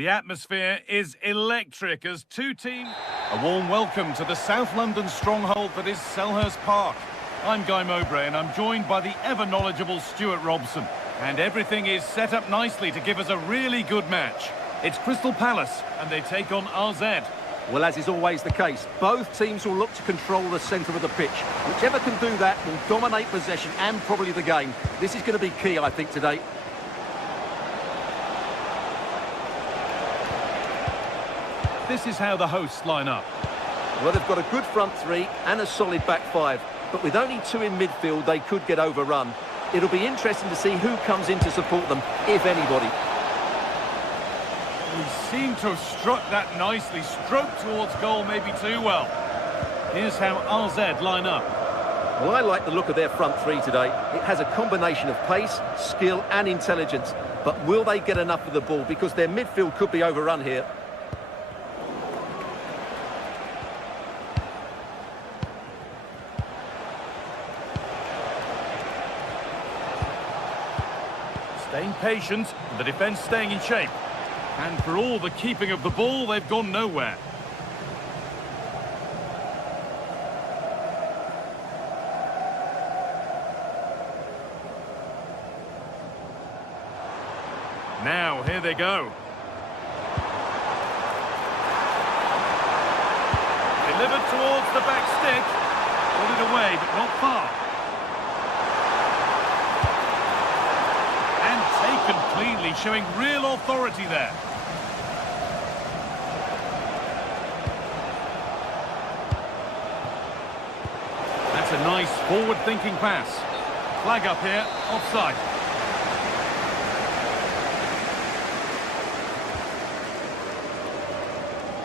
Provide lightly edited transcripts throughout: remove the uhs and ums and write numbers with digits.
The atmosphere is electric as two teams... A warm welcome to the South London stronghold that is Selhurst Park. I'm Guy Mowbray and I'm joined by the ever-knowledgeable Stuart Robson. And everything is set up nicely to give us a really good match. It's Crystal Palace and they take on RZ. Well, as is always the case, both teams will look to control the centre of the pitch. Whichever can do that will dominate possession and probably the game. This is going to be key, I think, today. This is how the hosts line up. Well, they've got a good front three and a solid back five. But with only two in midfield, they could get overrun. It'll be interesting to see who comes in to support them, if anybody. We seem to have struck that nicely. Stroked towards goal maybe too well. Here's how RZ line up. Well, I like the look of their front three today. It has a combination of pace, skill and intelligence. But will they get enough of the ball? Because their midfield could be overrun here. Staying patient, and the defence staying in shape. And for all the keeping of the ball, they've gone nowhere. Now, here they go. Delivered towards the back stick. Put it away, but not far. Taken cleanly, showing real authority there. That's a nice forward-thinking pass. Flag up here, offside.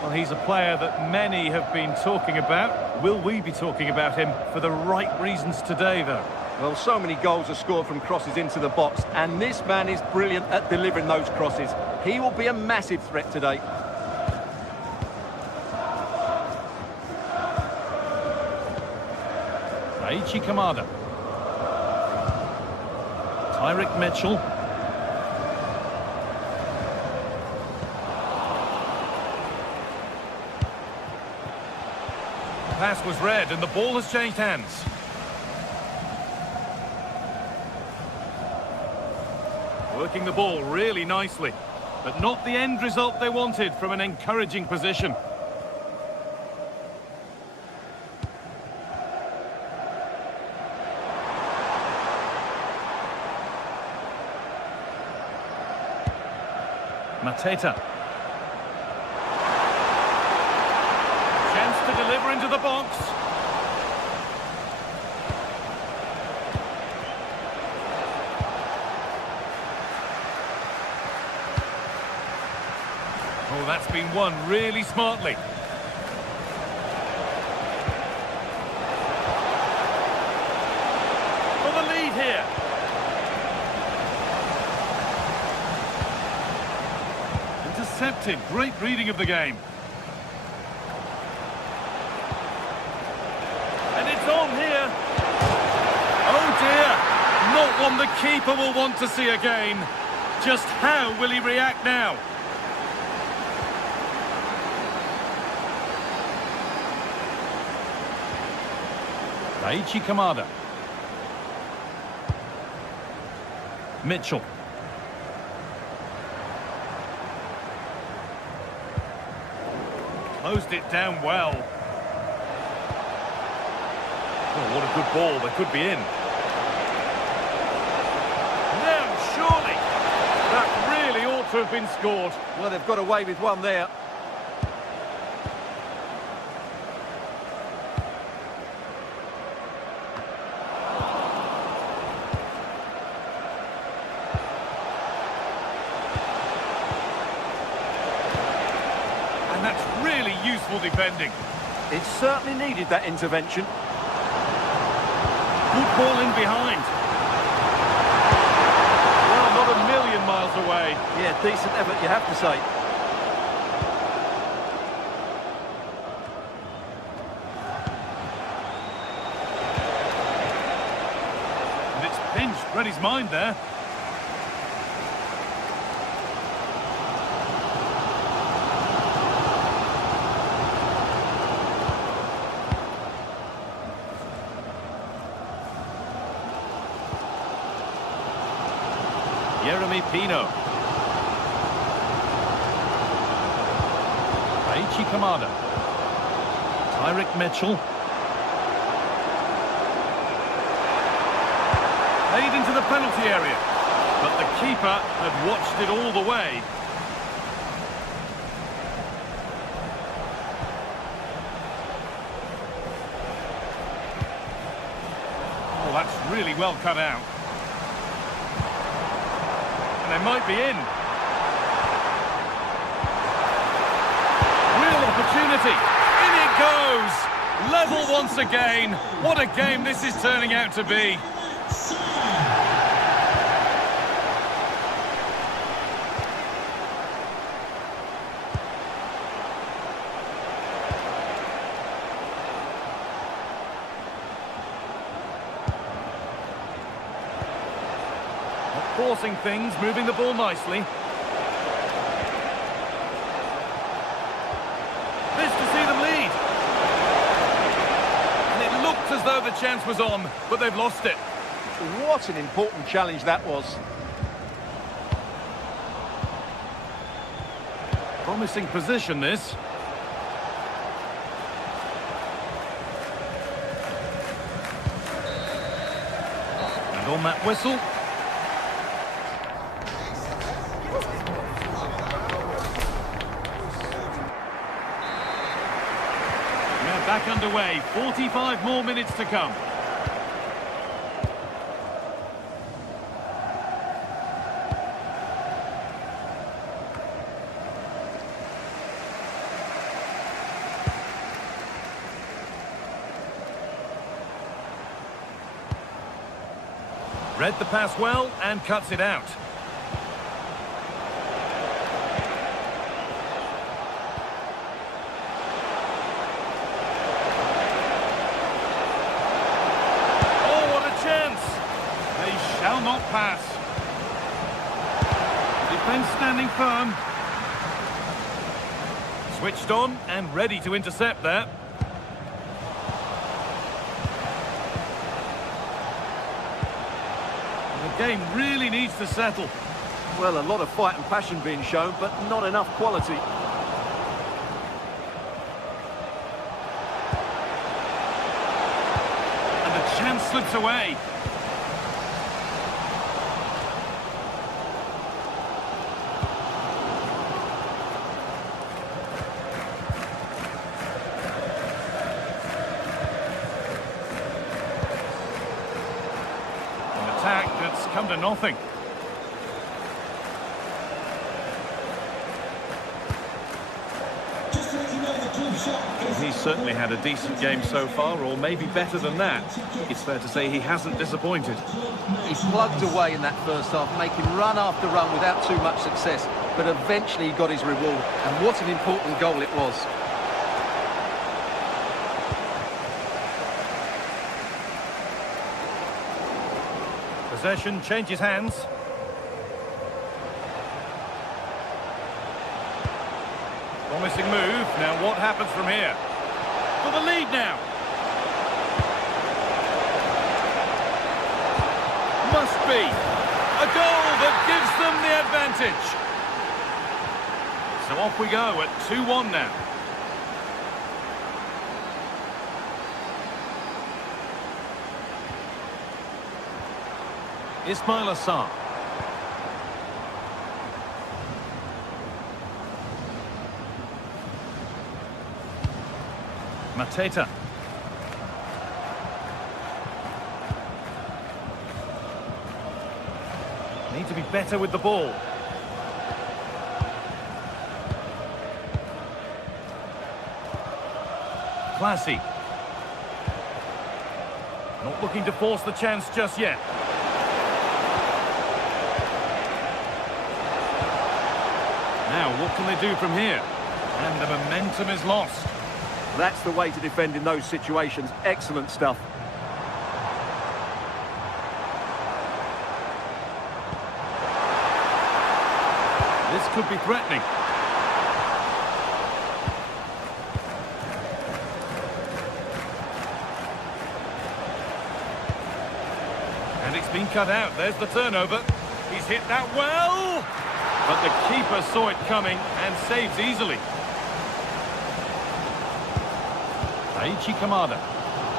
Well, he's a player that many have been talking about. Will we be talking about him for the right reasons today, though? Well, so many goals are scored from crosses into the box, and this man is brilliant at delivering those crosses. He will be a massive threat today. Aichi Kamada. Tyrick Mitchell. The pass was read and the ball has changed hands. Working the ball really nicely, but not the end result they wanted from an encouraging position. Mateta. Chance to deliver into the box. Oh, that's been won really smartly. For the lead here. Intercepted. Great reading of the game. And it's on here. Oh dear. Not one the keeper will want to see again. Just how will he react now? Aichi Kamada. Mitchell. Closed it down well. Oh, what a good ball. They could be in. Now, surely. That really ought to have been scored. Well, they've got away with one there. That's really useful defending. It certainly needed that intervention. Good ball in behind. Well, not a million miles away. Yeah, decent effort, you have to say. And it's pinched, read his mind there. Jeremy Pino. Aichi Kamada. Tyrick Mitchell. Played into the penalty area. But the keeper had watched it all the way. Oh, that's really well cut out. And they might be in. Real opportunity. In it goes. Level once again. What a game this is turning out to be. Forcing things, moving the ball nicely. This to see them lead. And it looked as though the chance was on, but they've lost it. What an important challenge that was. Promising position, this. And on that whistle. Back underway, 45 more minutes to come. Read the pass well and cuts it out. Shall not pass. Defence standing firm. Switched on and ready to intercept there. The game really needs to settle. Well, a lot of fight and passion being shown, but not enough quality. And the chance slips away. That's come to nothing. He's certainly had a decent game so far, or maybe better than that. It's fair to say he hasn't disappointed. He plugged away in that first half, making run after run without too much success, but eventually he got his reward, and what an important goal it was. Possession changes hands. Promising move. Now what happens from here? For the lead now. Must be. A goal that gives them the advantage. So off we go at 2-1 now. Ismail Assar. Mateta. Need to be better with the ball. Classy. Not looking to force the chance just yet. Now, what can they do from here? And the momentum is lost. That's the way to defend in those situations. Excellent stuff. This could be threatening. And it's been cut out. There's the turnover. He's hit that well! But the keeper saw it coming and saves easily. Daichi Kamada.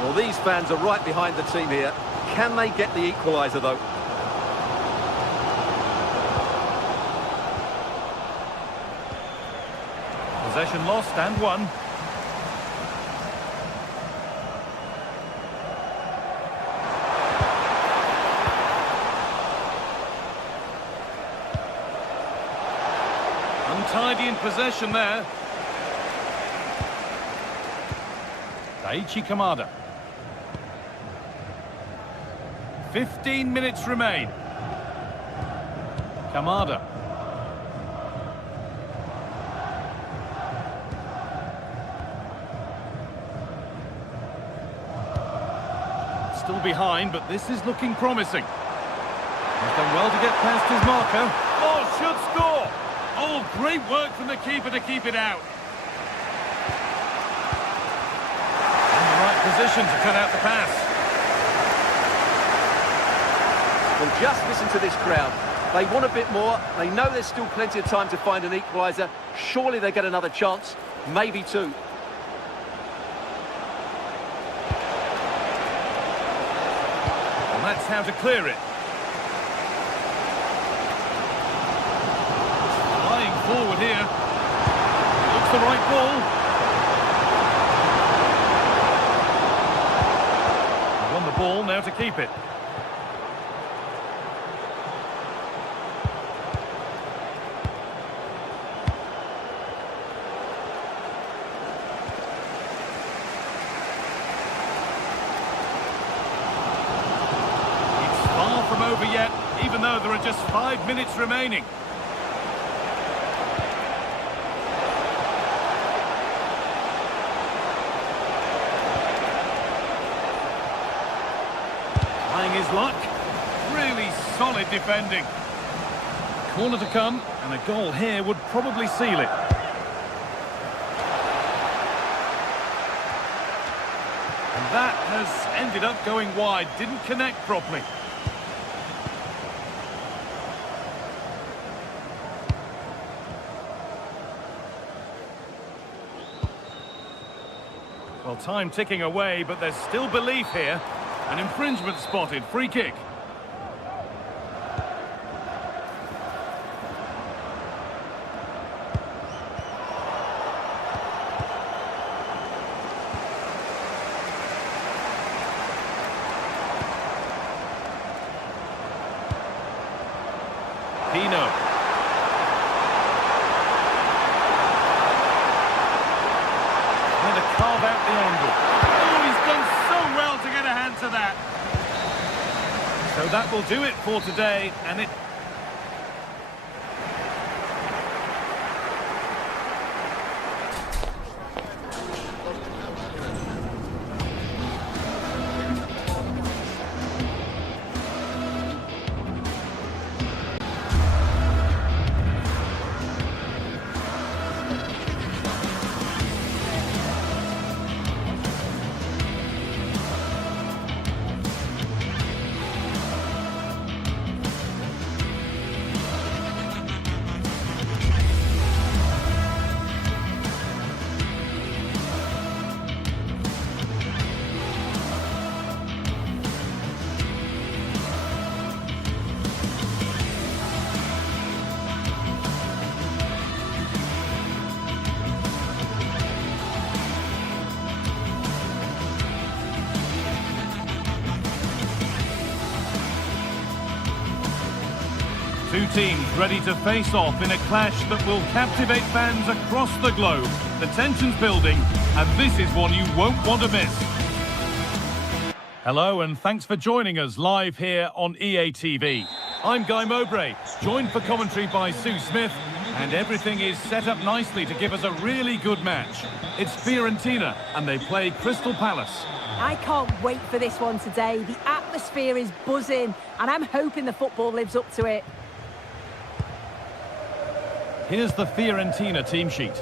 Well, these fans are right behind the team here. Can they get the equaliser, though? Possession lost and won. Untidy in possession there. Daichi Kamada. 15 minutes remain. Kamada. Still behind, but this is looking promising. He's done well to get past his marker. Oh, should score! Oh, great work from the keeper to keep it out. In the right position to cut out the pass. Well, just listen to this crowd. They want a bit more. They know there's still plenty of time to find an equaliser. Surely they get another chance, maybe two. Well, that's how to clear it. Flying forward here. Looks the right ball. He won the ball, now to keep it. From over yet, even though there are just 5 minutes remaining. Trying his luck. Really solid defending. Corner to come, and a goal here would probably seal it. And that has ended up going wide, didn't connect properly. Well, time ticking away, but there's still belief here. An infringement spotted. Free kick. Pino. Carve out the angle. Oh, he's done so well to get a hand to that. So that will do it for today, and it... Two teams ready to face off in a clash that will captivate fans across the globe. The tension's building, and this is one you won't want to miss. Hello, and thanks for joining us live here on EA TV. I'm Guy Mowbray, joined for commentary by Sue Smith, and everything is set up nicely to give us a really good match. It's Fiorentina, and they play Crystal Palace. I can't wait for this one today. The atmosphere is buzzing, and I'm hoping the football lives up to it. Here's the Fiorentina team sheet.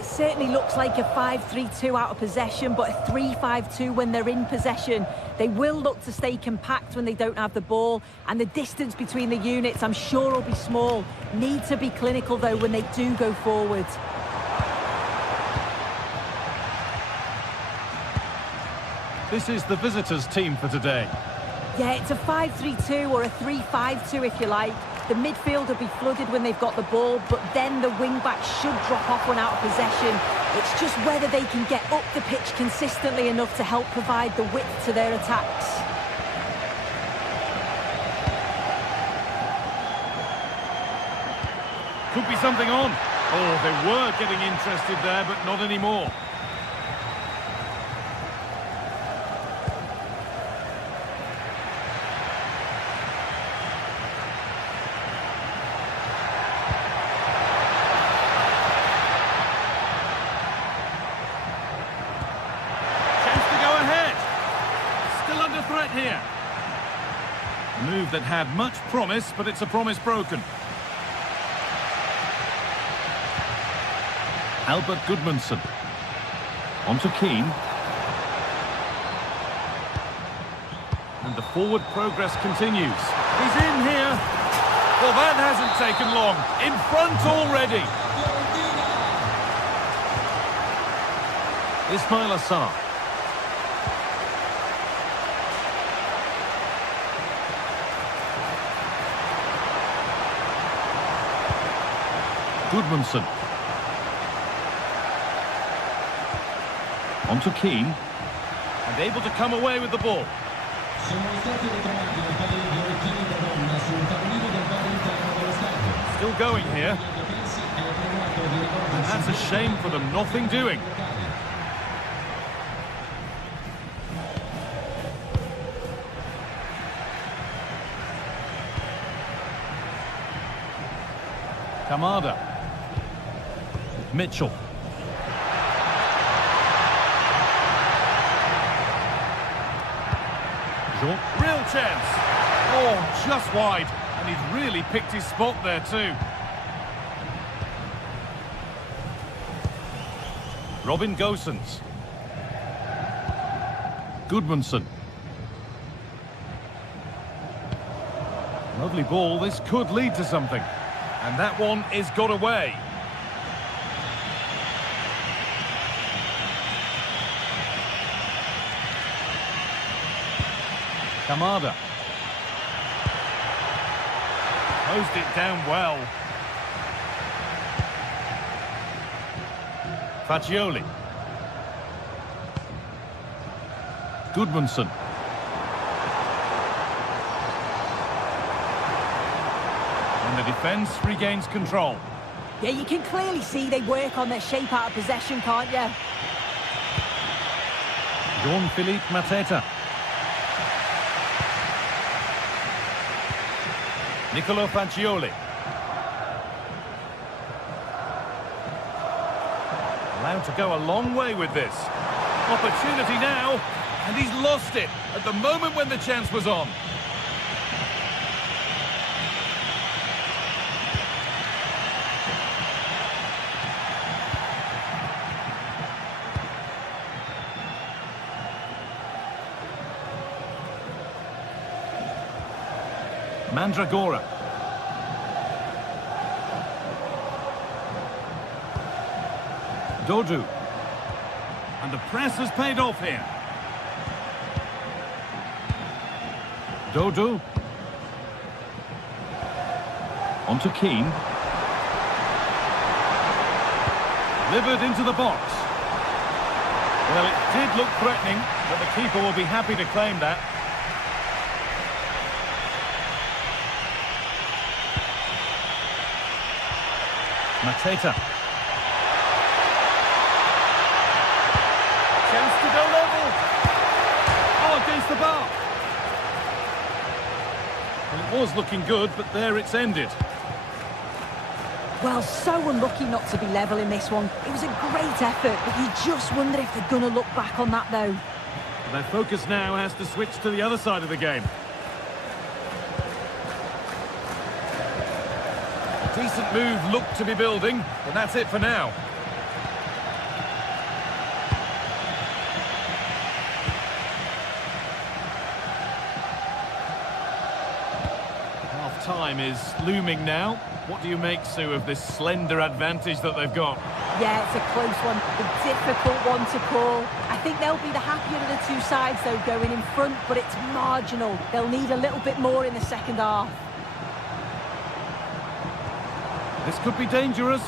It certainly looks like a 5-3-2 out of possession, but a 3-5-2 when they're in possession. They will look to stay compact when they don't have the ball, and the distance between the units, I'm sure, will be small. Need to be clinical, though, when they do go forward. This is the visitors' team for today. Yeah, it's a 5-3-2 or a 3-5-2 if you like. The midfield will be flooded when they've got the ball, but then the wing-backs should drop off when out of possession. It's just whether they can get up the pitch consistently enough to help provide the width to their attacks. Could be something on. Oh, they were getting interested there, but not anymore. Threat here. A move that had much promise, but it's a promise broken. Albert Goodmanson. On to Keane. And the forward progress continues. He's in here. Well, that hasn't taken long. In front already. Ismail Assar. Goodmanson. On to Keane. And able to come away with the ball. Still going here. And that's a shame for them. Nothing doing. Kamada. Mitchell. Real chance. Oh, just wide. And he's really picked his spot there too. Robin Gosens. Goodmanson. Lovely ball. This could lead to something. And that one is got away. Kamada. Closed it down well. Fagioli. Goodmanson. And the defence regains control. Yeah, you can clearly see they work on their shape out of possession, can't you? Jean-Philippe Mateta. Nicolo Fagioli. Allowed to go a long way with this. Opportunity now, and he's lost it at the moment when the chance was on. Mandragora. Dodu. And the press has paid off here. Dodu. On to Keane. Delivered into the box. Well, it did look threatening, but the keeper will be happy to claim that. Mateta. Chance to go level. Oh, against the bar. Well, it was looking good, but there it's ended. Well, so unlucky not to be level in this one. It was a great effort, but you just wonder if they're going to look back on that, though. Their focus now has to switch to the other side of the game. Decent move looked to be building, but that's it for now. time is looming now. What do you make, Sue, of this slender advantage that they've got? Yeah, it's a close one, a difficult one to call. I think they'll be the happier of the two sides, though, going in front, but it's marginal. They'll need a little bit more in the second half. This could be dangerous.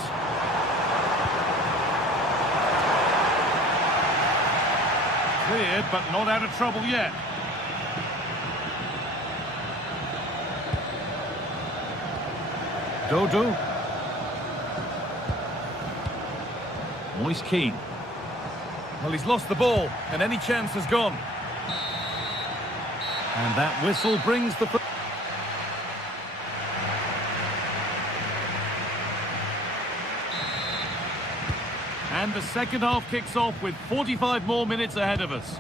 Cleared, but not out of trouble yet. Dodo. Moise Keane. Well, he's lost the ball, and any chance has gone. And that whistle brings the... And the second half kicks off with 45 more minutes ahead of us.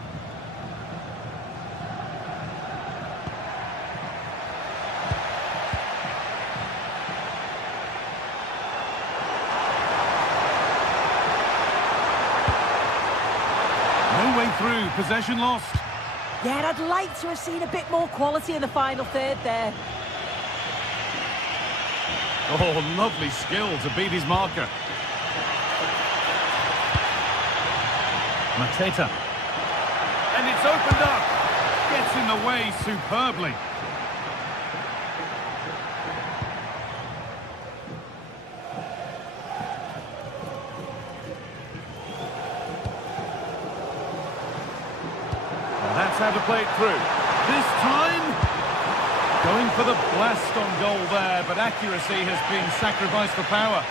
No way through, possession lost. Yeah, I'd like to have seen a bit more quality in the final third there. Oh, lovely skill to beat his marker. Mateta. And it's opened up. Gets in the way superbly. Well, that's how to play it through. This time, going for the blast on goal there, but accuracy has been sacrificed for power.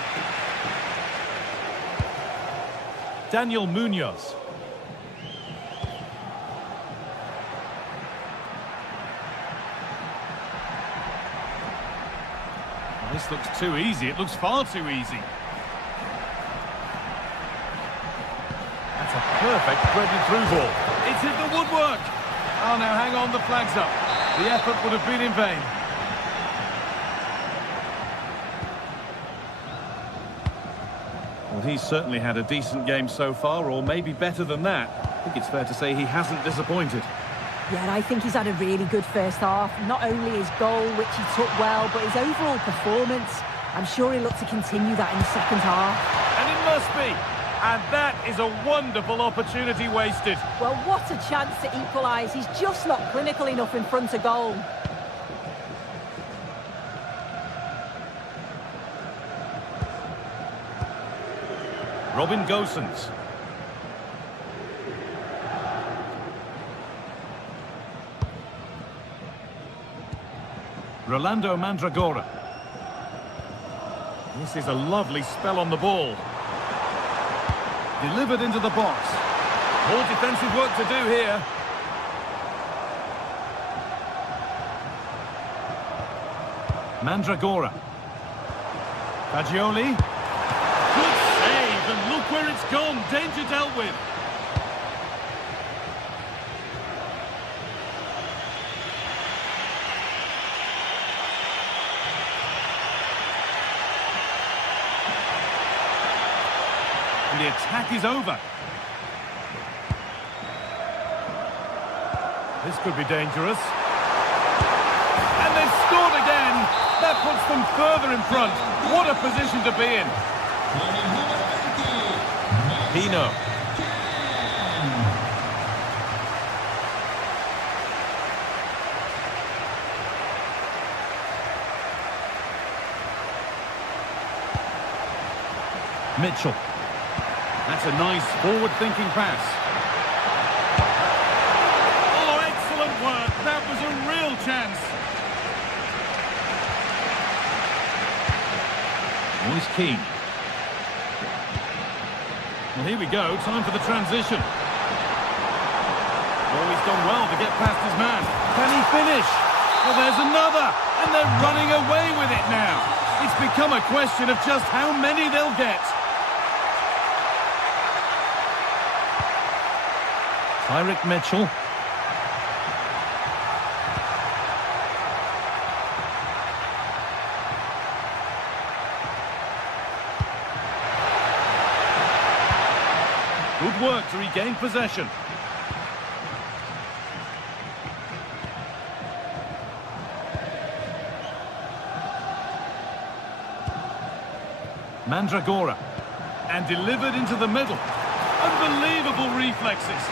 Daniel Munoz. This looks too easy. It looks far too easy. That's a perfect threaded through ball. It's hit the woodwork. Oh, now hang on, the flag's up. The effort would have been in vain. Well, he's certainly had a decent game so far, or maybe better than that. I think it's fair to say he hasn't disappointed. Yeah, and I think he's had a really good first half. Not only his goal, which he took well, but his overall performance. I'm sure he'll look to continue that in the second half. And it must be. And that is a wonderful opportunity wasted. Well, what a chance to equalise. He's just not clinical enough in front of goal. Robin Gosens. Rolando Mandragora. This is a lovely spell on the ball. Delivered into the box. More defensive work to do here. Mandragora. Fagioli. Good save, and look where it's gone. Danger dealt with. And the attack is over. This could be dangerous. And they've scored again. That puts them further in front. What a position to be in. Pino. Mitchell. That's a nice forward-thinking pass. Oh, excellent work. That was a real chance. Moise Keane. Well, here we go. Time for the transition. Oh, he's done well to get past his man. Can he finish? Well, there's another. And they're running away with it now. It's become a question of just how many they'll get. Tyrick Mitchell. Good work to regain possession. Mandragora. And delivered into the middle. Unbelievable reflexes.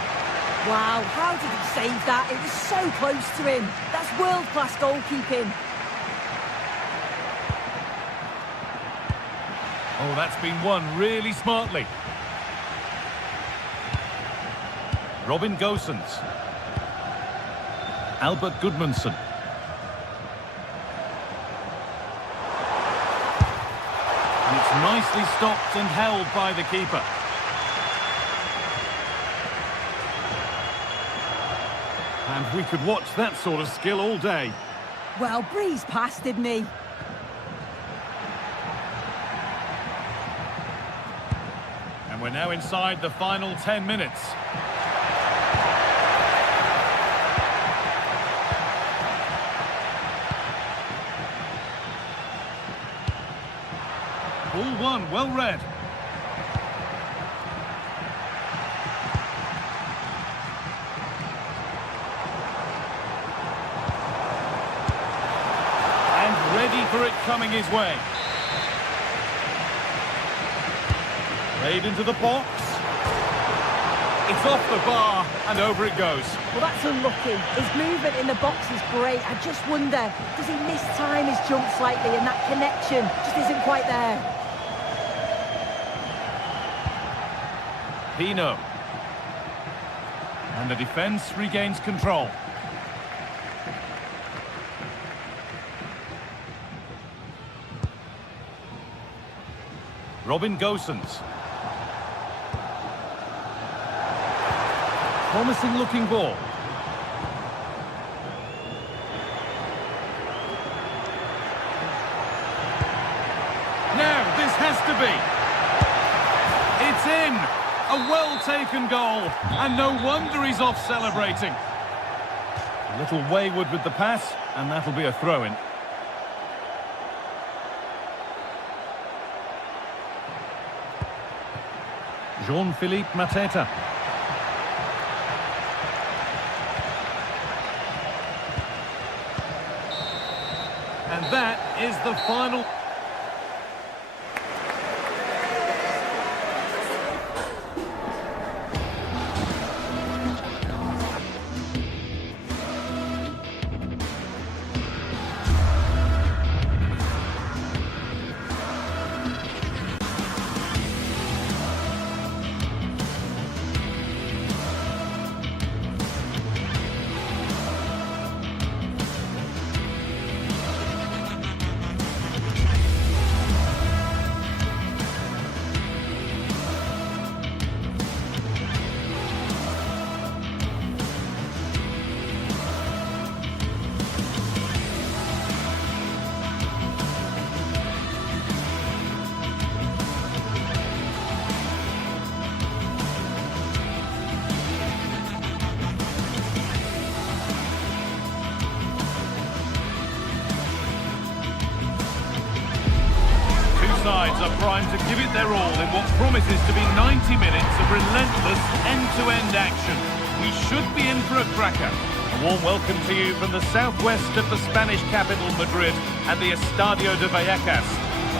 Wow, how did he save that? It was so close to him. That's world-class goalkeeping. Oh, that's been won really smartly. Robin Gosens. Albert Gudmundsson. And it's nicely stopped and held by the keeper. And we could watch that sort of skill all day. Well, breezed past, didn't he? And we're now inside the final 10 minutes. Ball one, well read. And ready for it coming his way. Played into the box. It's off the bar and over it goes. Well, that's unlucky. His movement in the box is great. I just wonder, does he mistime his jump slightly and that connection just isn't quite there? Pino. And the defence regains control. Robin Gosens. Promising looking ball. Now, this has to be. It's in. A well-taken goal. And no wonder he's off celebrating. A little wayward with the pass, and that'll be a throw-in. Jean-Philippe Mateta. And that is the final. Sides are primed to give it their all in what promises to be 90 minutes of relentless end-to-end action. We should be in for a cracker. A warm welcome to you from the southwest of the Spanish capital, Madrid, and the Estadio de Vallecas.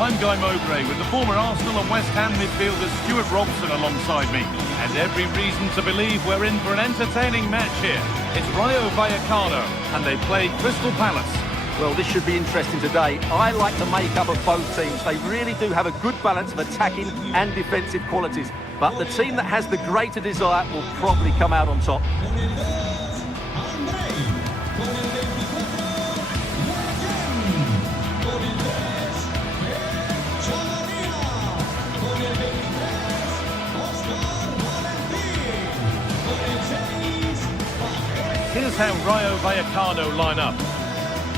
I'm Guy Mowbray with the former Arsenal and West Ham midfielder Stuart Robson alongside me. And every reason to believe we're in for an entertaining match here. It's Rayo Vallecano, and they play Crystal Palace. Well, this should be interesting today. I like the makeup of both teams. They really do have a good balance of attacking and defensive qualities. But the team that has the greater desire will probably come out on top. Here's how Rayo Vallecano line up.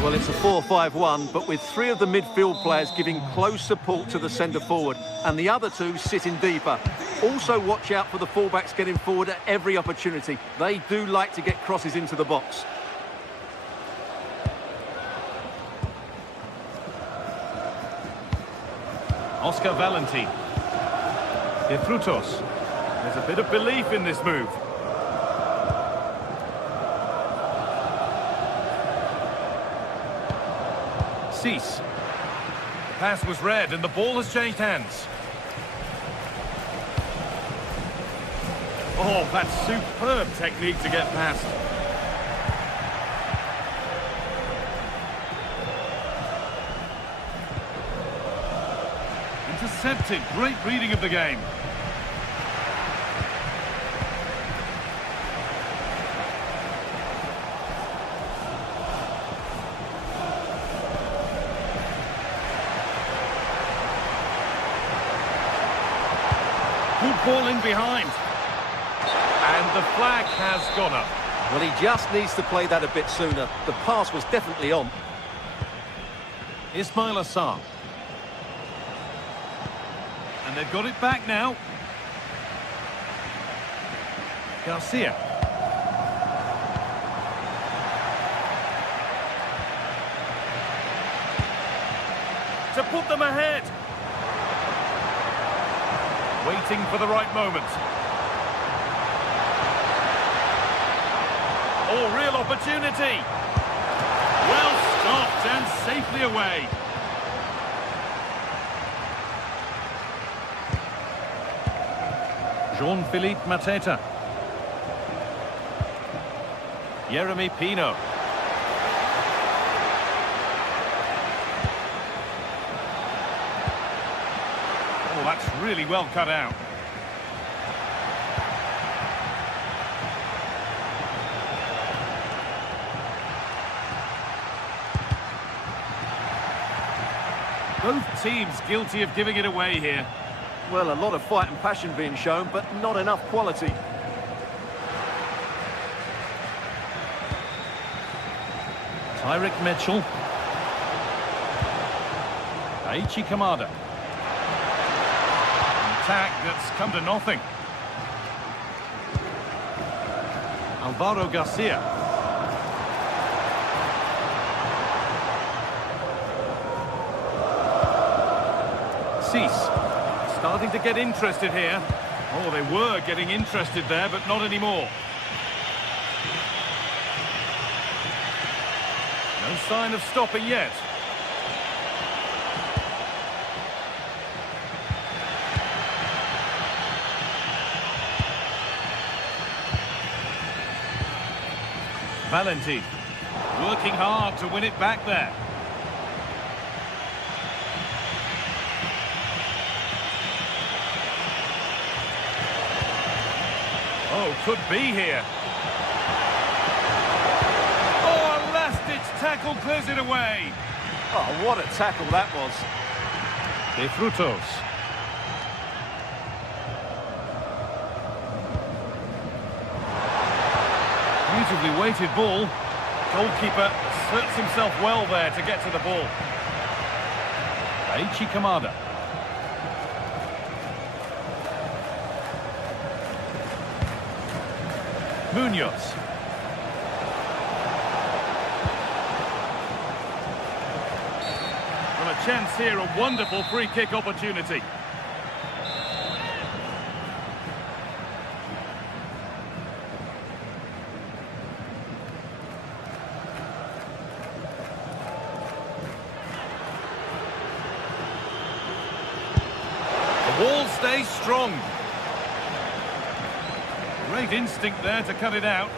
Well, it's a 4-5-1, but with three of the midfield players giving close support to the centre-forward, and the other two sitting deeper. Also watch out for the fullbacks getting forward at every opportunity. They do like to get crosses into the box. Oscar Valentin. De Frutos. There's a bit of belief in this move. Cease. pass was read and the ball has changed hands. Oh, that's superb technique to get past. Intercepted. Great reading of the game. Good ball in behind. And the flag has gone up. Well, he just needs to play that a bit sooner. The pass was definitely on. Ismail Assar. And they've got it back now. Garcia. To put them ahead. Waiting for the right moment. Oh, real opportunity. Well stopped and safely away. Jean-Philippe Mateta. Jeremy Pino. Oh, that's really well cut out. Both teams guilty of giving it away here. Well, a lot of fight and passion being shown, but not enough quality. Tyrick Mitchell. Aichi Kamada. An attack that's come to nothing. Alvaro Garcia. Cease. Starting to get interested here. Oh, they were getting interested there, but not anymore. No sign of stopping yet. Valentin working hard to win it back there. Oh, could be here. Oh, a last-ditch tackle clears it away. Oh, what a tackle that was. De Frutos. Beautifully weighted ball. Goalkeeper asserts himself well there to get to the ball. Aichi Kamada. Munoz. Well, a chance here, a wonderful free kick opportunity. The wall stays strong. Great instinct there to cut it out.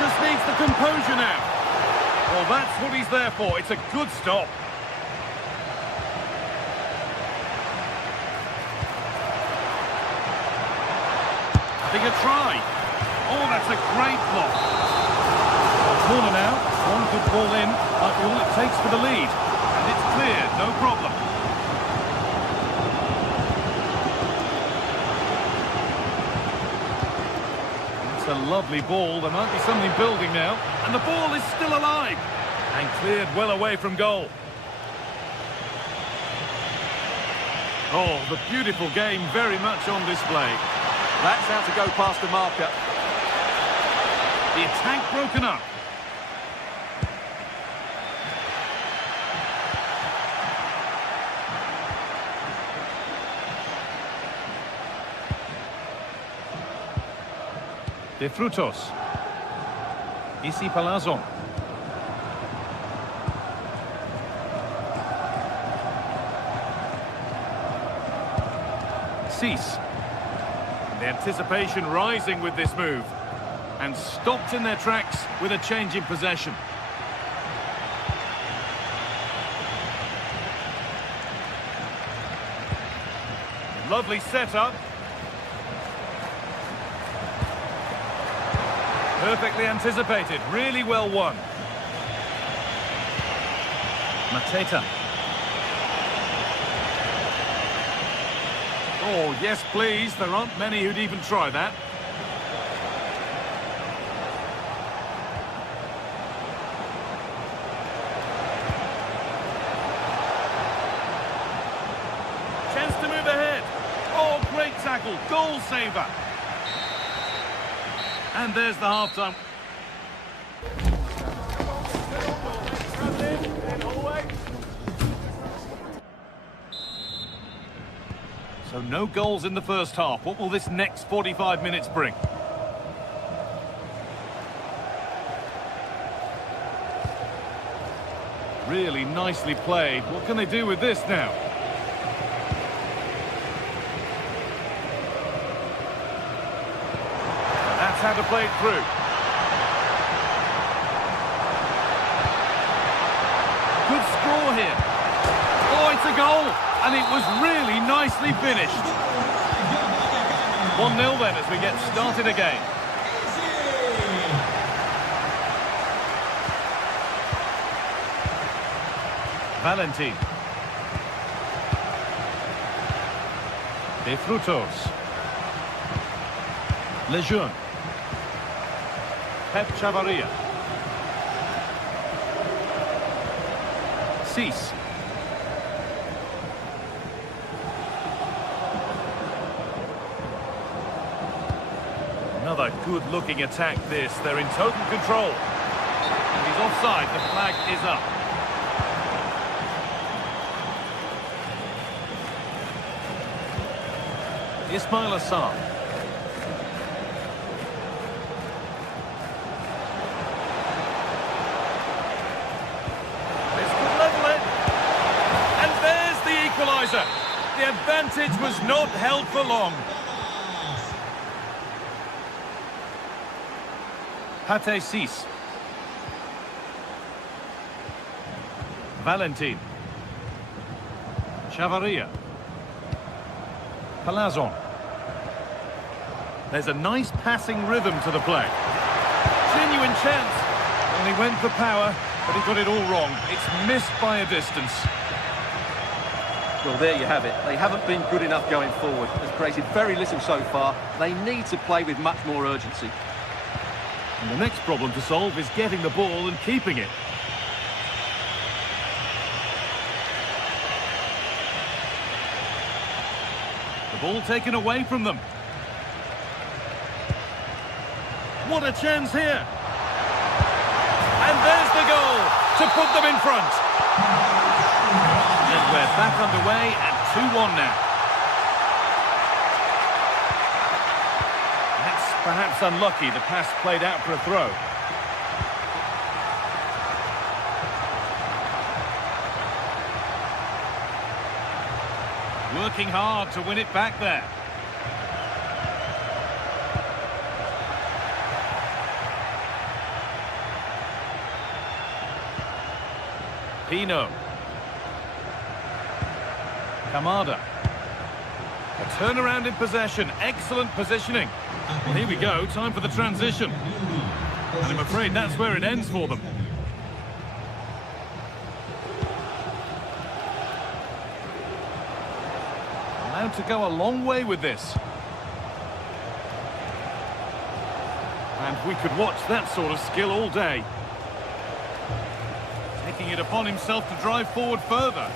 Just needs the composure now. Well, that's what he's there for. It's a good stop. Having a try. Oh, that's a great block. Corner now. One good ball in. Might be all it takes for the lead. And it's cleared, no problem. It's a lovely ball. There might be something building now. And the ball is still alive. And cleared well away from goal. Oh, the beautiful game very much on display. That's how to go past the marker. The attack broken up. De Frutos. Isi Palazon. Cease. The anticipation rising with this move. And stopped in their tracks with a change in possession. Lovely setup. Perfectly anticipated, really well won. Mateta. Oh, yes, please. There aren't many who'd even try that. Chance to move ahead. Oh, great tackle. Goal saver. And there's the half-time. So no goals in the first half. What will this next 45 minutes bring? Really nicely played. What can they do with this now? That's how to play it through. Good score here. Oh, it's a goal. And it was really nicely finished. 1-0 then as we get started again. Valentin. De Frutos. Lejeune. Pep Chavaria. Cease. Another good-looking attack this. They're in total control. And he's offside. The flag is up. Ismail Assar. This could level it. And there's the equaliser. The advantage was not held for long. Pate Cis. Valentin. Chavaria. Palazon. There's a nice passing rhythm to the play. Genuine chance. Only went for power, but he got it all wrong. It's missed by a distance. Well, there you have it. They haven't been good enough going forward. They've created very little so far. They need to play with much more urgency. And the next problem to solve is getting the ball and keeping it. The ball taken away from them. What a chance here. And there's the goal to put them in front. And we're back underway at 2-1 now. That's perhaps unlucky. The pass played out for a throw. Working hard to win it back there. Pino. Kamada. A turnaround in possession. Excellent positioning. Well, here we go. Time for the transition. And I'm afraid that's where it ends for them. Allowed to go a long way with this. And we could watch that sort of skill all day. Taking it upon himself to drive forward further.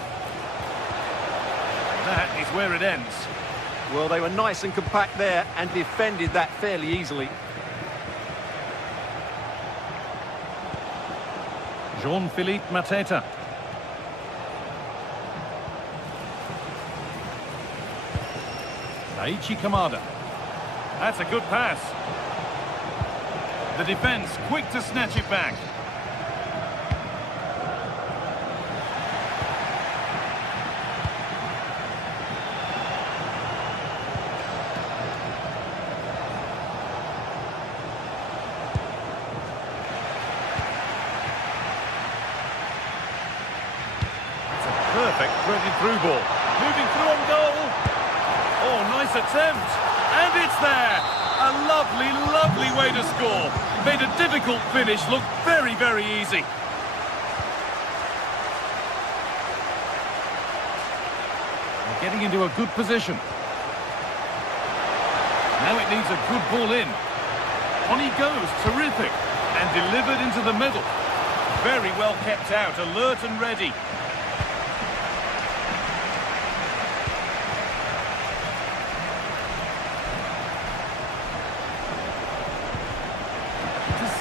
That is where it ends. Well, they were nice and compact there and defended that fairly easily. Jean-Philippe Mateta. Daichi Kamada. That's a good pass. The defence quick to snatch it back. Perfect threaded through ball. Moving through on goal. Oh, nice attempt. And it's there. A lovely, lovely way to score. Made a difficult finish look very, very easy. They're getting into a good position. Now it needs a good ball in. On he goes. Terrific. And delivered into the middle. Very well kept out. Alert and ready.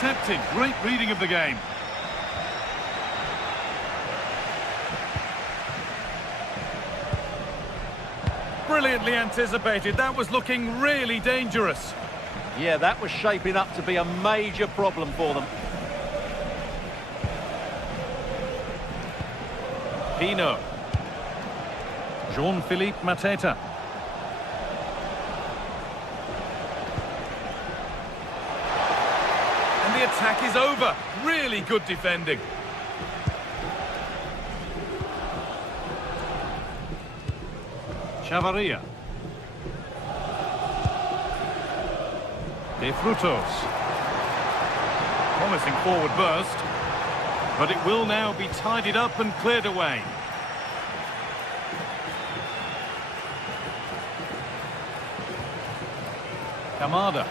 Intercepted. Great reading of the game. Brilliantly anticipated. That was looking really dangerous. Yeah, that was shaping up to be a major problem for them. Pino. Jean-Philippe Mateta. The attack is over. Really good defending. Chavarria. De Frutos. Promising forward burst. But it will now be tidied up and cleared away. Kamada.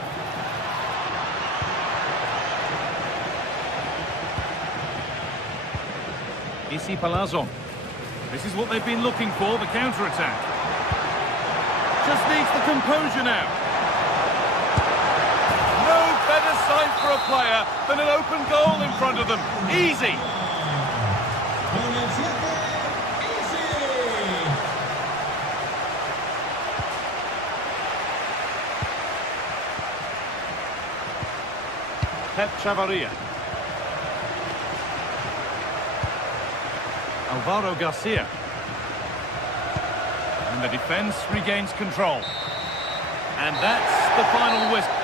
Isi Palazzo. This is what they've been looking for, the counter-attack. Just needs the composure now. No better sight for a player than an open goal in front of them. Easy. Pep Chavarria. Alvaro Garcia. And the defence regains control. And that's the final whistle.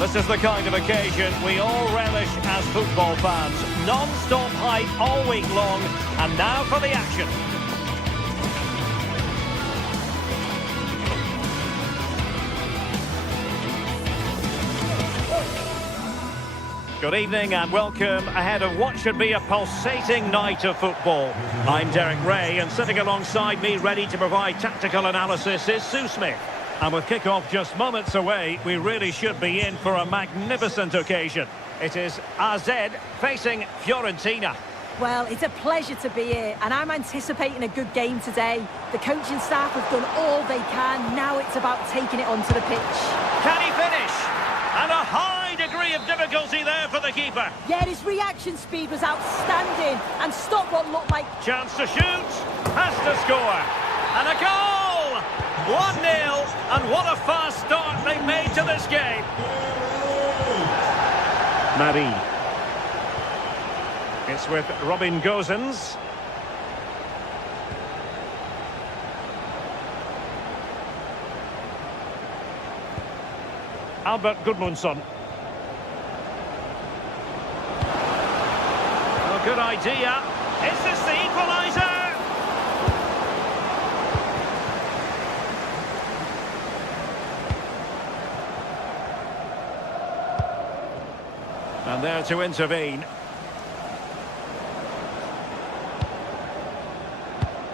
This is the kind of occasion we all relish as football fans. Non-stop hype all week long, and now for the action. Good evening and welcome ahead of what should be a pulsating night of football. I'm Derek Ray, and sitting alongside me ready to provide tactical analysis is Sue Smith. And with kick-off just moments away, we really should be in for a magnificent occasion. It is AZ facing Fiorentina. Well, it's a pleasure to be here, and I'm anticipating a good game today. The coaching staff have done all they can. Now it's about taking it onto the pitch. Can he finish? And a high degree of difficulty there for the keeper. Yeah, his reaction speed was outstanding and stopped what looked like... Chance to shoot, has to score. And a goal! 1-0, and what a fast start they made to this game. Marie. It's with Robin Gosens. Albert Gudmundsson. Oh, good idea. Is this the equaliser? And there to intervene.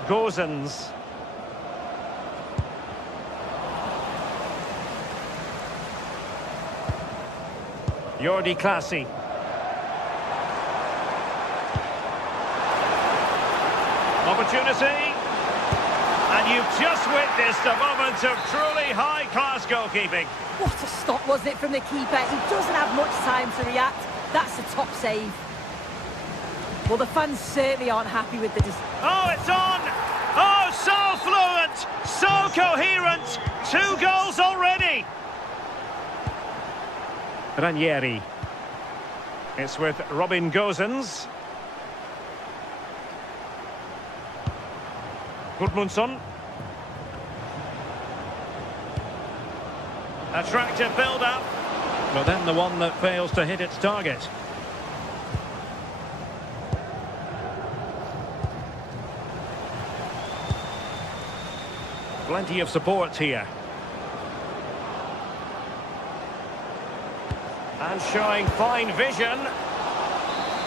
Gosens. Jordi Clasie. Opportunity. And you've just witnessed a moment of truly high-class goalkeeping. What a stop, wasn't it, from the keeper? He doesn't have much time to react. That's a top save. Well, the fans certainly aren't happy with the... Oh, it's on! Oh, so fluent! So coherent! 2 goals already! Ranieri. It's with Robin Gosens. Gudmundsson. Attractive build-up. But then the one that fails to hit its target. Plenty of support here. And showing fine vision.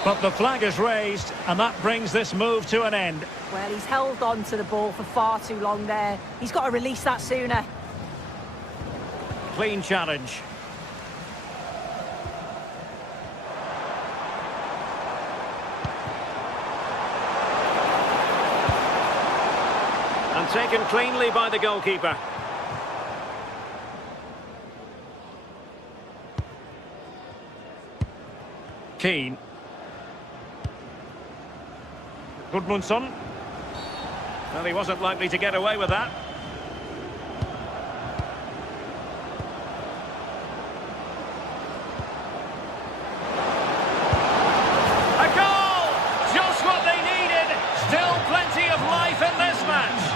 But the flag is raised, and that brings this move to an end. Well, he's held on to the ball for far too long there. He's got to release that sooner. Clean challenge. And taken cleanly by the goalkeeper. Keane. Gudmundsson. Well, he wasn't likely to get away with that. A goal! Just what they needed. Still plenty of life in this match.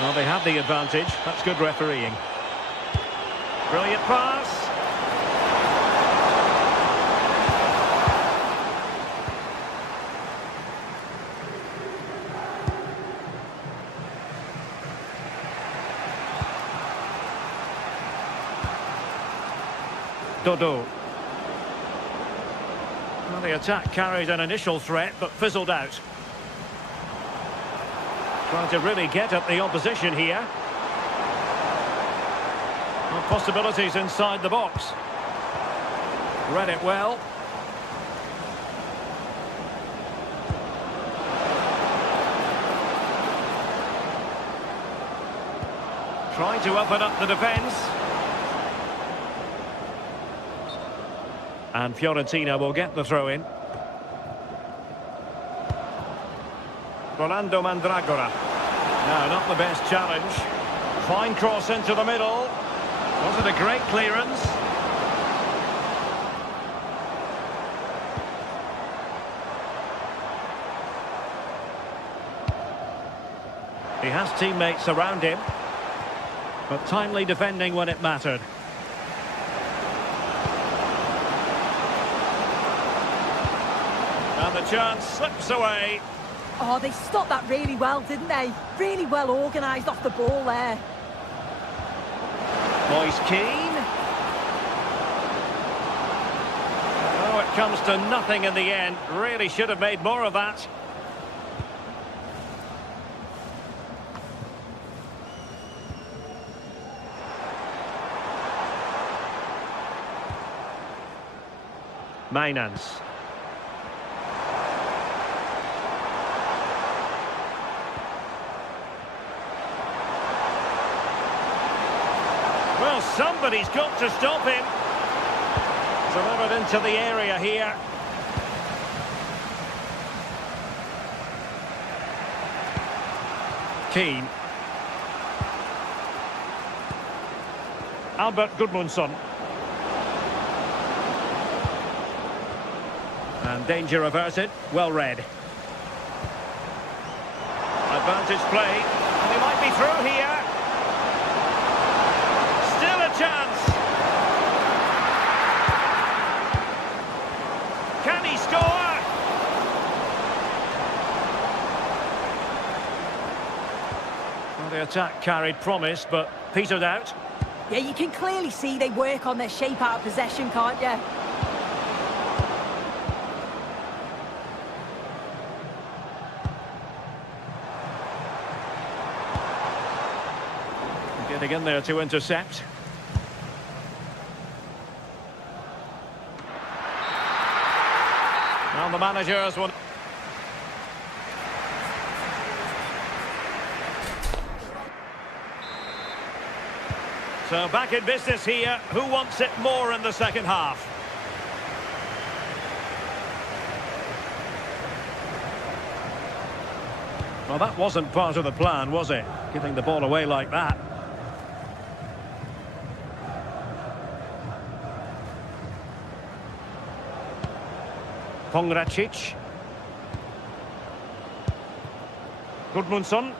Well, they had the advantage. That's good refereeing. Brilliant pass. Dodo. Well, the attack carried an initial threat, but fizzled out. Trying to really get at the opposition here. Well, possibilities inside the box. Read it well. Trying to open up the defence. And Fiorentina will get the throw-in. Rolando Mandragora. No, not the best challenge. Fine cross into the middle. Wasn't a great clearance. He has teammates around him, but timely defending when it mattered. And the chance slips away. Oh, they stopped that really well, didn't they? Really well organised off the ball there. Moise Keane. Oh, it comes to nothing in the end. Really should have made more of that. Mainans. Well, somebody's got to stop him. Delivered into the area here. Keane. Albert Gudmundsson. And danger averted, well read. Advantage play, and he might be through here. Still a chance. Can he score? Well, the attack carried promise, but petered out. Yeah, you can clearly see they work on their shape out of possession, can't you? Getting in there to intercept. Now the managers will... So back in business here. Who wants it more in the second half? Well, that wasn't part of the plan, was it? Giving the ball away like that. Pongracic. Gudmundsson.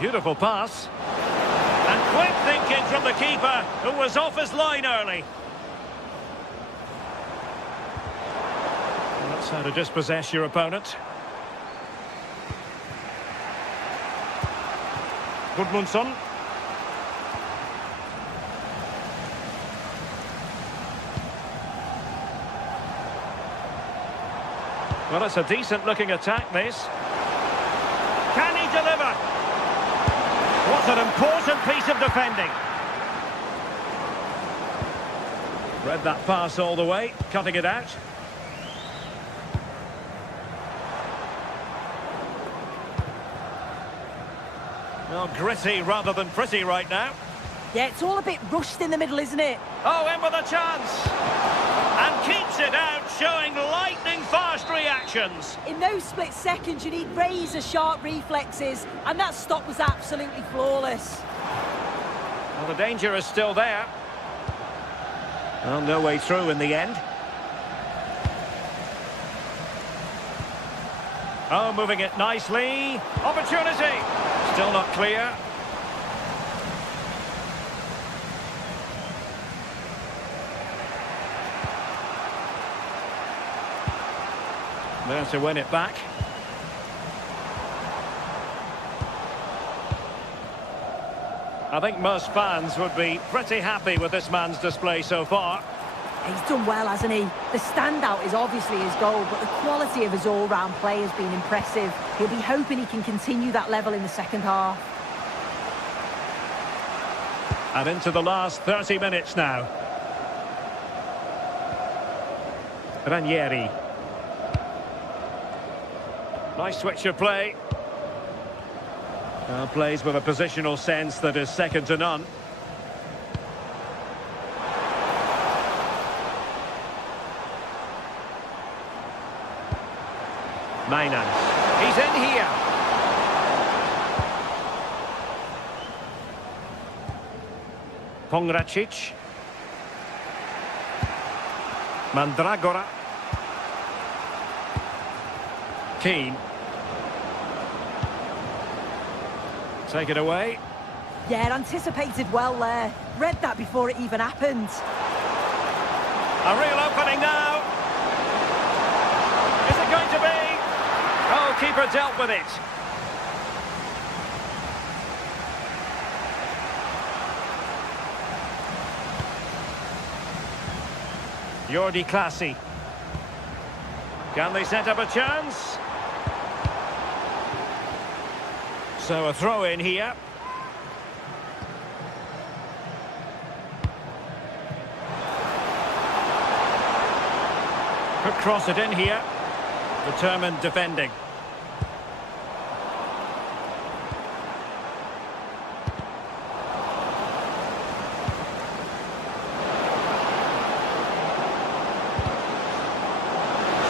Beautiful pass. And quick thinking from the keeper, who was off his line early. Well, that's how to dispossess your opponent. Gudmundsson. Well, it's a decent-looking attack, this. Can he deliver? What an important piece of defending. Read that pass all the way, cutting it out. Well, gritty rather than pretty right now. Yeah, it's all a bit rushed in the middle, isn't it? Oh, in with a chance. And keeps it out, showing lightning-fast reactions. In those split seconds, you need razor-sharp reflexes, and that stop was absolutely flawless. Well, the danger is still there. Well, no way through in the end. Oh, moving it nicely. Opportunity. Still not clear. There to win it back. I think most fans would be pretty happy with this man's display so far. He's done well, hasn't he? The standout is obviously his goal, but the quality of his all-round play has been impressive. He'll be hoping he can continue that level in the second half. And into the last 30 minutes now. Ranieri. Nice switch of play. Plays with a positional sense that is second to none. Mainans. He's in here. Pongracic. Mandragora. Keane. Take it away. Yeah, anticipated well there. Read that before it even happened. A real opening now. Is it going to be? Oh, keeper dealt with it. Jordi Classy. Can they set up a chance? So a throw in here. Could cross it in here. Determined defending.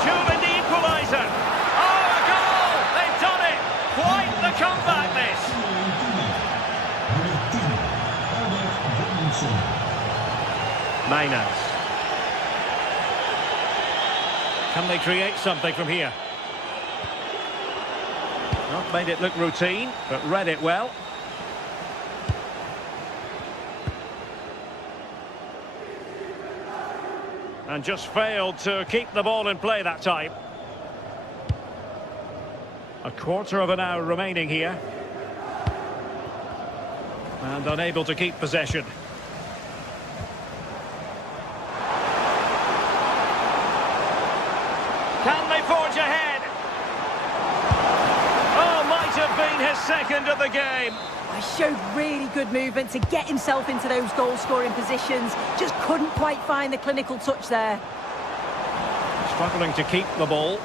Shooting the equaliser. Oh, a goal! They've done it! Quite the comeback, this. Can they create something from here? Not made it look routine, but read it well. And just failed to keep the ball in play that time. A quarter of an hour remaining here. And unable to keep possession. Can they forge ahead? Oh, might have been his second of the game. He showed really good movement to get himself into those goal-scoring positions. Just couldn't quite find the clinical touch there. Struggling to keep the ball.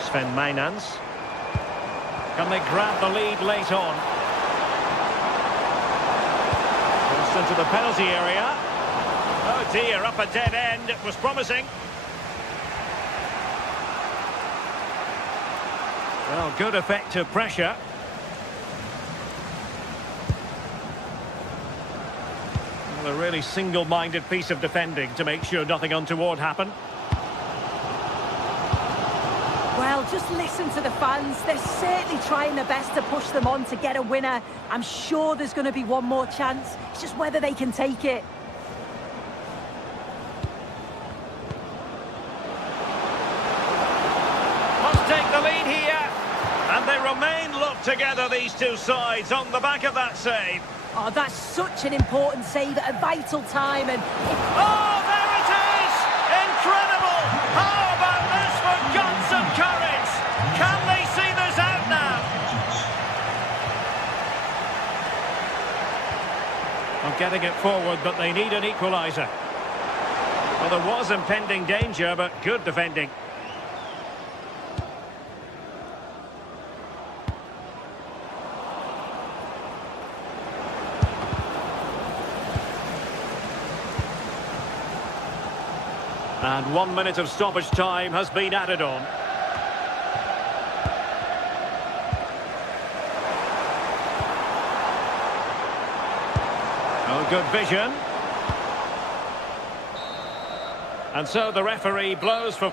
Sven Meinans. Can they grab the lead late on? Goes into the penalty area. Oh dear, up a dead end. It was promising. Well, good effective pressure. Well, a really single-minded piece of defending to make sure nothing untoward happened. Well, just listen to the fans. They're certainly trying their best to push them on to get a winner. I'm sure there's going to be one more chance. It's just whether they can take it. Must take the lead here. And they remain locked together, these two sides, on the back of that save. Oh, that's such an important save at a vital time. And oh, there it is! Incredible! How about this for guts and courage? Can they see this out now? Not getting it forward, but they need an equaliser. Well, there was impending danger, but good defending. And 1 minute of stoppage time has been added on. Oh, good vision. And so the referee blows for...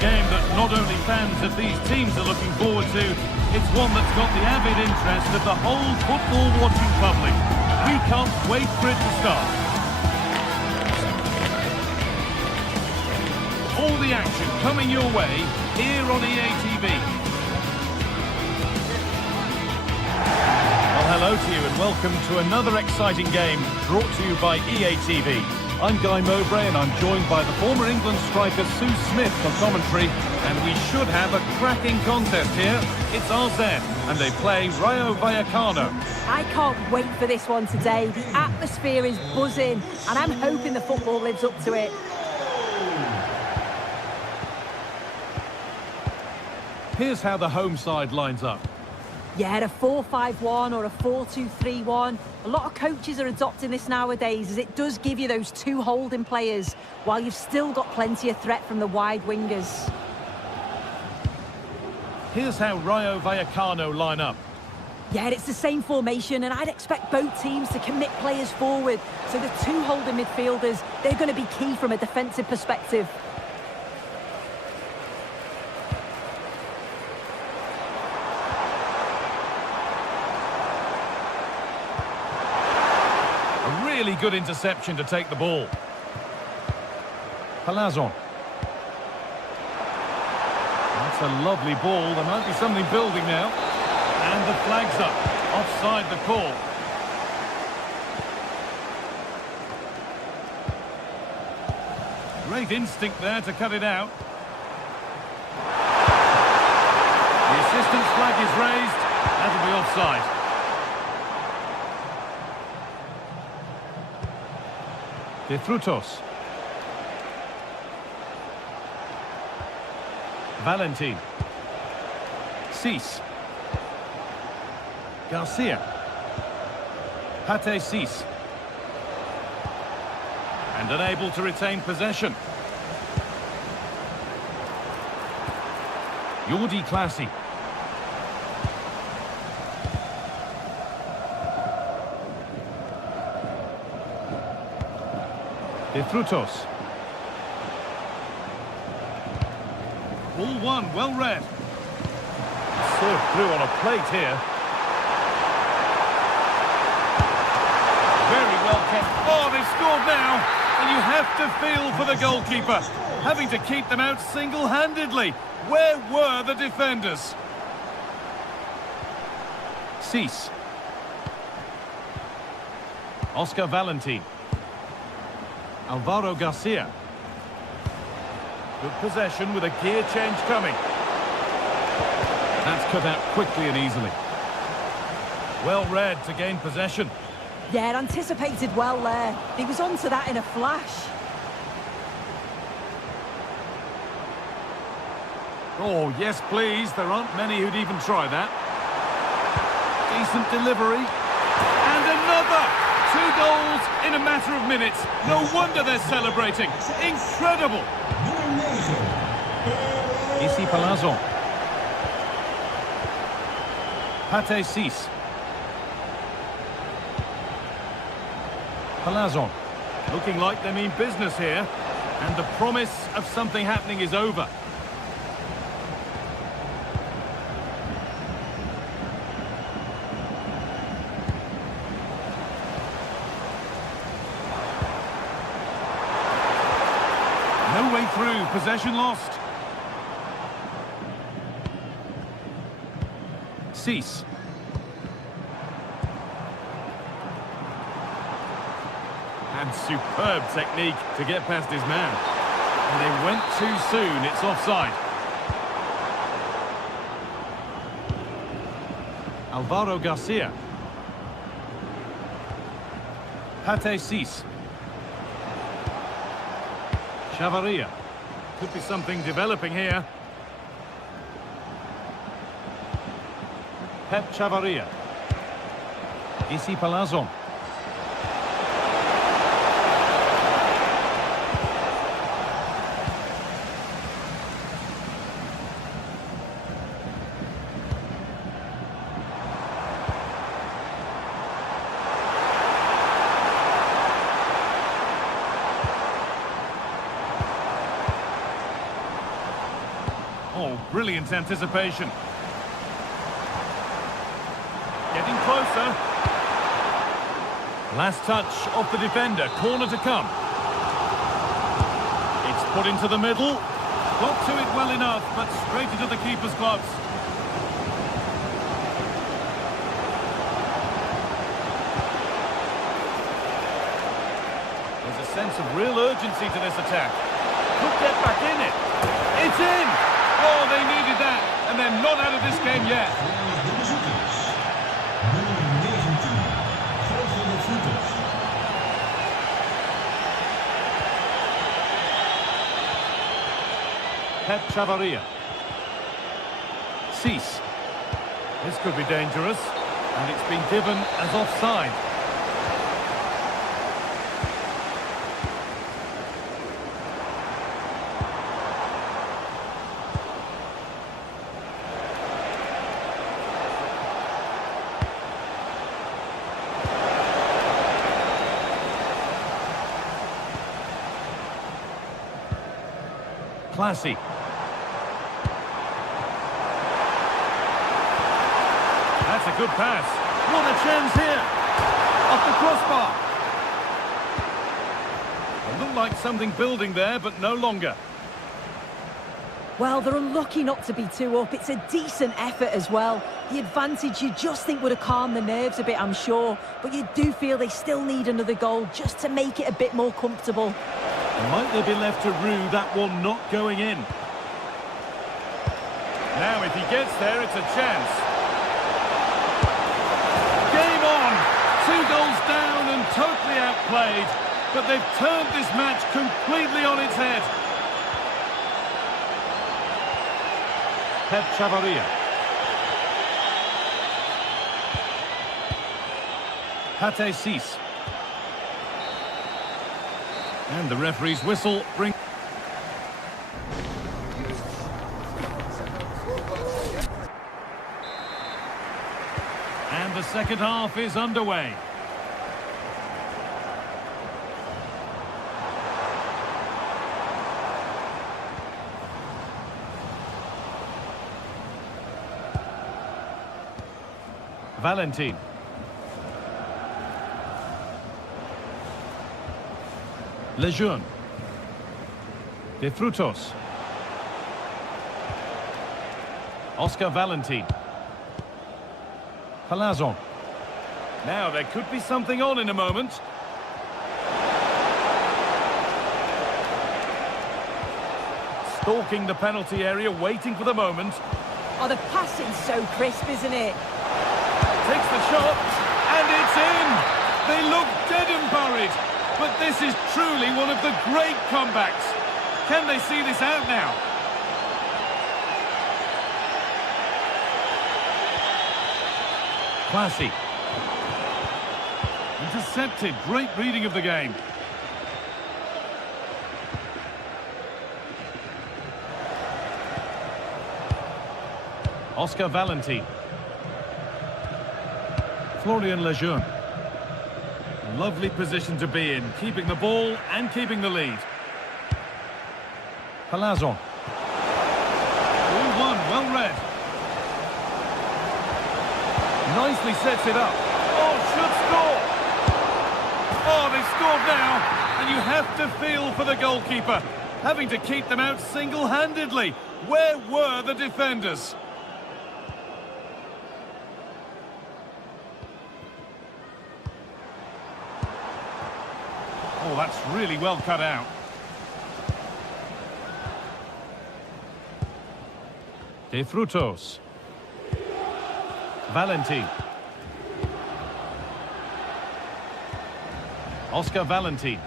Game that not only fans of these teams are looking forward to, it's one that's got the avid interest of the whole football-watching public. We can't wait for it to start. All the action coming your way here on EA TV. Well, hello to you and welcome to another exciting game brought to you by EA TV. I'm Guy Mowbray and I'm joined by the former England striker Sue Smith for commentary, and we should have a cracking contest here. It's RZ and they play Rayo Vallecano. I can't wait for this one today. The atmosphere is buzzing and I'm hoping the football lives up to it. Here's how the home side lines up. Yeah, a 4-5-1 or a 4-2-3-1. A lot of coaches are adopting this nowadays as it does give you those two holding players while you've still got plenty of threat from the wide wingers. Here's how Rayo Vallecano line up. Yeah, it's the same formation and I'd expect both teams to commit players forward. So the two holding midfielders, they're going to be key from a defensive perspective. Really good interception to take the ball. Palazon. That's a lovely ball. There might be something building now. And the flag's up. Offside the call. Great instinct there to cut it out. The assistant's flag is raised. That'll be offside. De Frutos. Valentin. Cis. Garcia. Pate Cis. And unable to retain possession. Jordi Classy. De Frutos. Ball one, well read. Served through on a plate here. Very well kept. Oh, they've scored now. And you have to feel for the goalkeeper, having to keep them out single-handedly. Where were the defenders? Cis. Oscar Valentin. Alvaro Garcia. Good possession with a gear change coming. That's cut out quickly and easily. Well read to gain possession. Yeah, anticipated well there. He was onto that in a flash. Oh, yes, please. There aren't many who'd even try that. Decent delivery. And another! 2 goals in a matter of minutes. No wonder they're celebrating. Incredible! Ici Palazon. Pate Cis. Palazon. Looking like they mean business here. And the promise of something happening is over. No way through. Possession lost. Cis. And superb technique to get past his man. And they went too soon. It's offside. Alvaro Garcia. Pate Cis. Chavaria. Could be something developing here. Pep Chavaria. Ici Palazon. Oh, brilliant anticipation. Getting closer. Last touch off the defender. Corner to come. It's put into the middle. Got to it well enough, but straight into the keeper's gloves. There's a sense of real urgency to this attack. Could get back in it. It's in! Oh, they needed that, and they're not out of this game yet. Pep Chavaria. Cis. This could be dangerous, and it's been given as offside. Classy. That's a good pass. What a chance here. Off the crossbar. like something building there, but no longer. Well, they're unlucky not to be 2 up. It's a decent effort as well. The advantage you just think would have calmed the nerves a bit, I'm sure. But you do feel they still need another goal just to make it a bit more comfortable. Might they be left to rue that one not going in? Now, if he gets there, it's a chance. Game on! 2 goals down and totally outplayed. But they've turned this match completely on its head. Pep Chavaria. Pate Cis. And the referee's whistle brings... And the second half is underway. Valentin. Lejeune. De Frutos. Oscar Valentin. Palazon. Now there could be something on in a moment. Stalking the penalty area, waiting for the moment. Oh, the passing's so crisp, isn't it? Takes the shot, and it's in! They look dead and buried, but this is truly one of the great comebacks. Can they see this out now? Classy. Intercepted, great reading of the game. Oscar Valentin. Florian Lejeune. A lovely position to be in, keeping the ball and keeping the lead. Palazon. 2-1, well read. Nicely sets it up. Oh, should score! Oh, they've scored now, and you have to feel for the goalkeeper, having to keep them out single-handedly. Where were the defenders? Oh, that's really well cut out. De Frutos. Valentin. Oscar Valentin.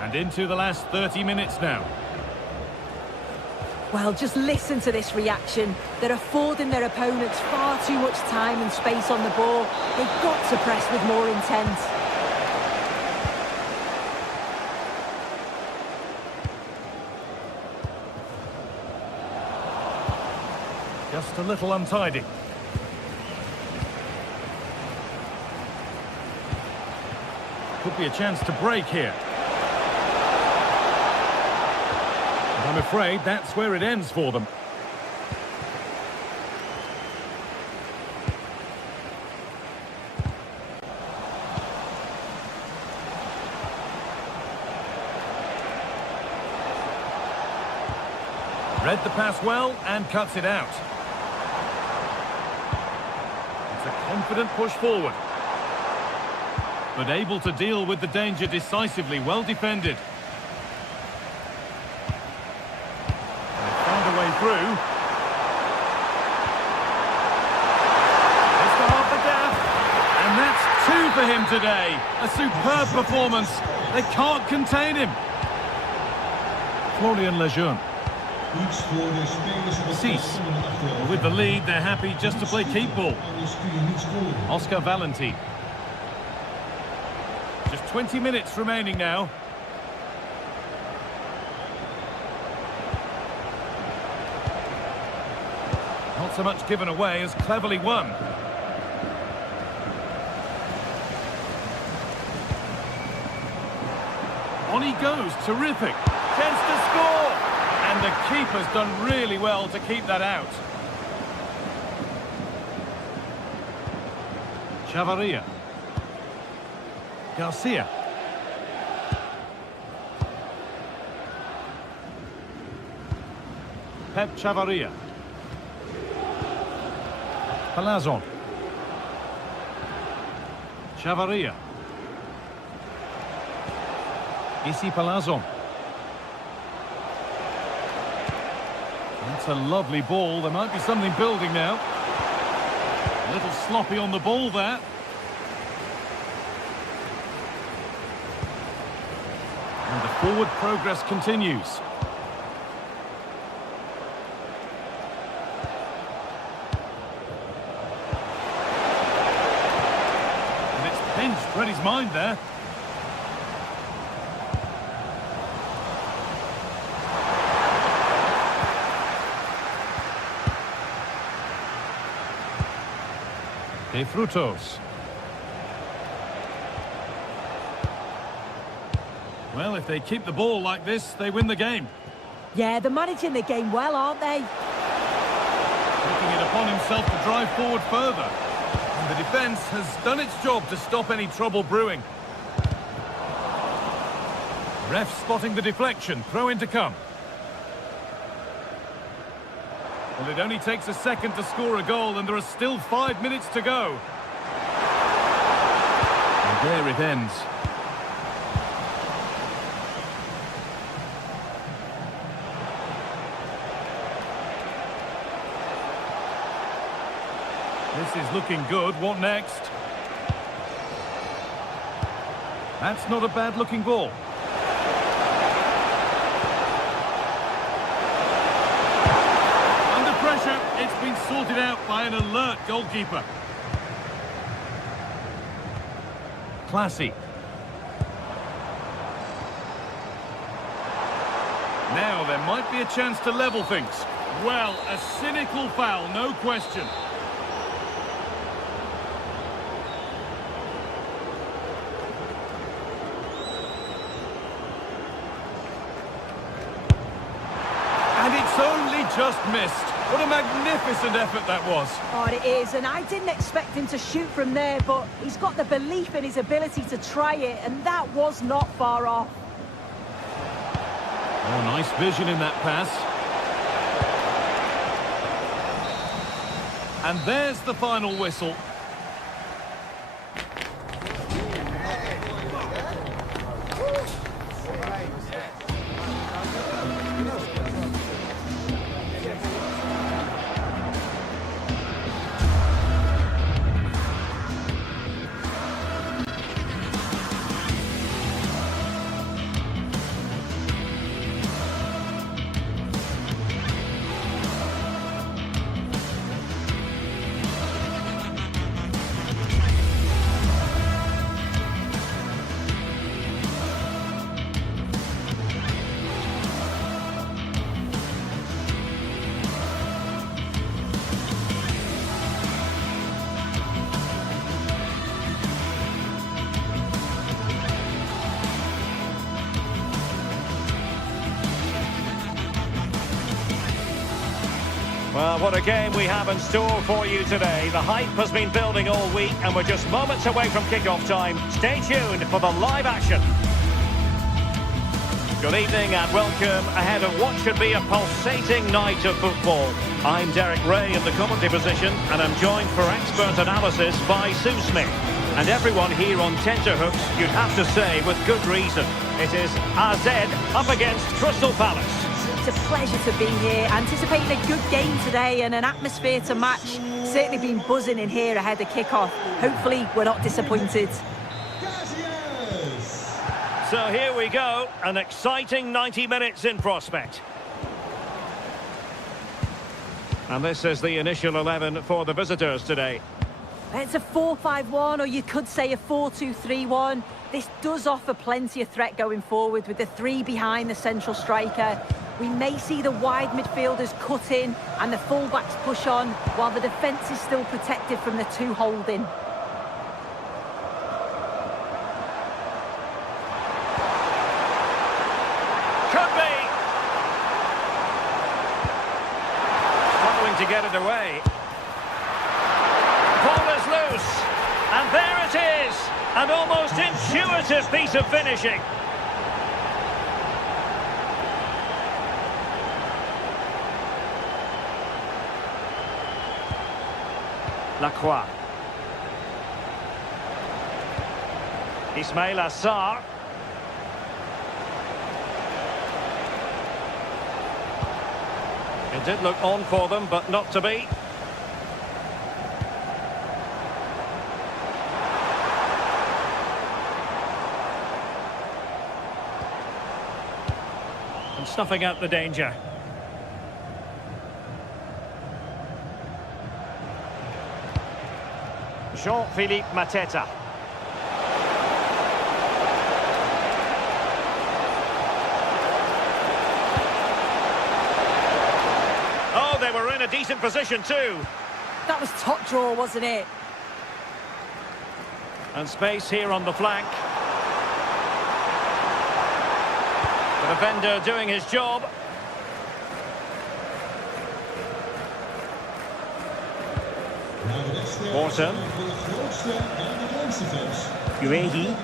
And into the last 30 minutes now. Well, just listen to this reaction. They're affording their opponents far too much time and space on the ball. They've got to press with more intent. Just a little untidy. Could be a chance to break here. But I'm afraid that's where it ends for them. Read the pass well and cuts it out. It's a confident push forward. But able to deal with the danger decisively, well defended. And they found a way through. It's to half the gap. And that's 2 for him today. A superb performance. They can't contain him. Florian Lejeune. Cis. With the lead, they're happy just to play keep ball. Oscar Valentin. Just 20 minutes remaining now. Not so much given away as cleverly won. On he goes, terrific. Chance to score! And the keeper's done really well to keep that out. Chavaria. Garcia. Pep Chavarria. Palazon. Chavarria. Isi Palazon. That's a lovely ball. There might be something building now. A little sloppy on the ball there. And the forward progress continues. And it's pinched Freddie's mind there. De Frutos. Well, if they keep the ball like this, they win the game. Yeah, they're managing the game well, aren't they? Taking it upon himself to drive forward further. And the defence has done its job to stop any trouble brewing. Ref spotting the deflection. Throw in to come. Well, it only takes a second to score a goal, and there are still 5 minutes to go. And there it ends. This is looking good. What next? That's not a bad-looking ball. Under pressure, it's been sorted out by an alert goalkeeper. Classy. Now there might be a chance to level things. Well, a cynical foul, no question. And it's only just missed. What a magnificent effort that was. Oh, it is, and I didn't expect him to shoot from there, but he's got the belief in his ability to try it, and that was not far off. Oh, nice vision in that pass. And there's the final whistle. Well, what a game we have in store for you today. The hype has been building all week, and we're just moments away from kick-off time. Stay tuned for the live action. Good evening and welcome ahead of what should be a pulsating night of football. I'm Derek Ray in the commentary position, and I'm joined for expert analysis by Sue Smith. And everyone here on tenterhooks, you'd have to say with good reason. It is AZ up against Crystal Palace. It's a pleasure to be here, anticipating a good game today and an atmosphere to match. Certainly been buzzing in here ahead of kick-off. Hopefully we're not disappointed. So here we go, an exciting 90 minutes in prospect. And this is the initial 11 for the visitors today. It's a 4-5-1, or you could say a 4-2-3-1. This does offer plenty of threat going forward with the three behind the central striker. We may see the wide midfielders cut in and the fullbacks push on, while the defence is still protected from the two holding. Could be. Struggling to get it away. Ball is loose. And there it is. An almost intuitive piece of finishing. Lacroix. Ismail Assar. It did look on for them, but not to be. And snuffing out the danger. Jean-Philippe Mateta. Oh, they were in a decent position too. That was top draw, wasn't it? And space here on the flank. The defender doing his job. Morton. Urehi.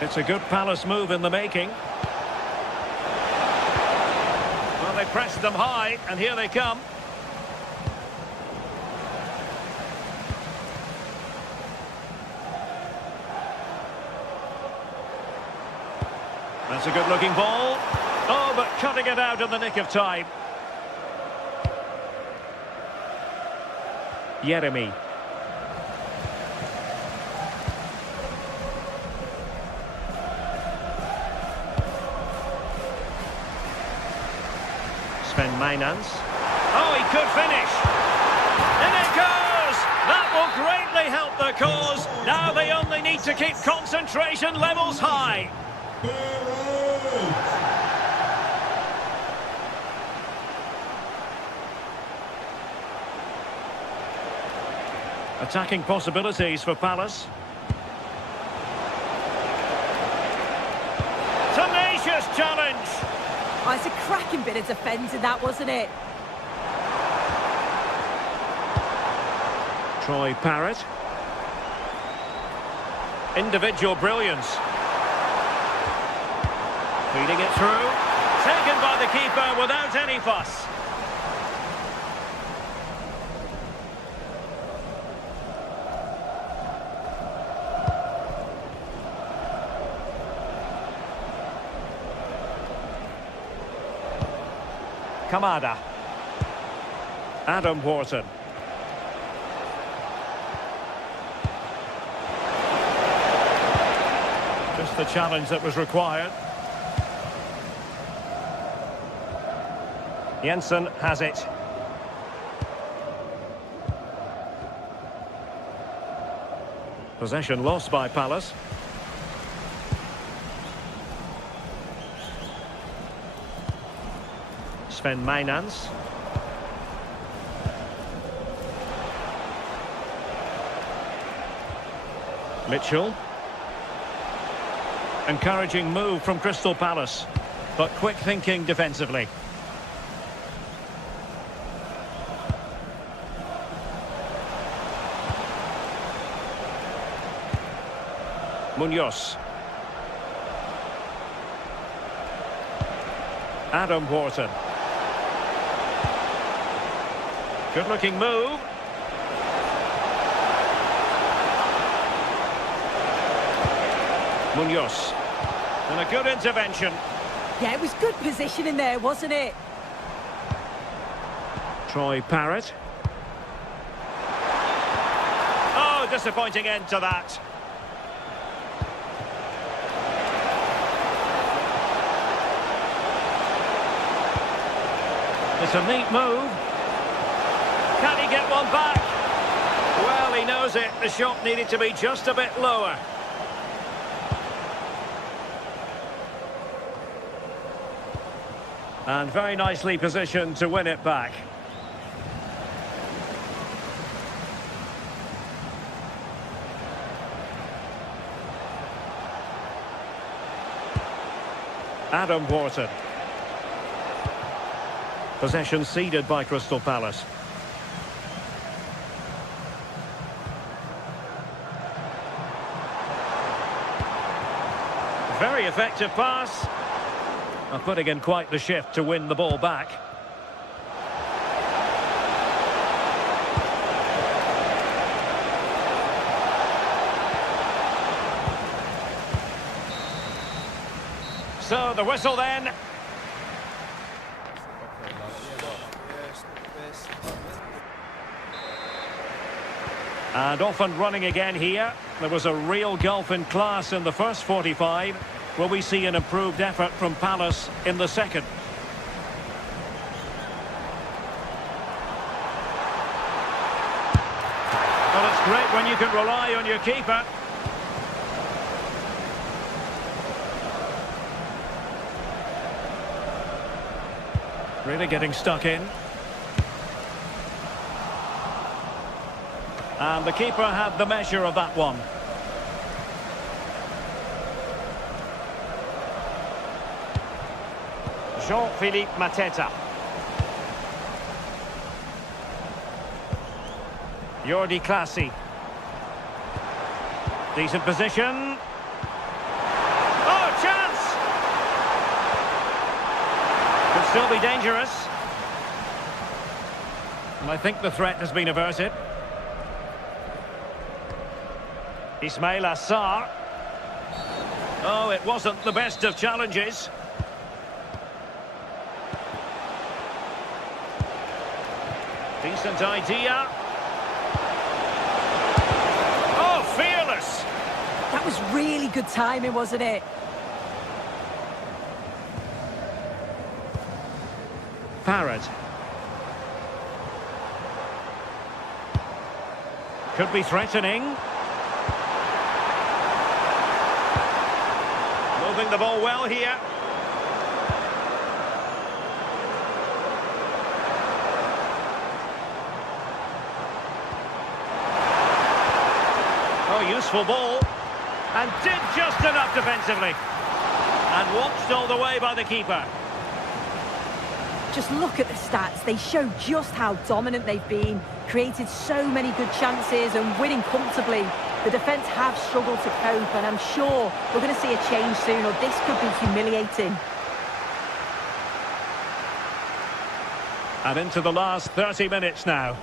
It's a good Palace move in the making. Well, they pressed them high, and here they come. That's a good-looking ball. Oh, but cutting it out in the nick of time. Yeremy. Sven Mainans. Oh, he could finish. In it goes! That will greatly help the cause. Now they only need to keep concentration levels high. Attacking possibilities for Palace. Tenacious challenge. Oh, it's a cracking bit of defending, that, wasn't it? Troy Parrott. Individual brilliance. Feeding it through. Taken by the keeper without any fuss. Kamada. Adam Wharton. Just the challenge that was required. Jensen has it. Possession lost by Palace. Sven Mainans. Mitchell. Encouraging move from Crystal Palace, but quick thinking defensively. Munoz. Adam Wharton. Good-looking move. Munoz. And a good intervention. Yeah, it was good positioning there, wasn't it? Troy Parrott. Oh, disappointing end to that. It's a neat move. Can he get one back? Well, he knows it. The shot needed to be just a bit lower. And very nicely positioned to win it back. Adam Wharton. Possession ceded by Crystal Palace. Very effective pass. Putting in quite the shift to win the ball back. So the whistle then. And off and running again here. There was a real gulf in class in the first 45. Will we see an improved effort from Palace in the second? Well, it's great when you can rely on your keeper. Really getting stuck in. And the keeper had the measure of that one. Jean-Philippe Mateta. Jordi Clasie. Decent position. Oh, chance! Could still be dangerous. And I think the threat has been averted. Ismail Assar. Oh, it wasn't the best of challenges. Decent idea. Oh, fearless. That was really good timing, wasn't it? Parrott. Could be threatening. Moving the ball well here. Oh, useful ball. And did just enough defensively. And watched all the way by the keeper. Just look at the stats. They show just how dominant they've been. Created so many good chances and winning comfortably. The defence have struggled to cope, and I'm sure we're going to see a change soon, or this could be humiliating. And into the last 30 minutes now.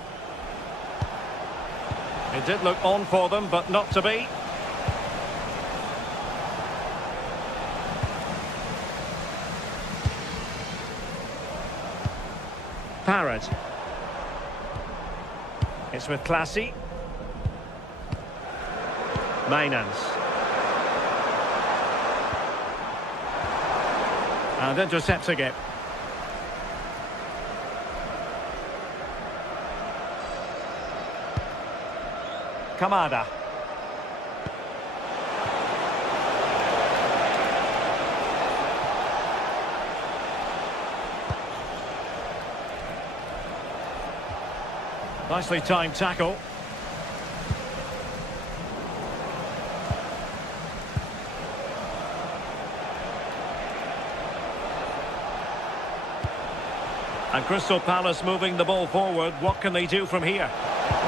It did look on for them, but not to be. Parrott. It's with Clasie. Mainans. And intercepting it. Kamada. Nicely timed tackle. And Crystal Palace moving the ball forward. What can they do from here?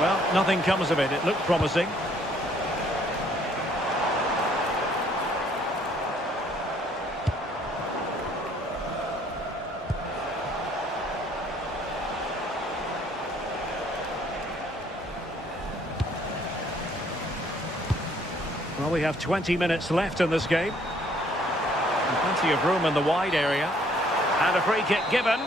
Well, nothing comes of it. It looked promising. Well, we have 20 minutes left in this game. And plenty of room in the wide area. And a free kick given.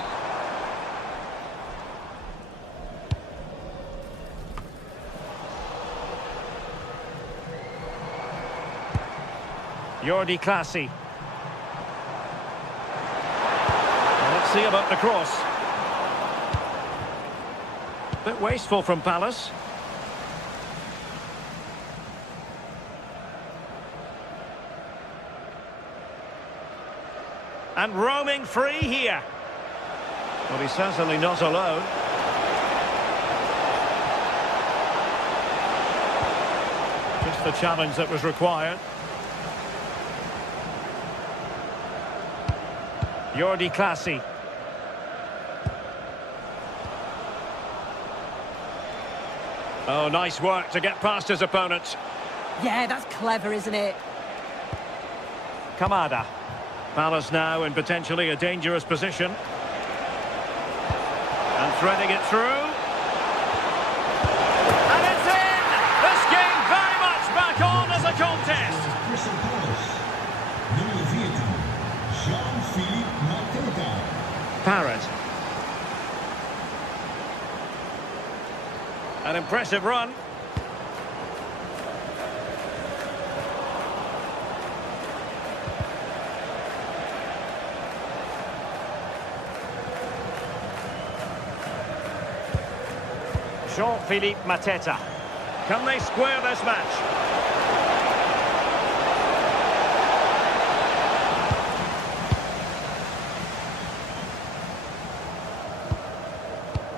Jordi Clasie. Let's see about the cross. Bit wasteful from Palace. And roaming free here. Well, he's certainly not alone. Just the challenge that was required. Jordi Clasie. Oh, nice work to get past his opponent. Yeah, that's clever, isn't it? Kamada. Palace now in potentially a dangerous position. And threading it through. And it's in! This game very much back on as a contest. Crystal Palace. Nummer 14, Jean-Philippe Mateta. Parrott. An impressive run. Jean-Philippe Mateta. Can they square this match?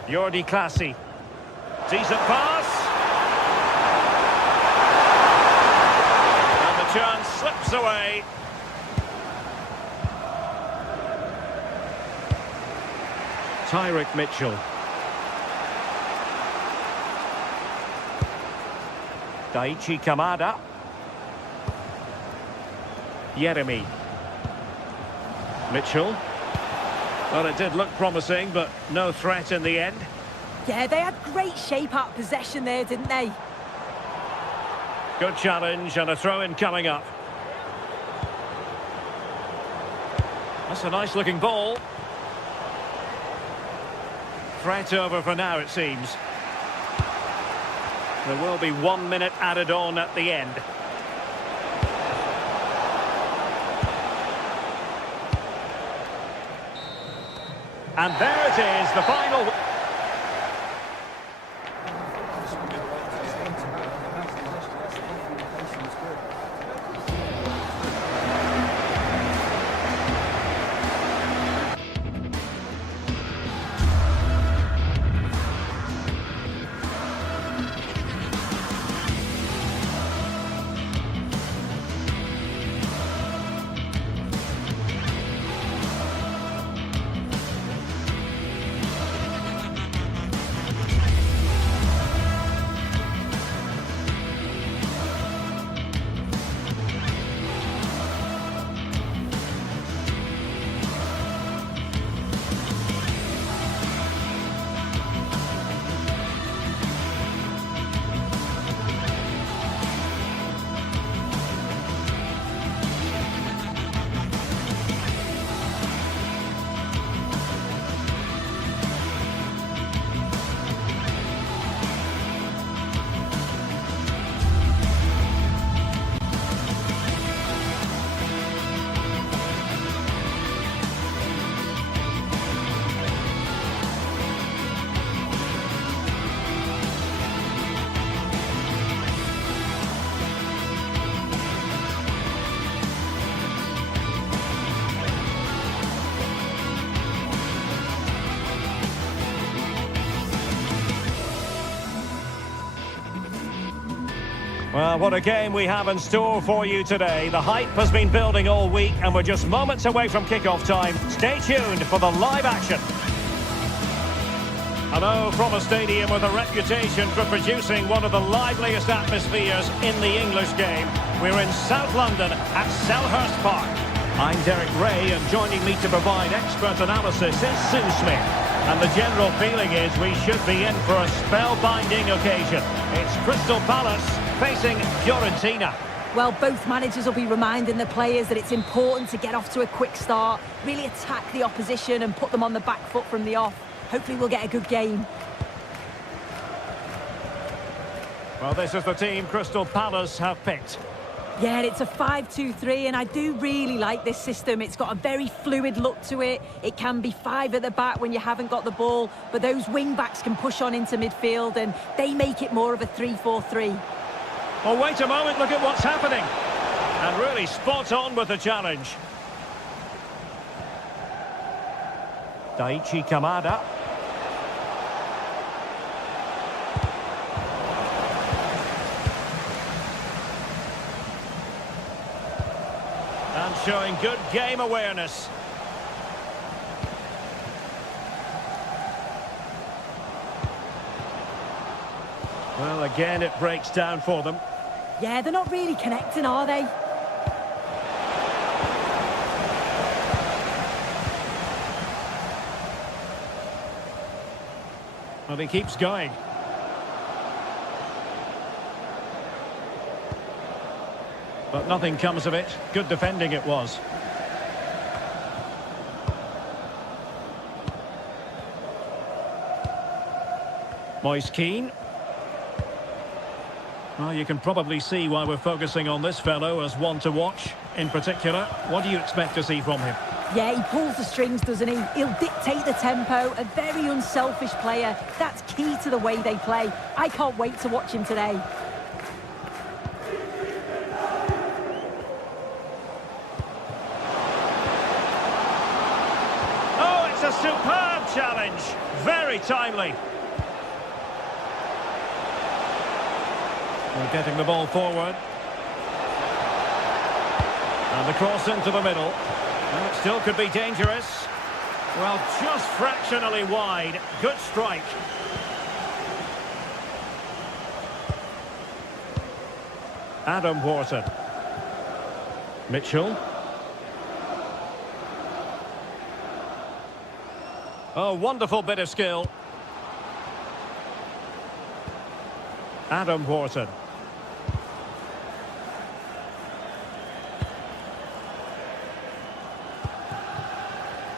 Jordi Clasie. Decent pass. And the chance slips away. Tyrick Mitchell. Daichi Kamada. Yeremi. Mitchell. Well, it did look promising, but no threat in the end. Yeah, they had great shape out of possession there, didn't they? Good challenge and a throw-in coming up. That's a nice-looking ball. Threat over for now, it seems. There will be 1 minute added on at the end. And there it is, the final. Well, what a game we have in store for you today. The hype has been building all week and we're just moments away from kick-off time. Stay tuned for the live action. Hello from a stadium with a reputation for producing one of the liveliest atmospheres in the English game. We're in South London at Selhurst Park. I'm Derek Ray, and joining me to provide expert analysis is Sue Smith. And the general feeling is we should be in for a spellbinding occasion. It's Crystal Palace facing Fiorentina. Well, both managers will be reminding the players that it's important to get off to a quick start, really attack the opposition and put them on the back foot from the off. Hopefully we'll get a good game. Well, this is the team Crystal Palace have picked. Yeah, it's a 5-2-3, and I do really like this system. It's got a very fluid look to it. It can be 5 at the back when you haven't got the ball, but those wing-backs can push on into midfield, and they make it more of a 3-4-3. Oh, wait a moment, look at what's happening. And really spot on with the challenge. Daichi Kamada. And showing good game awareness. Well, again, it breaks down for them. Yeah, they're not really connecting, are they? Well, he keeps going. But nothing comes of it. Good defending it was. Moise Keane. Well, you can probably see why we're focusing on this fellow as one to watch. In particular, what do you expect to see from him? Yeah, he pulls the strings, doesn't he? He'll dictate the tempo, a very unselfish player. That's key to the way they play. I can't wait to watch him today. Oh, it's a superb challenge. Very timely. We're getting the ball forward. And the cross into the middle. Well, it still could be dangerous. Well, just fractionally wide. Good strike. Adam Wharton. Mitchell. Oh, wonderful bit of skill. Adam Wharton.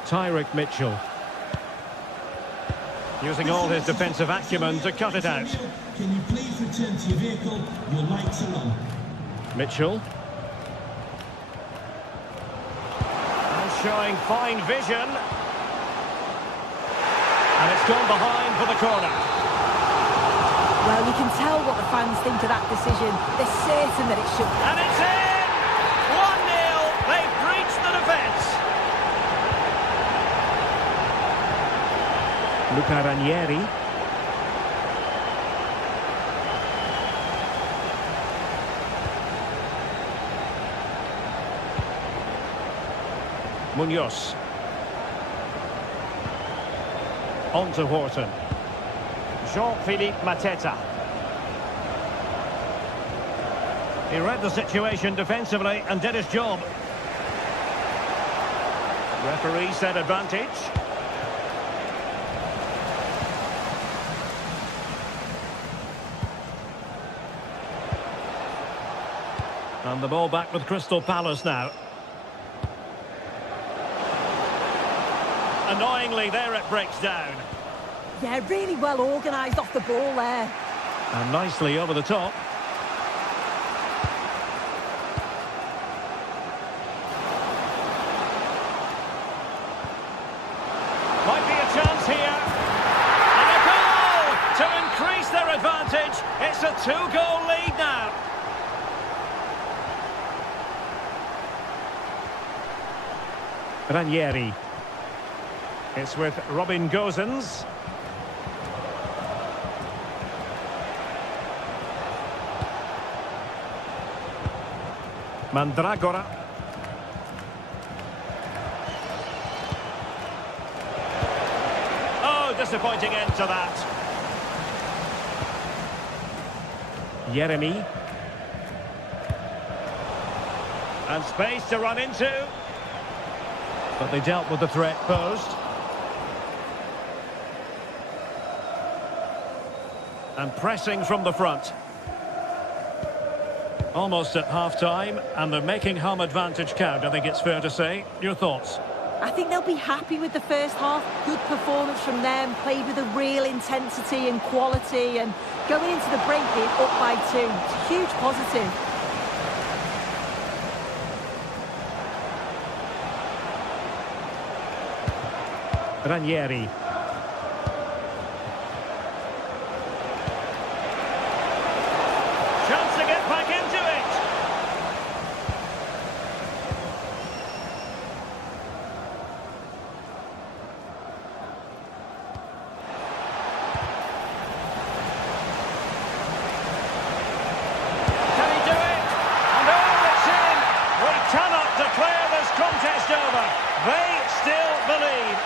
Tyrick Mitchell. Using all his defensive acumen to cut it out. Can you please return to your vehicle? Your lights are on. Mitchell. And showing fine vision. And it's gone behind for the corner. Well, you can tell what the fans think of that decision. They're certain that it should. And it's in! 1-0. They've breached the defence. Luca Ranieri. Munoz. On to Wharton. Jean-Philippe Mateta. He read the situation defensively and did his job. Referee said advantage. And the ball back with Crystal Palace now. Annoyingly, there it breaks down. Yeah, really well organised off the ball there. And nicely over the top. Might be a chance here. And a goal to increase their advantage. It's a 2-goal lead now. Ranieri. It's with Robin Gosens. Mandragora. Oh, disappointing end to that. Yeremy. And space to run into. But they dealt with the threat posed. And pressing from the front. Almost at half-time, and they're making home advantage count, I think it's fair to say. Your thoughts? I think they'll be happy with the first half. Good performance from them, played with a real intensity and quality, and going into the break being up by 2. It's a huge positive. Ranieri. Chance to get back into it. Can he do it? And oh, it's in. We cannot declare this contest over. They still believe.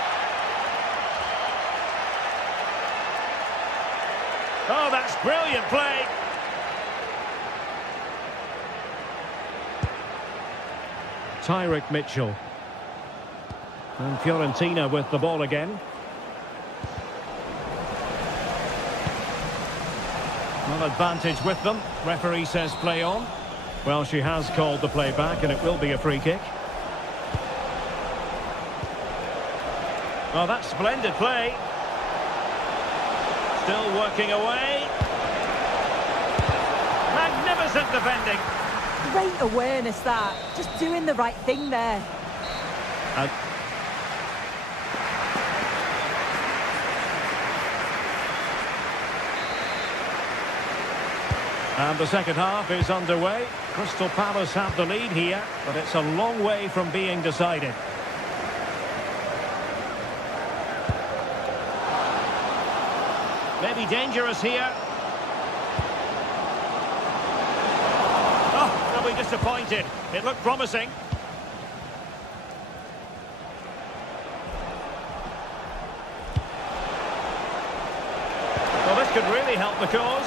Oh, that's brilliant play. Tyrick Mitchell. And Fiorentina with the ball again. Well, advantage with them. Referee says play on. Well, she has called the play back, and it will be a free kick. Oh, that's splendid play. Still working away. Magnificent defending. Great awareness, that. Just doing the right thing there. And the second half is underway. Crystal Palace have the lead here, but it's a long way from being decided. Maybe dangerous here. Oh, they'll be disappointed. It looked promising. Well, this could really help the cause.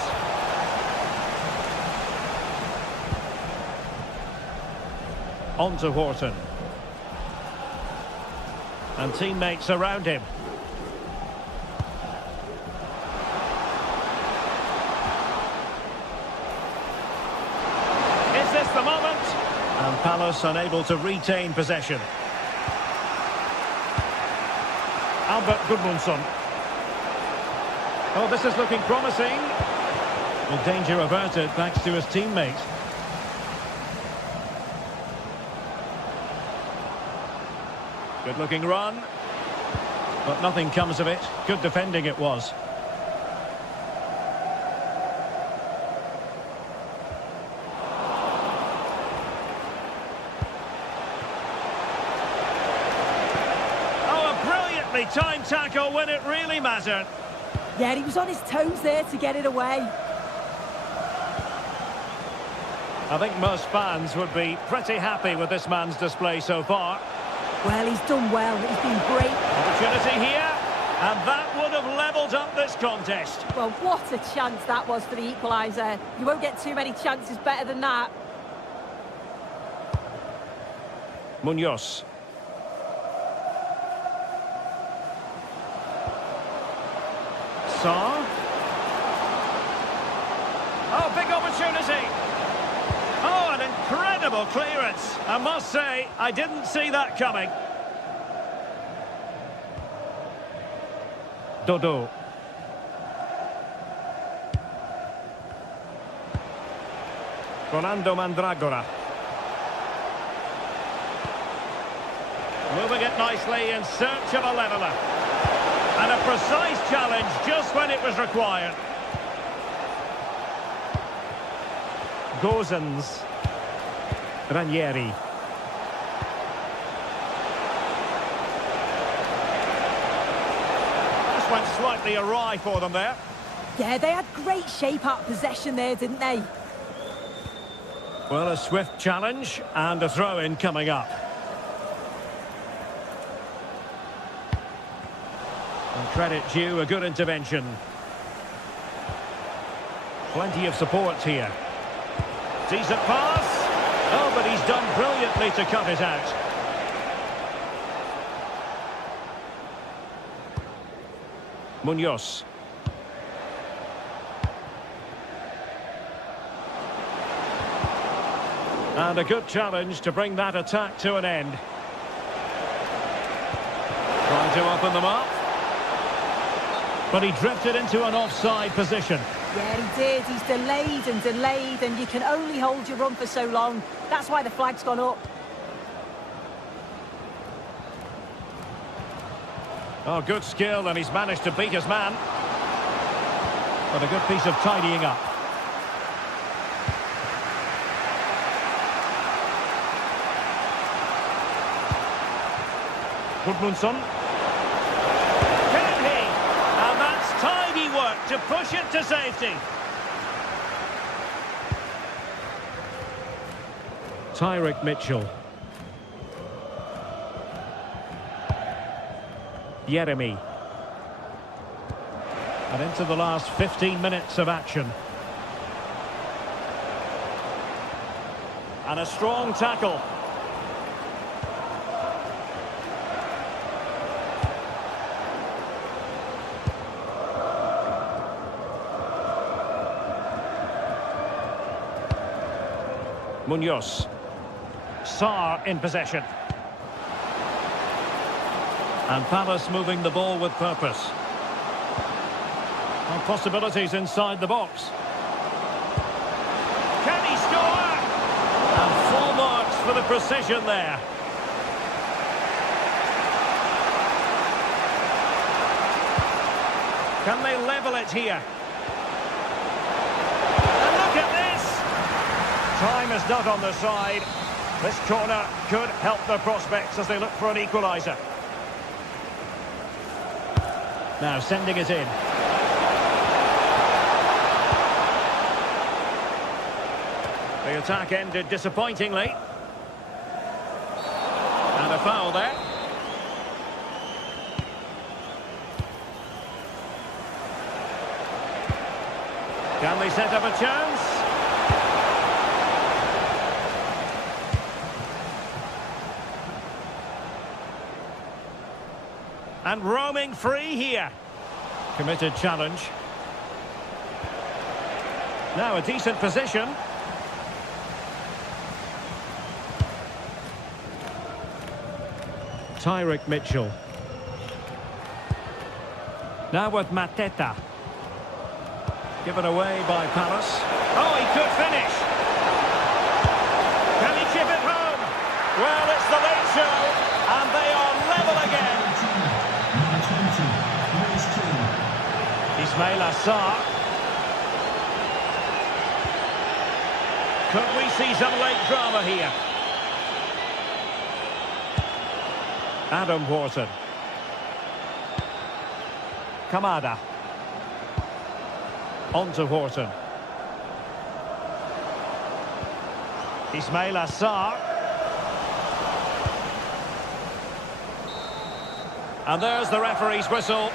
On to Wharton. And teammates around him. Is this the moment? And Palace unable to retain possession. Albert Gudmundsson. Oh, this is looking promising. Well, danger averted thanks to his teammate. Good looking run, but nothing comes of it. Good defending it was. Oh, a brilliantly timed tackle when it really mattered. Yeah, he was on his toes there to get it away. I think most fans would be pretty happy with this man's display so far. Well, he's done well. He's been great. Opportunity here, and that would have levelled up this contest. Well, what a chance that was for the equaliser. You won't get too many chances better than that. Munoz. Saar. Oh, big opportunity. Oh, an incredible clearance. I must say, I didn't see that coming. Dodo. Ronaldo Mandragora. Moving it nicely in search of a leveller. And a precise challenge just when it was required. Gozens. Ranieri. This went slightly awry for them there. Yeah, they had great shape out of possession there, didn't they? Well, a swift challenge and a throw-in coming up. And credit due, a good intervention. Plenty of support here. Decent pass. Oh, but he's done brilliantly to cut it out. Munoz. And a good challenge to bring that attack to an end. Trying to open them up. But he drifted into an offside position. Yeah, he did. He's delayed, and you can only hold your run for so long. That's why the flag's gone up. Oh, good skill, and he's managed to beat his man. But a good piece of tidying up. Gudmundsson. Can he? And that's tidy work to push it to safety. Tyrick Mitchell. Jeremy. And into the last 15 minutes of action. And a strong tackle. Munoz. Sarr in possession. And Palace moving the ball with purpose. And possibilities inside the box. Can he score? And full marks for the precision there. Can they level it here? And look at this! Time is not on their side. This corner could help their prospects as they look for an equaliser. Now sending it in. The attack ended disappointingly. And a foul there. Can they set up a chance? And roaming free here. Committed challenge. Now a decent position. Tyrick Mitchell. Now with Mateta. Given away by Palace. Oh, he could finish. Can he chip it home? Well, it's the late show, and they are level again. Ismail Assar. Could we see some late drama here? Adam Wharton. Kamada. On to Wharton. Ismail Assar. And there's the referee's whistle.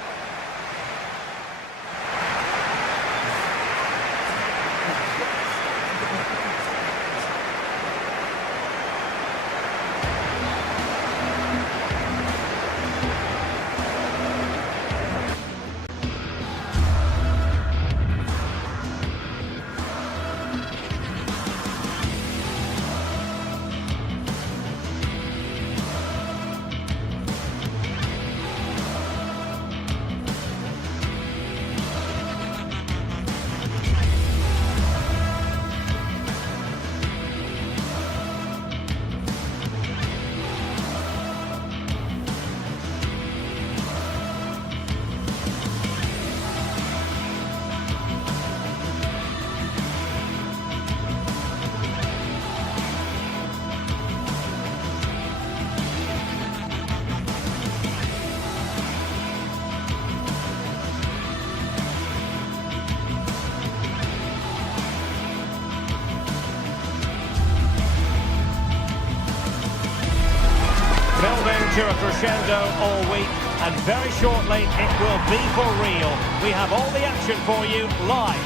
Building to a crescendo all week, and very shortly it will be for real. We have all the action for you live.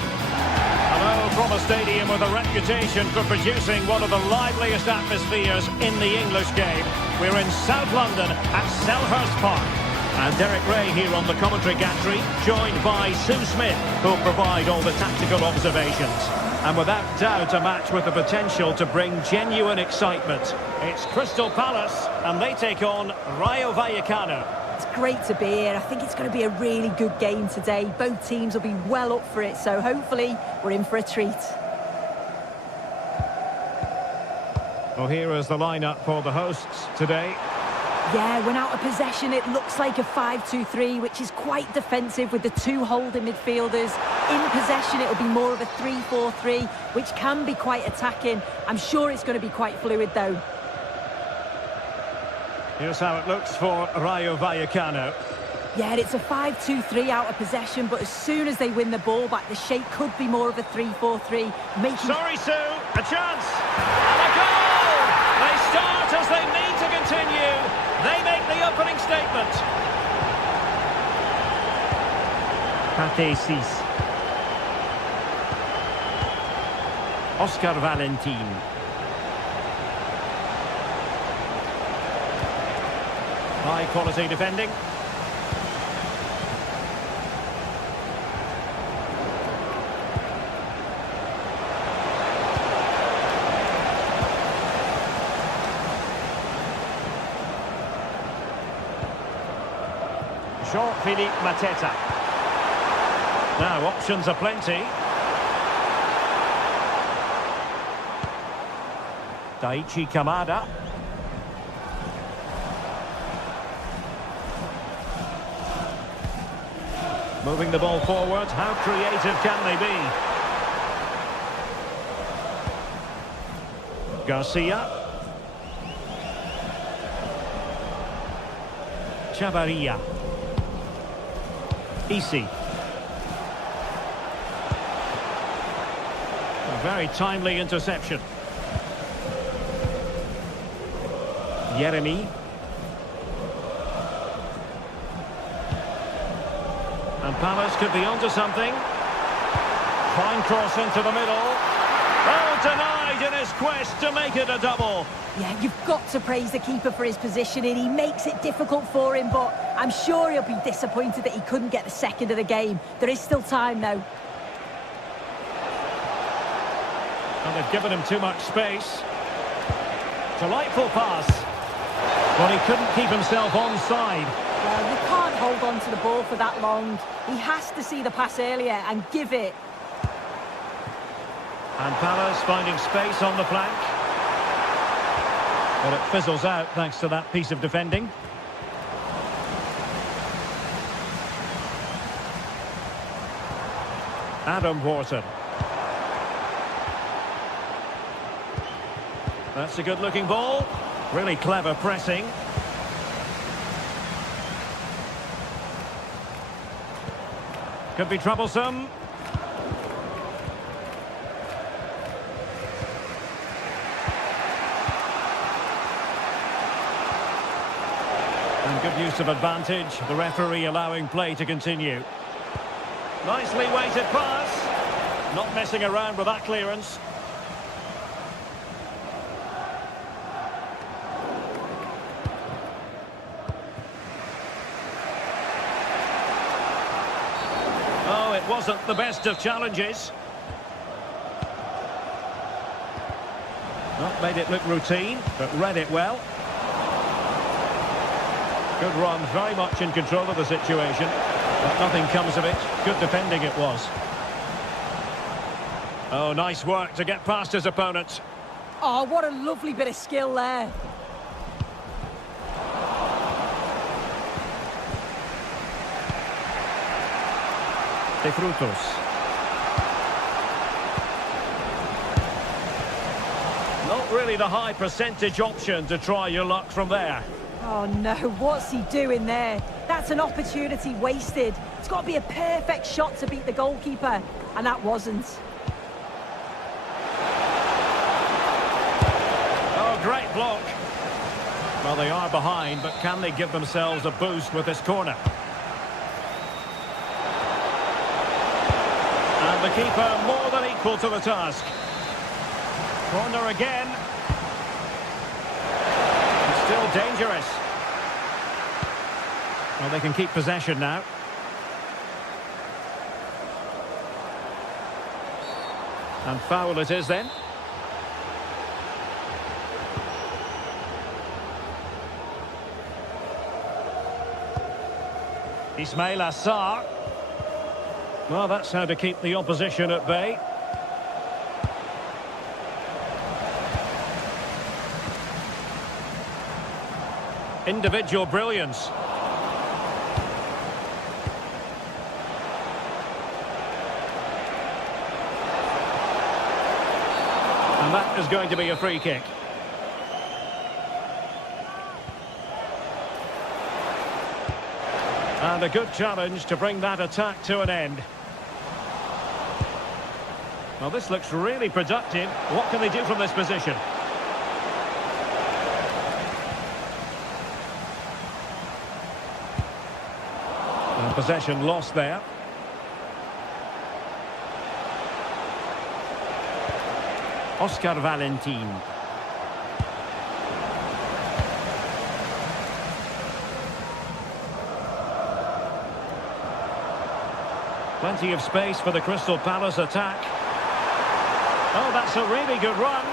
Hello from a stadium with a reputation for producing one of the liveliest atmospheres in the English game. We're in South London at Selhurst Park. And Derek Ray here on the commentary gantry, joined by Sue Smith, who'll provide all the tactical observations. And without doubt, a match with the potential to bring genuine excitement. It's Crystal Palace, and they take on Rayo Vallecano. It's great to be here. I think it's going to be a really good game today. Both teams will be well up for it, so hopefully we're in for a treat. Well, here is the lineup for the hosts today. Yeah, when out of possession, it looks like a 5-2-3, which is quite defensive with the two holding midfielders. In possession, it'll be more of a 3-4-3, which can be quite attacking. I'm sure it's going to be quite fluid, though. Here's how it looks for Rayo Vallecano. Yeah, it's a 5-2-3 out of possession, but as soon as they win the ball back, the shape could be more of a 3-4-3. Sorry, Sue, a chance! And a goal! They start as they need to continue. They make the opening statement. Pate Cis. Oscar Valentin. High quality defending. Jean-Philippe Mateta. Now, options are plenty. Daichi Kamada. Moving the ball forward. How creative can they be? Garcia. Chavarria. Isi. A very timely interception. Yeremy. And Palace could be onto something. Fine cross into the middle. Oh, denied in his quest to make it a double. Yeah, you've got to praise the keeper for his positioning. He makes it difficult for him, but I'm sure he'll be disappointed that he couldn't get the second of the game. There is still time, though. And they've given him too much space. Delightful pass. But he couldn't keep himself onside. Well, you can't hold on to the ball for that long. He has to see the pass earlier and give it. And Palace finding space on the flank. But it fizzles out thanks to that piece of defending. Adam Wharton. That's a good-looking ball. Really clever pressing. Could be troublesome. And good use of advantage. The referee allowing play to continue. Nicely weighted pass. Not messing around with that clearance. Oh, it wasn't the best of challenges. Not made it look routine, but read it well. Good run, very much in control of the situation. But nothing comes of it. Good defending it was. Oh, nice work to get past his opponents. Oh, what a lovely bit of skill there. De Frutos. Not really the high percentage option to try your luck from there. Oh no, what's he doing there? That's an opportunity wasted. It's got to be a perfect shot to beat the goalkeeper, and that wasn't. Oh, great block. Well, they are behind, but can they give themselves a boost with this corner? And the keeper more than equal to the task. Corner again. It's still dangerous. Well, they can keep possession now. And foul it is then. Ismail Assar. Well, that's how to keep the opposition at bay. Individual brilliance. And that is going to be a free kick. And a good challenge to bring that attack to an end. Well, this looks really productive. What can they do from this position? And possession lost there. Oscar Valentin. Plenty of space for the Crystal Palace attack. Oh, that's a really good run.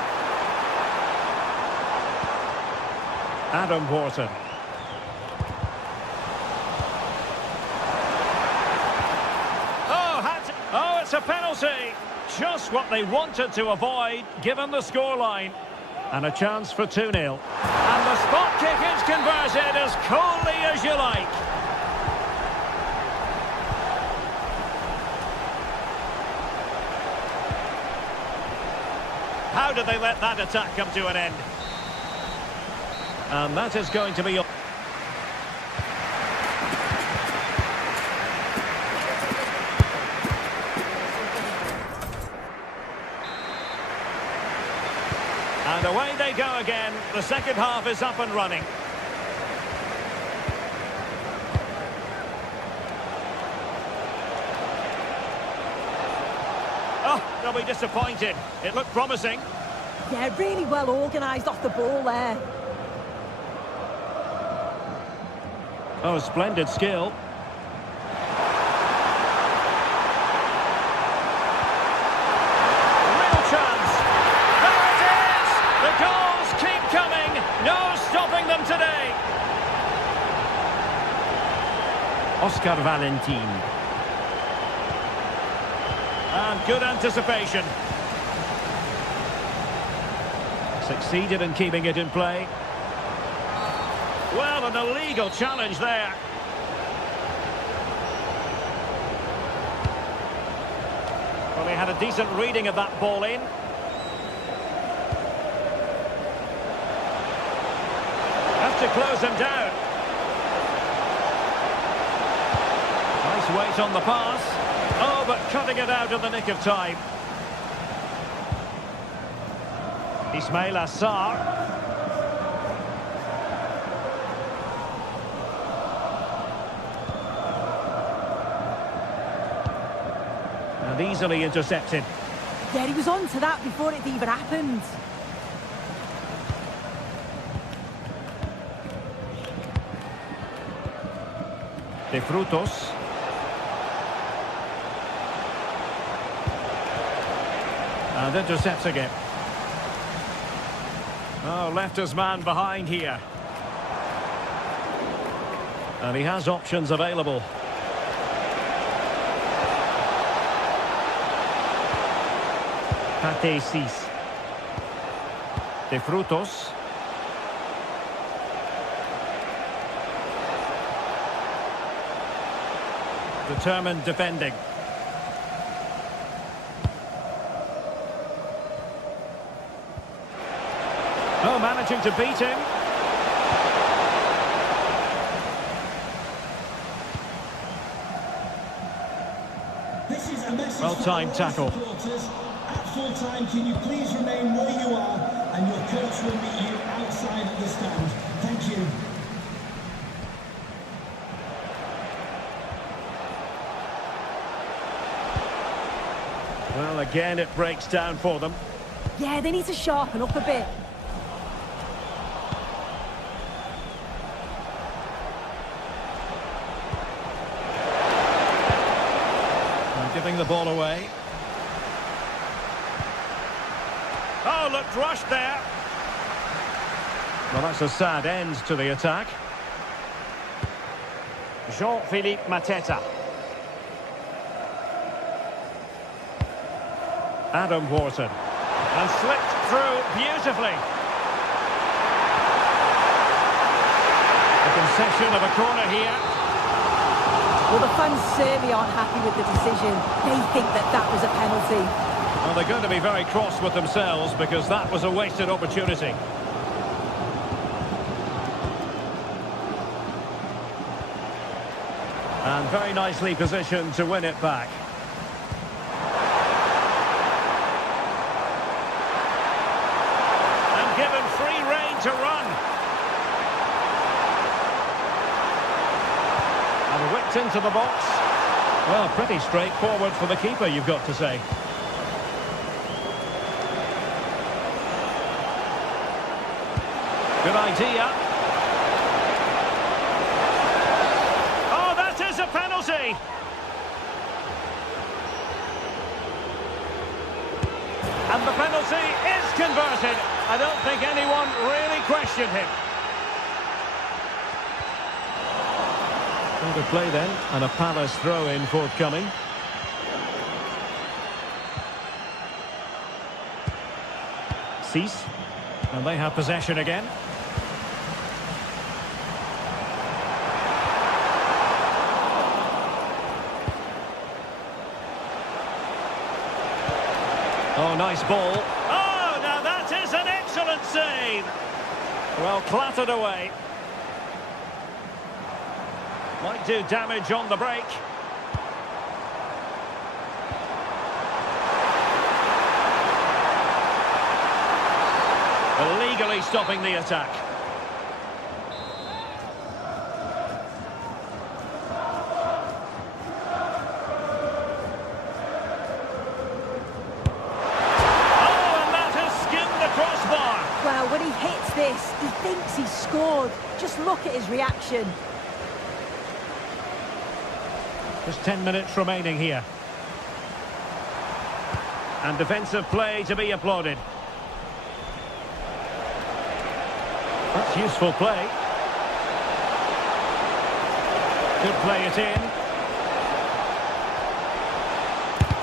Adam Wharton. It's a penalty. Just what they wanted to avoid, given the scoreline. And a chance for 2-0. And the spot kick is converted as coolly as you like. How did they let that attack come to an end? And that is going to be... And away they go again. The second half is up and running. Oh, they'll be disappointed. It looked promising. Yeah, really well organised off the ball there. Oh, splendid skill. Real chance. There it is! The goals keep coming. No stopping them today. Oscar Valentin. And good anticipation. Succeeded in keeping it in play. Well, an illegal challenge there. Well, he had a decent reading of that ball in. Has to close him down. Nice weight on the pass. Oh, but cutting it out in the nick of time. Ismail Assar. And easily intercepted. Yeah, he was on to that before it even happened. De Frutos. And intercepts again. Oh, left his man behind here. And he has options available. Pate Cis. De Frutos. Determined defending. Oh, managing to beat him. This is a message Well-timed tackle. At full time, can you please remain where you are, and your coach will meet you outside of the stand. Thank you. Well, again, it breaks down for them. Yeah, they need to sharpen up a bit. And giving the ball away. Oh, looked rushed there. Well, that's a sad end to the attack. Jean-Philippe Mateta. Adam Wharton. And slipped through beautifully. A concession of a corner here. Well, the fans certainly aren't happy with the decision. They think that that was a penalty. Well, they're going to be very cross with themselves because that was a wasted opportunity. And very nicely positioned to win it back. And given free rein to run. And whipped into the box. Well, pretty straightforward for the keeper, you've got to say. Good idea. Oh, that is a penalty. And the penalty is converted. I don't think anyone really questioned him. Good play then, and a Palace throw-in forthcoming. Cease. And they have possession again. Oh, nice ball. Oh, now that is an excellent save. Well, clattered away. Might do damage on the break. Illegally stopping the attack. Well, when he hits this, he thinks he's scored. Just look at his reaction. Just 10 minutes remaining here. And defensive play to be applauded. That's useful play. Could play it in.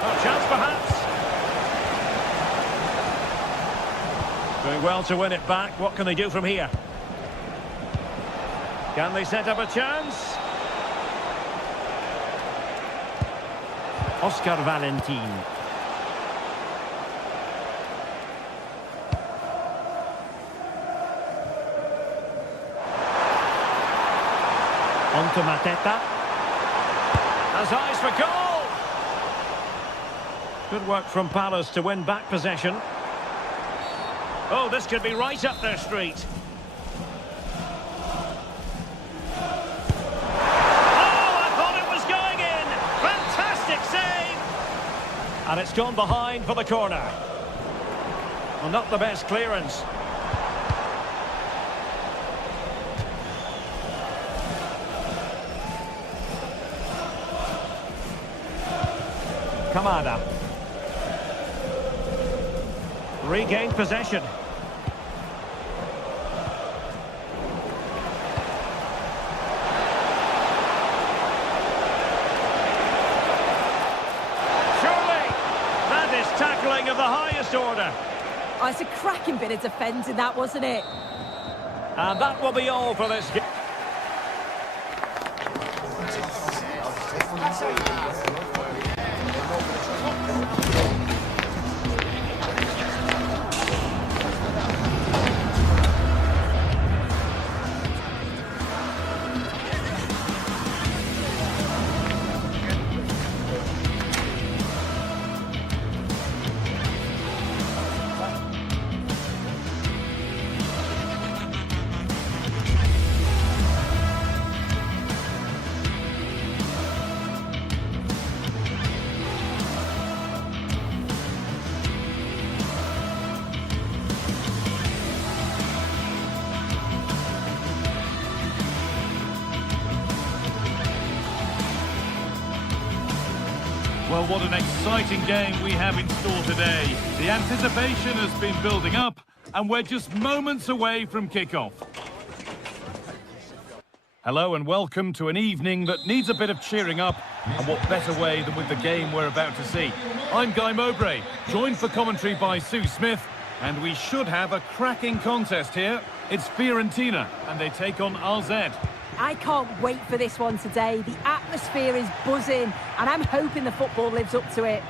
Oh, chance perhaps. Doing well to win it back. What can they do from here? Can they set up a chance? Oscar Valentin. On to Mateta. Has eyes for goal. Good work from Palace to win back possession. Oh, this could be right up their street. Oh, I thought it was going in. Fantastic save. And it's gone behind for the corner. Well, not the best clearance. Kamada. Regained possession. Surely, that is tackling of the highest order. Oh, it's a cracking bit of defending, that, wasn't it? And that will be all for this game. Well, what an exciting game we have in store today. The anticipation has been building up, and we're just moments away from kickoff. Hello and welcome to an evening that needs a bit of cheering up, and what better way than with the game we're about to see. I'm Guy Mowbray, joined for commentary by Sue Smith, and we should have a cracking contest here. It's Fiorentina, and they take on RZ. I can't wait for this one today. The atmosphere is buzzing, and I'm hoping the football lives up to it.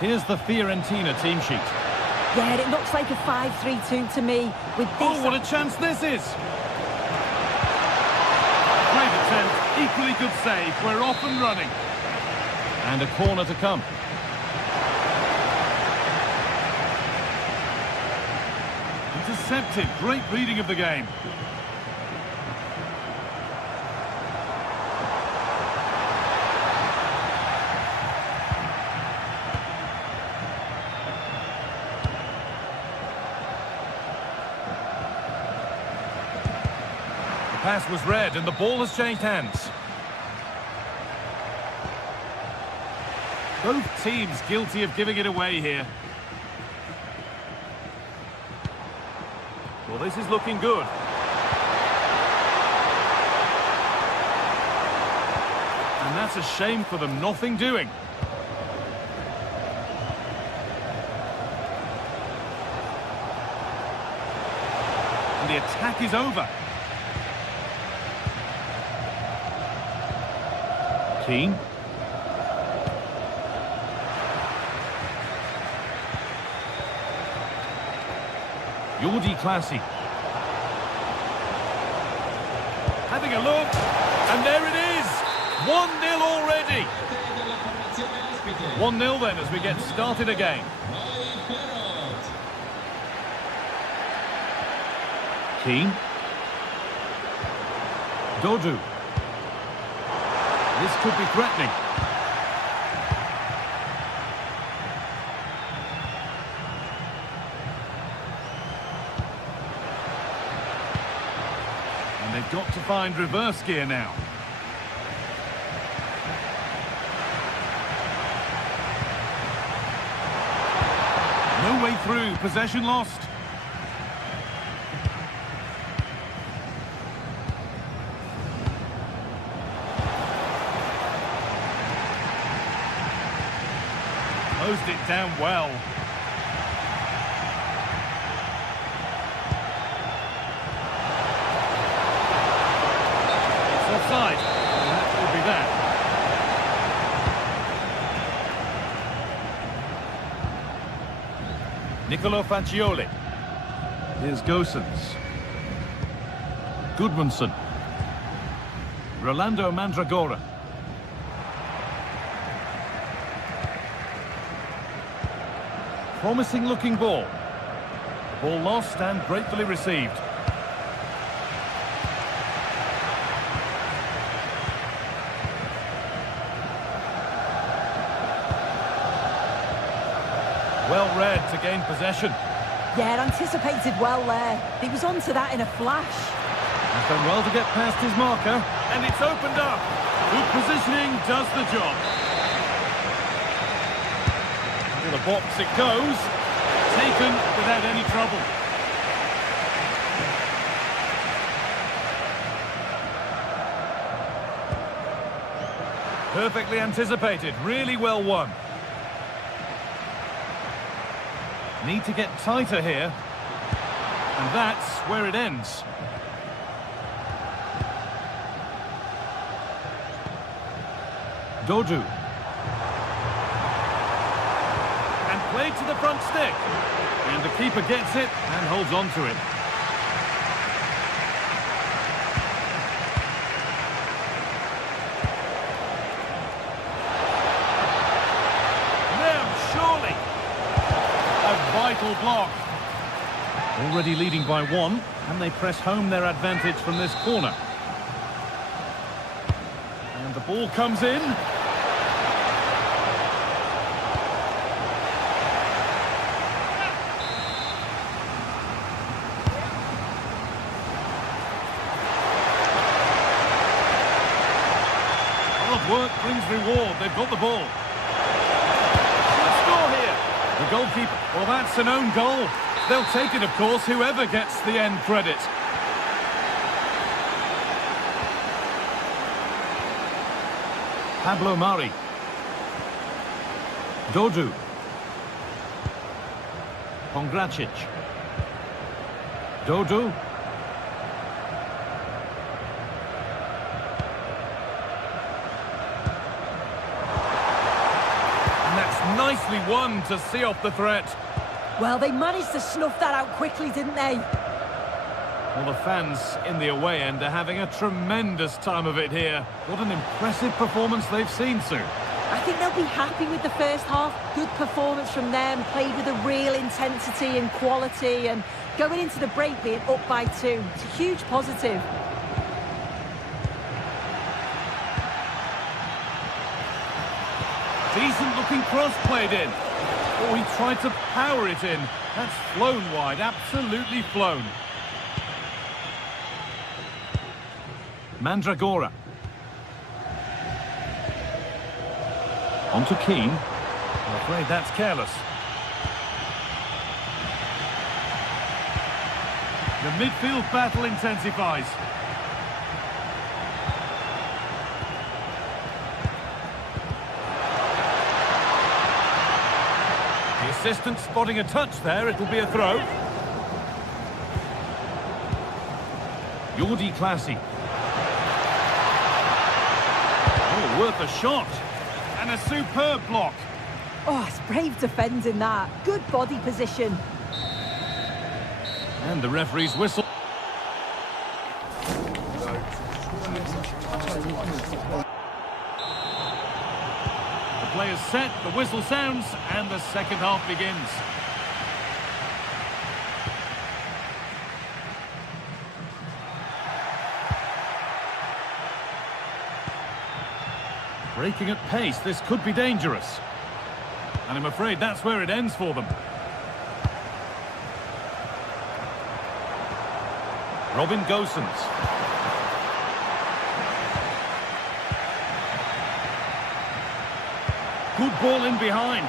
Here's the Fiorentina team sheet. Yeah, it looks like a 5-3-2 to me. With this... Oh, what a chance this is! Great attempt, equally good save. We're off and running. And a corner to come. Intercepted, great reading of the game. The pass was read and the ball has changed hands. Both teams guilty of giving it away here. Well, this is looking good. And that's a shame for them, nothing doing. And the attack is over. Keane. Jordi Classy. Having a look, and there it is! 1-0 already! 1-0 then as we get started again. Keane. Dodu. This could be threatening. And they've got to find reverse gear now. No way through, possession lost. Closed it down well. It's offside. And that would be that. Nicolo Faccioli. Here's Gosens. Goodmanson. Rolando Mandragora. Promising looking ball. Ball lost and gratefully received. Well read to gain possession. Yeah, anticipated well there. He was onto that in a flash. He's done well to get past his marker, and it's opened up. Good positioning does the job. To the box it goes. Taken without any trouble. Perfectly anticipated, really well won. Need to get tighter here. And that's where it ends. Dodu. And played to the front stick. And the keeper gets it and holds on to it. Vital block. Already leading by one, and they press home their advantage from this corner. And the ball comes in. Hard work brings reward. They've got the ball. The goalkeeper, well, that's an own goal. They'll take it, of course, whoever gets the end credit. Pablo Mari. Dodu. Pongracic. Dodu. Nicely won to see off the threat. Well, they managed to snuff that out quickly, didn't they? Well, the fans in the away end are having a tremendous time of it here. What an impressive performance they've seen, Sue. I think they'll be happy with the first half. Good performance from them, played with a real intensity and quality, and going into the break being up by 2. It's a huge positive. Decent looking cross played in. Oh, he tried to power it in. That's flown wide, absolutely flown. Mandragora. On to Keane. I'm afraid that's careless. The midfield battle intensifies. The assistant spotting a touch there, it'll be a throw. Jordi Classy. Oh, worth a shot. And a superb block. Oh, it's brave defending that. Good body position. And the referee's whistle. The player's set, the whistle sounds, and the second half begins. Breaking at pace, this could be dangerous. And I'm afraid that's where it ends for them. Robin Gosens. Good ball in behind.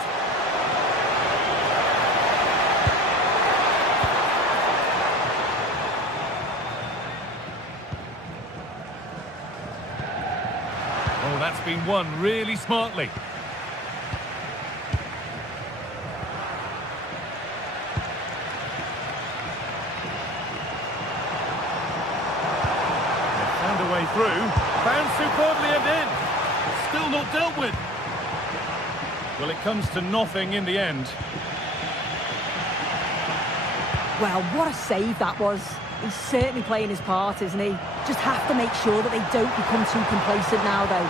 Oh, that's been won really smartly. Found a way through, found superbly and in. Still not dealt with. Well, it comes to nothing in the end. Well, what a save that was. He's certainly playing his part, isn't he? Just have to make sure that they don't become too complacent now, though.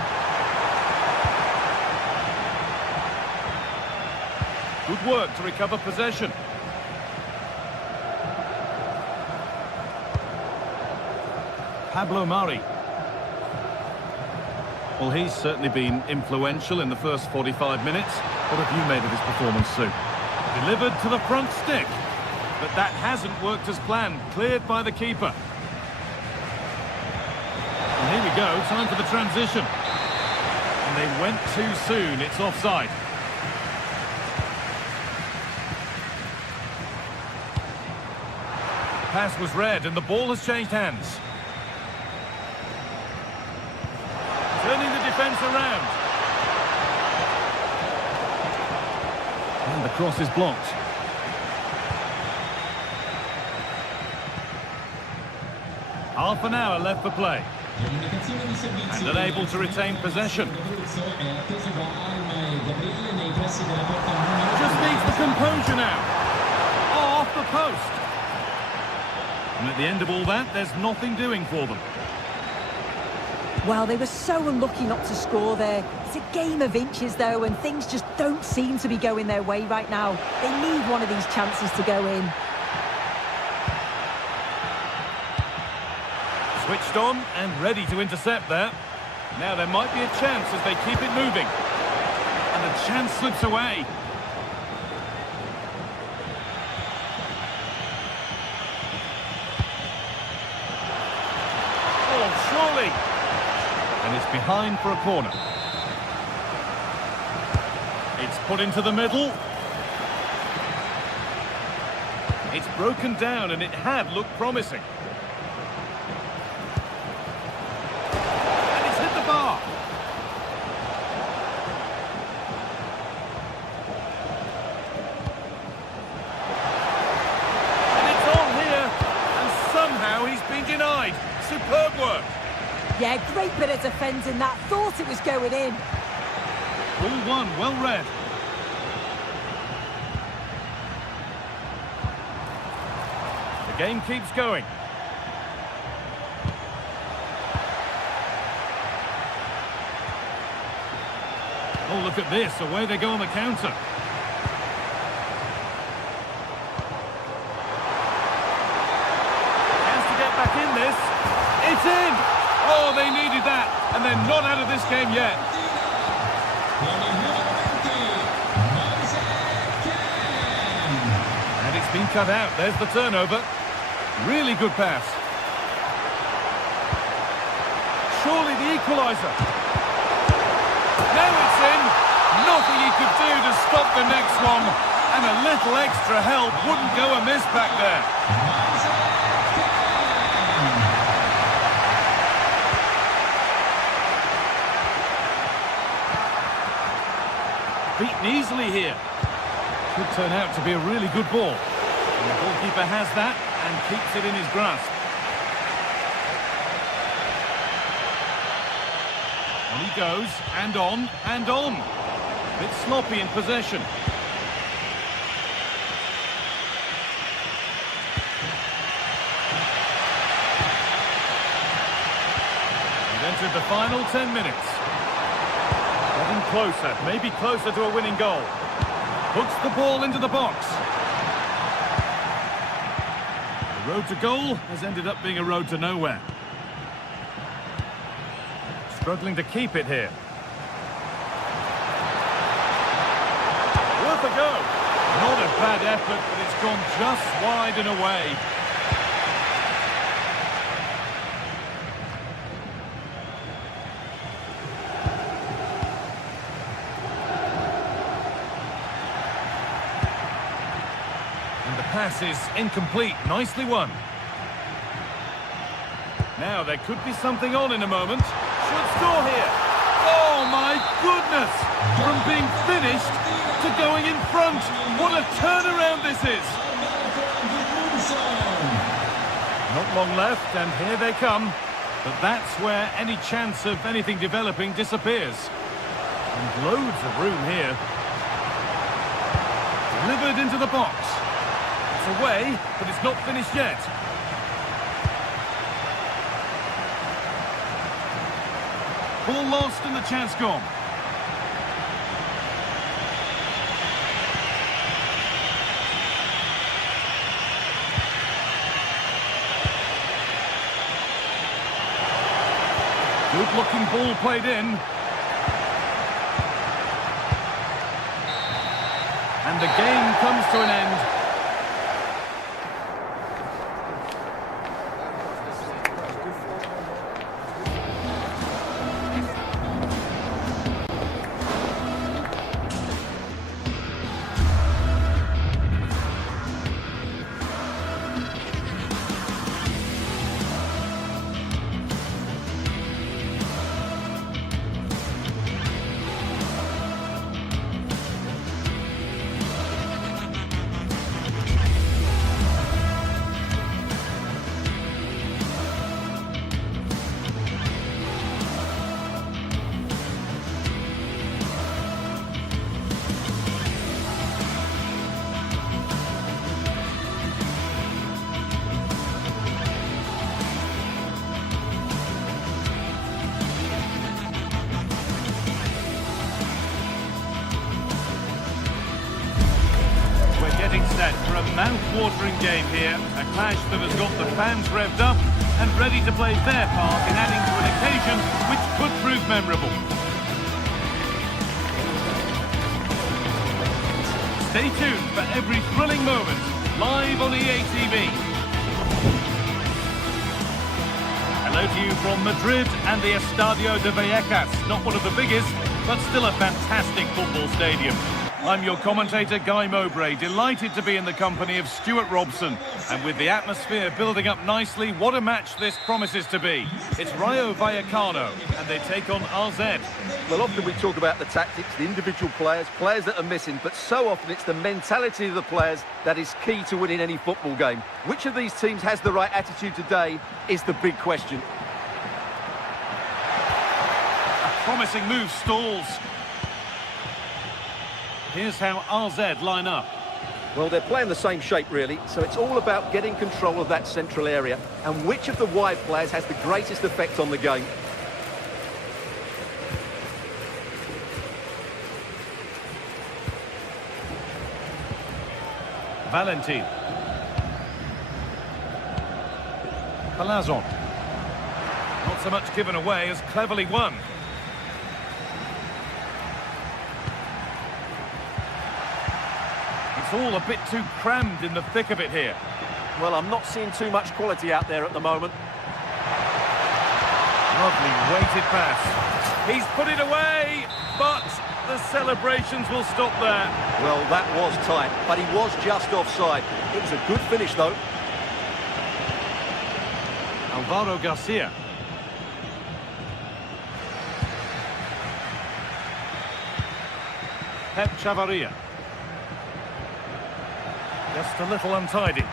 Good work to recover possession. Pablo Mari. Well, he's certainly been influential in the first 45 minutes. What have you made of his performance, Sue? Delivered to the front stick. But that hasn't worked as planned. Cleared by the keeper. And here we go, time for the transition. And they went too soon. It's offside. Pass was read and the ball has changed hands. Turning the defence around. And the cross is blocked. Half an hour left for play. And unable to retain possession. Just needs the composure now. Oh, off the post. And at the end of all that, there's nothing doing for them. Well, they were so unlucky not to score there. It's a game of inches, though, and things just don't seem to be going their way right now. They need one of these chances to go in. Switched on and ready to intercept there. Now there might be a chance as they keep it moving. And the chance slips away. Oh, surely. And it's behind for a corner. It's put into the middle. It's broken down and it had looked promising. And it's hit the bar. And it's on here. And somehow he's been denied. Superb work. Yeah, great bit of defending that. Thought it was going in. Ball one, well read. The game keeps going. Oh, look at this. Away they go on the counter. Chance to get back in this. It's in! Oh, they needed that. And they're not out of this game yet. And it's been cut out. There's the turnover. Really good pass. Surely the equaliser. Now it's in. Nothing he could do to stop the next one. And a little extra help wouldn't go amiss back there. Beaten easily here. Could turn out to be a really good ball. And the goalkeeper has that and keeps it in his grasp. On he goes, and on, and on. A bit sloppy in possession. We've entered the final 10 minutes. Getting closer, maybe closer to a winning goal. Puts the ball into the box. The road to goal has ended up being a road to nowhere. Struggling to keep it here. Worth a go. Not a bad effort, but it's gone just wide and away. And the pass is incomplete. Nicely won. Now there could be something on in a moment. Should score here. Oh my goodness! From being finished to going in front. What a turnaround this is! Not long left, and here they come. But that's where any chance of anything developing disappears. And loads of room here. Delivered into the box. It's away, but it's not finished yet. Ball lost and the chance gone. Good looking ball played in. And the game comes to an end. Getting set for a mouth-watering game here, a clash that has got the fans revved up and ready to play their part in adding to an occasion which could prove memorable. Stay tuned for every thrilling moment, live on EA TV. Hello to you from Madrid and the Estadio de Vallecas, not one of the biggest, but still a fantastic football stadium. I'm your commentator, Guy Mowbray, delighted to be in the company of Stuart Robson. And with the atmosphere building up nicely, what a match this promises to be. It's Rayo Vallecano, and they take on RZ. Well, often we talk about the tactics, the individual players that are missing, but so often it's the mentality of the players that is key to winning any football game. Which of these teams has the right attitude today is the big question. A promising move stalls. Here's how RZ line up. Well, they're playing the same shape, really, so it's all about getting control of that central area and which of the wide players has the greatest effect on the game. Valentin. Palazon. Not so much given away as cleverly won. It's all a bit too crammed in the thick of it here. Well, I'm not seeing too much quality out there at the moment. Lovely weighted pass. He's put it away, but the celebrations will stop there. Well, that was tight, but he was just offside. It was a good finish, though. Alvaro Garcia. Pep Chavarria. Just a little untidy.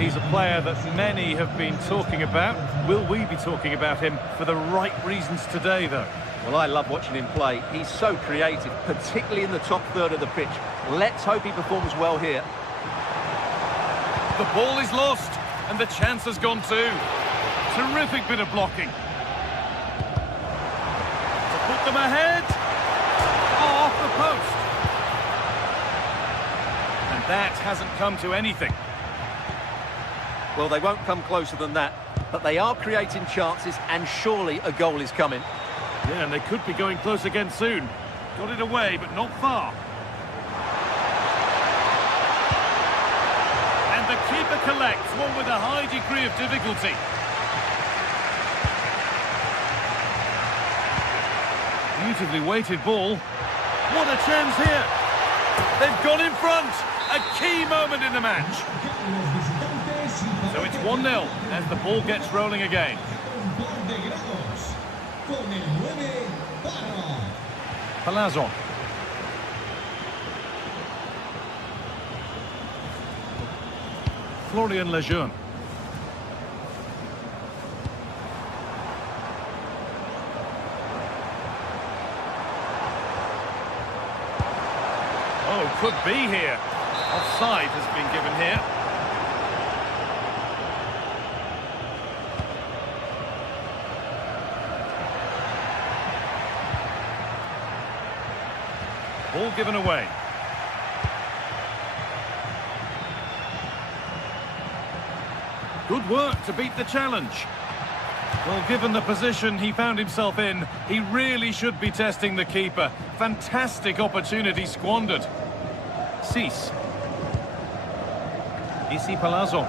he's a player that many have been talking about. Will we be talking about him for the right reasons today, though? Well, I love watching him play. He's so creative, particularly in the top third of the pitch. Let's hope he performs well here. The ball is lost, and the chance has gone too. Terrific bit of blocking. To put them ahead. Oh, off the post. And that hasn't come to anything. Well, they won't come closer than that, but they are creating chances, and surely a goal is coming. Yeah, and they could be going close again soon. Got it away, but not far. And the keeper collects, one with a high degree of difficulty. Beautifully weighted ball. What a chance here. They've gone in front. A key moment in the match. So it's 1-0 as the ball gets rolling again. Palazzo. Florian Lejeune. Oh, could be here. Offside has been given here. Ball given away. Good work to beat the challenge. Well, given the position he found himself in, he really should be testing the keeper. Fantastic opportunity squandered. Cease. Issy Palazzo. A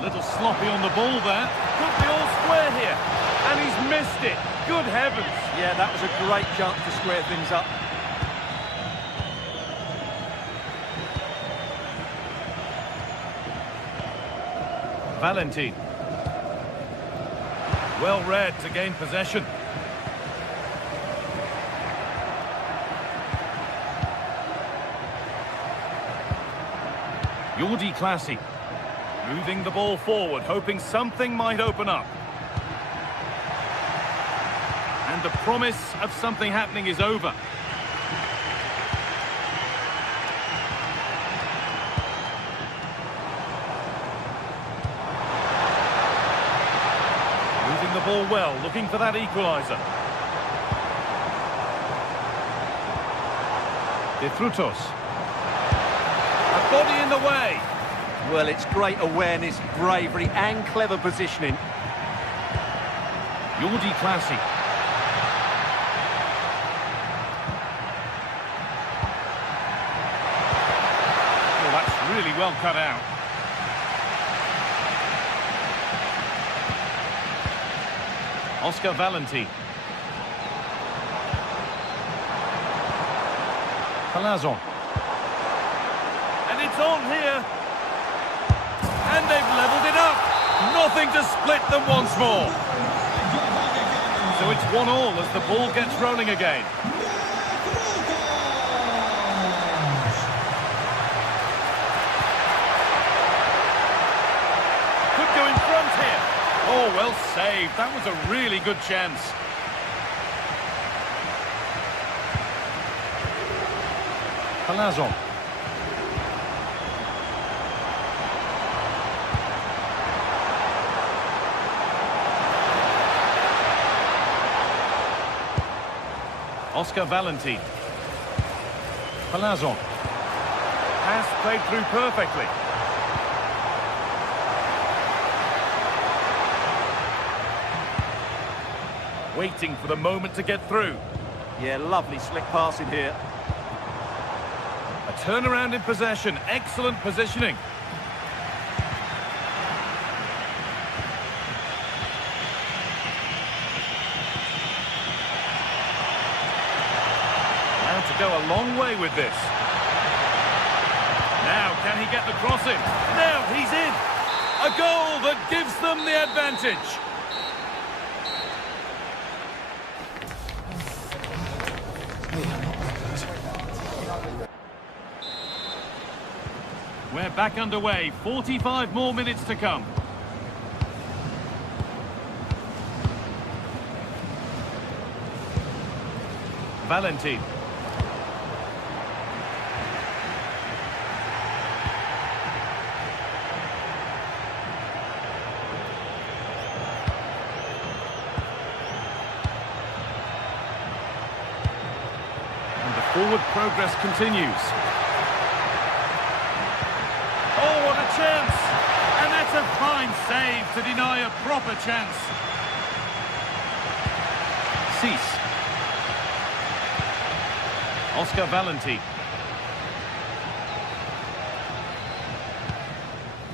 little sloppy on the ball there. Could be all square here. And he's missed it. Good heavens. Yeah, that was a great chance to square things up. Valentin. Well read to gain possession. Jordi Classy. Moving the ball forward, hoping something might open up. And the promise of something happening is over. Moving the ball well, looking for that equaliser. De Frutos. A body in the way. Well, it's great awareness, bravery and clever positioning. Jordi Classy. Oh, that's really well cut out. Oscar Valentin. Palazzo. And it's on here. And they've levelled it up. Nothing to split them once more. So it's 1-1 as the ball gets rolling again. Could go in front here. Oh, well saved. That was a really good chance. Palazzo. Oscar Valentin. Palazzo. Pass played through perfectly. Waiting for the moment to get through. Yeah, lovely slick passing here. A turnaround in possession. Excellent positioning. Go a long way with this. Now, can he get the cross in? Now, he's in. A goal that gives them the advantage. We're back underway. 45 more minutes to come. Valentin. And the forward progress continues. Oh, what a chance! And that's a fine save to deny a proper chance. Cease. Oscar Valentin.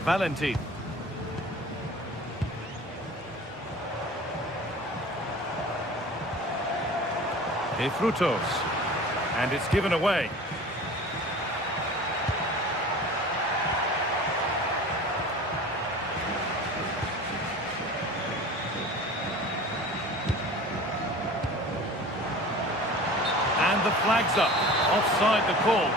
Valentin. De Frutos. And it's given away. And the flag's up. Offside the call.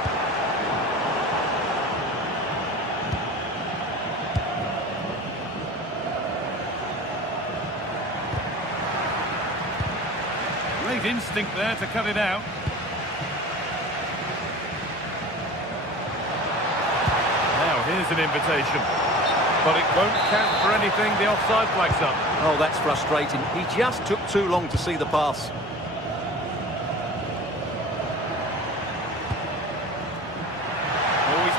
Great instinct there to cut it out. Now here's an invitation. But it won't count for anything. The offside flag's up. Oh, that's frustrating. He just took too long to see the pass.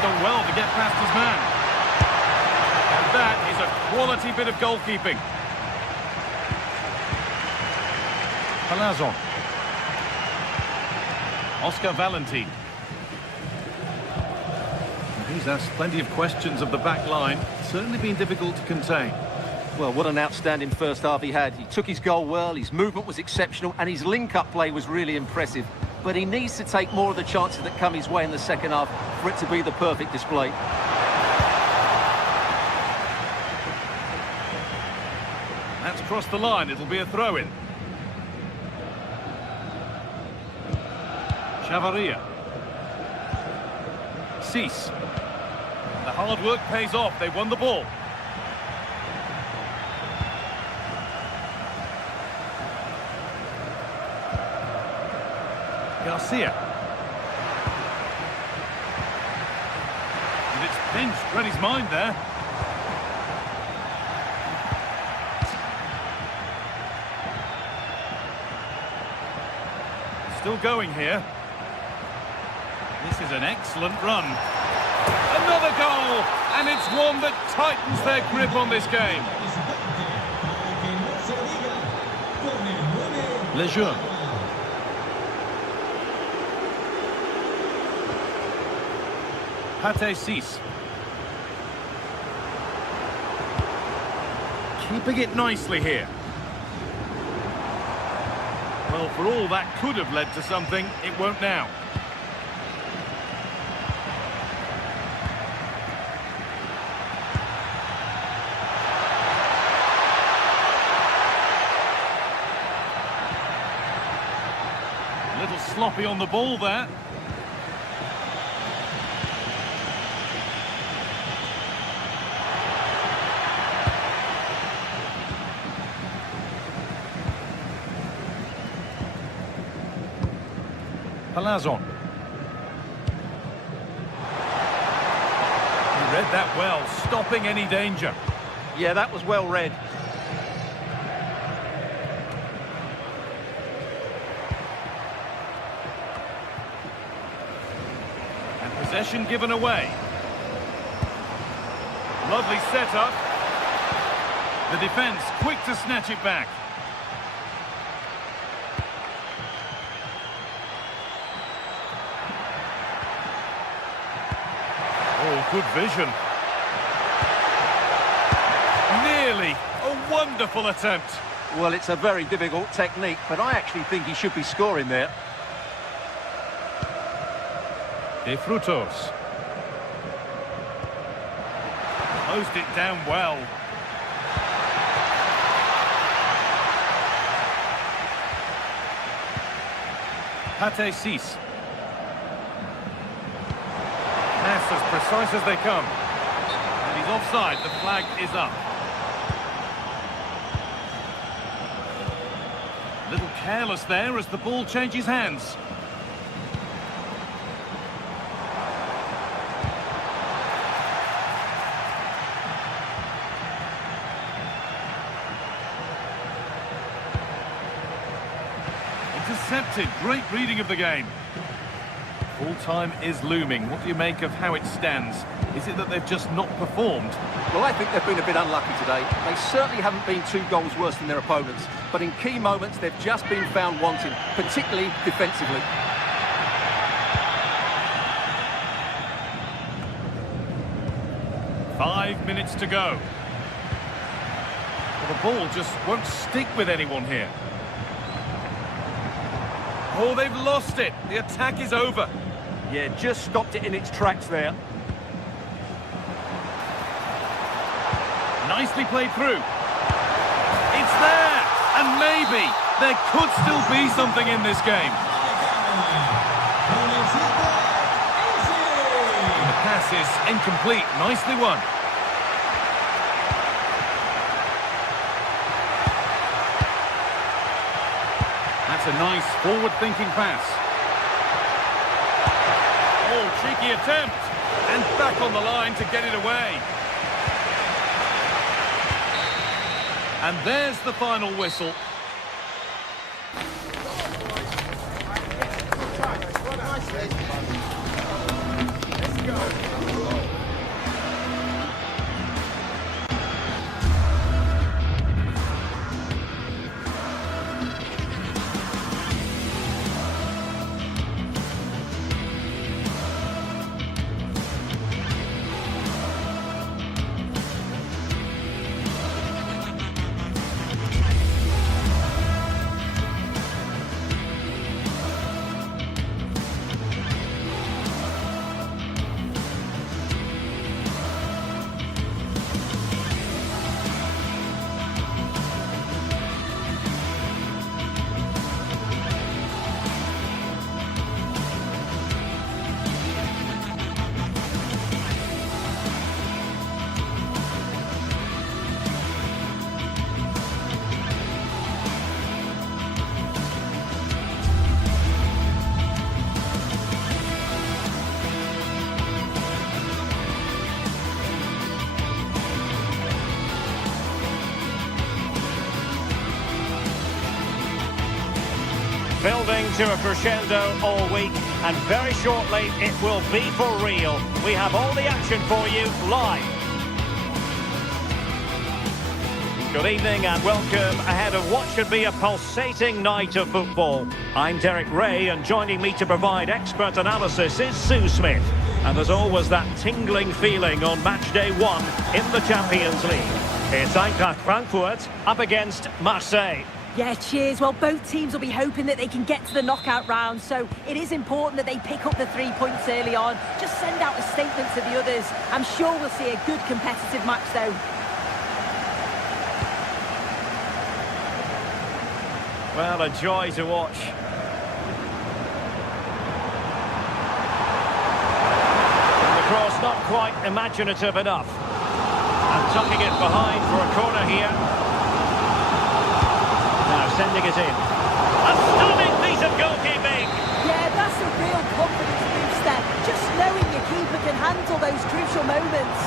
Done well to get past his man. And that is a quality bit of goalkeeping. Palazon. Oscar Valentin. He's asked plenty of questions of the back line. Certainly been difficult to contain. Well, what an outstanding first half he had. He took his goal well, his movement was exceptional, and his link-up play was really impressive. But he needs to take more of the chances that come his way in the second half for it to be the perfect display. That's crossed the line. It'll be a throw-in. Chavaria. Cease. The hard work pays off. They won the ball. Garcia. And it's pinched. Read his mind there. Still going here. This is an excellent run. Another goal! And it's one that tightens their grip on this game. Lejeune. Pate Cease. Keeping it nicely here. Well, for all that could have led to something, it won't now. A little sloppy on the ball there. Palazon. He read that well, stopping any danger. Yeah, that was well read. And possession given away. Lovely setup. The defence quick to snatch it back. Oh, good vision. Nearly a wonderful attempt. Well, it's a very difficult technique, but I actually think he should be scoring there. De Frutos. Closed it down well. Pate Cease. pass as precise as they come. And he's offside, the flag is up. A little careless there as the ball changes hands. Intercepted, great reading of the game. Full time is looming. What do you make of how it stands? Is it that they've just not performed? Well, I think they've been a bit unlucky today. They certainly haven't been 2 goals worse than their opponents, but in key moments they've just been found wanting, particularly defensively. Five minutes to go. Well, the ball just won't stick with anyone here. Oh, they've lost it. The attack is over. Yeah, just stopped it in its tracks there. Nicely played through. It's there! And maybe there could still be something in this game. The pass is incomplete. Nicely won. That's a nice forward-thinking pass. Oh, cheeky attempt. And back on the line to get it away. And there's the final whistle. Let's go. Building to a crescendo all week, and very shortly it will be for real. We have all the action for you live. Good evening and welcome ahead of what should be a pulsating night of football. I'm Derek Ray, and joining me to provide expert analysis is Sue Smith. And there's always that tingling feeling on match day 1 in the Champions League. It's Eintracht Frankfurt up against Marseille. Yeah, cheers. Well, both teams will be hoping that they can get to the knockout round, so it is important that they pick up the 3 points early on. Just send out a statement to the others. I'm sure we'll see a good competitive match, though. Well, a joy to watch. The cross not quite imaginative enough. And tucking it behind for a corner here. Sending it in. A stunning piece of goalkeeping. Yeah, that's a real confidence booster. Just knowing your keeper can handle those crucial moments.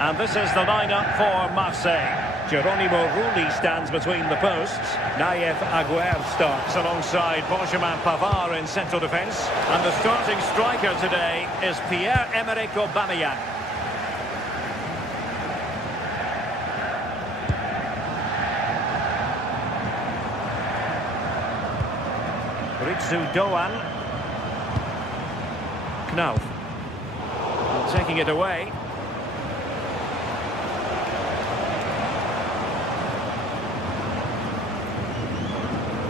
And this is the lineup for Marseille. Geronimo Rulli stands between the posts. Nayef Aguerd starts alongside Benjamin Pavard in central defence. And the starting striker today is Pierre-Emerick Aubameyang. Ritsu Doan. Knauf. Taking it away.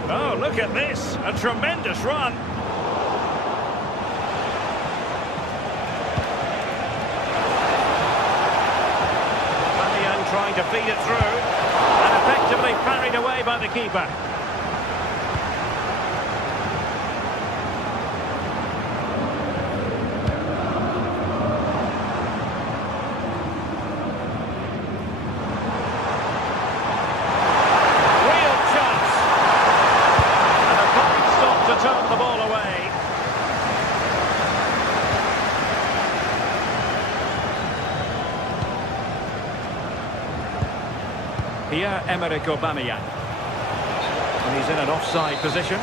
Oh, look at this. A tremendous run. by the keeper. Real chance. And a fine stop to turn the ball away. Pierre-Emerick Aubameyang. And he's in an offside position.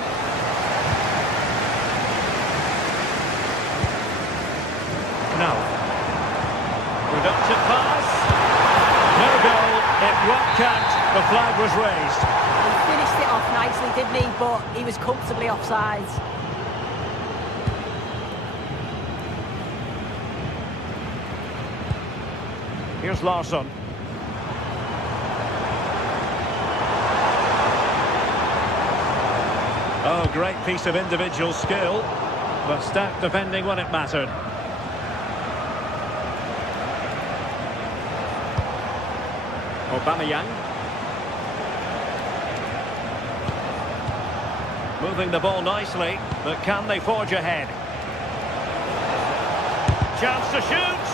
Now. Productive pass. No goal. It won't count. The flag was raised. He finished it off nicely, didn't he? But he was comfortably offside. Here's Larsson. Oh, great piece of individual skill, but stout defending when it mattered. Aubameyang. Moving the ball nicely, but can they forge ahead? Chance to shoot!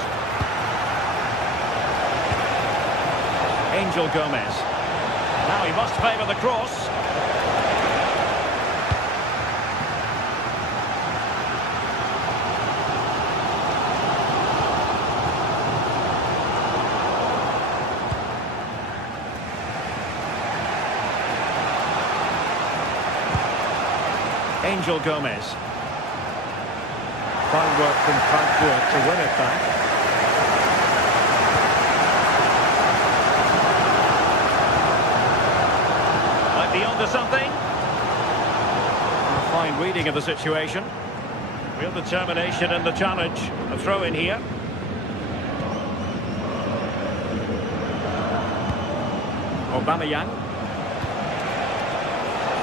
Angel Gomez. Now he must favour the cross. Angel Gomez. Fine work from Frankfurt to win it back. Might be onto something. A fine reading of the situation. Real determination in the challenge. A throw in here. Aubameyang.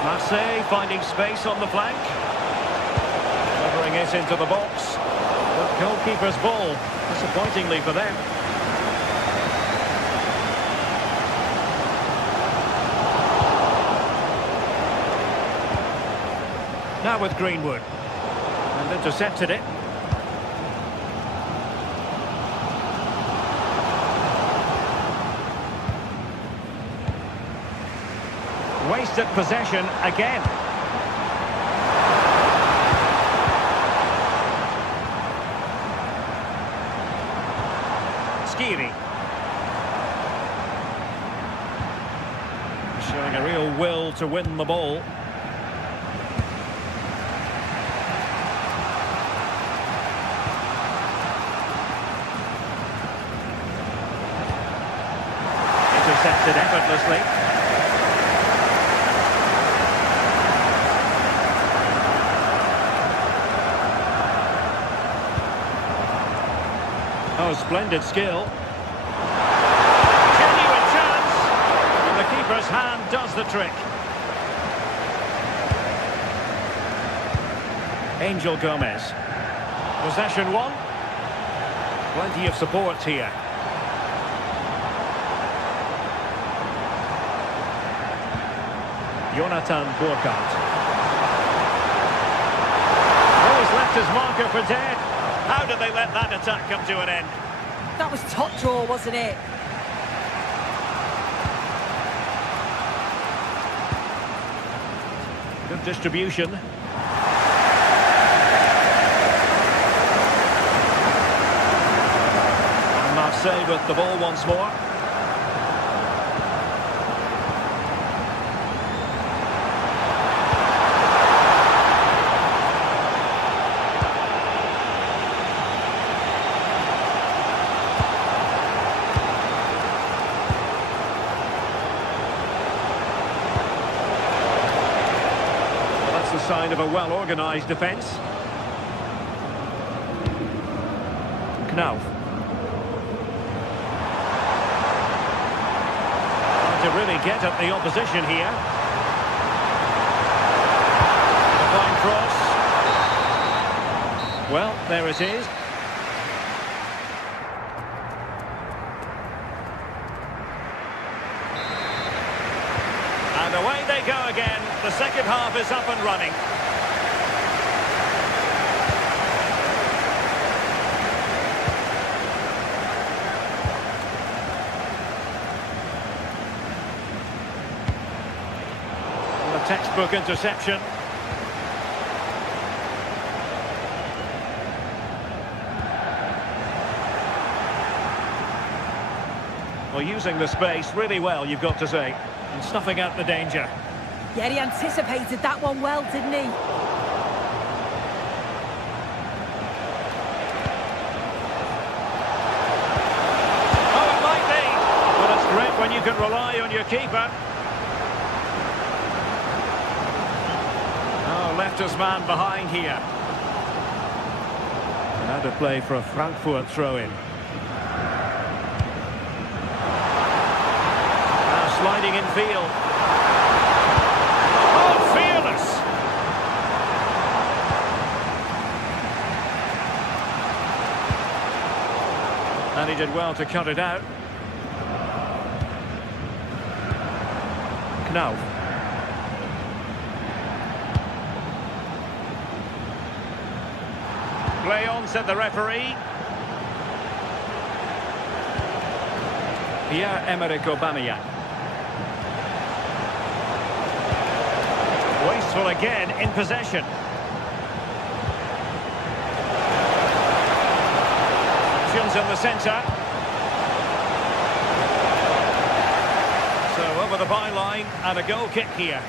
Marseille finding space on the flank. Delivering it into the box. But goalkeeper's ball, disappointingly for them. Now with Greenwood. And intercepted it. Wasted possession again. Skiri. Showing a real will to win the ball. Intercepted effortlessly. Oh, splendid skill. Genuine chance. And the keeper's hand does the trick. Angel Gomez. Possession won. Plenty of support here. Jonathan Burkhardt. Oh, he's left his marker for dead. How did they let that attack come to an end? That was top draw, wasn't it? Good distribution. And Marseille with the ball once more. Sign of a well-organised defence. Knauf. Trying to really get at the opposition here. A fine cross. Well, there it is. And away the second half is up and running. And a textbook interception. Well, using the space really well, you've got to say. And snuffing out the danger. Yeah, he anticipated that one well, didn't he? Oh, it might be. But it's great when you can rely on your keeper. Oh, left his man behind here. And out of play for a Frankfurt throw-in. Sliding in field. Oh, fearless! And he did well to cut it out. Knauf. Play on, said the referee. Pierre-Emerick Aubameyang. Wasteful again in possession. Options in the centre. So over the byline and a goal kick here.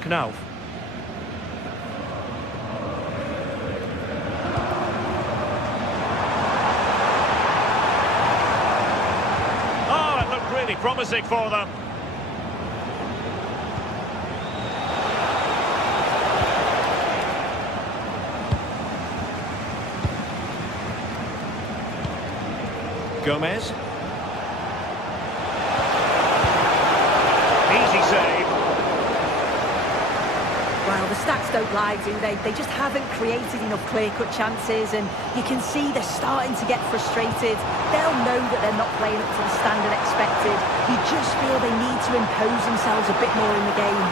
Knauf. Really promising for them. Gomez. Easy save. Well, the stats don't lie, do they? They just haven't created enough clear-cut chances, and you can see they're starting to get frustrated. They'll know that they're not playing up to the standard expected. You just feel they need to impose themselves a bit more in the game.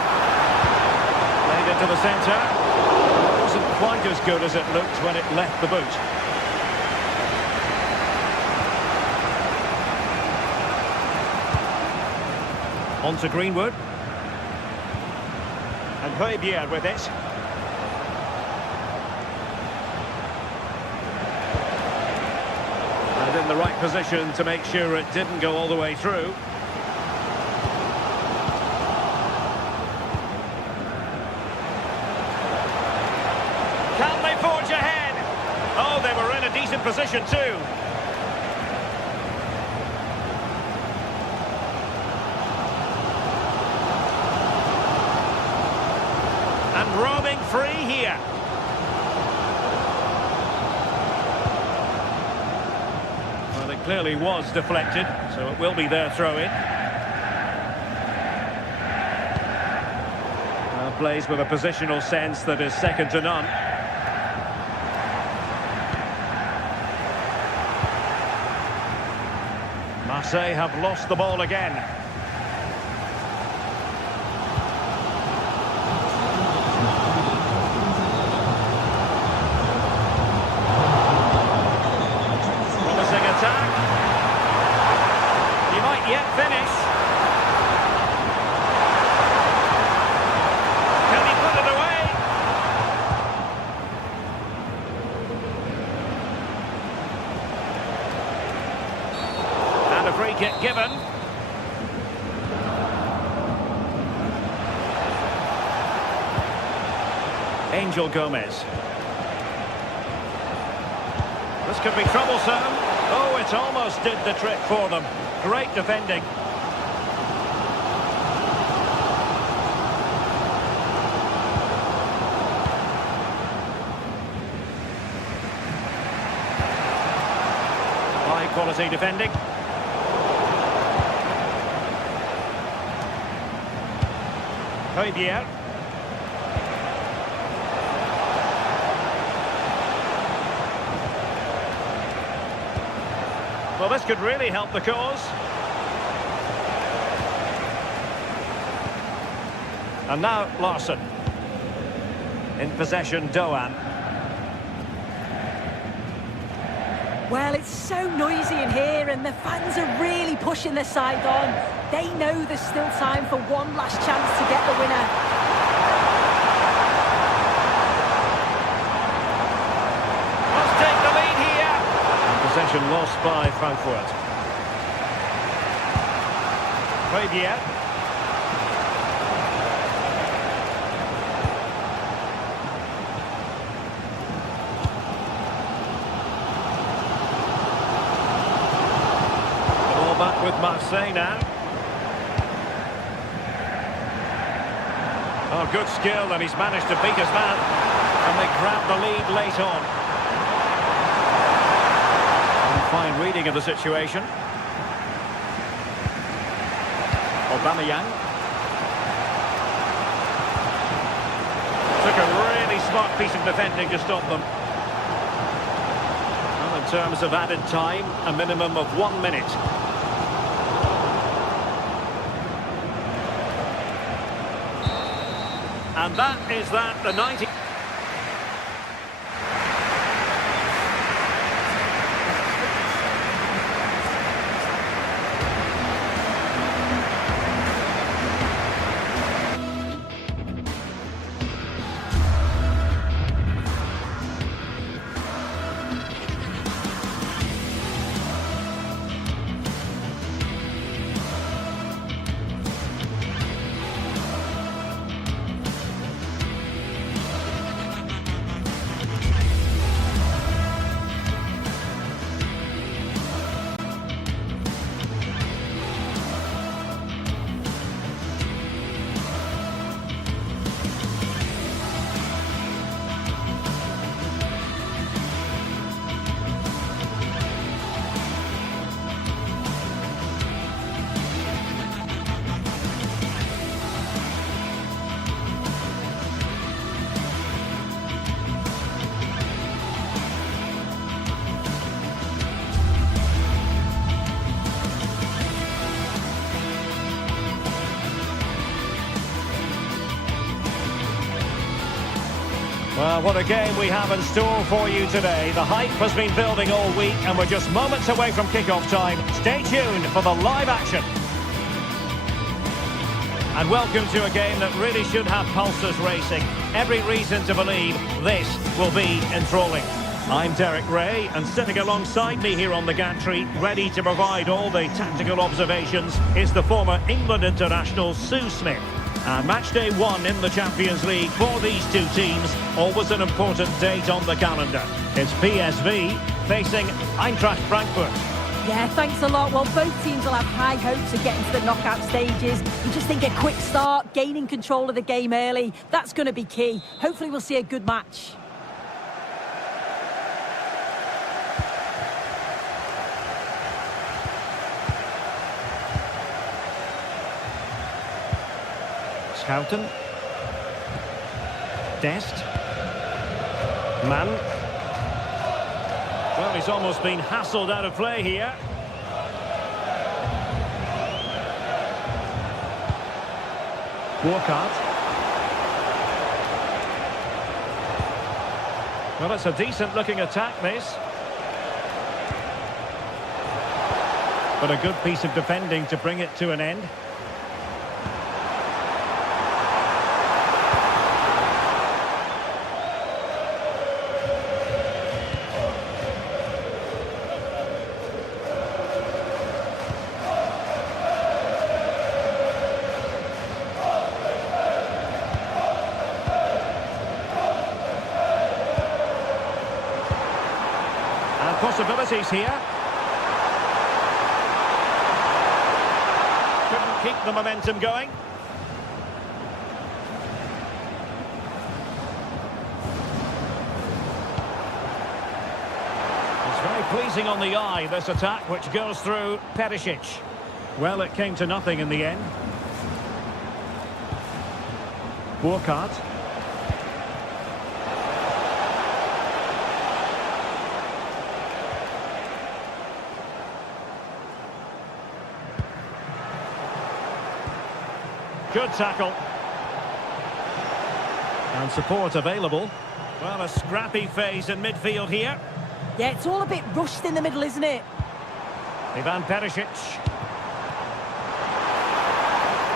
Played into the centre. Wasn't quite as good as it looked when it left the boot. On to Greenwood. And Højbjerg with it. And in the right position to make sure it didn't go all the way through. Can they forge ahead? Oh, they were in a decent position too. And roaming free here. Well, it clearly was deflected, so it will be their throw-in. Well, plays with a positional sense that is second to none. Marseille have lost the ball again. Yet finish. Can he put it away? And a free kick given. Angel Gomez. This could be troublesome. Oh, it almost did the trick for them. Great defending. High quality defending. Højbjerg. Well, this could really help the cause. And now Larson. In possession, Doan. Well, it's so noisy in here and the fans are really pushing their side on. They know there's still time for one last chance to get the winner. Must take the lead here. And possession lost by Frankfurt. Fabian. Back with Marseille now. Oh, good skill, and he's managed to beat his man. And they grab the lead late on. And fine reading of the situation. Aubameyang. Took a really smart piece of defending to stop them. Well, in terms of added time, a minimum of 1 minute. And that is that, the 90... Well, what a game we have in store for you today. The hype has been building all week and we're just moments away from kick-off time. Stay tuned for the live action. And welcome to a game that really should have pulses racing. Every reason to believe this will be enthralling. I'm Derek Ray, and sitting alongside me here on the gantry, ready to provide all the tactical observations, is the former England international Sue Smith. And match day 1 in the Champions League for these two teams, always an important date on the calendar. It's PSV facing Eintracht Frankfurt. Yeah, thanks a lot. Well, both teams will have high hopes of getting to the knockout stages. You just think a quick start, gaining control of the game early, that's going to be key. Hopefully we'll see a good match. Schouten. Dest. Mann. Well, he's almost been hassled out of play here. Burkhardt. Well, it's a decent-looking attack, this. But a good piece of defending to bring it to an end. Possibilities here. Couldn't keep the momentum going. It's very pleasing on the eye, this attack, which goes through Perisic. Well, it came to nothing in the end. Burkhardt. Good tackle. And support available. Well, a scrappy phase in midfield here. Yeah, it's all a bit rushed in the middle, isn't it? Ivan Perisic.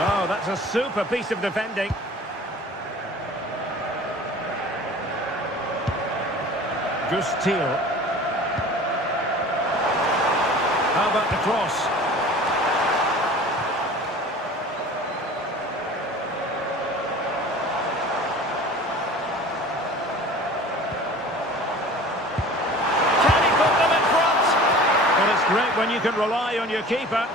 Oh, that's a super piece of defending. Gustil. How about the cross? Can he put them in front? Well, it's great when you can rely on your keeper.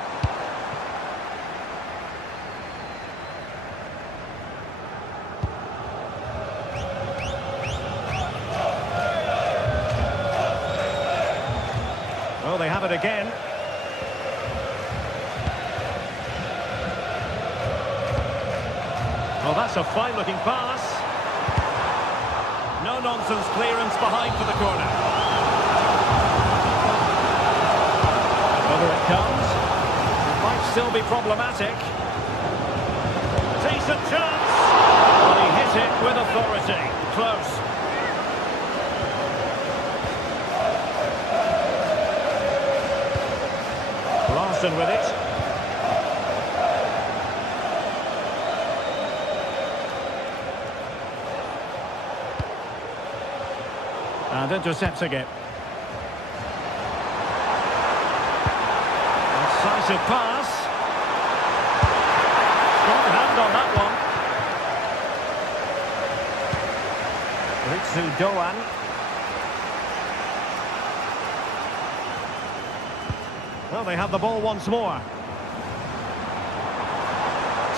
Oh, they have it again. Oh, that's a fine-looking pass. No-nonsense clearance behind for the corner. Whether it comes, it might still be problematic. Decent chance. Well, he hit it with authority. Close. Larson with it. And intercepts again. Decisive pass. Strong hand on that one. Ritsu Doan. Well, they have the ball once more.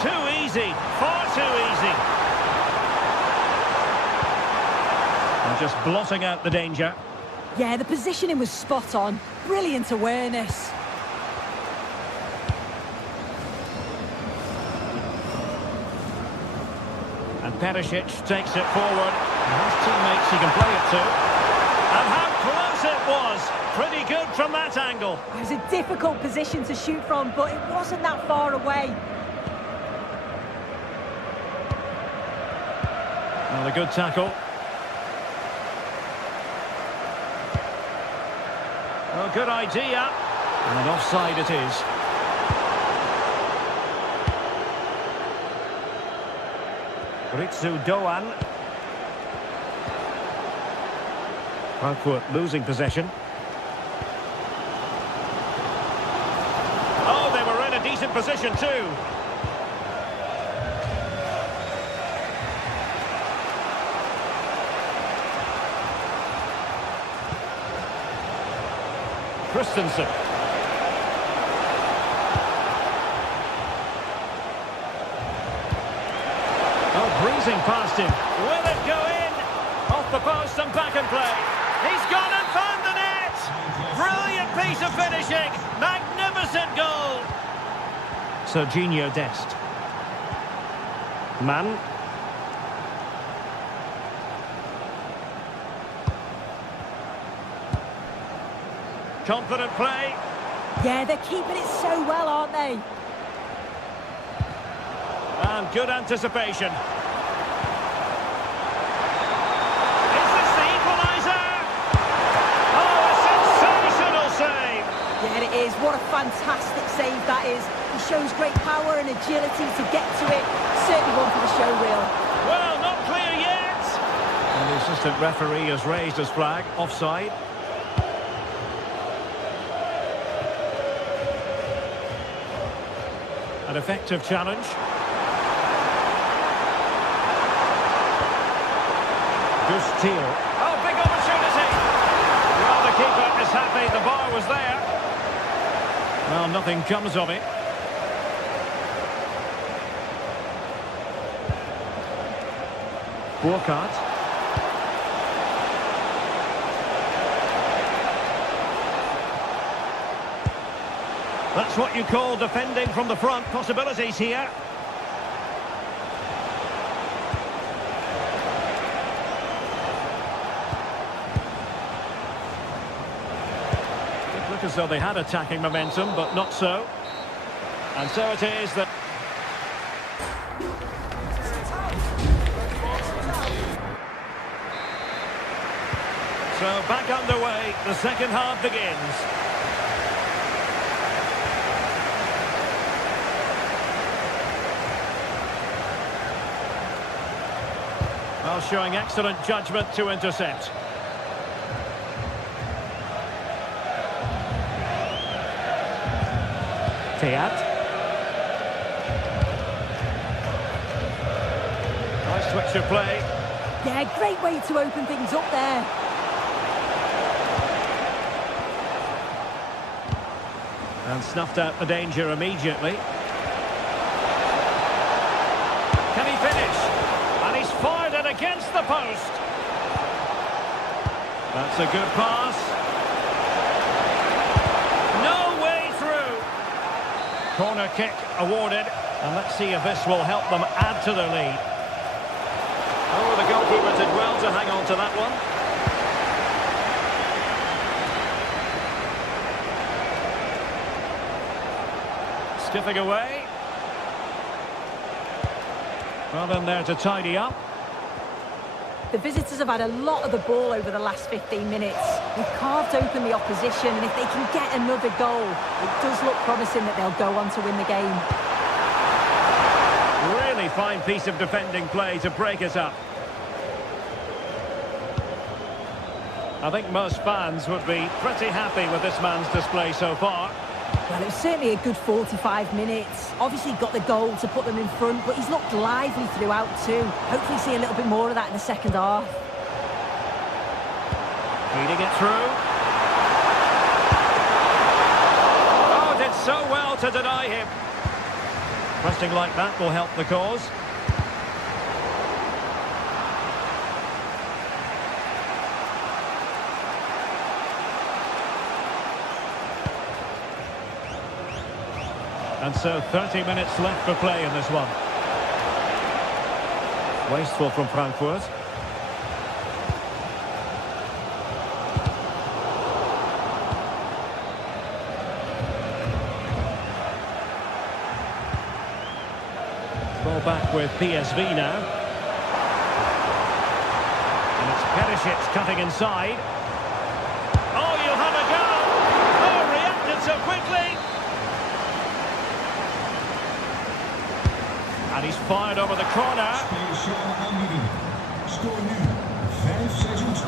Too easy. Far too easy. And just blotting out the danger. Yeah, the positioning was spot on. Brilliant awareness. And Perisic takes it forward. And his teammates he can play it to. And how close it was. Pretty good from that angle. It was a difficult position to shoot from, but it wasn't that far away. Well, a good tackle. Well, good idea. And offside it is. Ritsu Doan. Frankfurt losing possession. Oh, they were in a decent position too. Christensen. Oh, breezing past him. Will it go in? Off the post and back and play. He's gone and found the net. Brilliant piece of finishing. Magnificent goal. Serginho Dest. Mann. Confident play. Yeah, they're keeping it so well, aren't they? And good anticipation. Is this the equaliser? Oh, a sensational save. Yeah, it is. What a fantastic save that is. He shows great power and agility to get to it. Certainly one for the show reel. Well, not clear yet. And the assistant referee has raised his flag. Offside. An effective challenge. Gustil. Oh, big opportunity. Well, the keeper is happy the bar was there. Well, nothing comes of it. Burkhardt. That's what you call defending from the front. Possibilities here. It looked as though they had attacking momentum, but not so. And so it is that... So back underway, the second half begins. Well, showing excellent judgment to intercept. Teat. Nice switch of play. Yeah, great way to open things up there. And snuffed out the danger immediately. Can he finish? And he's fired it against the post. That's a good pass. No way through. Corner kick awarded. And let's see if this will help them add to their lead. Oh, the goalkeeper did well to hang on to that one. Stiffing away. Well, in there to tidy up. The visitors have had a lot of the ball over the last 15 minutes. They've carved open the opposition, and if they can get another goal, it does look promising that they'll go on to win the game. Really fine piece of defending play to break us up. I think most fans would be pretty happy with this man's display so far. Well, it was certainly a good 45 minutes. Obviously got the goal to put them in front, but he's looked lively throughout too. Hopefully see a little bit more of that in the second half. Feeding it through. Oh, did so well to deny him. Pressing like that will help the cause. And so 30 minutes left for play in this one. Wasteful from Frankfurt. Ball back with PSV now. And it's Perisic cutting inside. Oh, you'll have a go! Oh, reacted so quickly! And he's fired over the corner.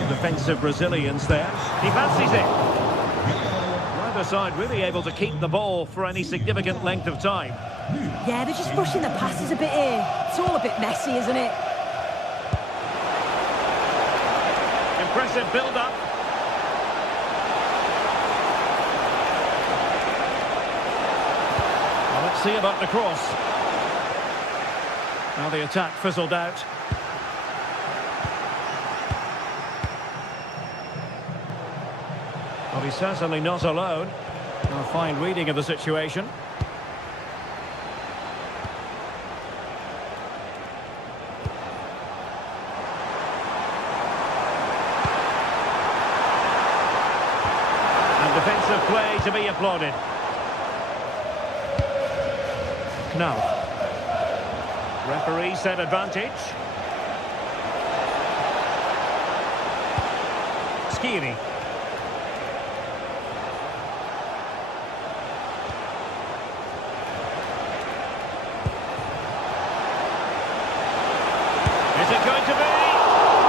Defensive resilience there. He fancies it. Neither side really able to keep the ball for any significant length of time. Yeah, they're just rushing the passes a bit here. It's all a bit messy, isn't it? Impressive build-up. Well, let's see about the cross. Now the attack fizzled out. Well, he's certainly not alone. A fine reading of the situation. And defensive play to be applauded. Knauf. Referee said advantage. Skiri. Is it going to be?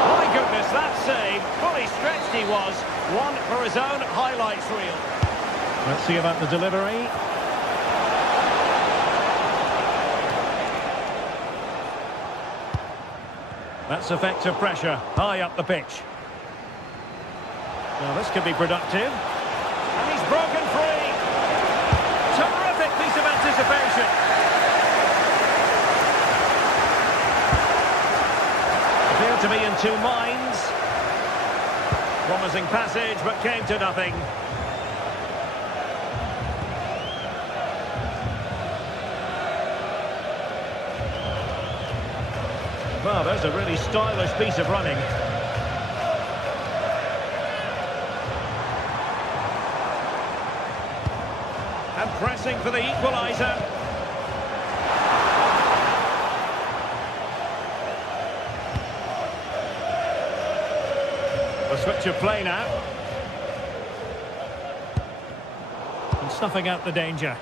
My goodness, that save. Fully stretched he was. One for his own highlights reel. Let's see about the delivery. That's effective pressure, high up the pitch. Now this could be productive. And he's broken free. Terrific piece of anticipation. Appeared to be in two minds. Promising passage, but came to nothing. Well, there's a really stylish piece of running. And pressing for the equaliser. The switch of play now. And snuffing out the danger.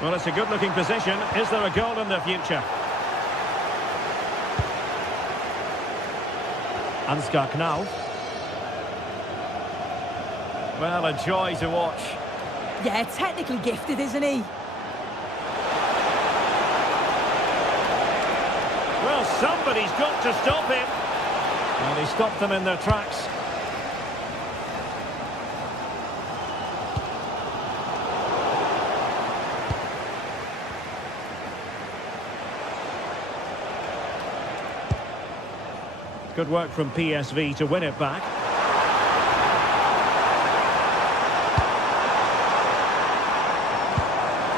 Well, it's a good-looking position. Is there a goal in the future? Ansgar Knauf. Well, a joy to watch. Yeah, technically gifted, isn't he? Well, somebody's got to stop him. And he stopped them in their tracks. Good work from PSV to win it back.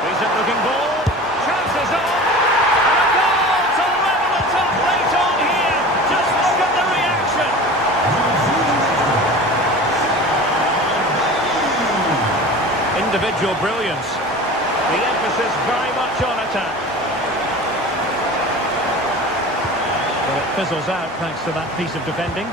Decent looking ball. Chances on. And a goal to level it up late on here. Just look at the reaction. Individual brilliance. The emphasis very much on attack. Well, it fizzles out thanks to that piece of defending.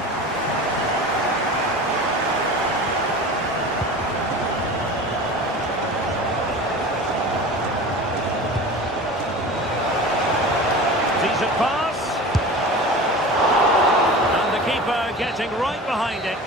Decent pass. And the keeper getting right behind it.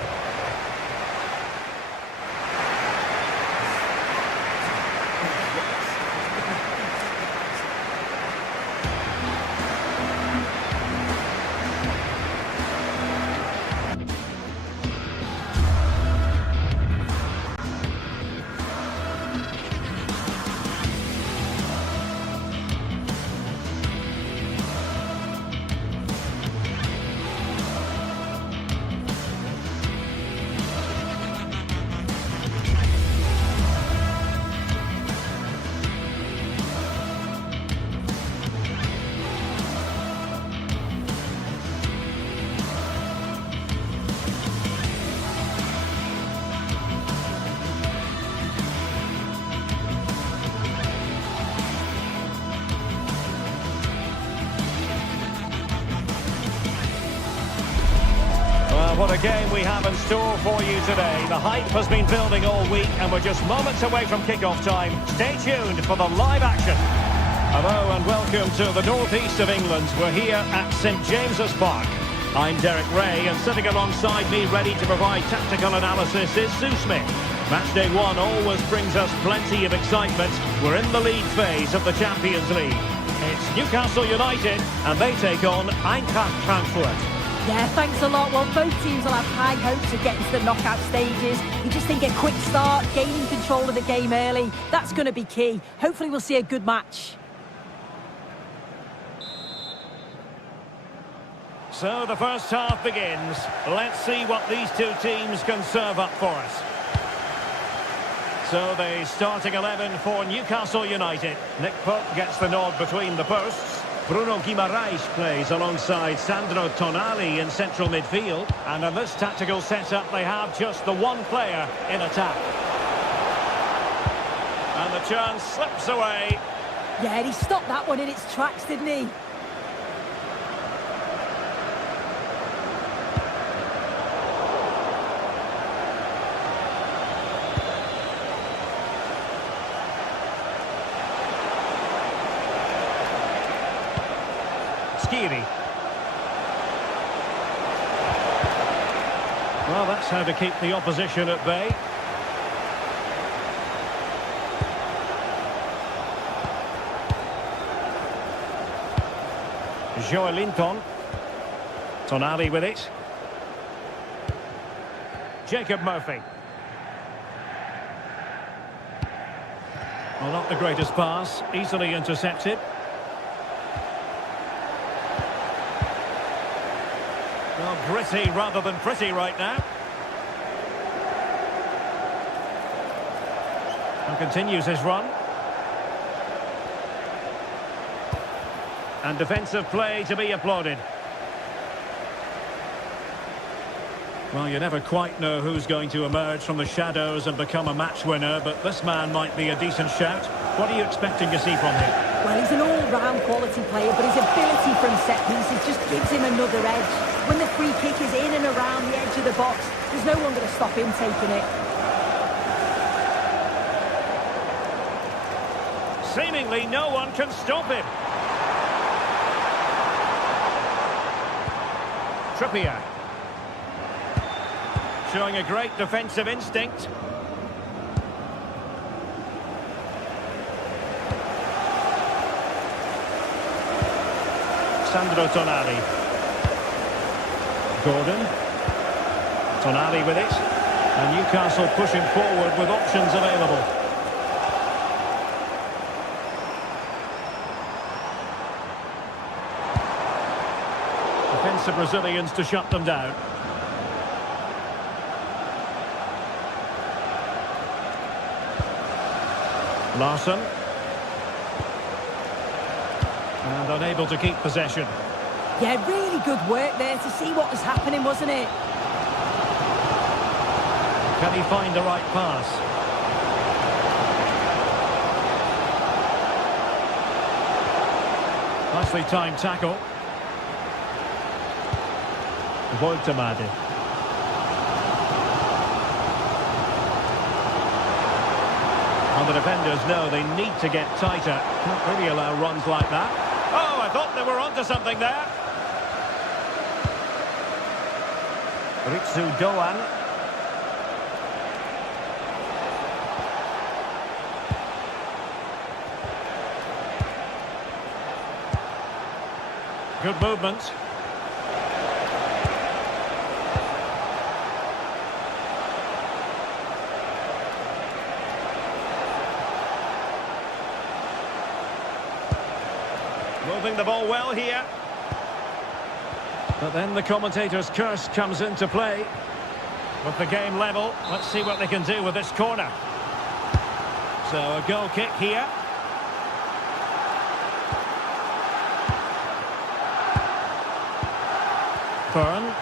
What a game we have in store for you today. The hype has been building all week and we're just moments away from kick-off time. Stay tuned for the live action. Hello and welcome to the northeast of England. We're here at St James's Park. I'm Derek Ray and sitting alongside me ready to provide tactical analysis is Sue Smith. Matchday 1 always brings us plenty of excitement. We're in the league phase of the Champions League. It's Newcastle United and they take on Eintracht Frankfurt. Yeah, thanks a lot. Well, both teams will have high hopes of getting to the knockout stages. You just think a quick start, gaining control of the game early, that's going to be key. Hopefully we'll see a good match. So the first half begins. Let's see what these two teams can serve up for us. So the starting 11 for Newcastle United. Nick Pope gets the nod between the posts. Bruno Guimaraes plays alongside Sandro Tonali in central midfield. And in this tactical setup, they have just the one player in attack. And the chance slips away. Yeah, he stopped that one in its tracks, didn't he? Well, that's how to keep the opposition at bay. Joelinton. Tonali with it. Jacob Murphy. Well, not the greatest pass. Easily intercepted. Well, gritty rather than pretty right now. And continues his run. And defensive play to be applauded. Well, you never quite know who's going to emerge from the shadows and become a match winner, but this man might be a decent shout. What are you expecting to see from him? Well, he's an all-round quality player, but his ability from set pieces just gives him another edge. When the free kick is in and around the edge of the box, there's no one going to stop him taking it. Seemingly no one can stop him. Trippier. Showing a great defensive instinct. Sandro Tonali. Gordon. Tonali with it. And Newcastle pushing forward with options available. Defensive Brazilians to shut them down. Larsson. And unable to keep possession. Yeah, really good work there to see what was happening, wasn't it? Can he find the right pass? Nicely timed tackle. Voltemade. And the defenders know they need to get tighter. Can't really allow runs like that. Oh, I thought they were onto something there. Ritsu Doan. Good movement. Moving the ball well here. But then the commentator's curse comes into play. With the game level, let's see what they can do with this corner. So a goal kick here. Byrne.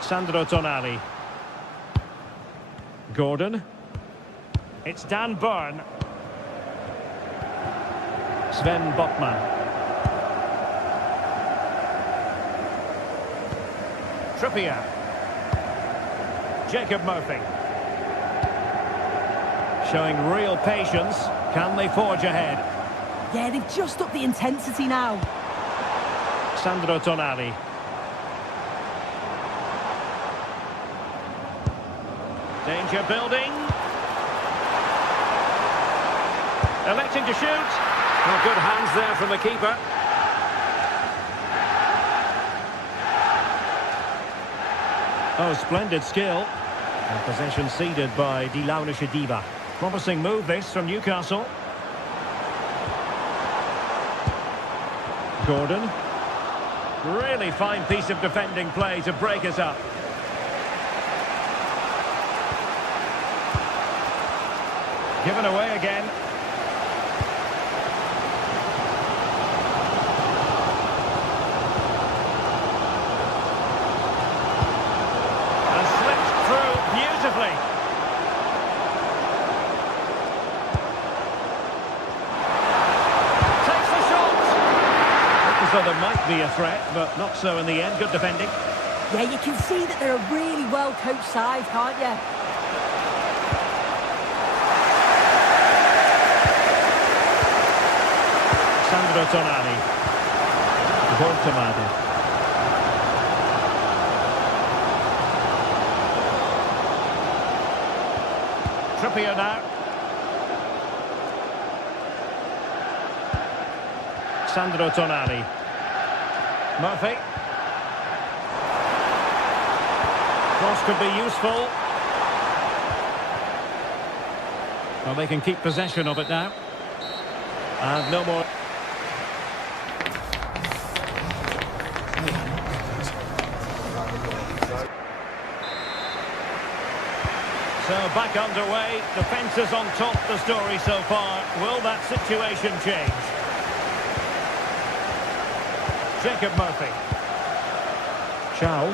Sandro Tonali. Gordon. It's Dan Byrne. Sven Botman. Trippier. Jacob Murphy. Showing real patience. Can they forge ahead? Yeah, they've just upped the intensity now. Sandro Tonali. Danger building. Electing to shoot. Well, good hands there from the keeper. Oh, splendid skill. And possession ceded by De Launische Diva. Promising move this from Newcastle. Gordon. Really fine piece of defending play to break us up. Given away again. And slipped through beautifully. Takes the shot. Looked as though there might be a threat, but not so in the end. Good defending. Yeah, you can see that they're a really well-coached side, can't you? Sandro Tonali. Voltemade. Trippier now. Sandro Tonali. Murphy. Cross could be useful. Well, they can keep possession of it now. And no more. So back underway, defence is on top the story so far. Will that situation change? Jacob Murphy. Chow.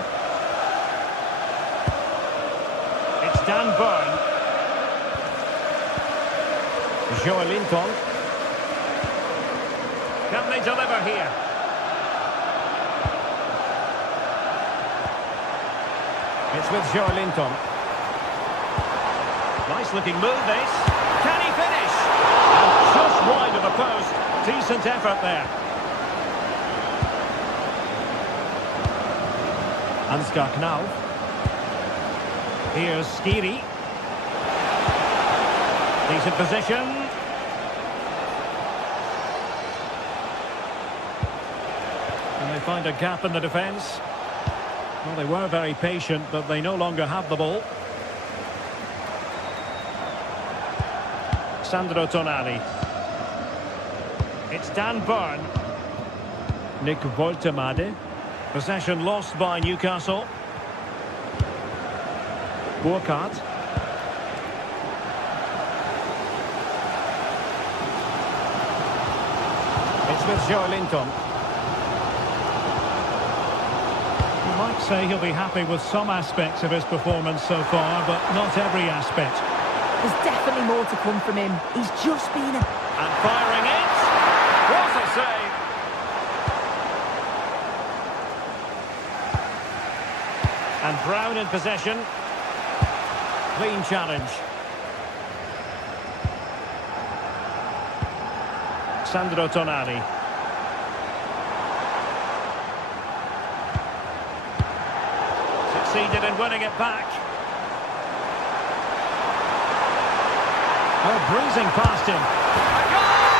It's Dan Byrne. Joelinton. Can they deliver here? It's with Joelinton. Nice looking move this. Can he finish? And just wide of the post. Decent effort there. Ansgar Knauf. Here's Skiri. Decent position. And they find a gap in the defence. Well, they were very patient, but they no longer have the ball. Sandro Tonali. It's Dan Burn. Nick Woltemade. Possession lost by Newcastle. Burkhardt. It's with Joelinton. You might say he'll be happy with some aspects of his performance so far, but not every aspect. There's definitely more to come from him. He's just been a... And firing it. What a save. And Brown in possession. Clean challenge. Sandro Tonali. Succeeded in winning it back. Oh, breezing past him. A goal!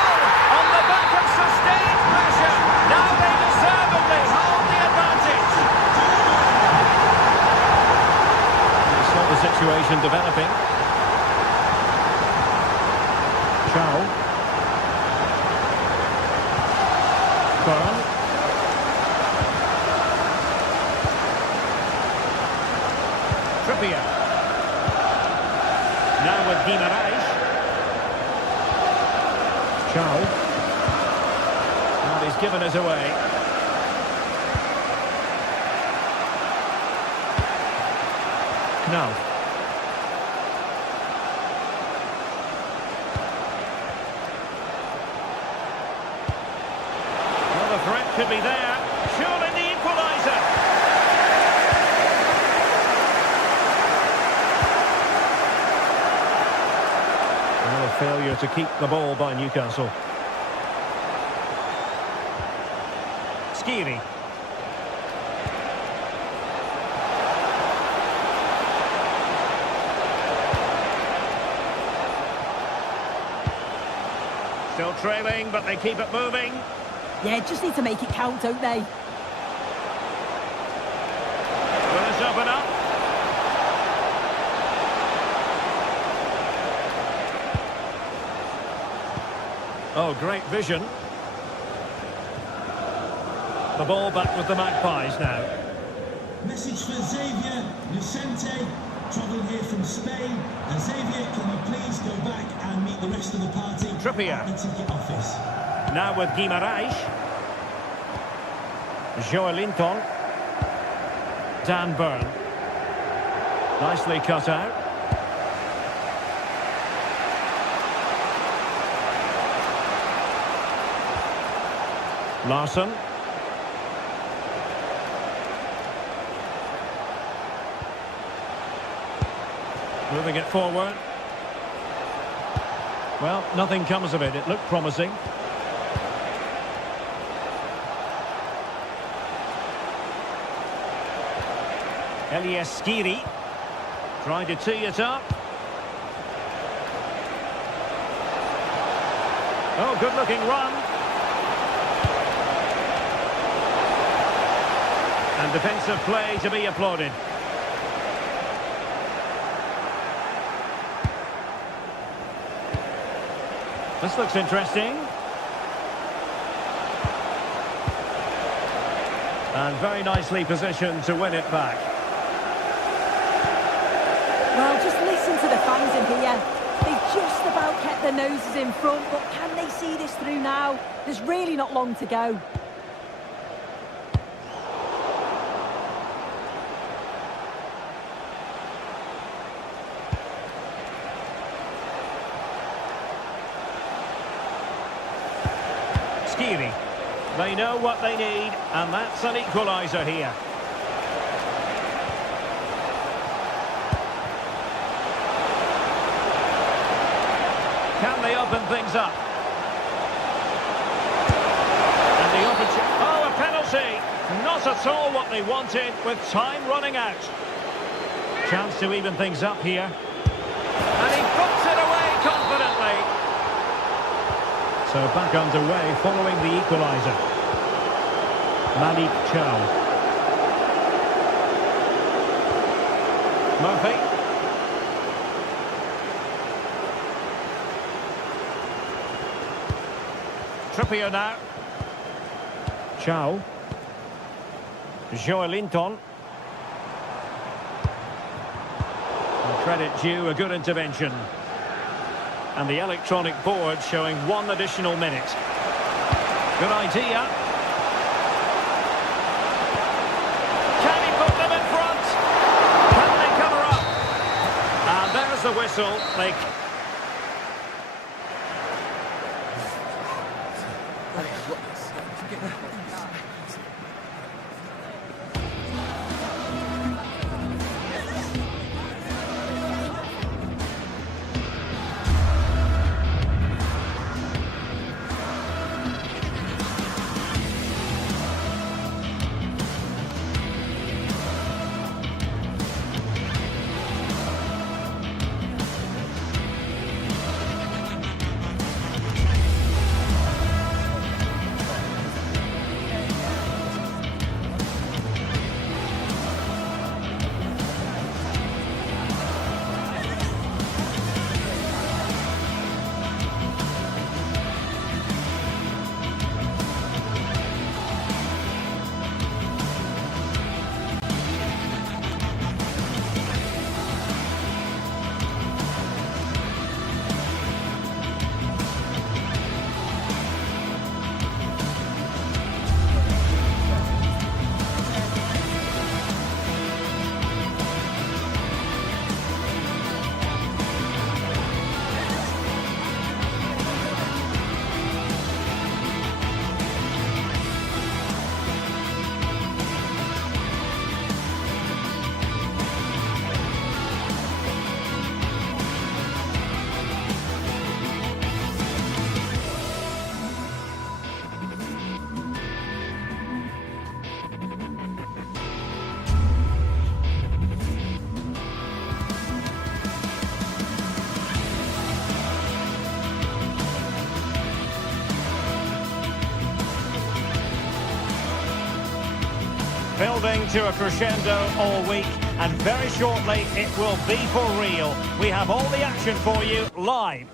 On the back of sustained pressure. Now they deservedly hold the advantage. You saw the situation developing. Chow. Burn. Trippier. Now with Guimaraes. Chow. And he's given it away. Knauf. Well, the threat could be there. Surely the equaliser. Well, a failure to keep the ball by Newcastle. Skiri. Still trailing, but they keep it moving. Yeah, just need to make it count, don't they? Will this open up? Oh, great vision. The ball back with the Magpies now. Message for Xavier Lucente, travelling here from Spain. And Xavier, can you please go back and meet the rest of the party Trippier. at the ticket office? Now with Guimaraes. Joelinton. Dan Burn. Nicely cut out. Larsson. Moving it forward. Well, nothing comes of it. It looked promising. Elias Skiri. Trying to tee it up. Oh, good-looking run. And defensive play to be applauded. This looks interesting. And very nicely positioned to win it back. Well, just listen to the fans in here. They've just about kept their noses in front, but can they see this through now? There's really not long to go. Skiri. They know what they need, and that's an equaliser here. open things up. And the opportunity... Oh, a penalty! Not at all what they wanted, with time running out. Chance to even things up here. And he puts it away confidently. So back underway following the equaliser. Malik Chow. Murphy. Trippier now. Chow. Joelinton. Credit due, a good intervention. And the electronic board showing 1 additional minute. Good idea. Can he put them in front? Can they cover up? And there's the whistle. Building to a crescendo all week, and very shortly it will be for real. We have all the action for you live.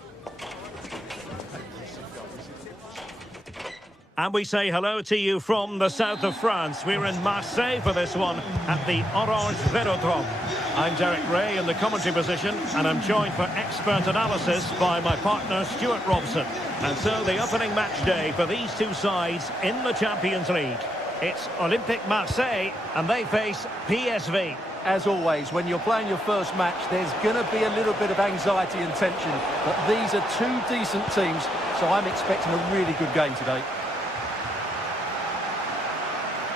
And we say hello to you from the south of France. We're in Marseille for this one at the Orange Velodrome. I'm Derek Ray in the commentary position, and I'm joined for expert analysis by my partner Stuart Robson. And so the opening match day for these two sides in the Champions League. It's Olympique Marseille, and they face PSV. As always, when you're playing your first match, there's going to be a little bit of anxiety and tension. But these are two decent teams, so I'm expecting a really good game today.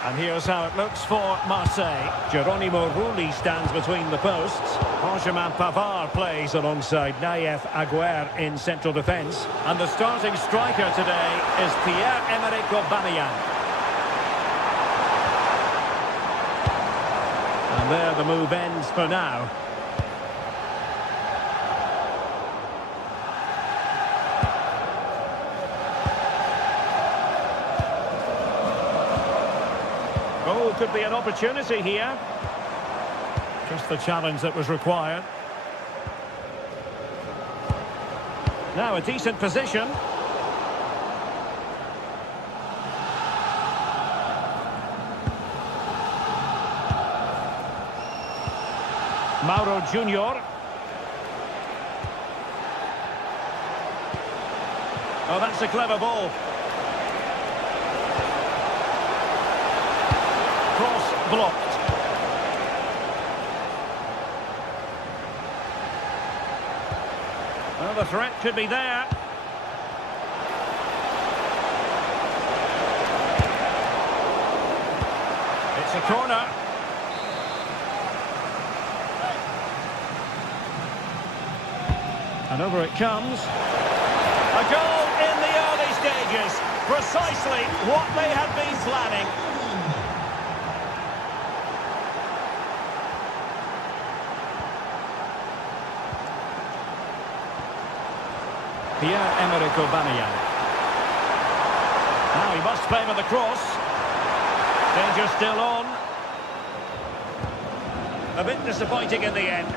And here's how it looks for Marseille. Geronimo Rulli stands between the posts. Benjamin Pavard plays alongside Nayef Aguerd in central defence. And the starting striker today is Pierre-Emerick Aubameyang. And there the move ends for now. Oh, could be an opportunity here. Just the challenge that was required. Now a decent position. Mauro Junior. Oh, that's a clever ball. Cross blocked. Well, the threat could be there. It's a corner. And over it comes. A goal in the early stages. Precisely what they had been planning. Pierre-Emerick Aubameyang. Now he must favour the cross. Danger still on. A bit disappointing in the end.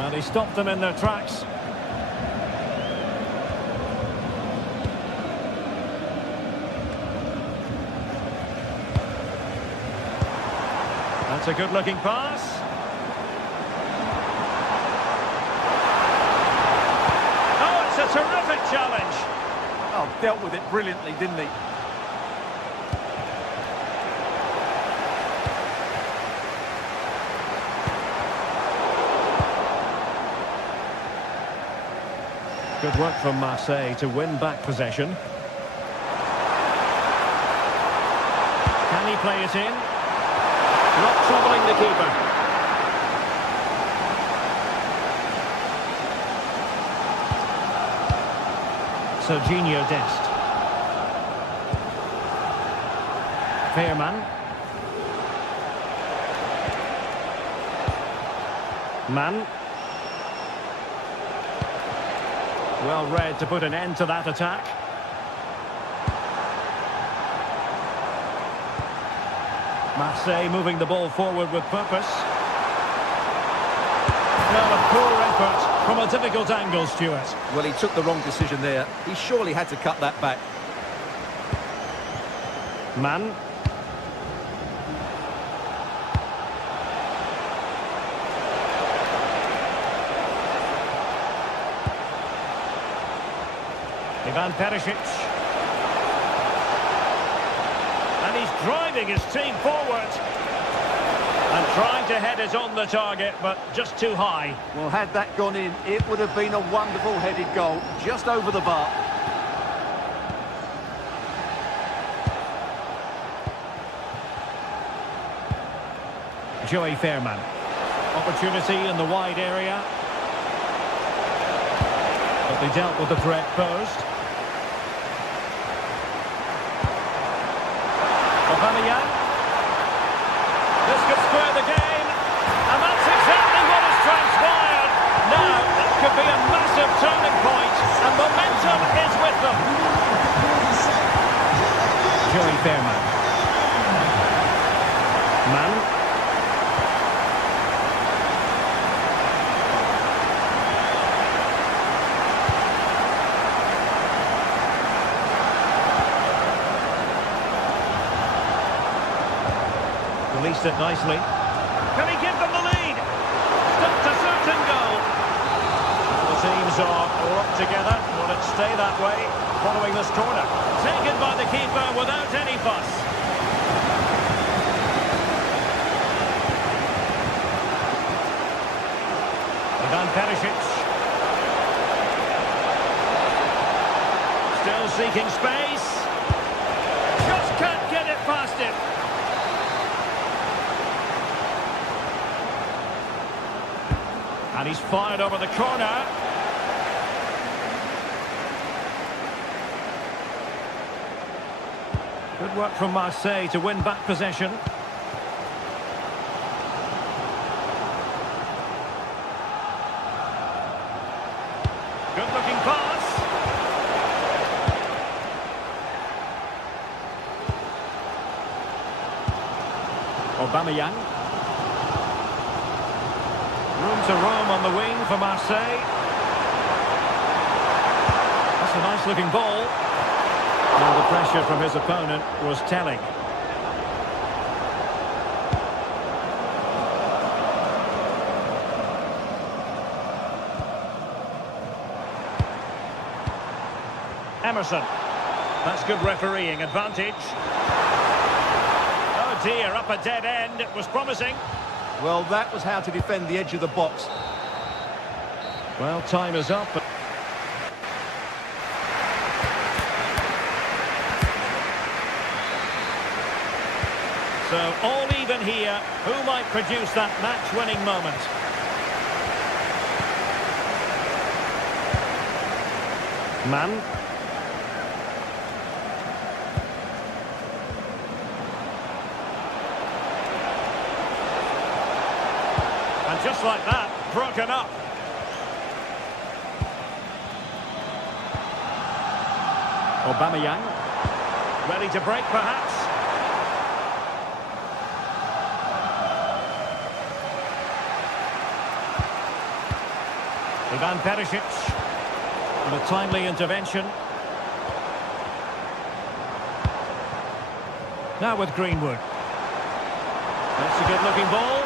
And he stopped them in their tracks. That's a good-looking pass. A terrific challenge. Oh, dealt with it brilliantly, didn't he? Good work from Marseille to win back possession. Can he play it in? Not troubling the keeper. Serginho Dest. Fairman. Mann. Well read to put an end to that attack. Marseille moving the ball forward with purpose. Well, a poor effort from a difficult angle, Stuart. Well, he took the wrong decision there. He surely had to cut that back. Mann. Ivan Perisic. And he's driving his team forward. And trying to head it on the target, but just too high. Well, had that gone in, it would have been a wonderful headed goal, just over the bar. Joey Fairman. Opportunity in the wide area. But they dealt with the threat posed. Aubameyang. This could square the game, and that's exactly what has transpired. Now, it could be a massive turning point, and momentum is with them. Joey Fairman. Mann. Released it nicely. Can he give them the lead? Stopped a certain goal. The teams are locked together. Will it stay that way following this corner? Taken by the keeper without any fuss. Ivan Perisic. Still seeking space. Just can't get it past him. And he's fired over the corner. Good work from Marseille to win back possession. Good looking pass. Aubameyang. Room to roam on the wing for Marseille. That's a nice looking ball. Now the pressure from his opponent was telling. Emerson. That's good refereeing advantage. Oh dear, up a dead end. It was promising. Well, that was how to defend the edge of the box. Well, time is up. So, all even here. Who might produce that match-winning moment? Man. And just like that, broken up. Aubameyang. Ready to break, perhaps. Ivan Perisic. And a timely intervention. Now with Greenwood. That's a good-looking ball.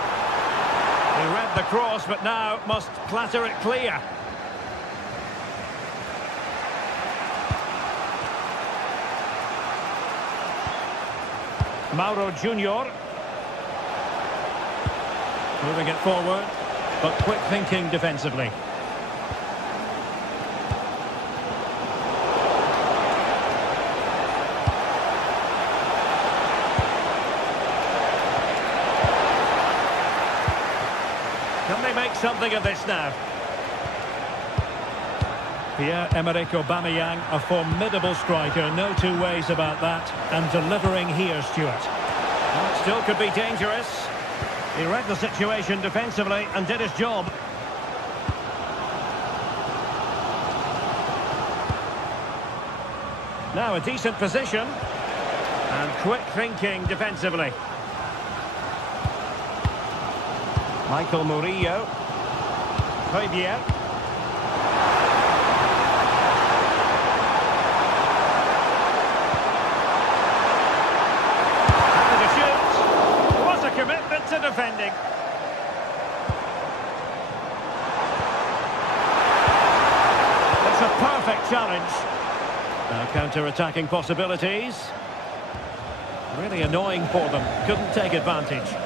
He read the cross, but now must clatter it clear. Mauro Junior. Moving it forward, but quick thinking defensively. Can they make something of this now? Pierre-Emerick Aubameyang, a formidable striker, no two ways about that. And delivering here, Stuart. Well, it still could be dangerous. He read the situation defensively and did his job. Now a decent position. And quick thinking defensively. Michael Murillo. Fabier. And the shoot. What a commitment to defending. It's a perfect challenge. Now counter-attacking possibilities. Really annoying for them. Couldn't take advantage.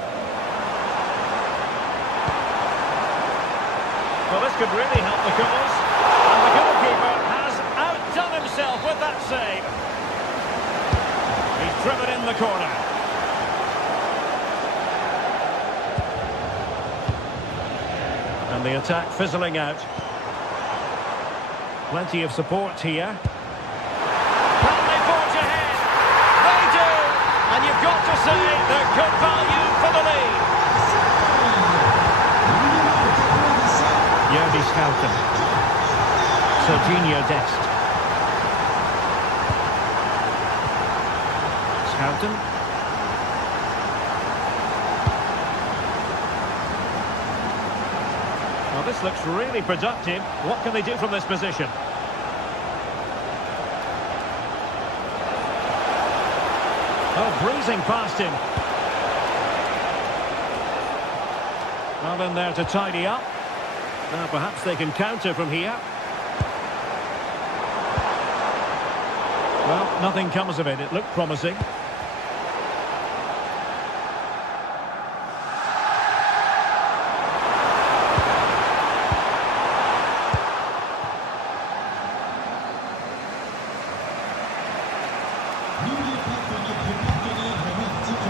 Well, this could really help the cause. And the goalkeeper has outdone himself with that save. He's driven in the corner. And the attack fizzling out. Plenty of support here. Can they forge ahead? They do! And you've got to say they're good value for the lead. Yerby Schouten. Serginho Dest. Schouten. Well, this looks really productive. What can they do from this position? Oh, breezing past him. Well, in there to tidy up. Now perhaps they can counter from here. Well, nothing comes of it. It looked promising.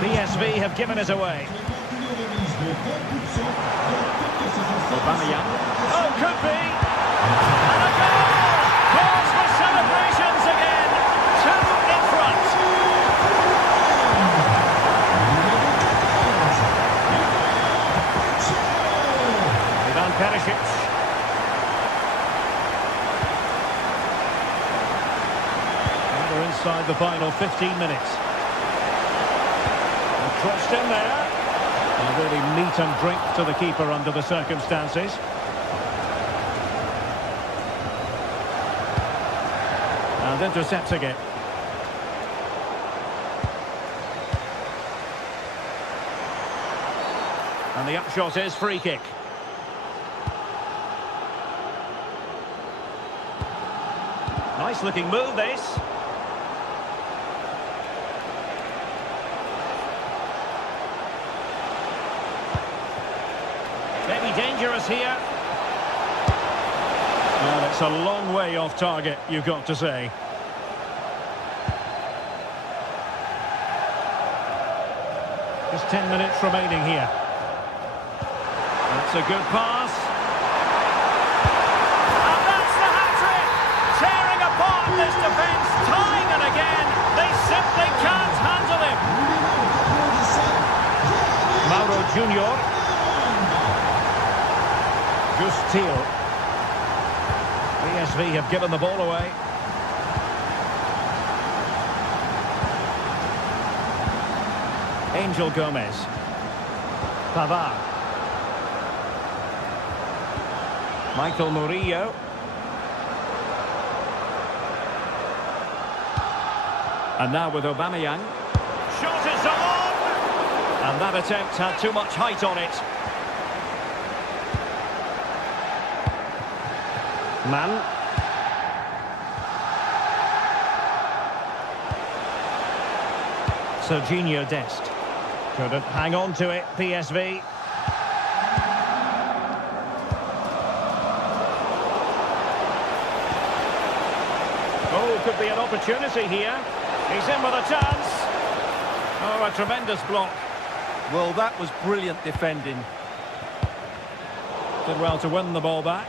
PSV have given it away. Aubameyang. Oh, could be! And a goal! Cause for celebrations again! 2 in front! Ivan Perisic. And we're inside the final 15 minutes. And crossed in there. And really meat and drink to the keeper under the circumstances. And intercepts again. And the upshot is free kick. Nice looking move, this. Maybe dangerous here. Well, it's a long way off target, you've got to say. Just 10 minutes remaining here. That's a good pass. And that's the hat-trick! Tearing apart Junior. Justil. PSV have given the ball away. Angel Gomez. Pavard. Michael Murillo. And now with Aubameyang. Shot is on! And that attempt had too much height on it. Man. Serginho Dest. Couldn't hang on to it, PSV. Oh, could be an opportunity here. He's in with a chance. Oh, a tremendous block. Well, that was brilliant defending. Did well to win the ball back.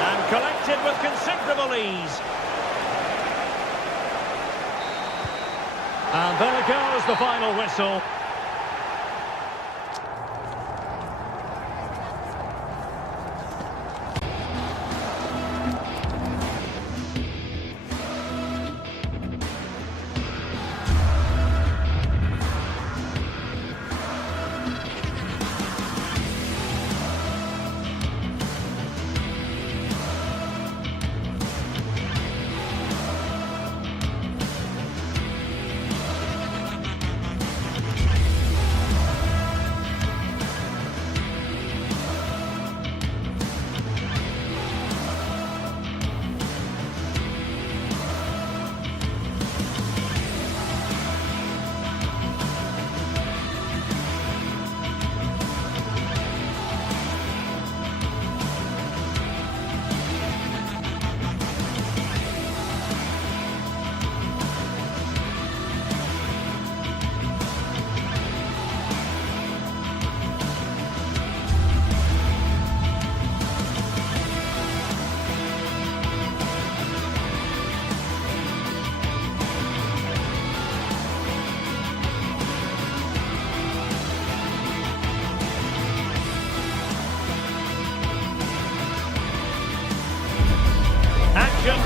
And collected with considerable ease. And there goes the final whistle.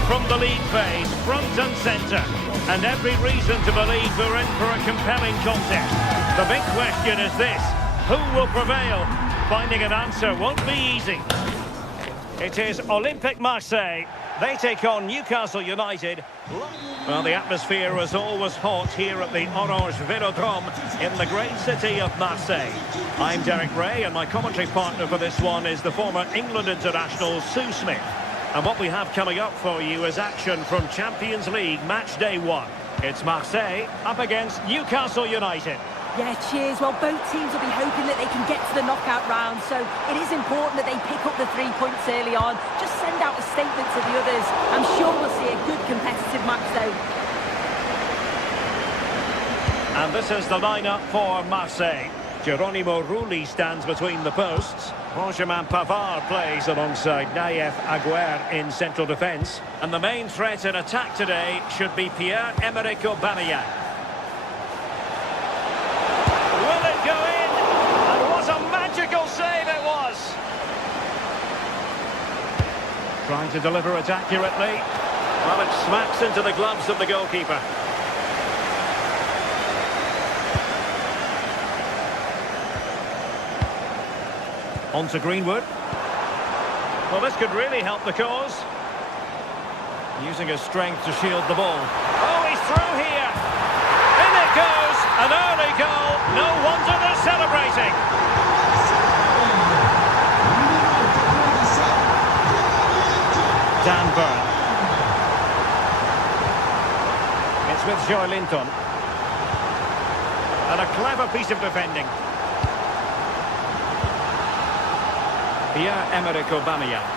From the league phase, front and centre, and every reason to believe we're in for a compelling contest. The big question is this: who will prevail? Finding an answer won't be easy. It is Olympique Marseille. They take on Newcastle United. Well, the atmosphere is always hot here at the Orange Velodrome in the great city of Marseille. I'm Derek Ray, and my commentary partner for this one is the former England international Sue Smith. And what we have coming up for you is action from Champions League match day 1. It's Marseille up against Newcastle United. Yeah, cheers. Well, both teams will be hoping that they can get to the knockout round, so it is important that they pick up the 3 points early on. Just send out a statement to the others. I'm sure we'll see a good competitive match, though. And this is the lineup for Marseille. Geronimo Rulli stands between the posts. Benjamin Pavard plays alongside Naïef Aguerd in central defence. And the main threat in attack today should be Pierre-Emerick Aubameyang. Will it go in? And what a magical save it was! Trying to deliver it accurately. Well, it smacks into the gloves of the goalkeeper. On to Greenwood. Well, this could really help the cause. Using his strength to shield the ball. Oh, he's through here. In it goes. An early goal. No wonder they're celebrating. Dan Burn. It's with Joe Linton. And a clever piece of defending. Pierre-Emerick Aubameyang.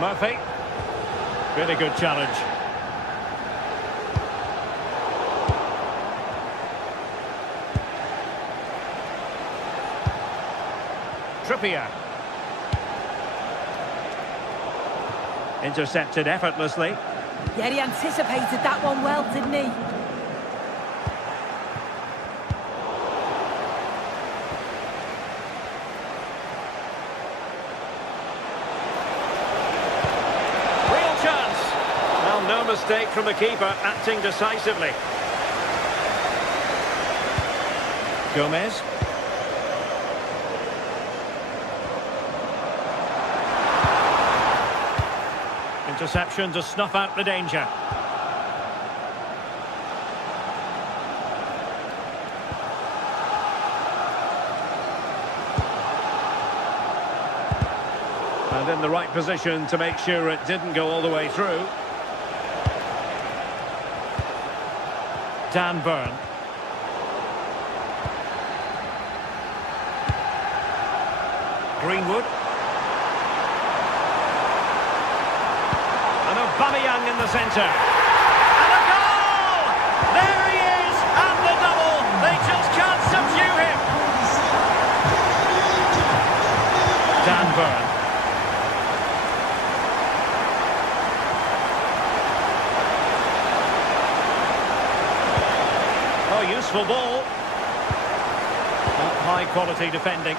Murphy. Really good challenge. Trippier. Intercepted effortlessly. Yeah, he anticipated that one well, didn't he? Real chance. Well, no mistake from the keeper, acting decisively. Gomez. Interception to snuff out the danger. And in the right position to make sure it didn't go all the way through. Dan Burn. Greenwood. And Aubameyang in the centre. And a goal! There he is! And the double! They just can't subdue him! Dan Burn. Oh, useful ball. High quality defending.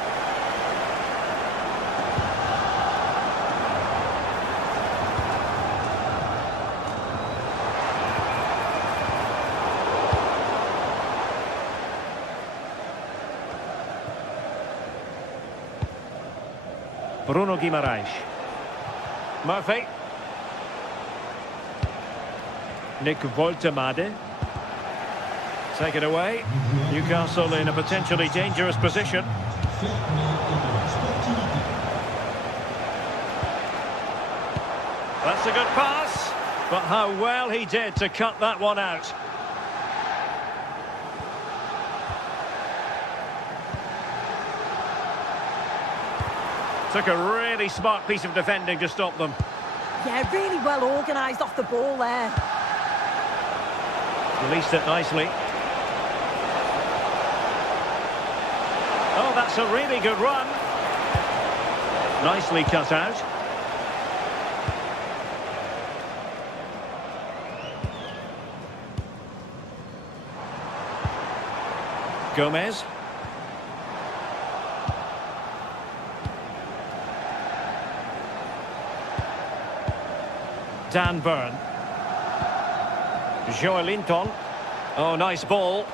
Bruno Guimaraes. Murphy. Nick Woltemade. Take it away. Newcastle in a potentially dangerous position. That's a good pass. But how well he did to cut that one out. Took a really smart piece of defending to stop them. Yeah, really well organised off the ball there. Released it nicely. Oh, that's a really good run. Nicely cut out. Gomez. Dan Burn. Joelinton. Oh, nice ball.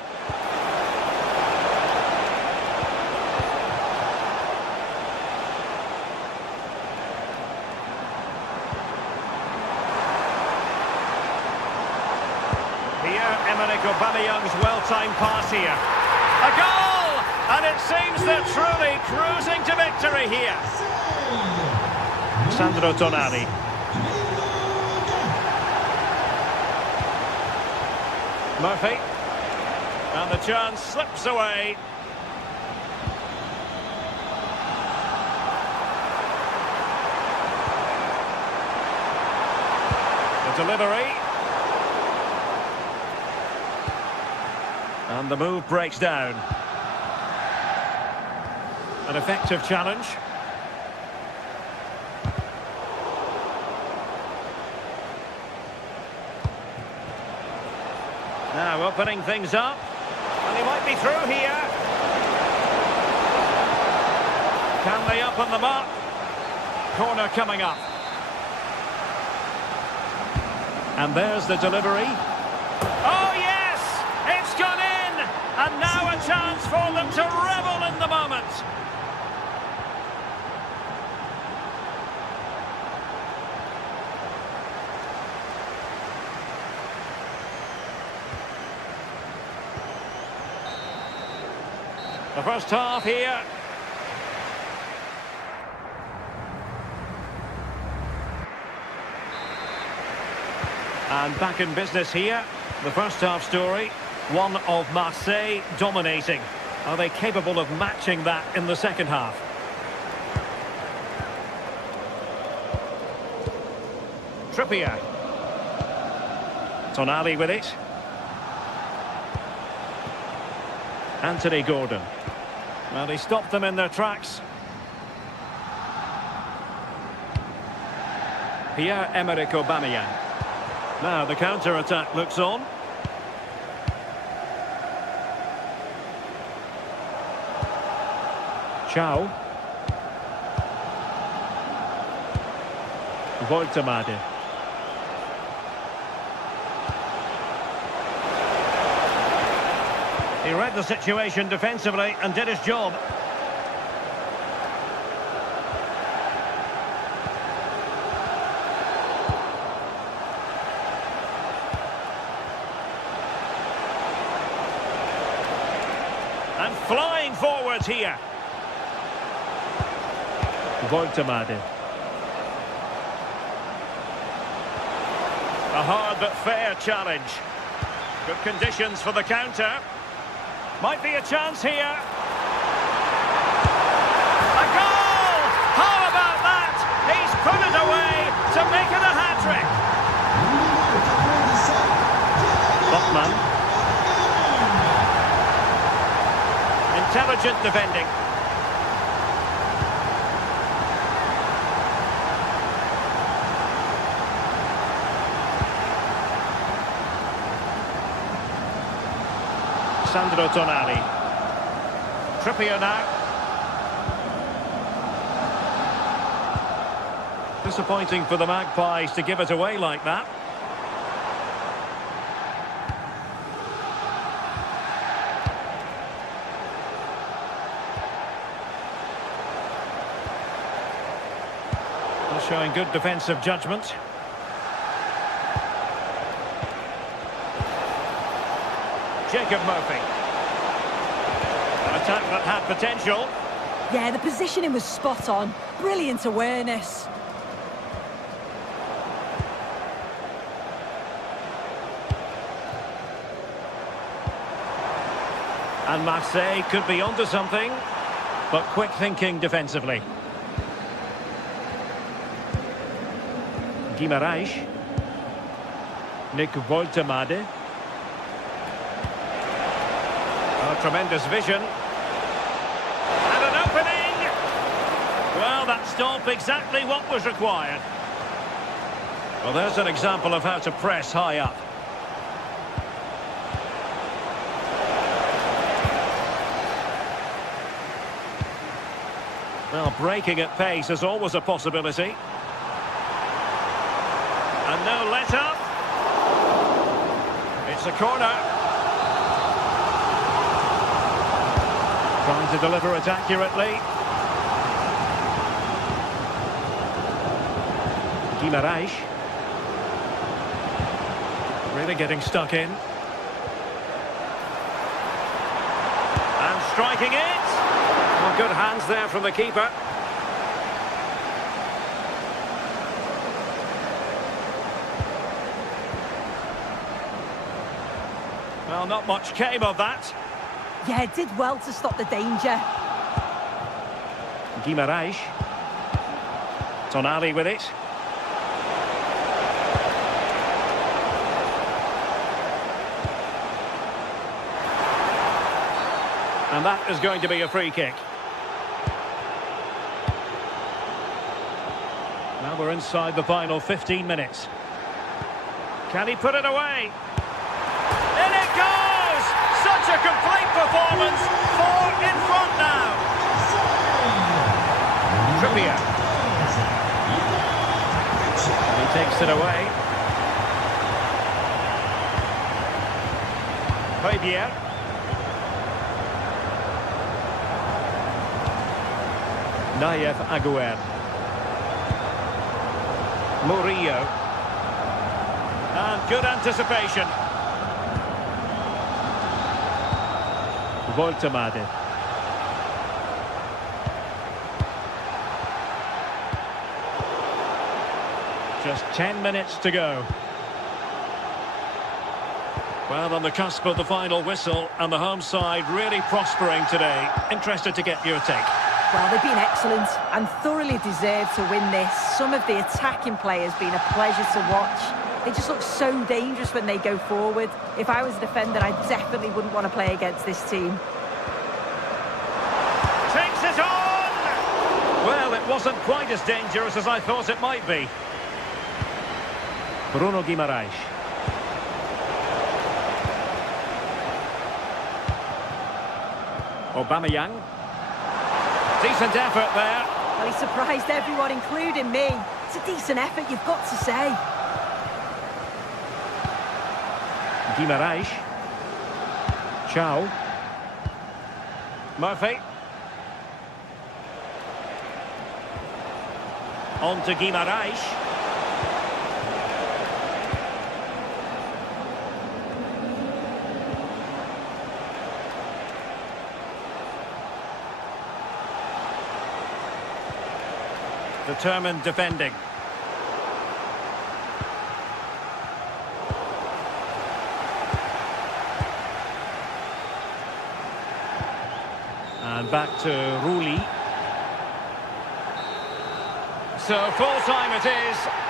Pierre-Emerick Aubameyang's well-timed pass here. A goal! And it seems they're truly cruising to victory here. Sandro Tonali. Murphy. And the chance slips away. The delivery. And the move breaks down. An effective challenge. Now opening things up. And he might be through here. Can they up on the mark? Corner coming up. And there's the delivery. Oh yes! It's gone in! And now a chance for them to revel in the moment. The first half here. And back in business here. The first half story, one of Marseille dominating. Are they capable of matching that in the second half? Trippier. Tonali with it. Anthony Gordon. Well, he stopped them in their tracks. Pierre-Emerick Aubameyang. Now the counter-attack looks on. Chow. Woltemade. He read the situation defensively and did his job. And flying forwards here. Woltemade. A hard but fair challenge. Good conditions for the counter. Might be a chance here. A goal! How about that? He's put it away to make it a hat-trick. Botman. Intelligent defending. Sandro Tonali. Trippier now. Disappointing for the Magpies to give it away like that. They're showing good defensive judgment. Jacob Murphy. An attack that had potential. Yeah, the positioning was spot on. Brilliant awareness. And Marseille could be onto something, but quick thinking defensively. Guimaraes. Nick Woltemade. Oh, tremendous vision. And an opening! Well, that stopped exactly what was required. Well, there's an example of how to press high up. Well, breaking at pace is always a possibility. And no let-up. It's a corner. Trying to deliver it accurately. Guimaraes. Really getting stuck in. And striking it. Well, good hands there from the keeper. Well, not much came of that. Yeah, it did well to stop the danger. Guimaraes. Tonali with it. And that is going to be a free kick. Now we're inside the final 15 minutes. Can he put it away? In it goes! Such a complete performance. 4 in front now. Trippier. He takes it away. Fabier. Nayef Aguer. Murillo. And good anticipation. Woltemade. Just 10 minutes to go. Well, on the cusp of the final whistle, and the home side really prospering today. Interested to get your take. Well, they've been excellent and thoroughly deserved to win this. Some of the attacking players been a pleasure to watch. They just look so dangerous when they go forward. If I was a defender, I definitely wouldn't want to play against this team. Takes it on! Well, it wasn't quite as dangerous as I thought it might be. Bruno Guimaraes. Aubameyang. Decent effort there. Well, he surprised everyone, including me. It's a decent effort, you've got to say. Guimaraes. Chow. Murphy. On to Guimaraes. Determined defending. And back to Rulli. So full time it is.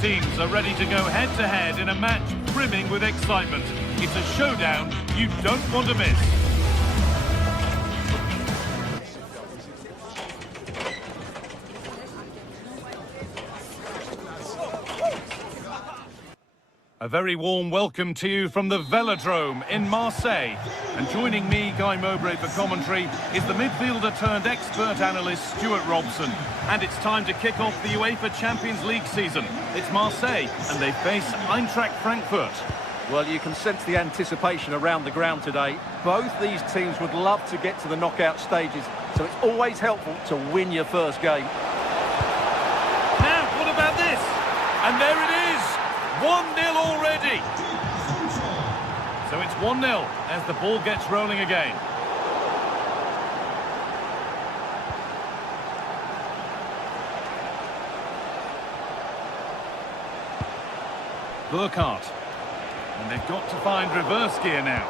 teams are ready to go head-to-head in a match brimming with excitement. It's a showdown you don't want to miss. A very warm welcome to you from the Velodrome in Marseille. And joining me, Guy Mowbray, for commentary is the midfielder-turned-expert analyst Stuart Robson. And it's time to kick off the UEFA Champions League season. It's Marseille, and they face Eintracht Frankfurt. Well, you can sense the anticipation around the ground today. Both these teams would love to get to the knockout stages, so it's always helpful to win your first game. Now, what about this? And there it is! 1-0 already. So it's 1-0 as the ball gets rolling again. Burkhardt. And they've got to find reverse gear now.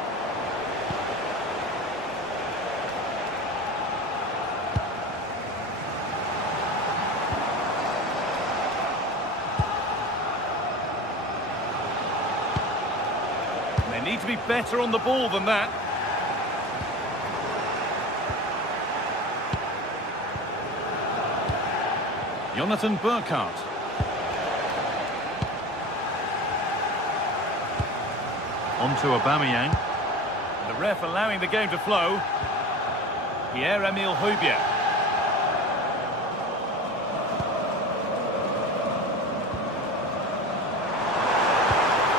They need to be better on the ball than that. Jonathan Burkhardt. On to Aubameyang. The ref allowing the game to flow. Pierre-Emile Højbjerg.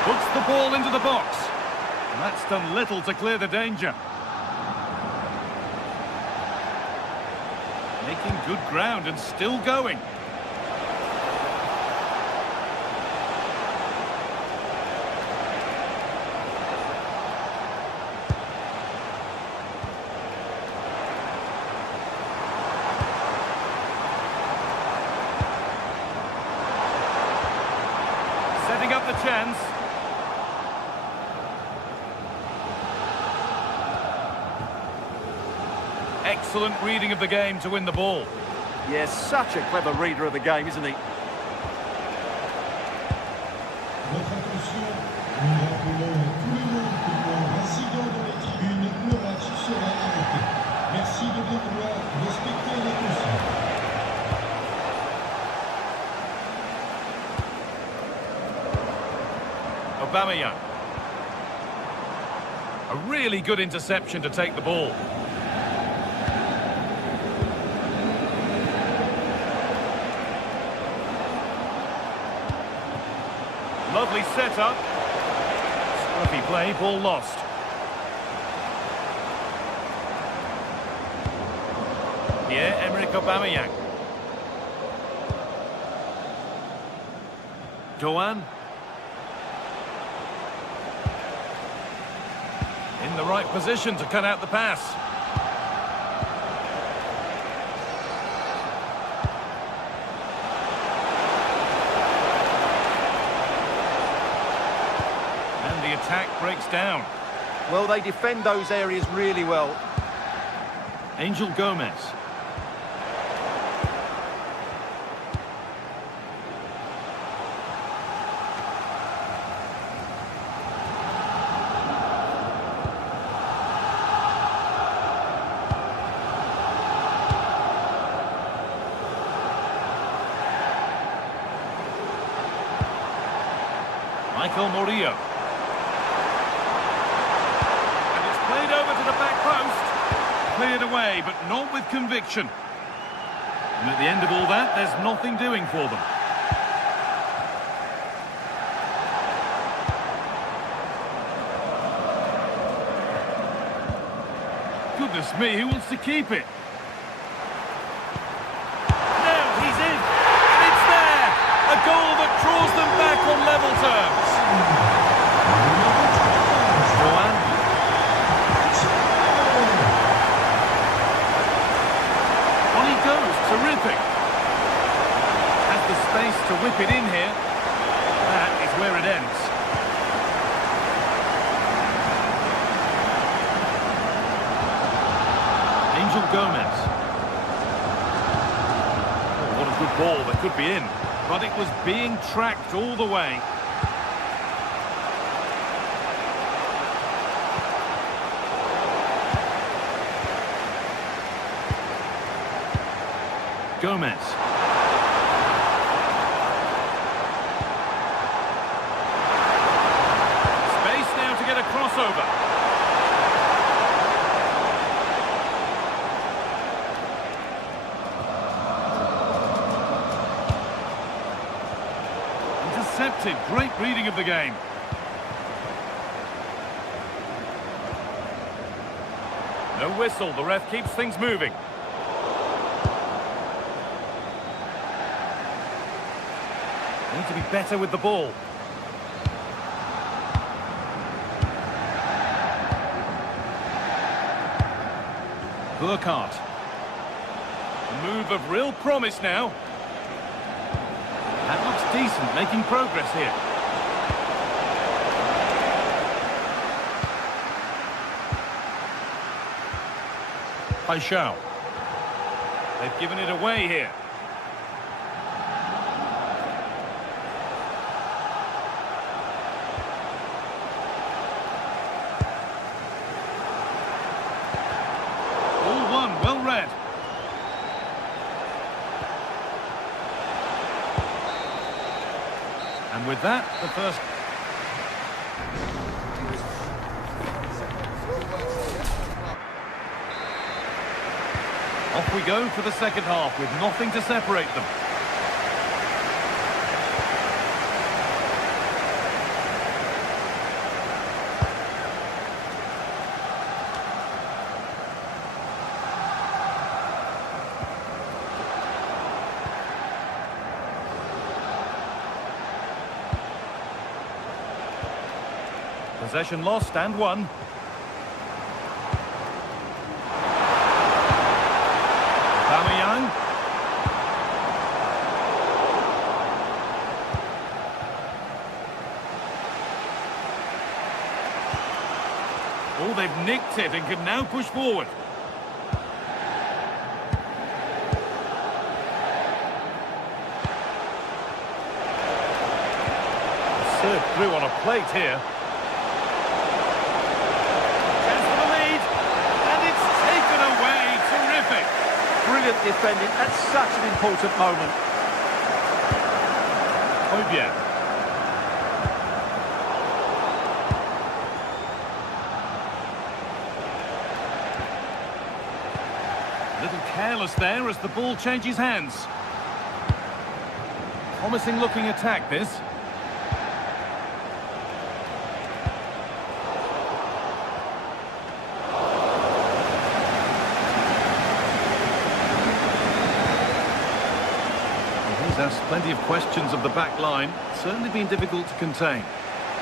Puts the ball into the box. And that's done little to clear the danger. Making good ground and still going. Setting up the chance. Excellent reading of the game to win the ball. Yes, such a clever reader of the game, isn't he? Votre attention, nous rappelons tout le monde que pour incident dans les tribunes, le match sera arrêté. Merci de bien vouloir respecter les consignes. Aubameyang. A really good interception to take the ball. Lovely setup. Scruffy play, ball lost. Pierre-Emerick Aubameyang. Doan. In the right position to cut out the pass. And the attack breaks down. Well, they defend those areas really well. Angel Gomez. Michael Murillo. And it's played over to the back post. Cleared away, but not with conviction. And at the end of all that, there's nothing doing for them. Goodness me, who wants to keep it? Now he's in. And it's there. A goal that draws them back on level terms. Doan. On he goes, terrific. Has the space to whip it in here. That is where it ends. Angel Gomez. Oh, what a good ball, that could be in. but it was being tracked all the way. Gomez. Space now to get a crossover. Intercepted. Great reading of the game. No whistle. The ref keeps things moving. Need to be better with the ball. Burkhardt. A move of real promise now. That looks decent, making progress here. Paixão. They've given it away here. Well read. And with that, the first... Off we go for the second half with nothing to separate them. Possession lost and won. Aubameyang. Oh, they've nicked it and can now push forward. Served through on a plate here. Brilliant defending at such an important moment. Obiang. A little careless there as the ball changes hands. Promising looking attack this. There's plenty of questions of the back line. Certainly been difficult to contain.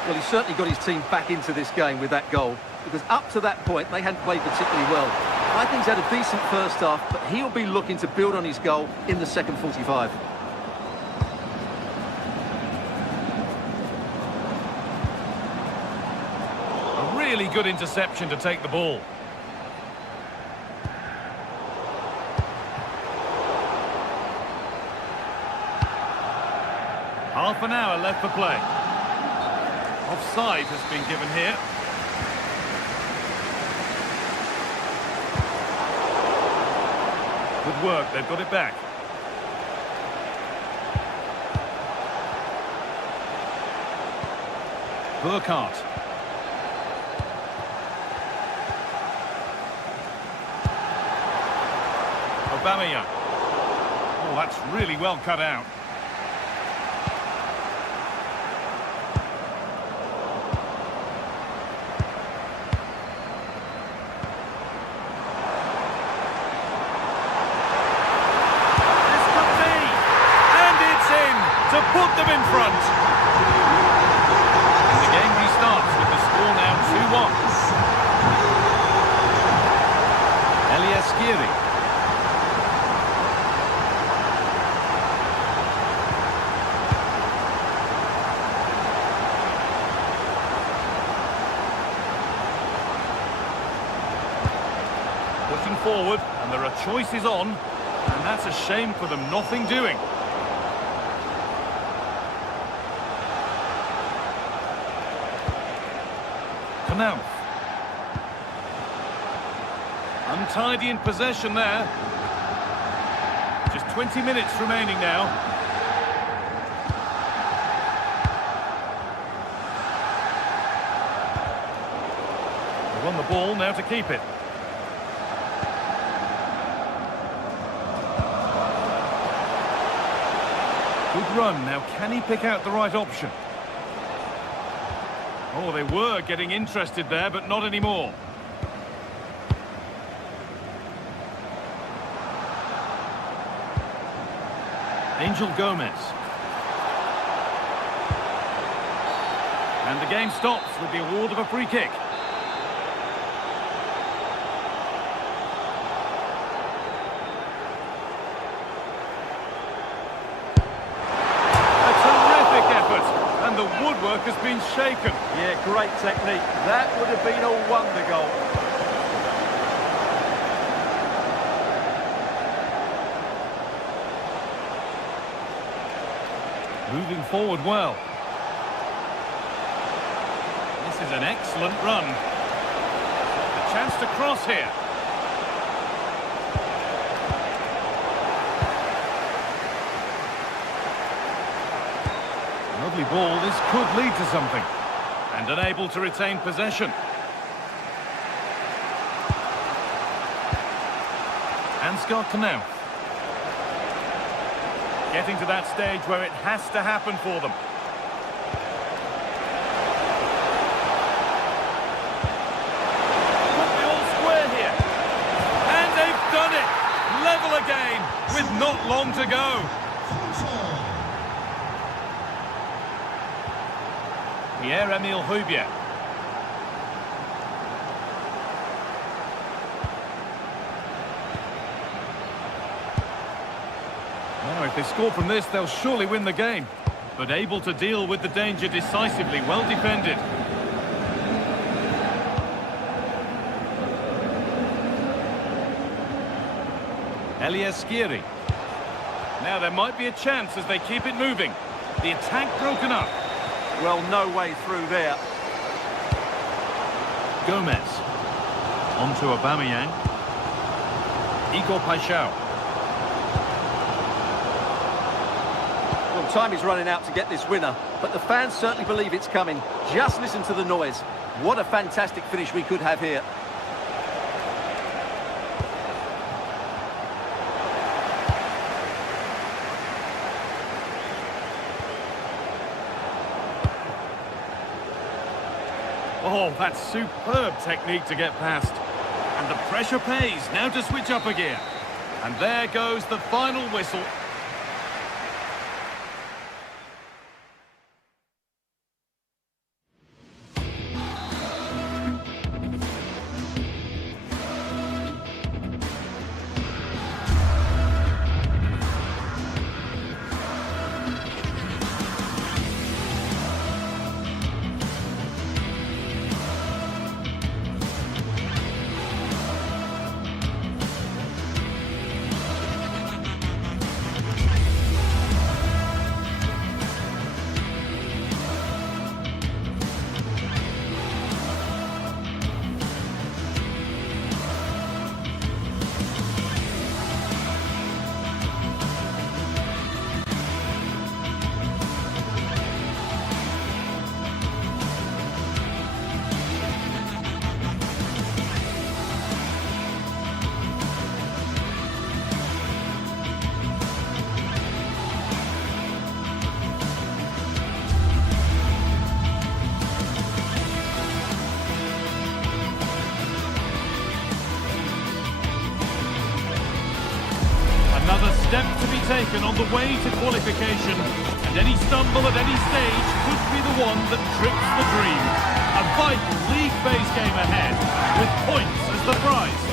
Well, he's certainly got his team back into this game with that goal, because up to that point they hadn't played particularly well. I think he's had a decent first half, but he'll be looking to build on his goal in the second 45. A really good interception to take the ball. Half an hour left for play. Offside has been given here. Good work, they've got it back. Burkhardt. Aubameyang. Oh, that's really well cut out. To put them in front. And the game restarts with the score now 2-1. Eliaskiri. Pushing forward, and there are choices on, and that's a shame for them, nothing doing. Knauf. Untidy in possession there. Just 20 minutes remaining now. They won the ball, now to keep it. Good run, now can he pick out the right option? Oh, they were getting interested there, but not anymore. Angel Gomez. And the game stops with the award of a free kick. A terrific effort, and the woodwork has been shaken. Yeah, great technique. That would have been a wonder goal. Moving forward well. This is an excellent run. A chance to cross here. Lovely ball. This could lead to something. And unable to retain possession. Ansgar Knauf. Getting to that stage where it has to happen for them. Put the all square here. And they've done it. Level again with not long to go. Pierre-Emile Højbjerg. Now, if they score from this, they'll surely win the game. But able to deal with the danger decisively, well defended. Elias Skiri. Now there might be a chance as they keep it moving. The attack broken up. Well, no way through there. Gomez. On to Aubameyang. Igor Paixão. Well, time is running out to get this winner, but the fans certainly believe it's coming. Just listen to the noise. What a fantastic finish we could have here. Oh, that's superb technique to get past. And the pressure pays. Now to switch up a gear. And there goes the final whistle. Another step to be taken on the way to qualification, and any stumble at any stage could be the one that trips the dream. A vital league phase game ahead, with points as the prize.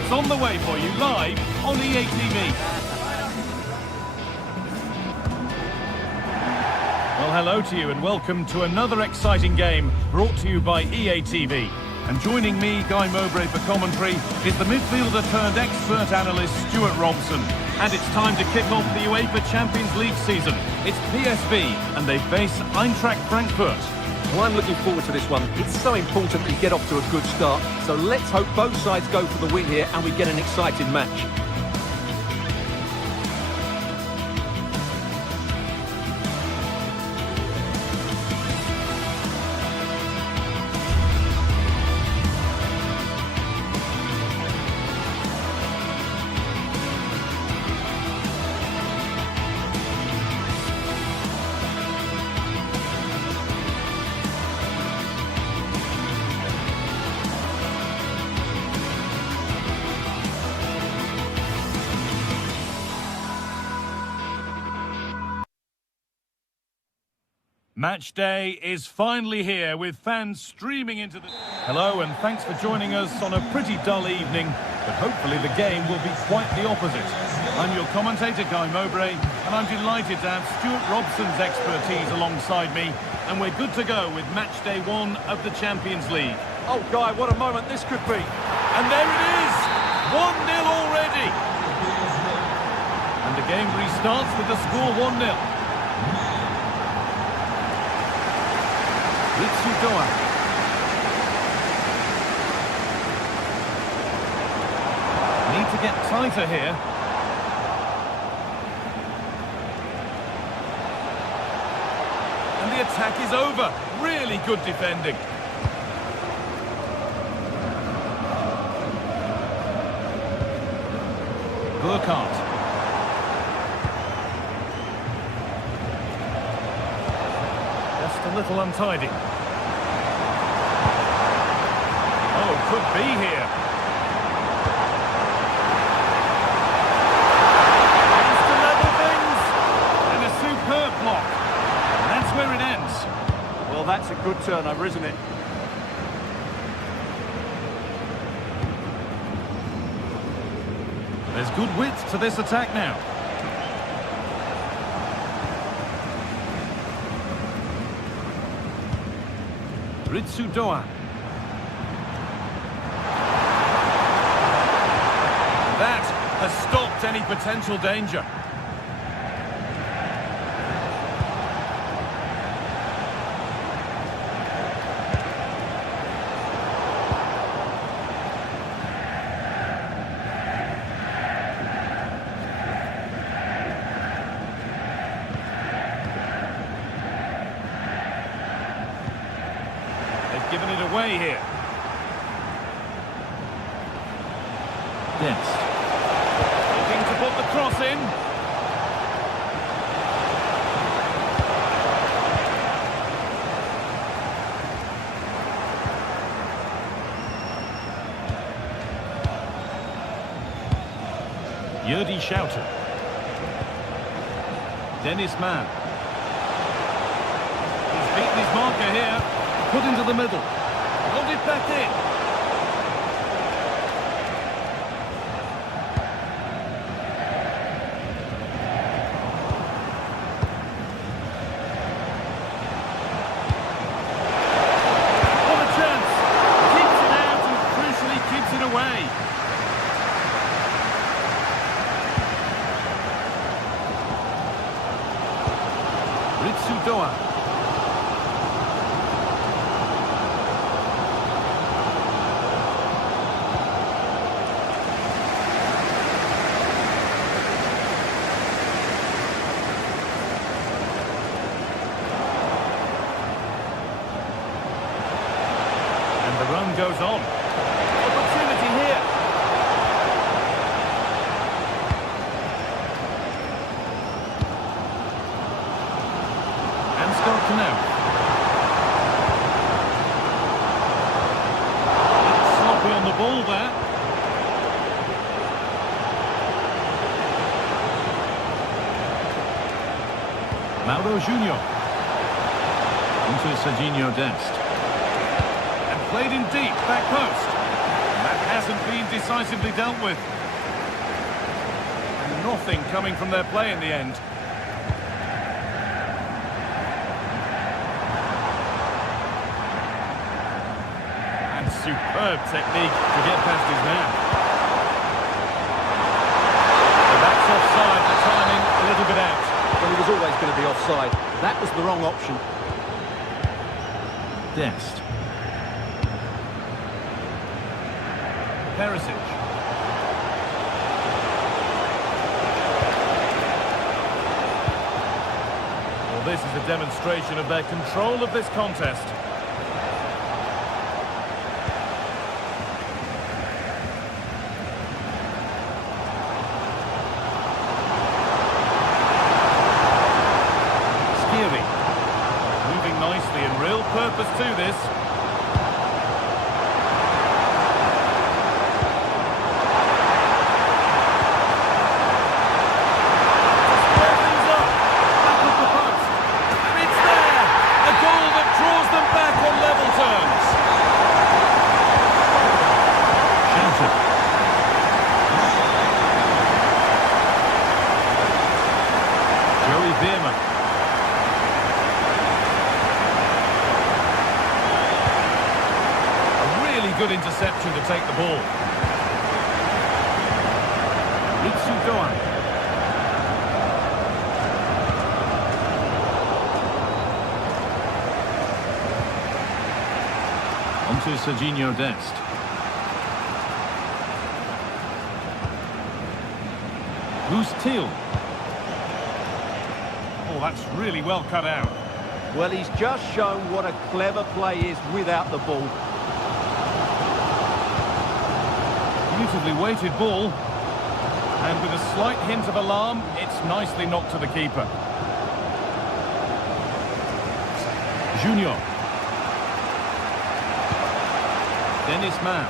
It's on the way for you live on EA TV. Well, hello to you and welcome to another exciting game brought to you by EA TV. And joining me, Guy Mowbray, for commentary is the midfielder turned expert analyst Stuart Robson. And it's time to kick off the UEFA Champions League season. It's PSV and they face Eintracht Frankfurt. Well, I'm looking forward to this one. It's so important that you get off to a good start. So let's hope both sides go for the win here and we get an exciting match. Match day is finally here with fans streaming into the... Hello and thanks for joining us on a pretty dull evening, but hopefully the game will be quite the opposite. I'm your commentator, Guy Mowbray, and I'm delighted to have Stuart Robson's expertise alongside me, and we're good to go with match day 1 of the Champions League. Oh, Guy, what a moment this could be. And there it is! 1-0 already! And the game restarts with the score 1-0. Ritsudoa. Need to get tighter here. And the attack is over. Really good defending. Burkhardt. Just a little untidy. Oh, could be here. Has to level things. And a superb block. And that's where it ends. Well, that's a good turnover, isn't it? There's good width to this attack now. Ritsudoa. That has stopped any potential danger. They've given it away here. Yes. Looking to put the cross in. Yurdi Schouter. Dennis Mann. He's beaten his marker here. Put into the middle. Hold it back in. Ritsudoa. And the run goes on. Opportunity here. Now. Sloppy on the ball there. Mauro Junior. Into Serginho Dest. And played in deep, back post. And that hasn't been decisively dealt with. And nothing coming from their play in the end. Superb technique to get past his man. And that's offside, the timing a little bit out. Well, he was always going to be offside. That was the wrong option. Dest. Perisic. Well, this is a demonstration of their control of this contest. Moving nicely and real purpose to this. Square things up. Back of the post. And it's there. A goal that draws them back on level terms. Shelton. Joey Veerman. Good interception to take the ball. Ritsu Doan. Onto Serginho Dest. Who's Teal? Oh, that's really well cut out. Well, he's just shown what a clever play is without the ball. Beautifully weighted ball, and with a slight hint of alarm, it's nicely knocked to the keeper. Junior. Dennis Mann.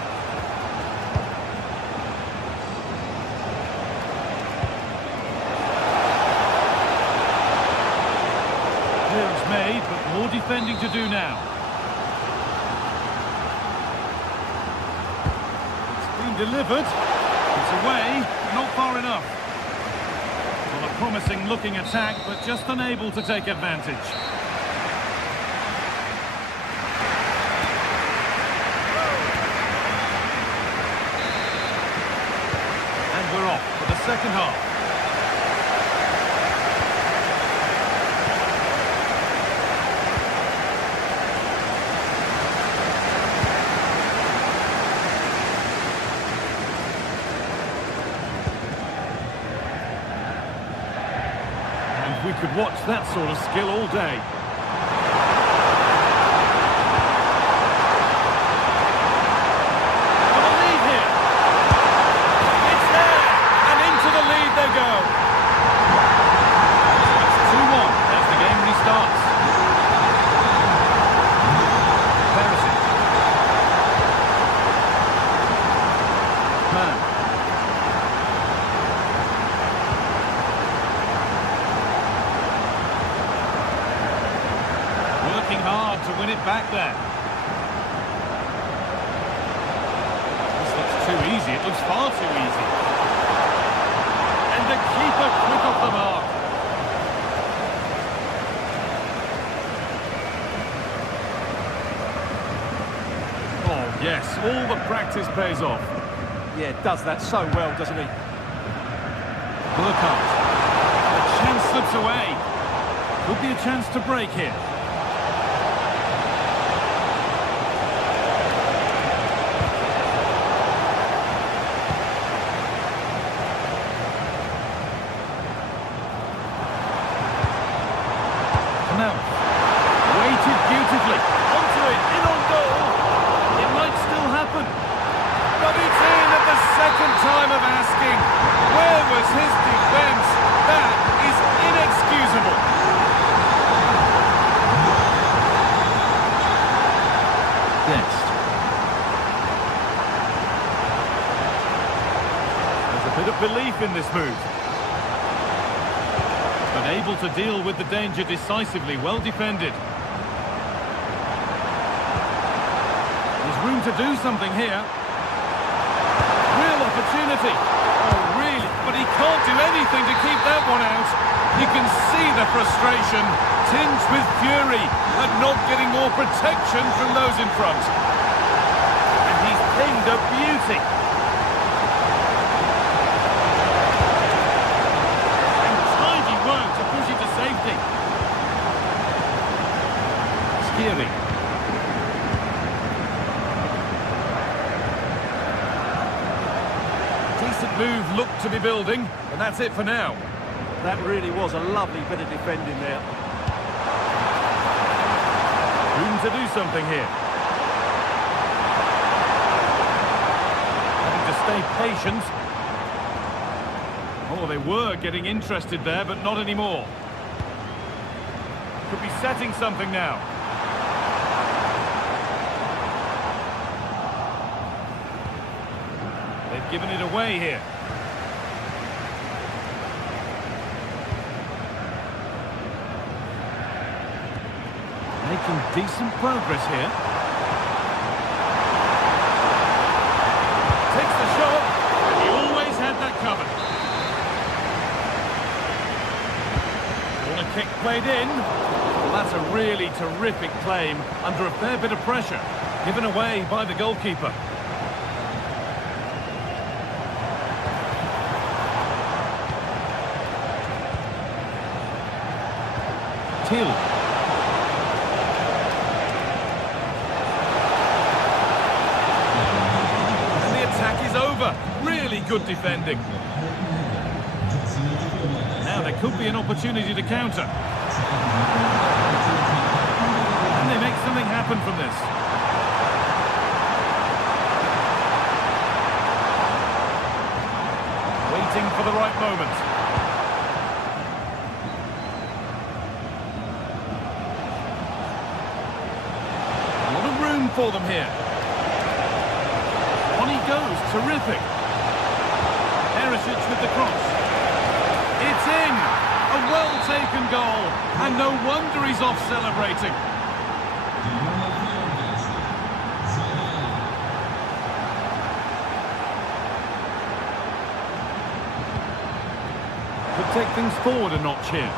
Clearance made, but more defending to do now. Delivered. It's away, not far enough. Well, a promising looking attack, but just unable to take advantage. And we're off for the second half. We could watch that sort of skill all day. For the lead here. It's there, and into the lead they go. It's 2-1 as the game restarts. Perisic. Man. Working hard to win it back there. This looks too easy. It looks far too easy. And the keeper quick off the mark. Oh, yes. All the practice pays off. Yeah, does that so well, doesn't he? Burkhardt. The chance slips away. Could be a chance to break here. Now, weighted beautifully, onto it, in on goal, it might still happen, but it's in at the second time of asking. Where was his defence? That is inexcusable. Dest. There's a bit of belief in this move. But able to deal with the danger decisively, well defended. There's room to do something here. Real opportunity. Oh, really? But he can't do anything to keep that one out. You can see the frustration, tinged with fury at not getting more protection from those in front. And he's pinged a beauty. Safety. Skiri. move looked to be building, and that's it for now. That really was a lovely bit of defending there. Room to do something here. Having to stay patient. Oh, they were getting interested there, but not anymore. Could be setting something now. They've given it away here. Making decent progress here. Takes the shot, and he always had that covered. Corner kick played in. Well, that's a really terrific claim under a fair bit of pressure. Given away by the goalkeeper. Till. Really good defending. Now there could be an opportunity to counter. And they make something happen from this. Waiting for the right moment. A lot of room for them here. On he goes, terrific. With the cross. It's in! A well-taken goal. And no wonder he's off celebrating. Could take things forward a notch here.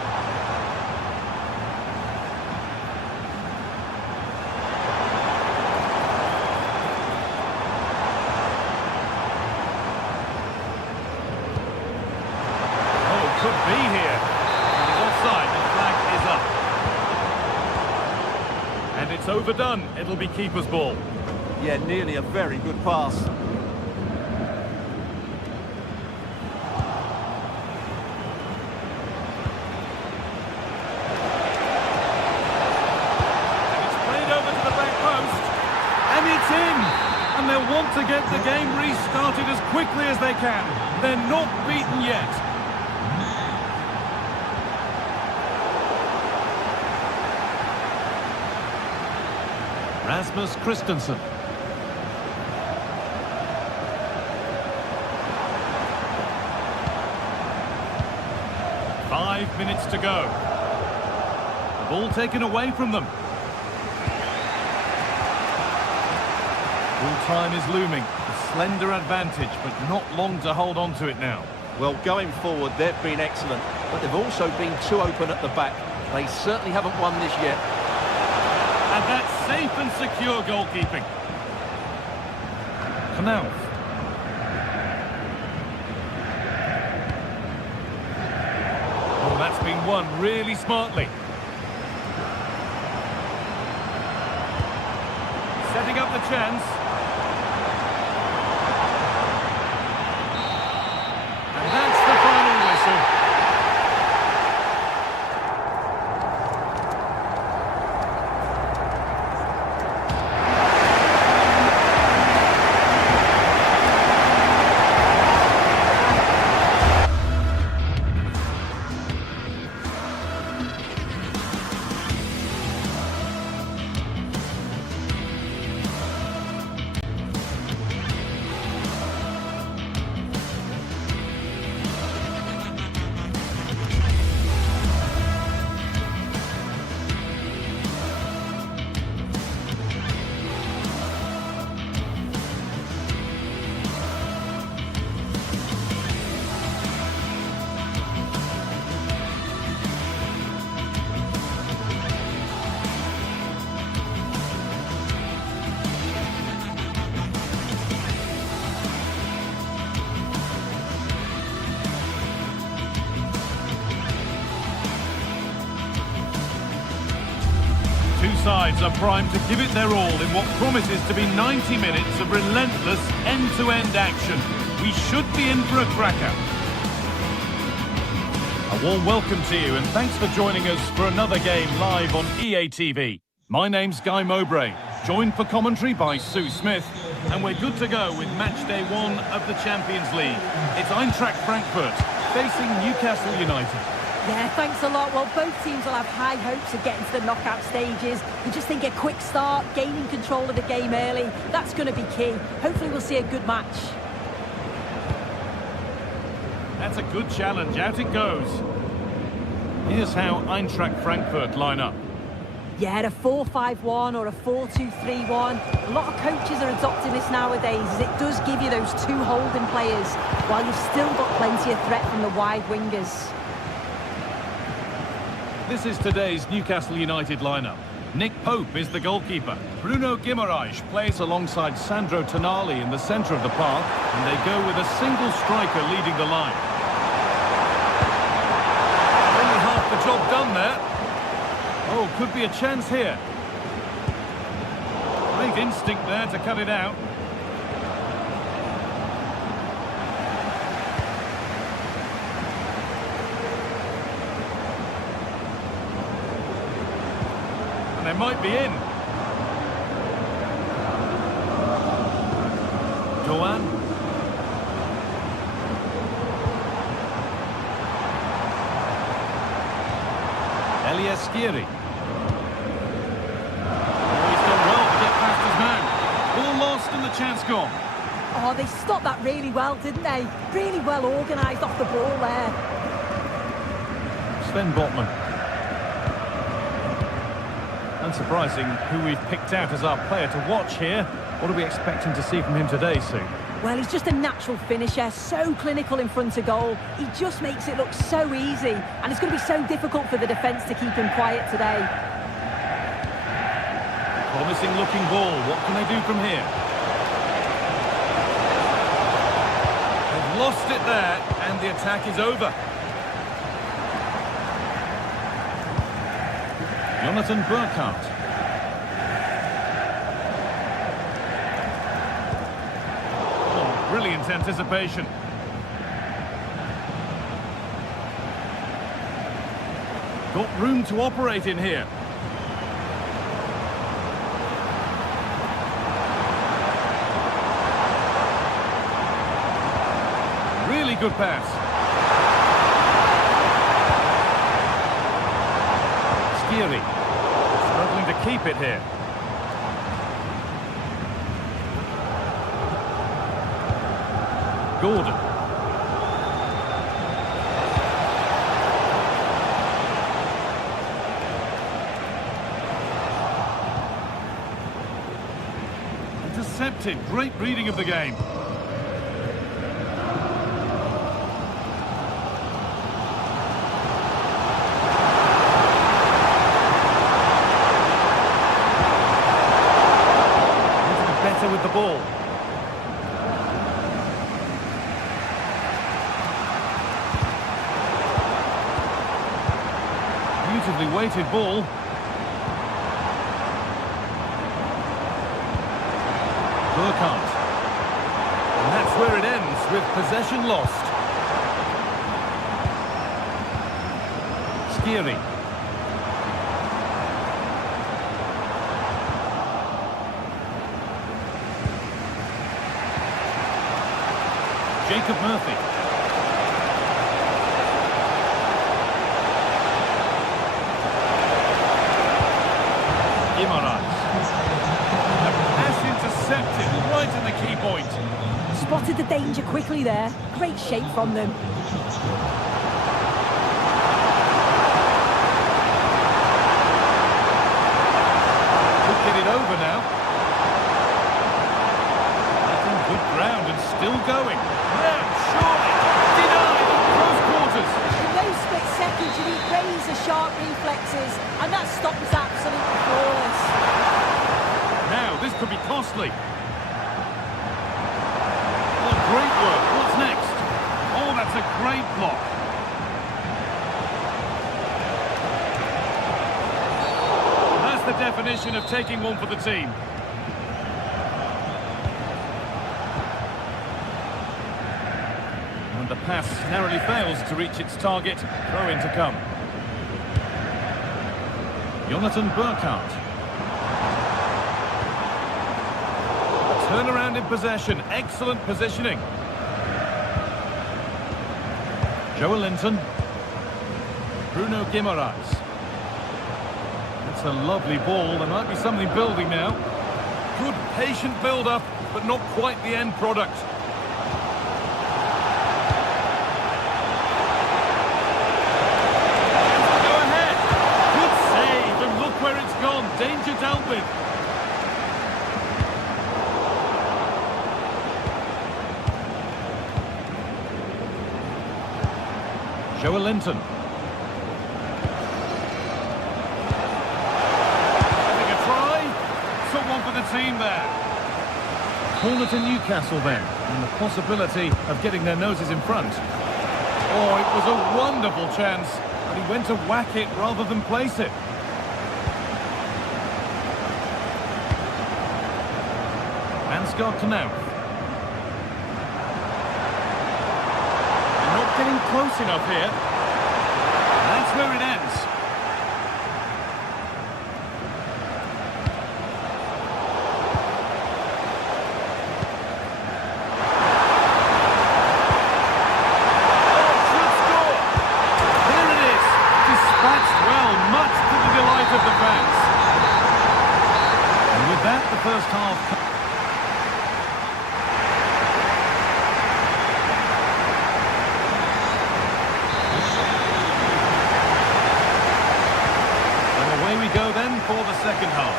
Could be here. He's offside. The flag is up. And it's overdone. It'll be keeper's ball. Yeah, nearly a very good pass. And it's played over to the back post. And it's in. And they'll want to get the game restarted as quickly as they can. They're not beaten yet. Rasmus Christensen. Five minutes to go. The ball taken away from them. Full time is looming. A slender advantage, but not long to hold on to it now. Well, going forward, they've been excellent, but they've also been too open at the back. They certainly haven't won this yet. And that's safe and secure goalkeeping. Canal. Oh, that's been won really smartly. Setting up the chance. And that's the final whistle. Sides are primed to give it their all in what promises to be 90 minutes of relentless end-to-end action. We should be in for a cracker. A warm welcome to you and thanks for joining us for another game live on EA TV. My name's Guy Mowbray, joined for commentary by Sue Smith, and we're good to go with match day 1 of the Champions League. It's Eintracht Frankfurt facing Newcastle United. Yeah, thanks a lot. Well, both teams will have high hopes of getting to the knockout stages. We just think a quick start, gaining control of the game early, that's going to be key. Hopefully we'll see a good match. That's a good challenge. Out it goes. Here's how Eintracht Frankfurt line up. Yeah, a 4-5-1 or a 4-2-3-1. A lot of coaches are adopting this nowadays, as it does give you those two holding players, while you've still got plenty of threat from the wide wingers. This is today's Newcastle United lineup. Nick Pope is the goalkeeper. Bruno Guimaraes plays alongside Sandro Tonali in the centre of the park, and they go with a single striker leading the line. Only half the job done there. Oh, could be a chance here. Great instinct there to cut it out. And they might be in. Joan. Elias Skiri. And the chance gone. Oh, they stopped that really well, didn't they? Really well organised off the ball there. Sven Botman. Unsurprising who we've picked out as our player to watch here. What are we expecting to see from him today, Sue? Well, he's just a natural finisher, so clinical in front of goal. He just makes it look so easy, and it's going to be so difficult for the defence to keep him quiet today. Promising looking ball. What can they do from here? They've lost it there, and the attack is over. Jonathan Burkhardt. Oh, brilliant anticipation. Got room to operate in here. Really good pass. Skiri struggling to keep it here. Gordon. Intercepted. Great reading of the game. With the ball. Beautifully weighted ball. Burkhardt. And that's where it ends, with possession lost. Skiri. Jacob Murphy. Guimaraes. The pass intercepted right in the key point. Spotted the danger quickly there. Great shape from them. Could get it over now. Good ground and still going. Now, surely, denied at close quarters. In those split seconds, you need razor sharp reflexes, and that stop was absolutely flawless. Now, this could be costly. Oh, great work. What's next? Oh, that's a great block. That's the definition of taking one for the team. The pass narrowly fails to reach its target. Throw in to come. Jonathan Burkhardt. Turnaround in possession. Excellent positioning. Joe Linton. Bruno Guimaraes. It's a lovely ball. There might be something building now. Good patient build-up, but not quite the end product. Go ahead. Good save, and look where it's gone. Danger dealt with. Joe Linton. Having a try. Took one for the team there. Corner to Newcastle then, and the possibility of getting their noses in front. Oh, it was a wonderful chance, but he went to whack it rather than place it. Ansgar Knauf. Not getting close enough here. That's where it ends. Oh, should score. Here it is. Dispatched well, much to the delight of the fans. And with that, the first half... we go then for the second half.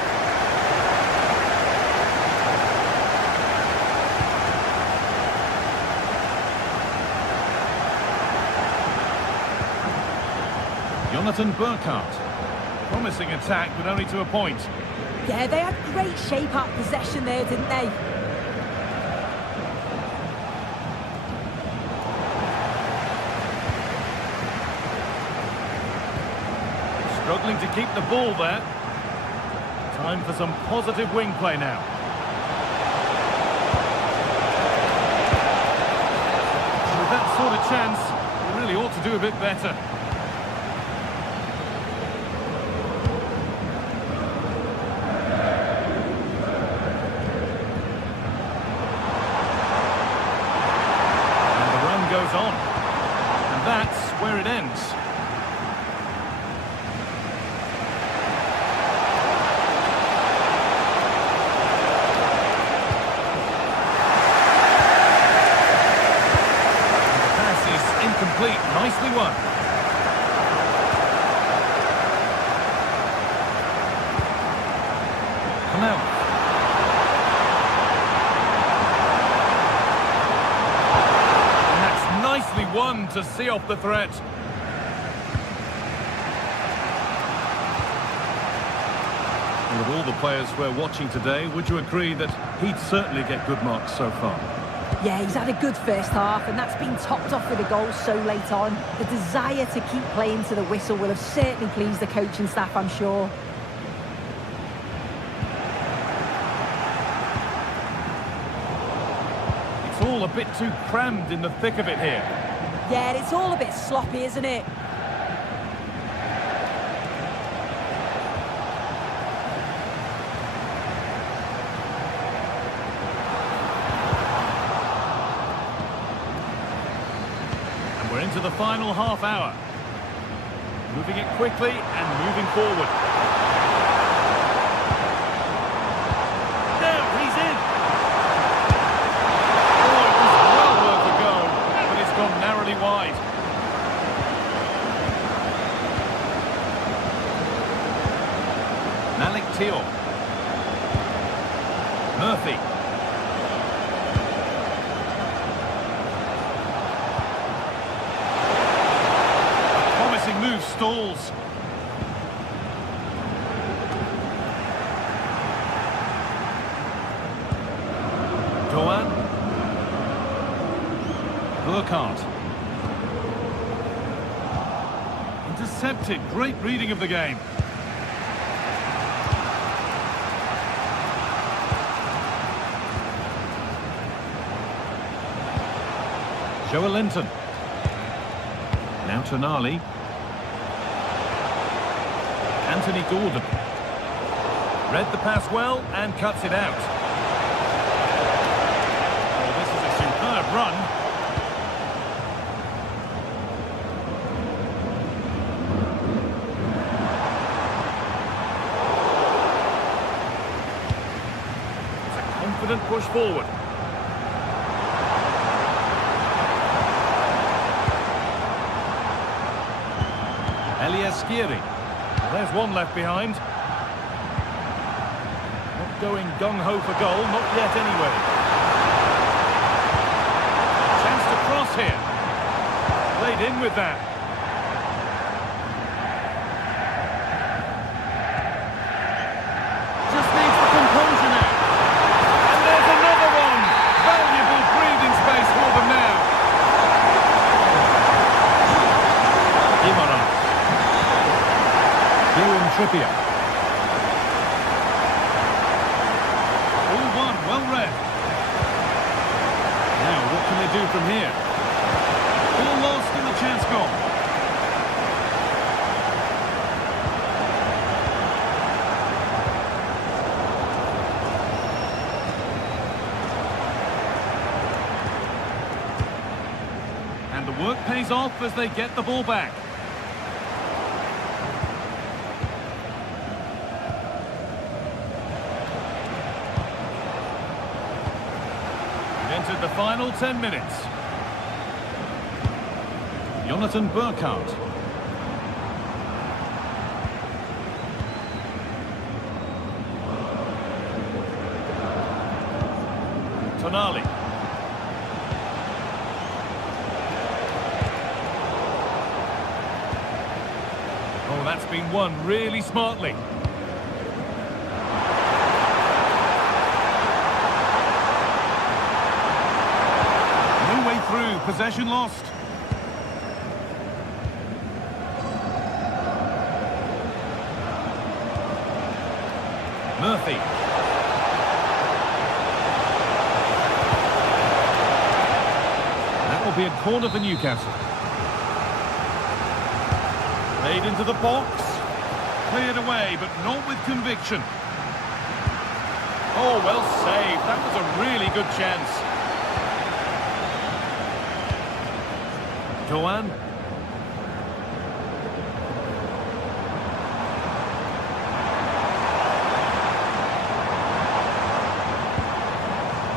Jonathan Burkhardt. Promising attack, but only to a point. Yeah, they had great shape up possession there, didn't they? Struggling to keep the ball there. Time for some positive wing play now. With that sort of chance, you really ought to do a bit better. And the run goes on. And that's where it ends. Incomplete, nicely won. Come out. And that's nicely won to see off the threat. And with all the players we're watching today, would you agree that he'd certainly get good marks so far? Yeah, he's had a good first half, and that's been topped off with a goal so late on. The desire to keep playing to the whistle will have certainly pleased the coaching staff, I'm sure. It's all a bit too crammed in the thick of it here. Yeah, it's all a bit sloppy, isn't it? We're into the final half hour. Moving it quickly and moving forward. There, he's in! Oh, it was well worth a go, but it's gone narrowly wide. Malik Thiaw. Murphy. Move stalls. Doan. Burkhardt. Intercepted. Great reading of the game. Joe Linton. Now Tonali. Anthony Gordon. Read the pass well and cuts it out. Oh, this is a superb run. It's a confident push forward. Eliaskiri. There's one left behind. Not going gung-ho for goal, not yet anyway. Chance to cross here. Played in with that. Just needs the composure now. And there's another one. Valuable breathing space for them now. Guimaraes. Trippier. All one, well read. Now, what can they do from here? All lost and the chance gone. And the work pays off as they get the ball back. Entered the final 10 minutes. Jonathan Burkhardt. Tonali. Oh, that's been won really smartly. Through, possession lost. Murphy. That will be a corner for Newcastle. Played into the box. Cleared away, but not with conviction. Oh, well saved. That was a really good chance. Joan.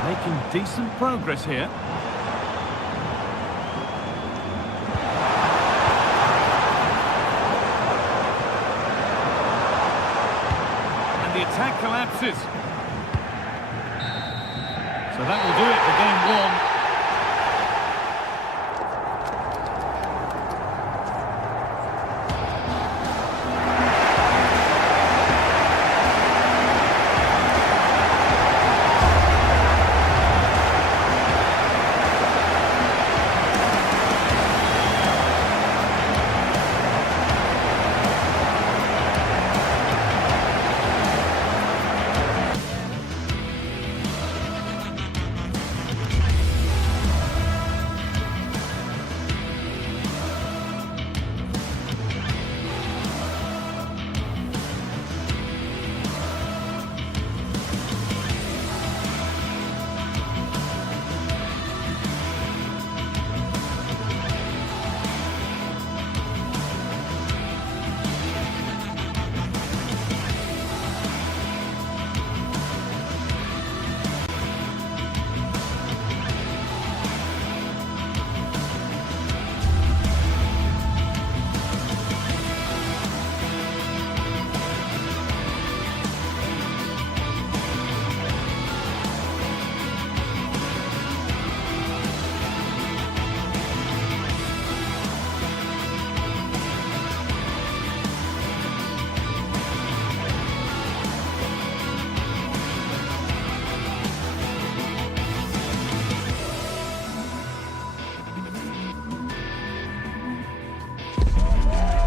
Making decent progress here. And the attack collapses. So that will do it for game one.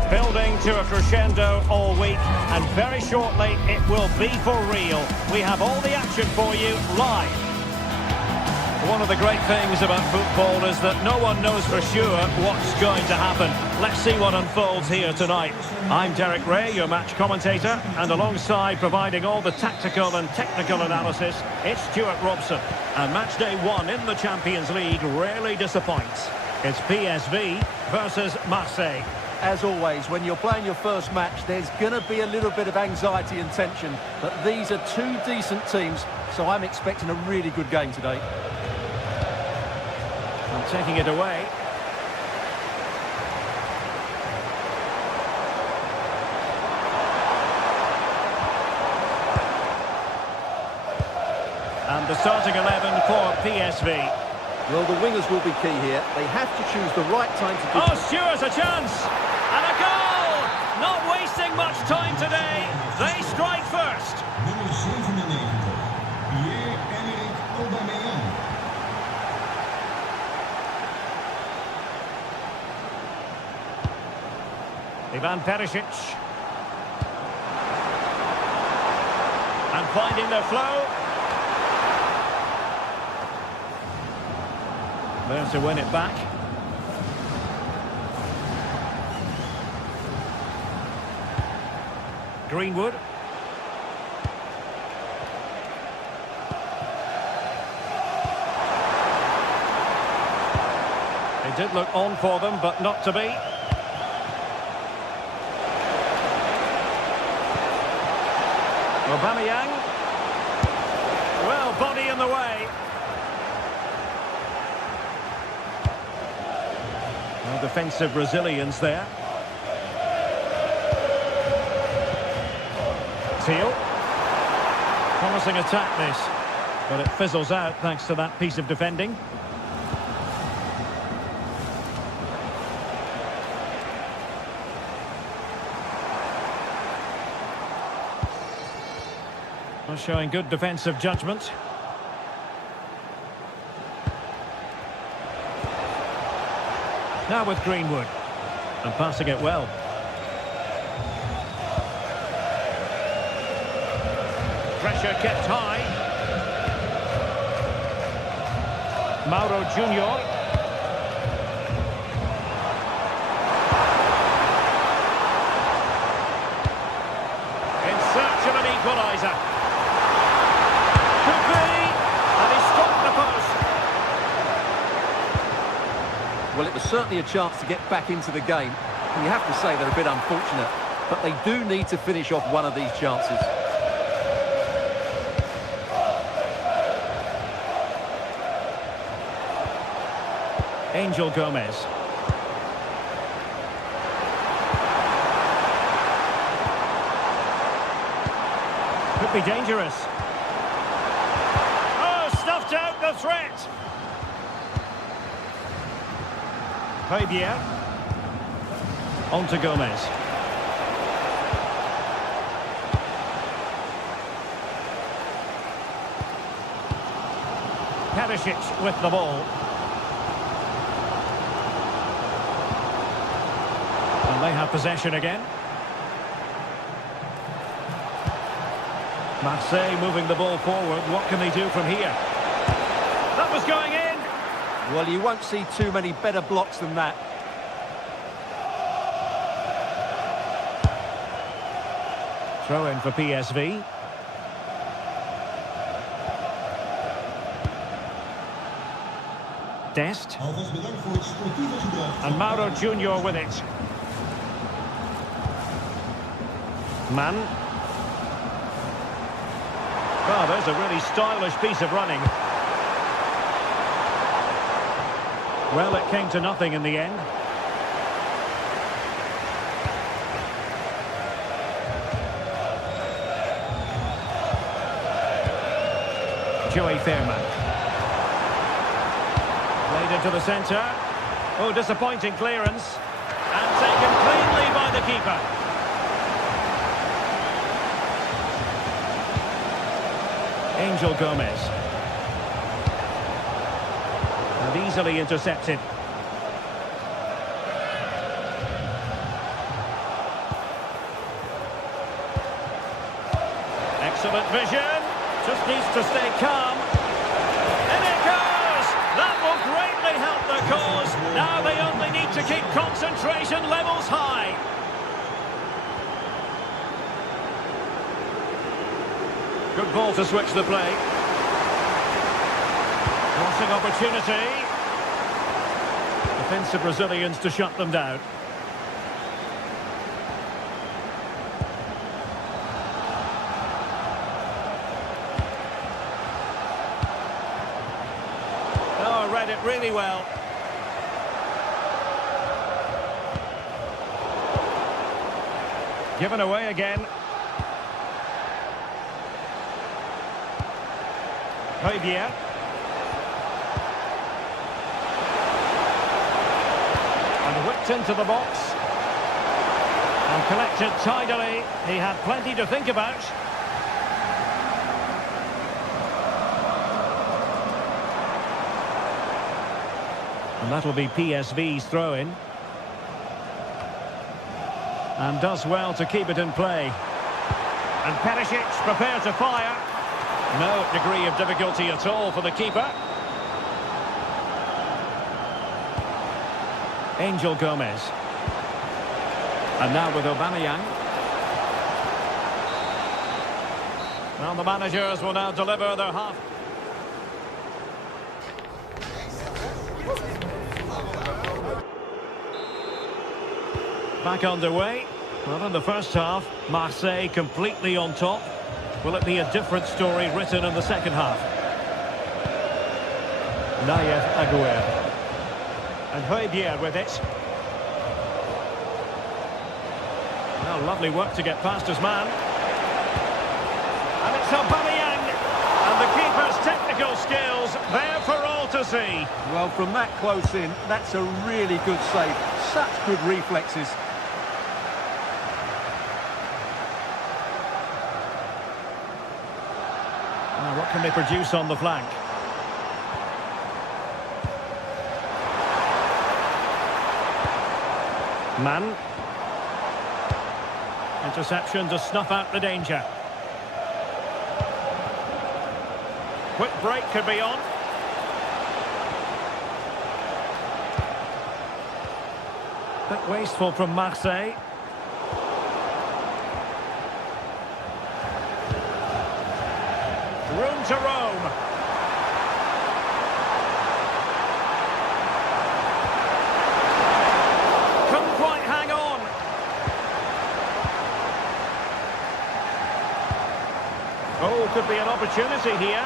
Building to a crescendo all week, and very shortly it will be for real. We have all the action for you live. One of the great things about football is that no one knows for sure what's going to happen. Let's see what unfolds here tonight. I'm Derek Ray, your match commentator, and alongside providing all the tactical and technical analysis, it's Stuart Robson. And match day 1 in the Champions League rarely disappoints. It's PSV versus Marseille. As always, when you're playing your first match, there's going to be a little bit of anxiety and tension. But these are two decent teams, so I'm expecting a really good game today. And taking it away. And the starting 11 for PSV. Well, the wingers will be key here. They have to choose the right time to... Oh, Stuart, a chance! And a goal! Not wasting much time today. They strike first. Nummer 97, Pierre-Emerick Aubameyang. Ivan Perisic. And finding their flow. There to win it back. Greenwood. It did look on for them, but not to be. Aubameyang. Well, body in the way. Well, defensive resilience there. Teal. Promising attack this, but it fizzles out thanks to that piece of defending. Well, showing good defensive judgment. Now with Greenwood. And passing it well. Pressure kept high. Mauro Junior. In search of an equaliser. Could be. And he struck the post. Well, it was certainly a chance to get back into the game. And you have to say they're a bit unfortunate. But they do need to finish off one of these chances. Angel Gomez. Could be dangerous. Oh, snuffed out the threat. Fabier. On to Gomez. Perisic with the ball. And they have possession again. Marseille moving the ball forward. What can they do from here? That was going in. Well, you won't see too many better blocks than that. Throw in for PSV. Dest. Alvast bedankt voor het sportieve gedrag. And Mauro Junior with it. Man. Oh, there's a really stylish piece of running. Well, it came to nothing in the end. Joey Fairman. Played into the centre. Oh, disappointing clearance. And taken cleanly by the keeper. Angel Gomez. And easily intercepted. Excellent vision. Just needs to stay calm. And it goes! That will greatly helped the cause. Now they only need to keep concentration levels high. Good ball to switch the play. Crossing opportunity. Defensive Brazilians to shut them down. Oh, read it really well. Given away again. Javier. And whipped into the box. And collected tidily. He had plenty to think about. And that'll be PSV's throw-in. And does well to keep it in play. And Perisic prepared to fire. No degree of difficulty at all for the keeper. Angel Gomez. And now with Aubameyang. Well, the managers will now deliver their half. Back underway. Well, in the first half, Marseille completely on top. Will it be a different story written in the second half? Nayef Aguerd. And Javier with it. Well, lovely work to get past his man. And it's Aubameyang. And the keeper's technical skills there for all to see. Well, from that close in, that's a really good save. Such good reflexes. Now, what can they produce on the flank? Man. Interception to snuff out the danger. Quick break could be on. Bit wasteful from Marseille. Room to roam. Couldn't quite hang on. Oh, could be an opportunity here.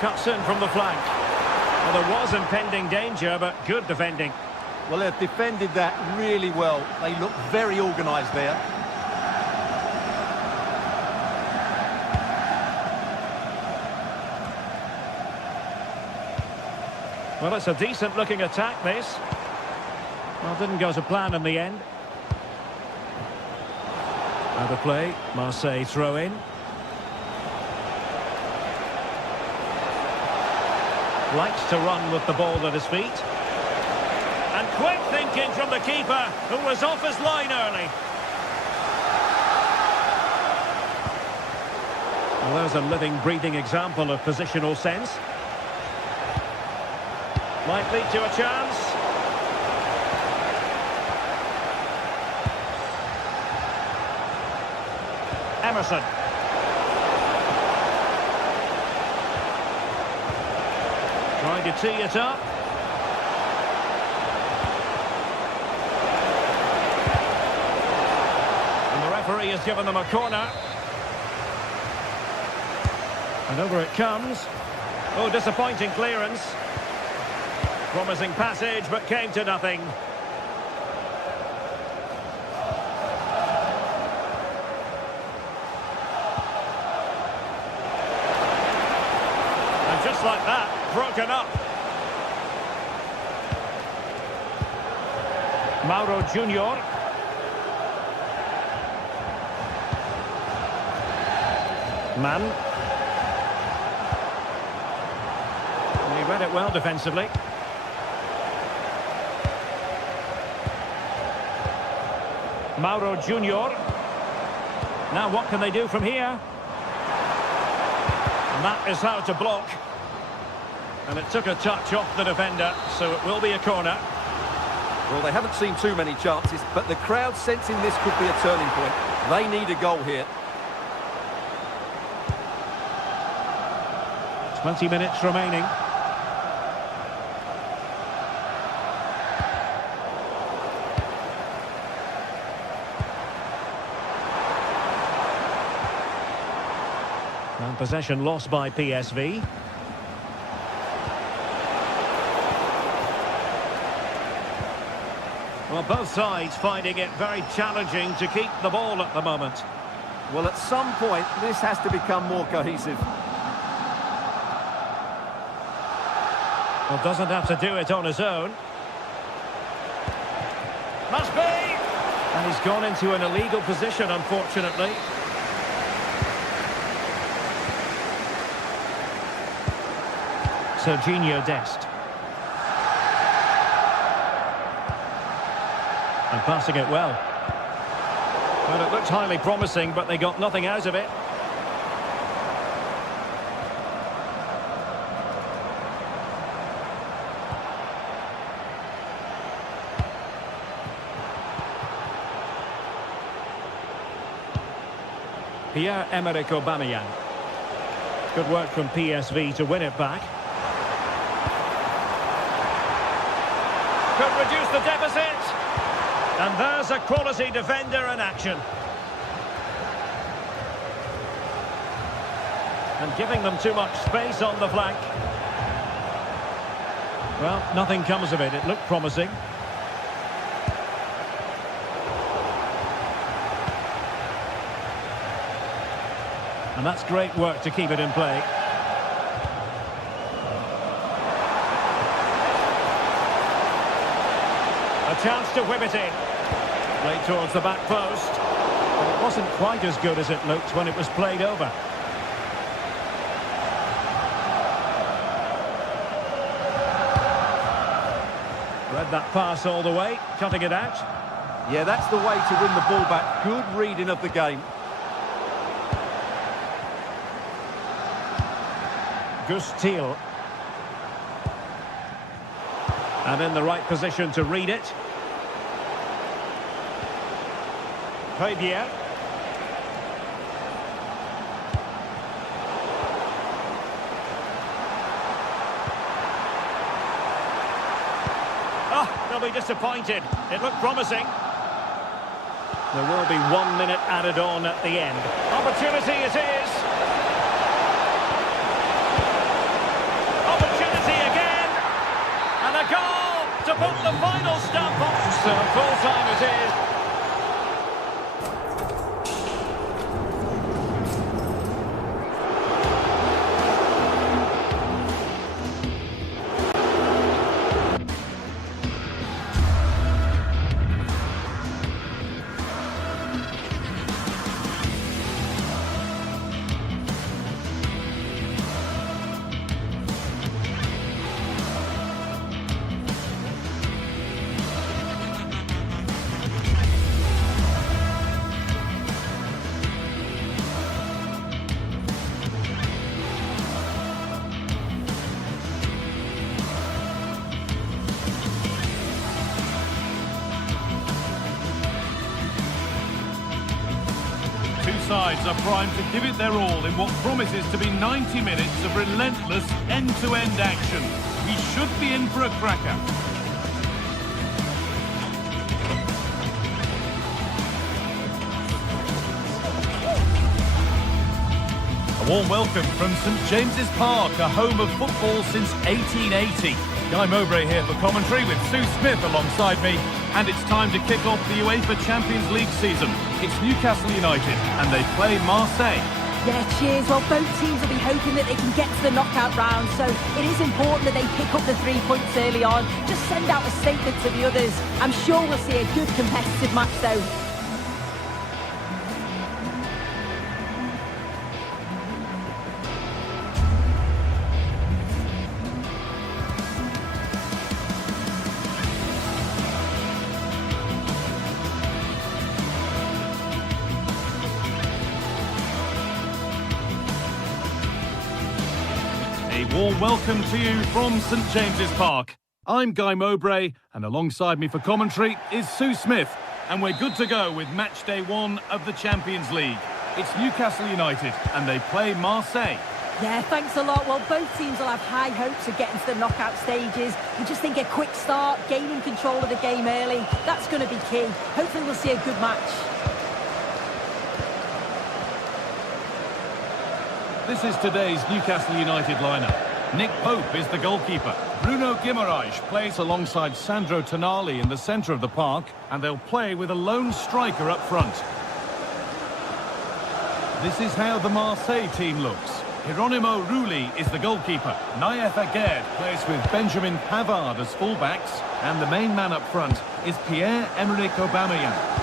Cuts in from the flank. Well, there was impending danger, but good defending. Well, they've defended that really well. They look very organised there. Well, it's a decent-looking attack, this. Well, didn't go to plan in the end. Out of play, Marseille throw in. Likes to run with the ball at his feet. And quick thinking from the keeper, who was off his line early. Well, there's a living, breathing example of positional sense. Might lead to a chance. Emerson. Trying to tee it up. And the referee has given them a corner. And over it comes. Oh, disappointing clearance. Promising passage, but came to nothing. And just like that, broken up. Mauro Junior. Man. He read it well defensively. Mauro Junior. Now what can they do from here? And that is how to block. And it took a touch off the defender, so it will be a corner. Well, they haven't seen too many chances, but the crowd sensing this could be a turning point. They need a goal here. 20 minutes remaining. And possession lost by PSV. Well, both sides finding it very challenging to keep the ball at the moment. Well, at some point, this has to become more cohesive. Well, doesn't have to do it on his own. Must be! And he's gone into an illegal position, unfortunately. Serginho Dest. And passing it well. Well, it looked highly promising, but they got nothing out of it. Pierre-Emerick Aubameyang. Good work from PSV to win it back. Could reduce the deficit. And there's a quality defender in action. And giving them too much space on the flank. Well, nothing comes of it. It looked promising. And that's great work to keep it in play. A chance to whip it in. Played towards the back post. But it wasn't quite as good as it looked when it was played over. Read that pass all the way, cutting it out. Yeah, that's the way to win the ball back. Good reading of the game. Gus Thiel. And in the right position to read it. Fabier. Oh, they'll be disappointed. It looked promising. There will be 1 minute added on at the end. Opportunity it is. Opportunity again. And a goal to put the final stamp on. So full time it is. Sides are primed to give it their all in what promises to be 90 minutes of relentless end-to-end action. We should be in for a cracker. A warm welcome from St James's Park, a home of football since 1880. Guy Mowbray here for commentary with Sue Smith alongside me. And it's time to kick off the UEFA Champions League season. It's Newcastle United, and they play Marseille. Yeah, cheers. Well, both teams will be hoping that they can get to the knockout round, so it is important that they pick up the 3 points early on. Just send out a statement to the others. I'm sure we'll see a good competitive match, though. Warm welcome to you from St James's Park. I'm Guy Mowbray, and alongside me for commentary is Sue Smith, and we're good to go with match day 1 of the Champions League. It's Newcastle United, and they play Marseille. Yeah, thanks a lot. Well, both teams will have high hopes of getting to the knockout stages. We just think a quick start, gaining control of the game early, that's going to be key. Hopefully we'll see a good match. This is today's Newcastle United lineup. Nick Pope is the goalkeeper. Bruno Guimaraes plays alongside Sandro Tonali in the centre of the park, and they'll play with a lone striker up front. This is how the Marseille team looks. Hieronymo Rulli is the goalkeeper. Naïef Aguerd plays with Benjamin Pavard as fullbacks, and the main man up front is Pierre-Emerick Aubameyang.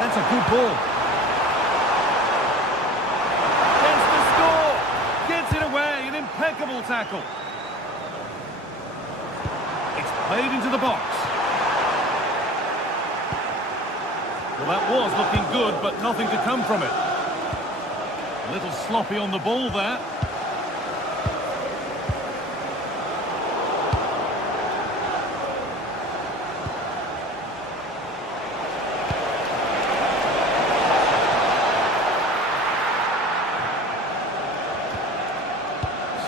That's a good ball. Gets the score. Gets it away. An impeccable tackle. It's played into the box. Well, that was looking good, but nothing to come from it. A little sloppy on the ball there.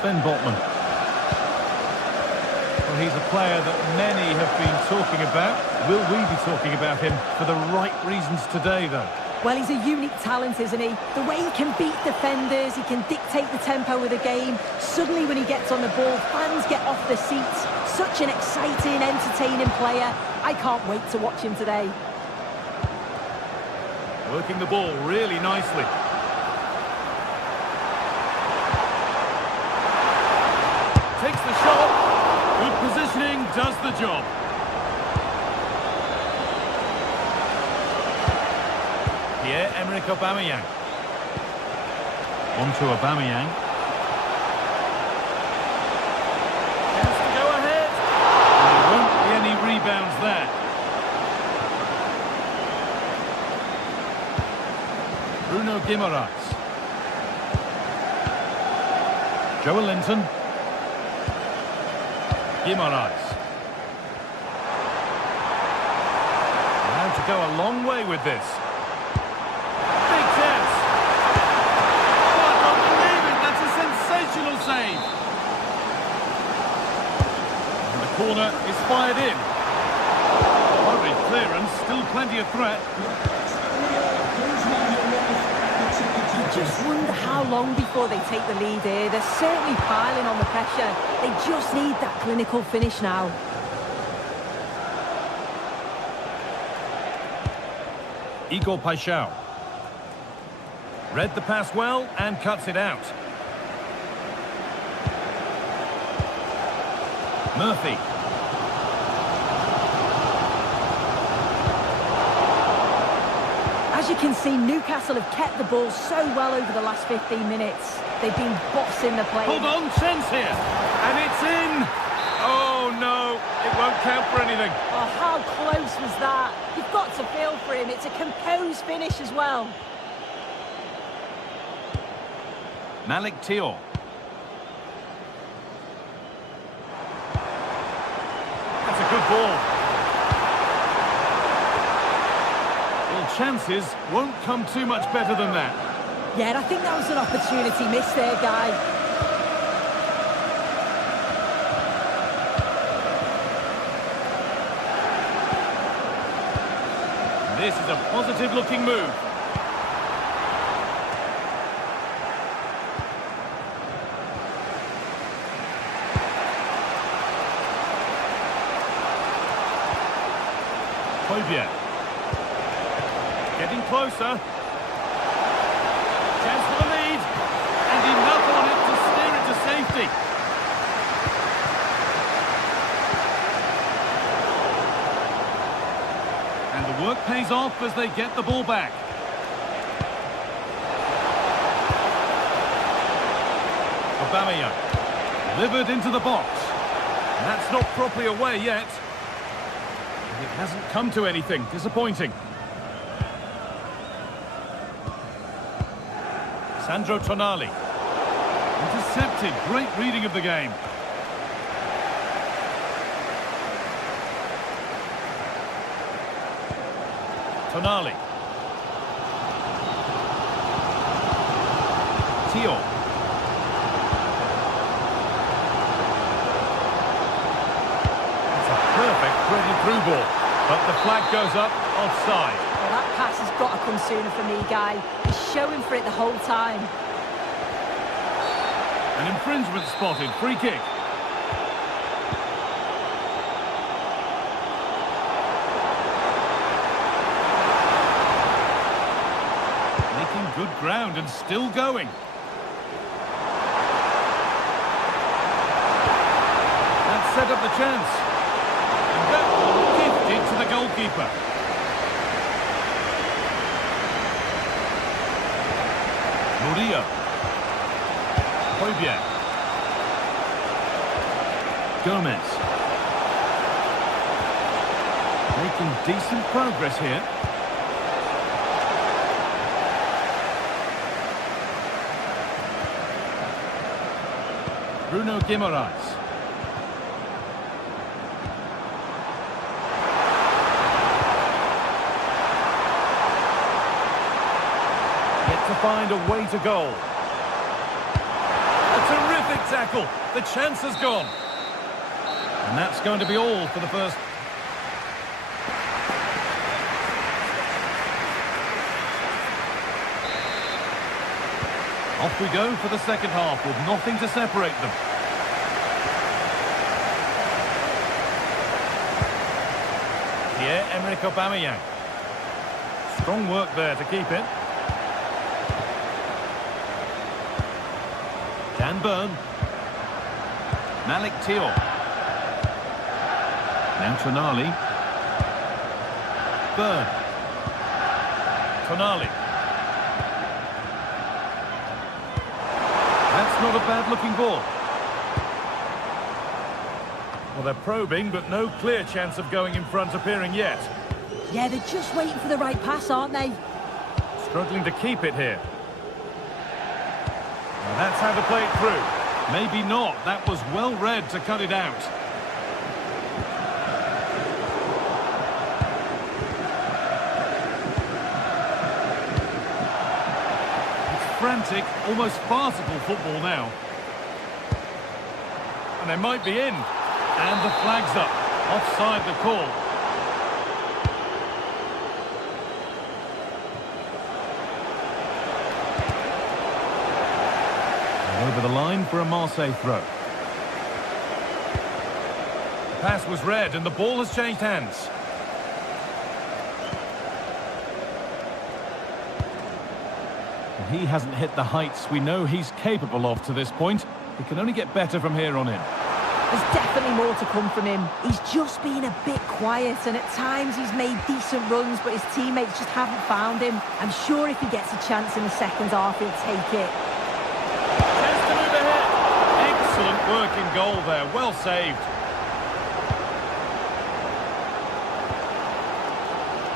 Sven Botman. Well, he's a player that many have been talking about. Will we be talking about him for the right reasons today, though? Well, he's a unique talent, isn't he? The way he can beat defenders, he can dictate the tempo of the game. Suddenly, when he gets on the ball, fans get off their seats. Such an exciting, entertaining player. I can't wait to watch him today. Working the ball really nicely. Takes the shot. Good positioning, does the job. Pierre-Emerick Aubameyang. On to Aubameyang. Chance to go ahead. And there won't be any rebounds there. Bruno Guimaraes. Joe Linton. Guimaraes. Allowed to go a long way with this. Big chance. Oh, I can't believe it. That's a sensational save. And the corner is fired in. Hurried clearance, still plenty of threat. Just wonder how long before they take the lead here. They're certainly piling on the pressure. They just need that clinical finish now. Igor Paixão. Read the pass well and cuts it out. Murphy. As you can see, Newcastle have kept the ball so well over the last 15 minutes. They've been bossing the play. Hold on, chance here. And it's in. Oh, no. It won't count for anything. Oh, how close was that? You've got to feel for him. It's a composed finish as well. Malik Thiaw. That's a good ball. Well, chances won't come too much better than that. Yeah, and I think that was an opportunity missed there, Guy. This is a positive-looking move. Højbjerg. Getting closer. Chance for the lead. And enough on it to steer it to safety. And the work pays off as they get the ball back. Aubameyang. Delivered into the box. And that's not properly away yet. It hasn't come to anything. Disappointing. Sandro Tonali. Intercepted. Great reading of the game. Tonali. Tio. It's a perfect threaded through ball. But the flag goes up, offside. Well, that pass has got to come sooner for me, Guy. He's showing for it the whole time. An infringement spotted. Free kick. Making good ground and still going. That set up the chance. And that one gifted to the goalkeeper. Murillo. Højbjerg. Gomez. Making decent progress here. Bruno Guimaraes. Yet to find a way to goal. A terrific tackle. The chance has gone. And that's going to be all for the first. Off we go for the second half with nothing to separate them. Pierre-Emerick Aubameyang. Strong work there to keep it. Dan Burn. Malik Tio. Now Tonali. Burn. Tonali. That's not a bad-looking ball. Well, they're probing, but no clear chance of going in front appearing yet. Yeah, they're just waiting for the right pass, aren't they? Struggling to keep it here. Well, that's how to play it through. Maybe not. That was well read to cut it out. Frantic, almost farcical football now. And they might be in. And the flag's up. Offside the call. And over the line for a Marseille throw. The pass was read and the ball has changed hands. He hasn't hit the heights we know he's capable of to this point. He can only get better from here on in. There's definitely more to come from him. He's just been a bit quiet, and at times he's made decent runs, but his teammates just haven't found him. I'm sure if he gets a chance in the second half, he'll take it. Chance to move ahead. Excellent work in goal there. Well saved.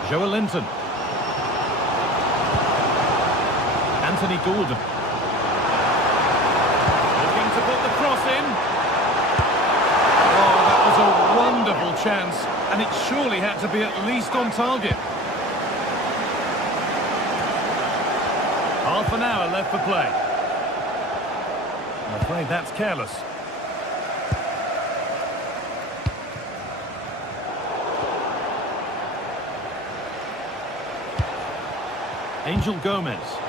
Joe Linton. Anthony Gordon. Looking to put the cross in. Oh, that was a wonderful chance, and it surely had to be at least on target. Half an hour left for play. I'm afraid that's careless. Angel Gomez.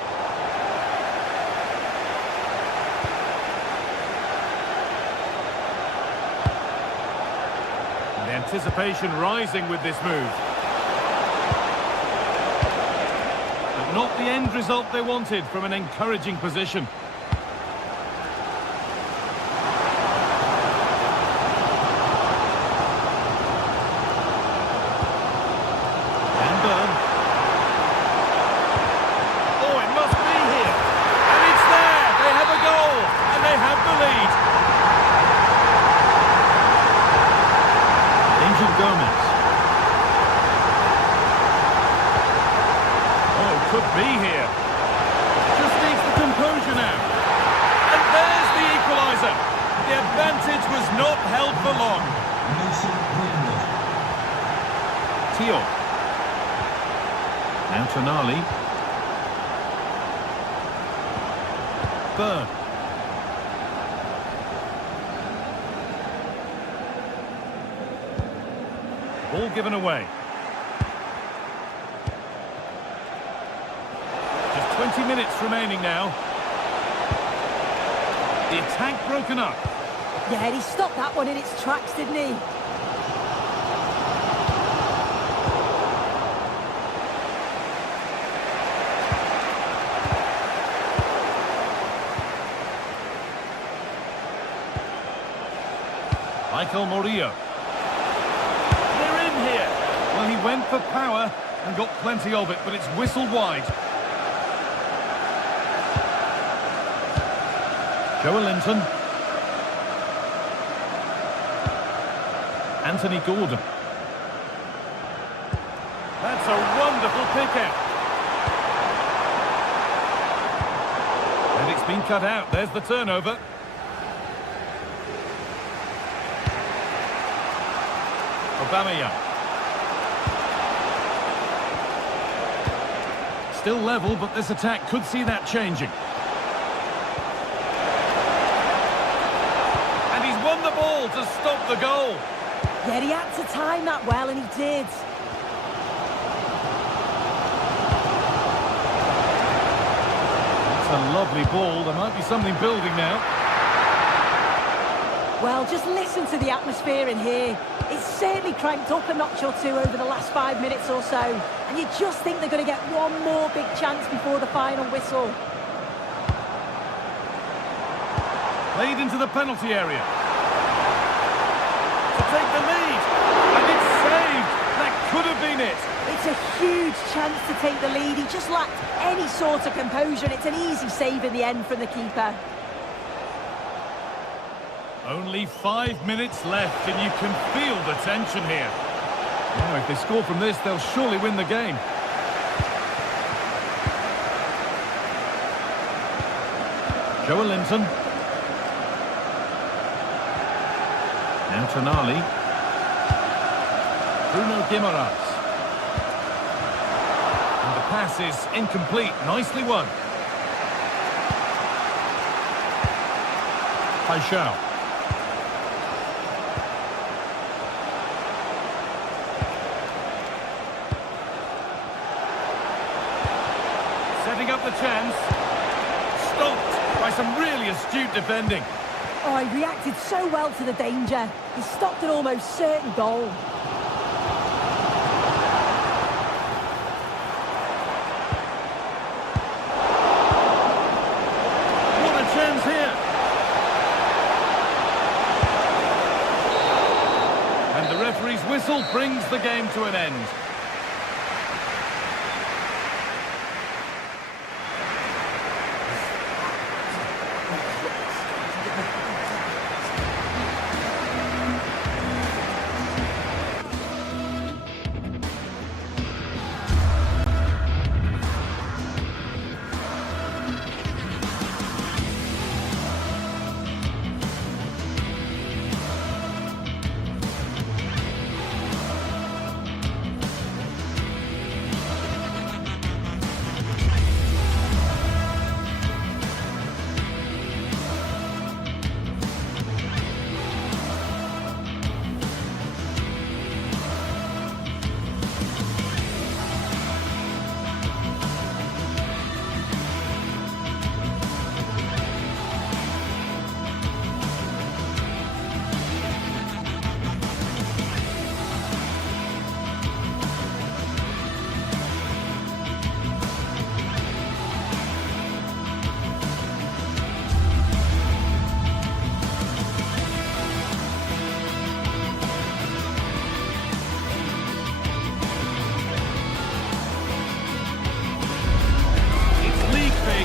Anticipation rising with this move. But not the end result they wanted from an encouraging position. And Burn. Oh, it must be here. And it's there. They have a goal. And they have the lead. Gomez. Oh, could be here. Just needs the composure. held for long. Tio. Now Tonali. Burn. Ball given away. Just 20 minutes remaining now. The attack broken up. Yeah, he stopped that one in its tracks, didn't he? Michael Murillo. They're in here. Well, he went for power and got plenty of it, but it's whistled wide. Joe Linton. Anthony Gordon. That's a wonderful pick out. And it's been cut out. There's the turnover. Aubameyang. Still level, but this attack could see that changing. And he's won the ball to stop the goal. Yeah, he had to time that well, and he did. It's a lovely ball. There might be something building now. Well, just listen to the atmosphere in here. It's certainly cranked up a notch or two over the last 5 minutes or so. And you just think they're going to get one more big chance before the final whistle. Played into the penalty area. To take the lead. And it's saved. That could have been it. It's a huge chance to take the lead. He just lacked any sort of composure, and it's an easy save in the end from the keeper. Only 5 minutes left, and you can feel the tension here. Now, if they score from this, they'll surely win the game. Joe Linton. Now Tonali. Bruno Guimaraes. And the pass is incomplete. Nicely won. Paixão. Setting up the chance. Stopped by some really astute defending. Oh, he reacted so well to the danger. He stopped an almost certain goal. What a chance here. And the referee's whistle brings the game to an end.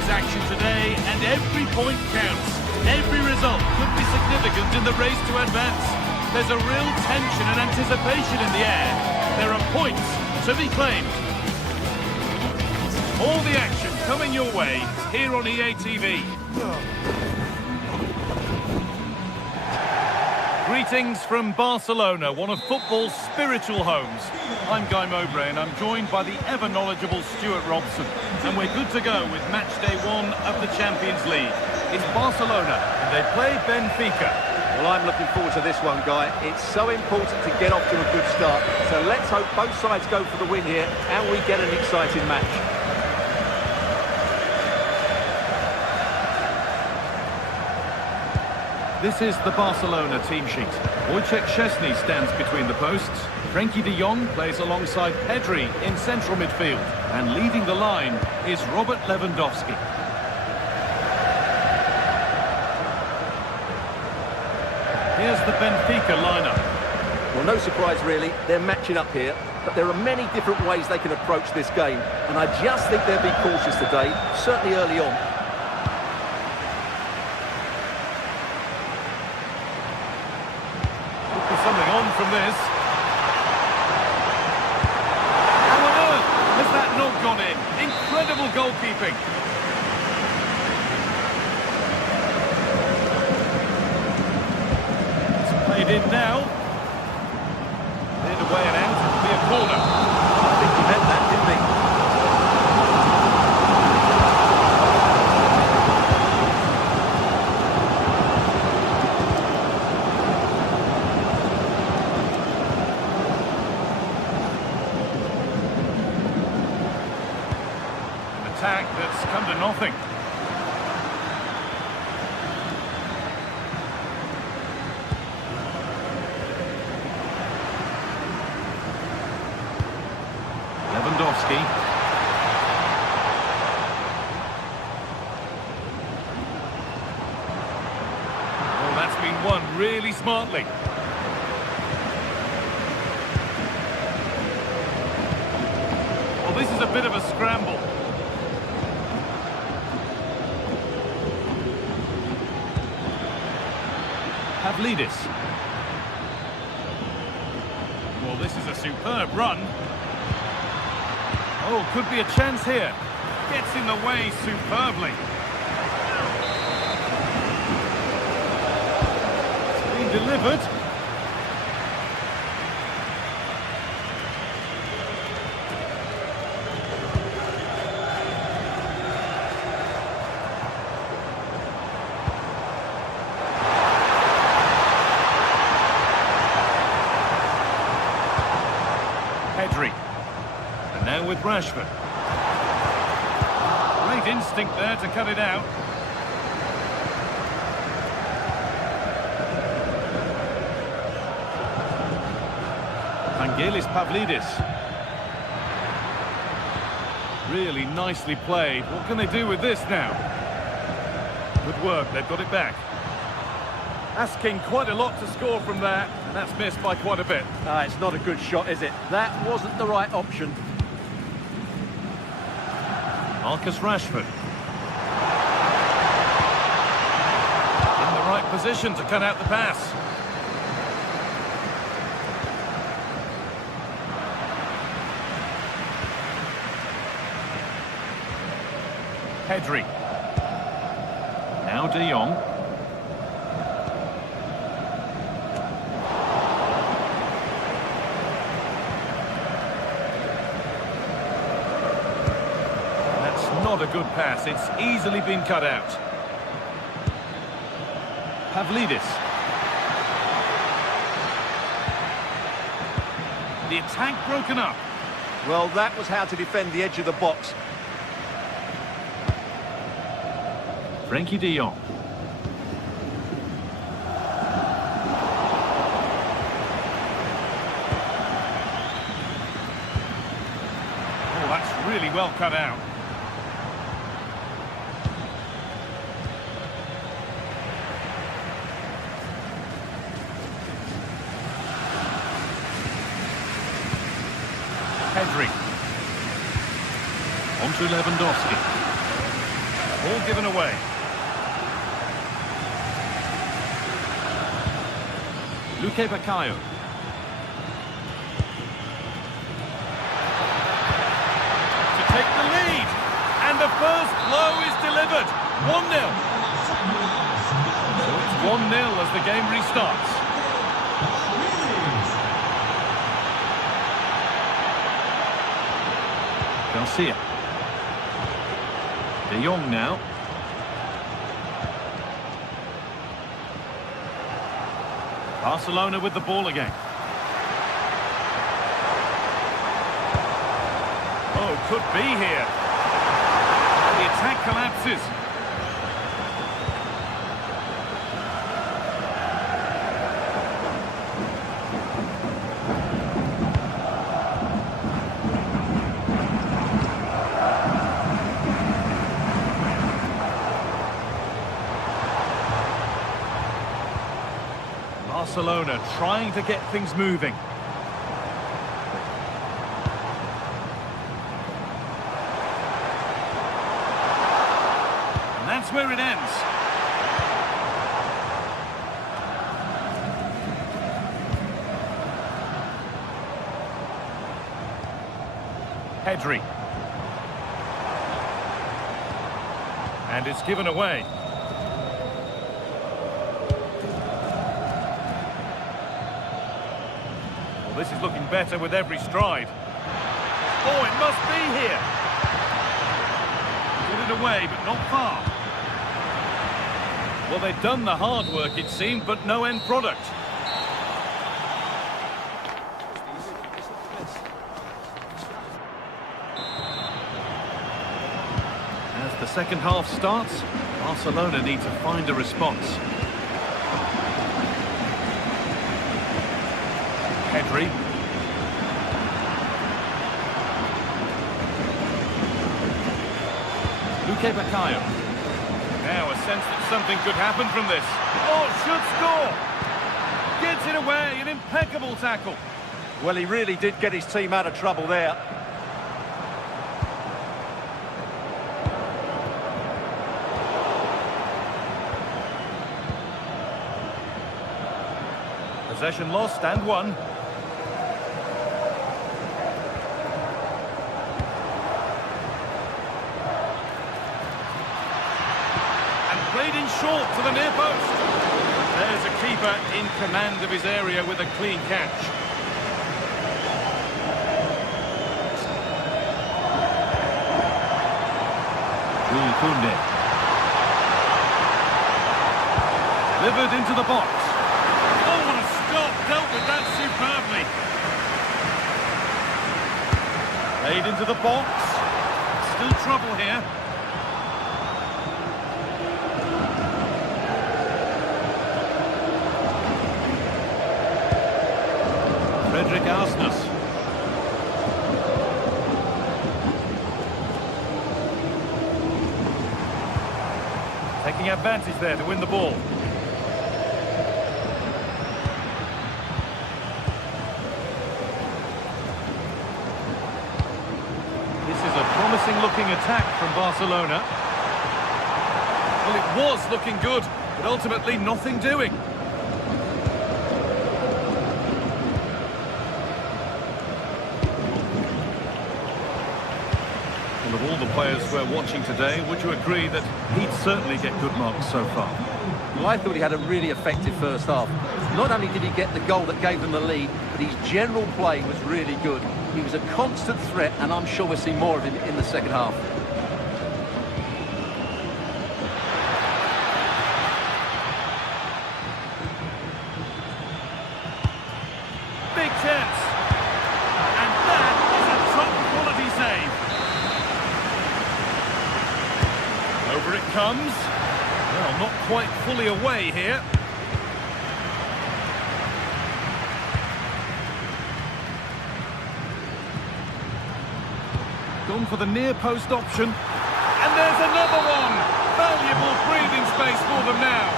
Action today, and every point counts. Every result could be significant in the race to advance. There's a real tension and anticipation in the air. There are points to be claimed. All the action coming your way here on EA TV. Greetings from Barcelona, one of football's spiritual homes. I'm Guy Mowbray and I'm joined by the ever-knowledgeable Stuart Robson. And we're good to go with match day 1 of the Champions League. It's Barcelona and they play Benfica. Well, I'm looking forward to this one, Guy. It's so important to get off to a good start. So let's hope both sides go for the win here and we get an exciting match. This is the Barcelona team sheet. Wojciech Szczesny stands between the posts. Frenkie de Jong plays alongside Pedri in central midfield. And leading the line is Robert Lewandowski. Here's the Benfica lineup. Well, no surprise really, they're matching up here, but there are many different ways they can approach this game, and I just think they'll be cautious today, certainly early on. Could be something on from this. How on earth has that not gone in? Incredible goalkeeping. Played in now. Cleared away and out. It'll be a corner. I think he meant that, didn't he? An attack that's come to nothing. Lewandowski. Oh, that's been won really smartly. Well, this is a bit of a scramble. Pavlidis. Well, this is a superb run. Oh, could be a chance here. Gets in the way superbly. It's been delivered. Pedri. And now with Rashford. Great instinct there to cut it out. Vangelis Pavlidis. Really nicely played. What can they do with this now? Good work, they've got it back. Asking quite a lot to score from there, and that's missed by quite a bit. It's not a good shot, is it? That wasn't the right option. Marcus Rashford. In the right position to cut out the pass. Pedri. Now de Jong. Not a good pass, it's easily been cut out. Pavlidis. The attack broken up. Well, that was how to defend the edge of the box. Frenkie de Jong. Oh, that's really well cut out. Pedri. On to Lewandowski. All given away. Luque Baccaio. To take the lead. And the first blow is delivered. 1-0. So it's 1-0 as the game restarts. Garcia. De Jong now. Barcelona with the ball again. Oh, could be here. And the attack collapses. Barcelona trying to get things moving. And that's where it ends. Pedri. And it's given away. Well, this is looking better with every stride. Oh, it must be here. Put it away, but not far. Well, they've done the hard work, it seemed, but no end product. As the second half starts, Barcelona need to find a response. Pedri. Luque Baccaio. Now a sense that something could happen from this. Oh, should score! Gets it away, an impeccable tackle. Well, he really did get his team out of trouble there. Possession lost and won. Played in short to the near post. There's a keeper in command of his area with a clean catch. Jules Koundé. Delivered into the box. Oh, what a stop! Dealt with that superbly. Played into the box. Still trouble here. Taking advantage there to win the ball. This is a promising looking attack from Barcelona. Well, it was looking good, but ultimately nothing doing. Of all the players we're watching today, would you agree that he'd certainly get good marks so far? Well, I thought he had a really effective first half. Not only did he get the goal that gave them the lead, but his general play was really good. He was a constant threat, and I'm sure we'll see more of him in the second half. Big chance. And that is a top-quality save. Over it comes. Well, not quite fully away here. Gone for the near post option. And there's another one. Valuable breathing space for them now.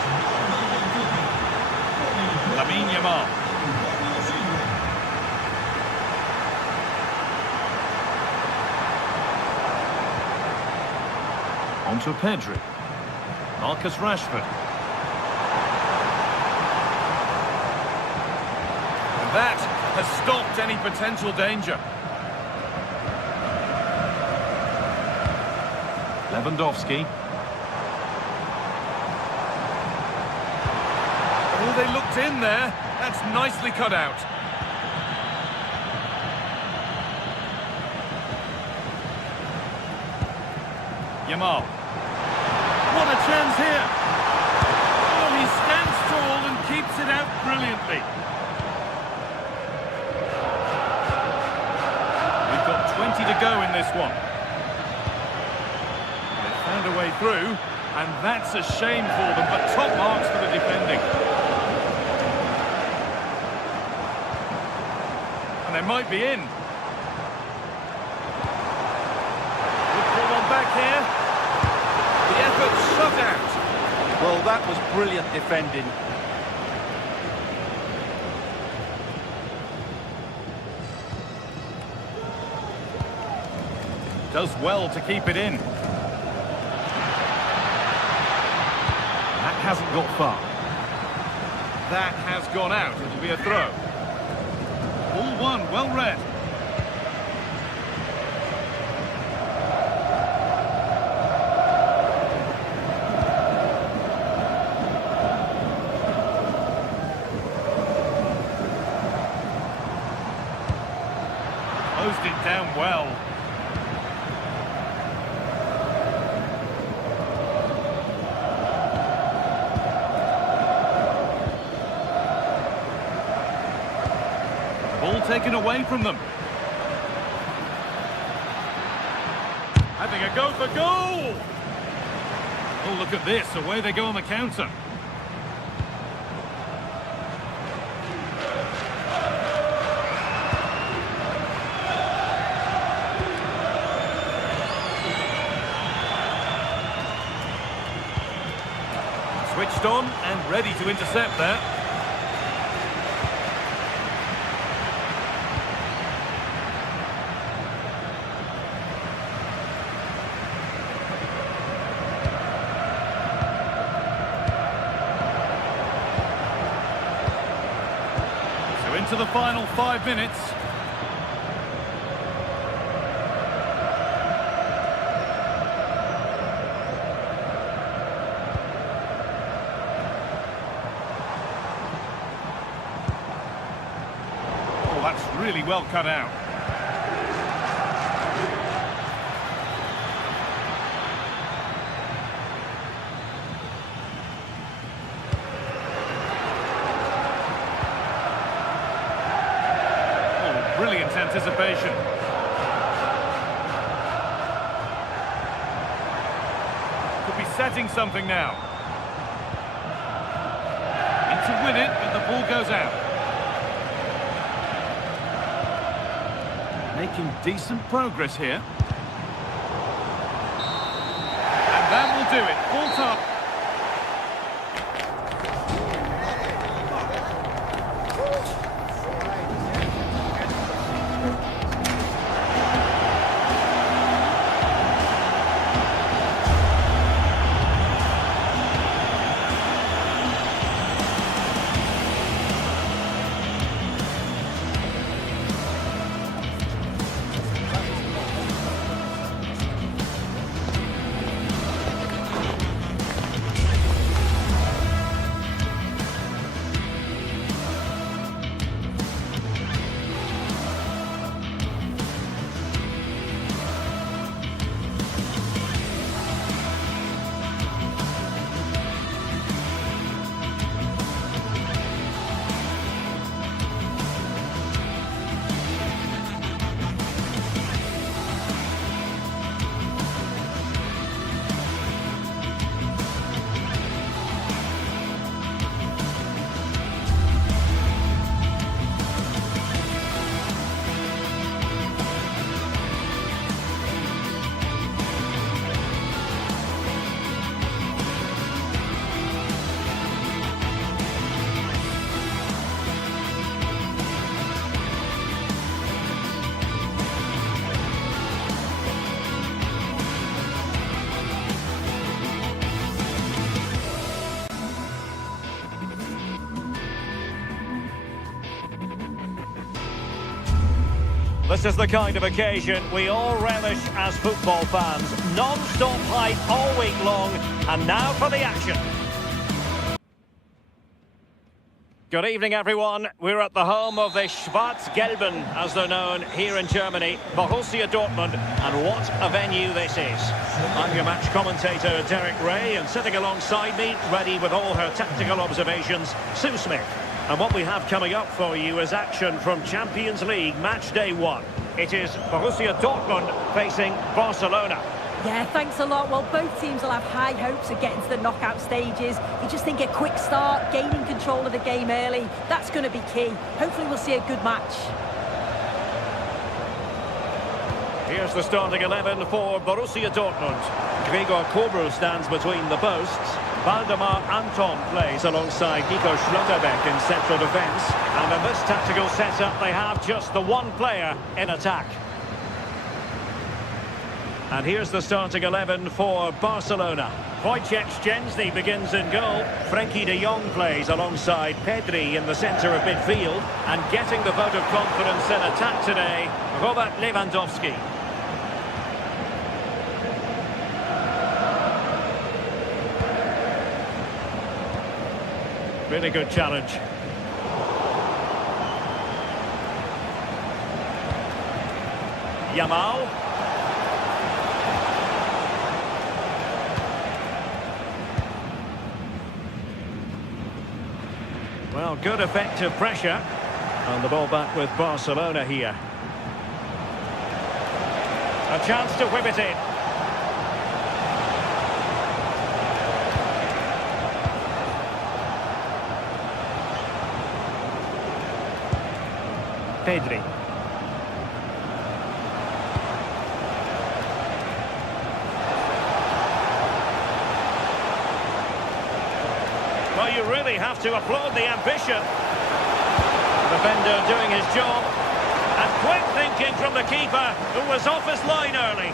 Lamine Yamal. Onto Pedri. Marcus Rashford. And that has stopped any potential danger. Lewandowski. Oh, they looked in there. That's nicely cut out. Yamal. What a chance here. Oh, he stands tall and keeps it out brilliantly. We've got 20 to go in this one. They found a way through, and that's a shame for them, but top marks for the defending. And they might be in. Good ball on back here. The effort shut out. Well, that was brilliant defending. Does well to keep it in. That hasn't got far. That has gone out. It'll be a throw. All one, well read. Closed it down well. Ball taken away from them. Having a go for goal! Oh, look at this. Away they go on the counter. Switched on and ready to intercept there. So into the final 5 minutes. That's really well cut out. Oh, brilliant anticipation. Could be setting something now. In to win it, but the ball goes out. Making decent progress here. And that will do it. Full top. This is the kind of occasion we all relish as football fans. Non-stop hype all week long, and now for the action. Good evening, everyone. We're at the home of the Schwarz-Gelben, as they're known here in Germany, Borussia Dortmund, and what a venue this is. I'm your match commentator, Derek Ray, and sitting alongside me, ready with all her tactical observations, Sue Smith. And what we have coming up for you is action from Champions League Match Day 1. It is Borussia Dortmund facing Barcelona. Yeah, thanks a lot. Well, both teams will have high hopes of getting to the knockout stages. You just think a quick start, gaining control of the game early, that's going to be key. Hopefully we'll see a good match. Here's the starting 11 for Borussia Dortmund. Gregor Kobel stands between the posts. Waldemar Anton plays alongside Nico Schlotterbeck in central defence. And in this tactical setup, they have just the one player in attack. And here's the starting 11 for Barcelona. Wojciech Szczęsny begins in goal. Frenkie de Jong plays alongside Pedri in the centre of midfield. And getting the vote of confidence in attack today, Robert Lewandowski. Really good challenge. Yamal. Well, good effective pressure. And the ball back with Barcelona here. A chance to whip it in. Pedri. Well, you really have to applaud the ambition. The defender doing his job. And quick thinking from the keeper, who was off his line early.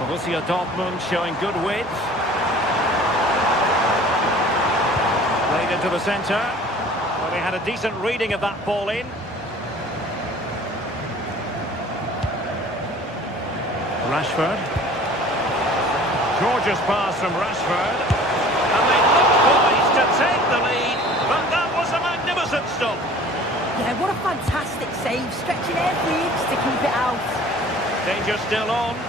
Borussia Dortmund showing good width. Played into the centre. Well, they had a decent reading of that ball in. Rashford. Gorgeous pass from Rashford. And they look poised to take the lead, but that was a magnificent stop. Yeah, what a fantastic save, stretching every inch to keep it out. Danger still on.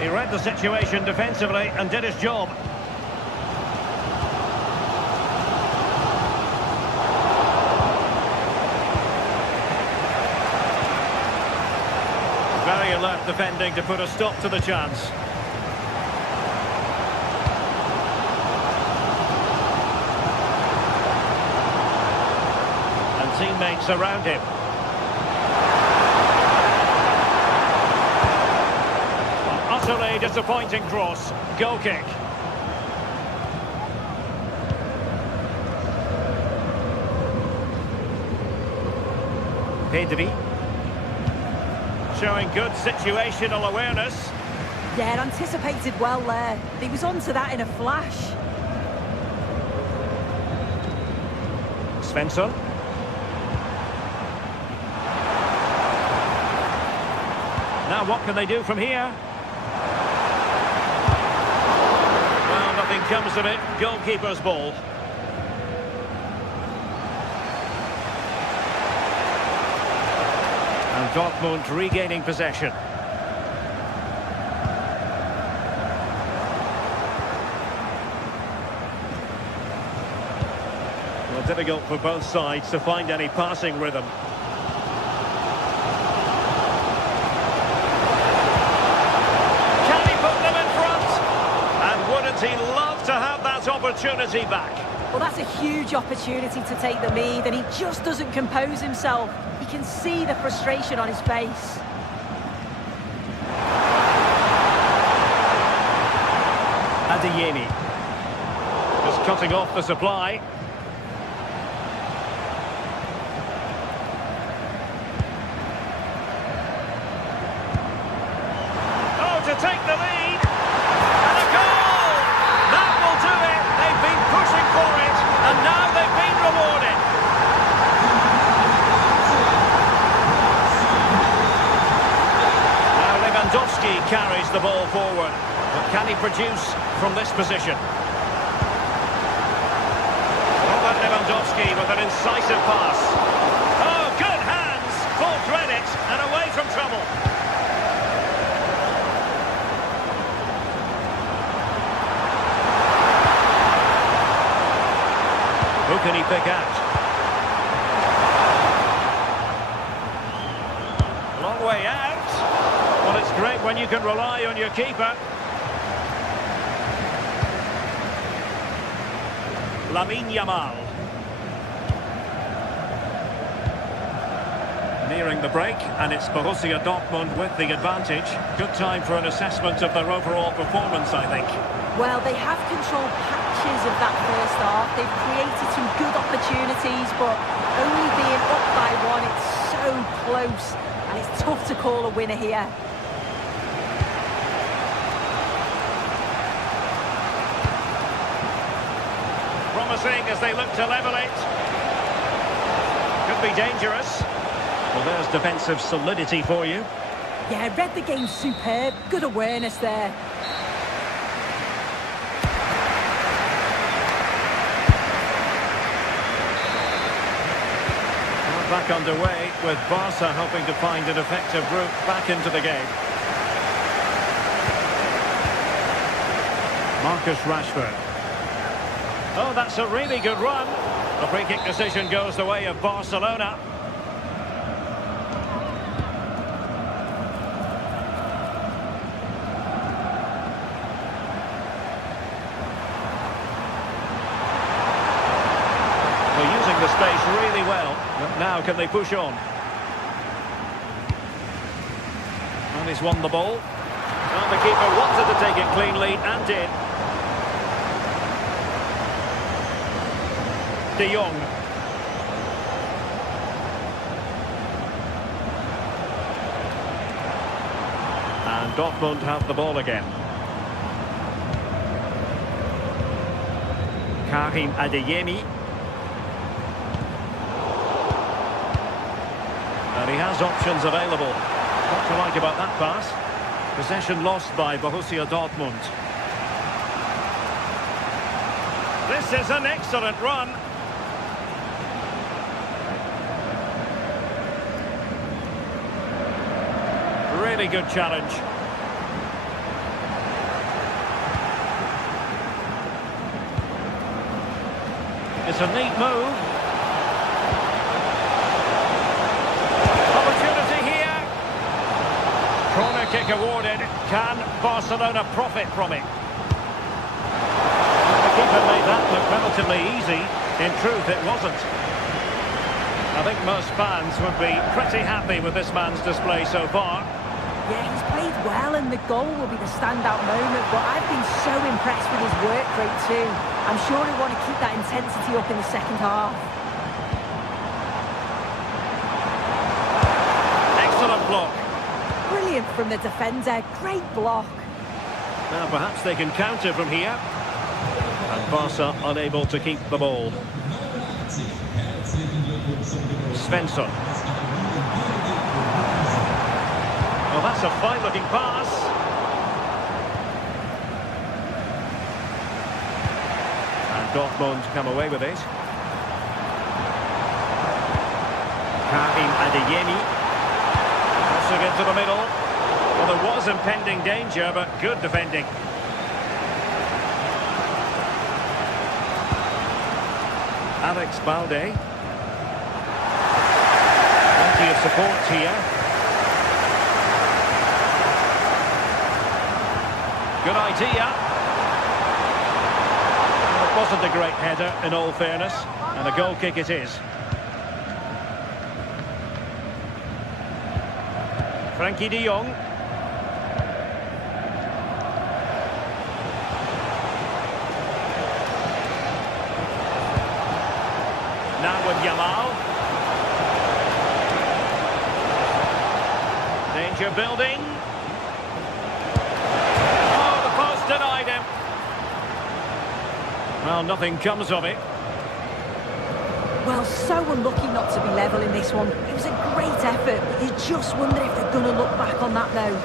He read the situation defensively and did his job. Very alert defending to put a stop to the chance. And teammates around him. Utterly disappointing cross. Goal kick. Pedri. Showing good situational awareness. Yeah, anticipated well there. He was onto that in a flash. Svensson. Now what can they do from here? Well, nothing comes of it. Goalkeeper's ball. And Dortmund regaining possession. Well, difficult for both sides to find any passing rhythm. Can he put them in front? And wouldn't he love to have that opportunity back? Well, that's a huge opportunity to take the lead, and he just doesn't compose himself. You can see the frustration on his face. Adeyemi. Just cutting off the supply. Oh, to take the lead. And a goal! That will do it. They've been pushing for it, and now they've been rewarded. carries the ball forward. But can he produce from this position? Robert Lewandowski with an incisive pass. Oh, good hands! Full credit and away from trouble. Who can he pick out? Long way out. Well, it's great when you can rely on your keeper. Lamine Yamal. Nearing the break, and it's Borussia Dortmund with the advantage. Good time for an assessment of their overall performance, I think. Well, they have controlled patches of that first half. They've created some good opportunities, but only being up by one, it's so close, and it's tough to call a winner here. Promising as they look to level it. Could be dangerous. Well, there's defensive solidity for you. Yeah, read the game superb. Good awareness there. Back underway with Barca hoping to find an effective route back into the game. Marcus Rashford. Oh, that's a really good run. The free kick decision goes the way of Barcelona. They're using the space really well. But now can they push on? And he's won the ball. And the keeper wanted to take it cleanly and did. De Jong. And Dortmund have the ball again. Karim Adeyemi. And he has options available. What to like about that pass? Possession lost by Borussia Dortmund. This is an excellent run. Really good challenge. It's a neat move. Corner kick awarded. Can Barcelona profit from it? The keeper made that look relatively easy. In truth, it wasn't. I think most fans would be pretty happy with this man's display so far. Yeah, he's played well, and the goal will be the standout moment, but I've been so impressed with his work rate too. I'm sure he'll want to keep that intensity up in the second half. Excellent block. Brilliant from the defender, great block. Now perhaps they can counter from here. And Barca unable to keep the ball. Svensson. Well, that's a fine-looking pass. And Dortmund come away with it. Karim Adeyemi. Crossing into the middle. Well, there was impending danger, but good defending. Alex Balde. Plenty of support here. Good idea. Well, it wasn't a great header, in all fairness, and a goal kick it is. Frankie de Jong. Now with Yamal. Danger building. Oh, the post denied him. Well, nothing comes of it. Well, so unlucky not to be level in this one. It was a great effort, but you just wonder if they're going to look back on that, though.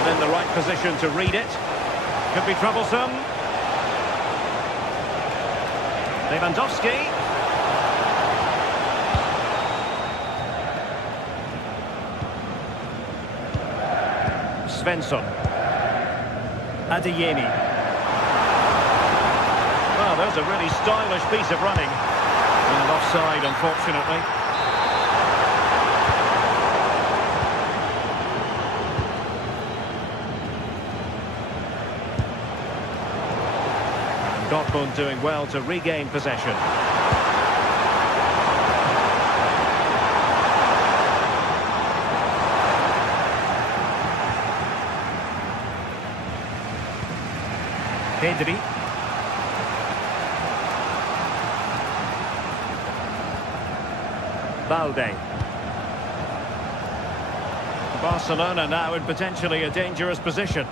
And in the right position to read it. Could be troublesome. Lewandowski. Svensson. Adeyemi. Well, there's a really stylish piece of running. And offside, unfortunately. And Dortmund doing well to regain possession. Pedri. Balde. Barcelona now in potentially a dangerous position.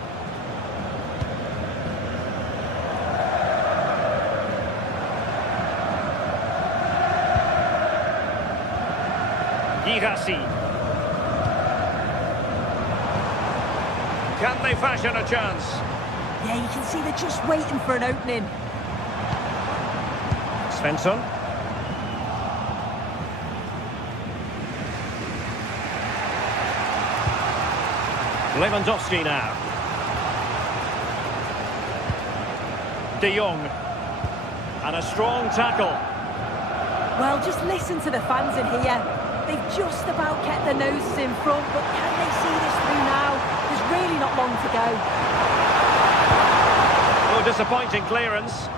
Girassi. Can they fashion a chance? Yeah, you can see they're just waiting for an opening. Svensson. Lewandowski now. De Jong. And a strong tackle. Well, just listen to the fans in here. They've just about kept their noses in front, but can they see this through now? There's really not long to go. Oh, disappointing clearance.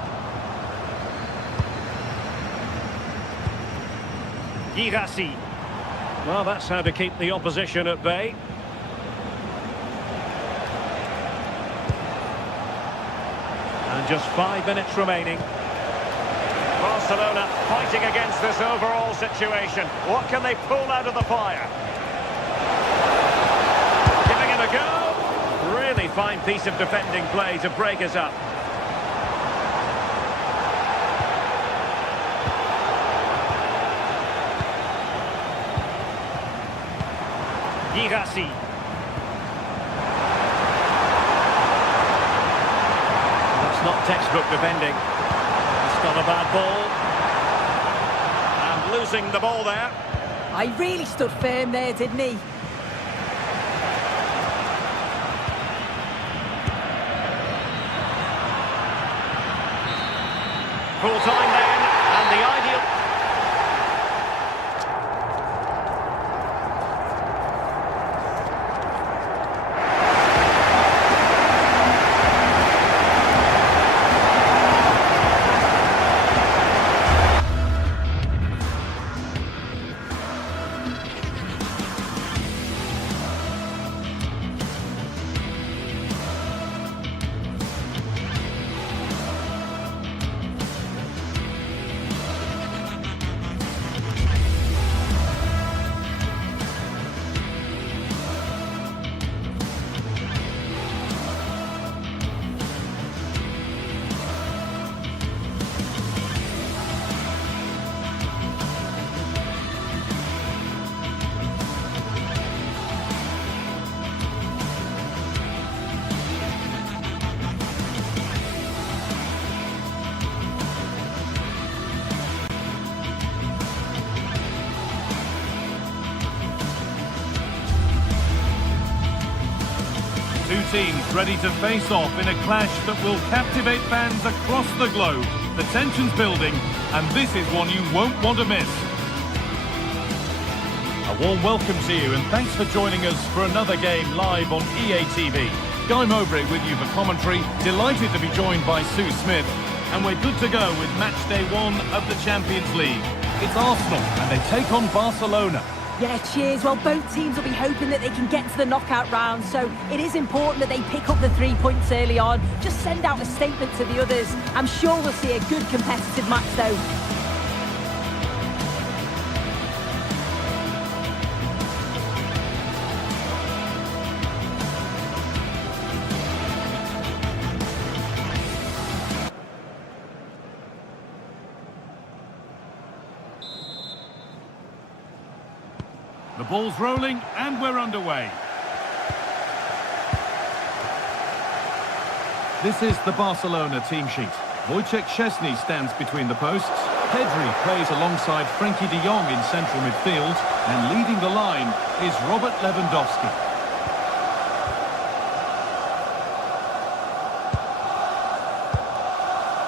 Girassi. Well, that's how to keep the opposition at bay. And just 5 minutes remaining. Barcelona fighting against this overall situation. What can they pull out of the fire? Giving it a go. Really fine piece of defending play to break us up. Girassi. That's not textbook defending. It's got a bad ball. And losing the ball there. I really stood firm there, didn't he? Full time then, and the ideal... Two teams ready to face off in a clash that will captivate fans across the globe. The tension's building, and this is one you won't want to miss. A warm welcome to you, and thanks for joining us for another game live on EA TV. Guy Mowbray with you for commentary. Delighted to be joined by Sue Smith, and we're good to go with match day 1 of the Champions League. It's Arsenal, and they take on Barcelona. Yeah, cheers. Well, both teams will be hoping that they can get to the knockout round, so it is important that they pick up the 3 points early on. Just send out a statement to the others. I'm sure we'll see a good competitive match, though. The ball's rolling, and we're underway. This is the Barcelona team sheet. Wojciech Szczesny stands between the posts. Pedri plays alongside Frenkie de Jong in central midfield. And leading the line is Robert Lewandowski.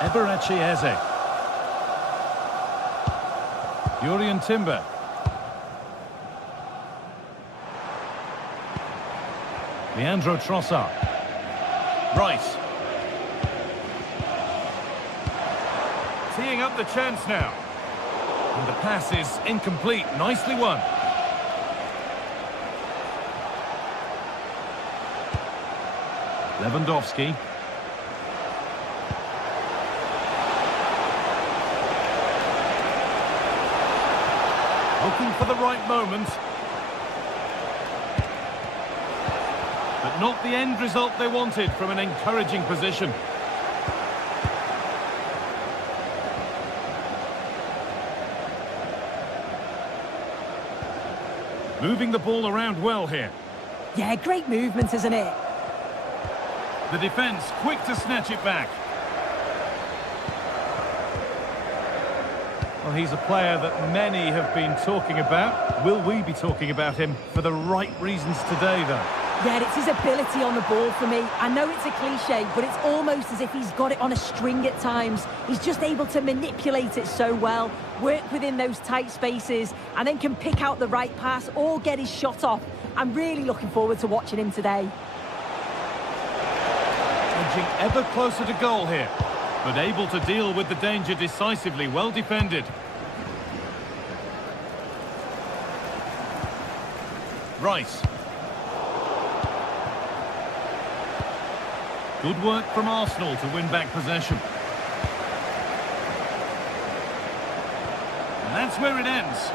Eberechi Eze. Jurrien Timber. Leandro Trossard. Rice. Teeing up the chance now. And the pass is incomplete. Nicely won. Lewandowski. Looking for the right moment. But not the end result they wanted from an encouraging position. Moving the ball around well here. Yeah, great movement, isn't it? The defence quick to snatch it back. Well, he's a player that many have been talking about. Will we be talking about him for the right reasons today, though? Yeah, it's his ability on the ball for me. I know it's a cliche, but it's almost as if he's got it on a string at times. He's just able to manipulate it so well, work within those tight spaces, and then can pick out the right pass or get his shot off. I'm really looking forward to watching him today. Edging ever closer to goal here, but able to deal with the danger decisively. Well defended. Rice. Good work from Arsenal to win back possession. And that's where it ends.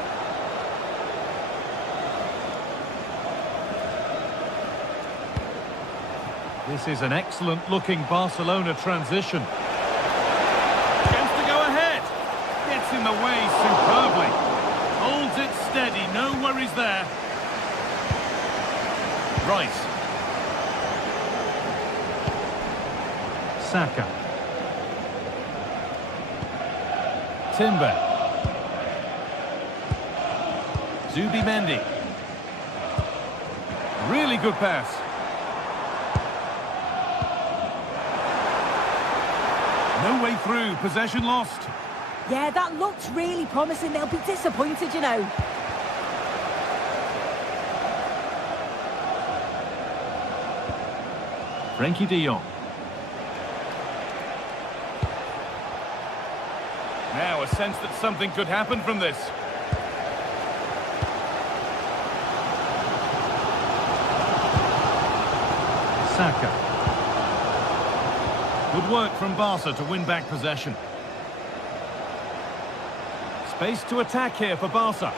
This is an excellent-looking Barcelona transition. Chance to go ahead. Gets in the way superbly. Holds it steady, no worries there. Rice. Saka. Timber. Zubimendi. Really good pass. No way through, possession lost. Yeah, that looked really promising. They'll be disappointed, you know. Frenkie de Jong. Now a sense that something could happen from this. Saka. Good work from Barca to win back possession. Space to attack here for Barca.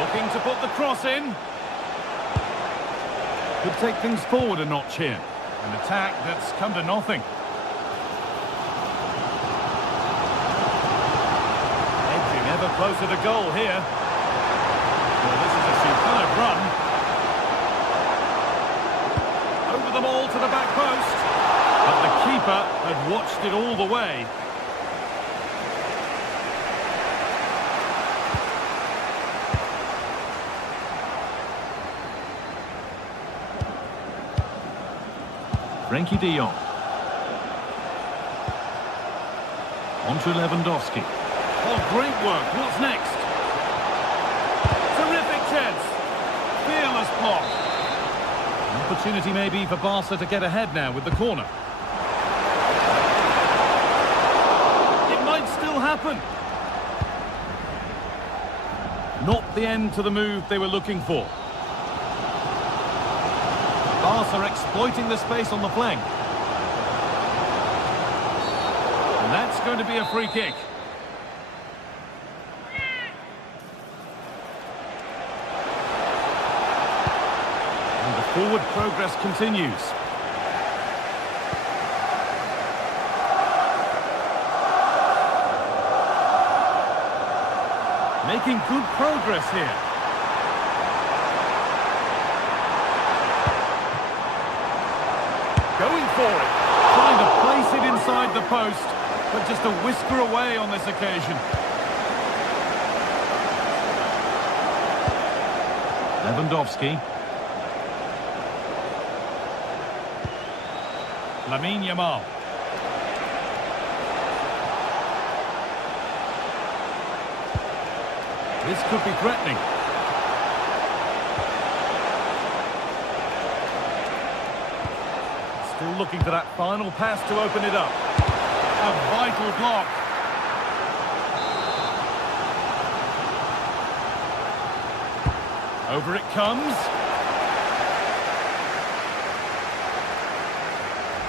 Looking to put the cross in. Could take things forward a notch here. An attack that's come to nothing. Edging ever closer to goal here. Well, this is a superb run. Over the ball to the back post. But the keeper had watched it all the way. Frenkie de Jong. On to Lewandowski. Oh, great work. What's next? Terrific chance. Fearless block. An opportunity maybe for Barca to get ahead now with the corner. It might still happen. Not the end to the move they were looking for. Barca exploiting the space on the flank. And that's going to be a free kick. And the forward progress continues. Making good progress here. Going for it. Trying to place it inside the post, but just a whisker away on this occasion. Lewandowski. Lamine Yamal. This could be threatening. Still looking for that final pass to open it up. A vital block. Over it comes.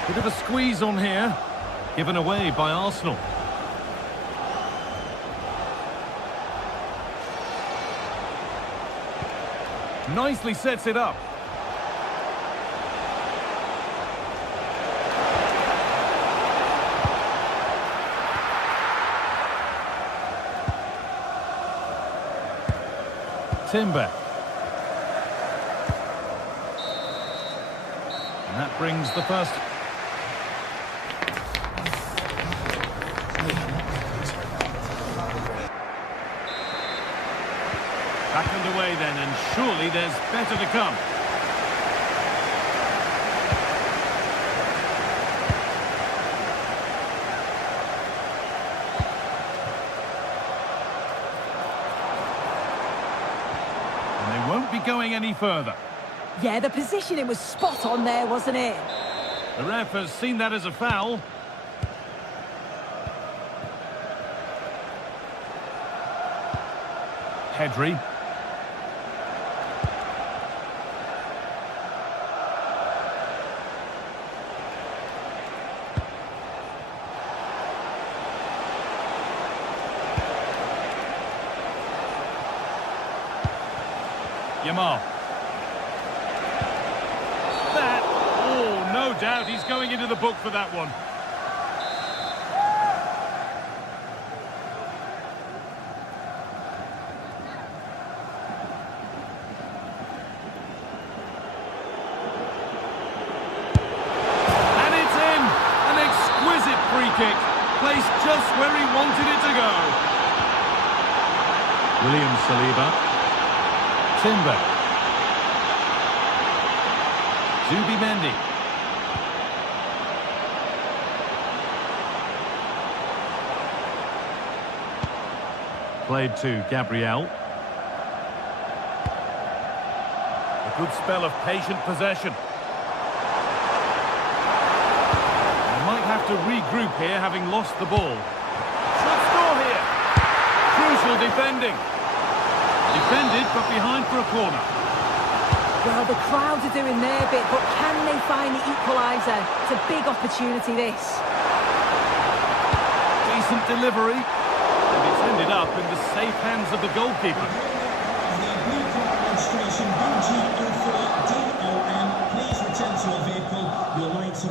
Bit of a squeeze on here. Given away by Arsenal. Nicely sets it up. Timber. And that brings the first. Back underway then, and surely there's better to come. And they won't be going any further. Yeah, the positioning was spot on there, wasn't it? The ref has seen that as a foul. Pedri. Yamal. That, oh, no doubt he's going into the book for that one. And it's in! An exquisite free kick, placed just where he wanted it to go. William Saliba. Timber. Zubimendi. Played to Gabriel. A good spell of patient possession. They might have to regroup here, having lost the ball. Should score here. Crucial defending. Defended, but behind for a corner. Well, the crowd are doing their bit, but can they find the equaliser? It's a big opportunity, this. Decent delivery. And it's ended up in the safe hands of the goalkeeper.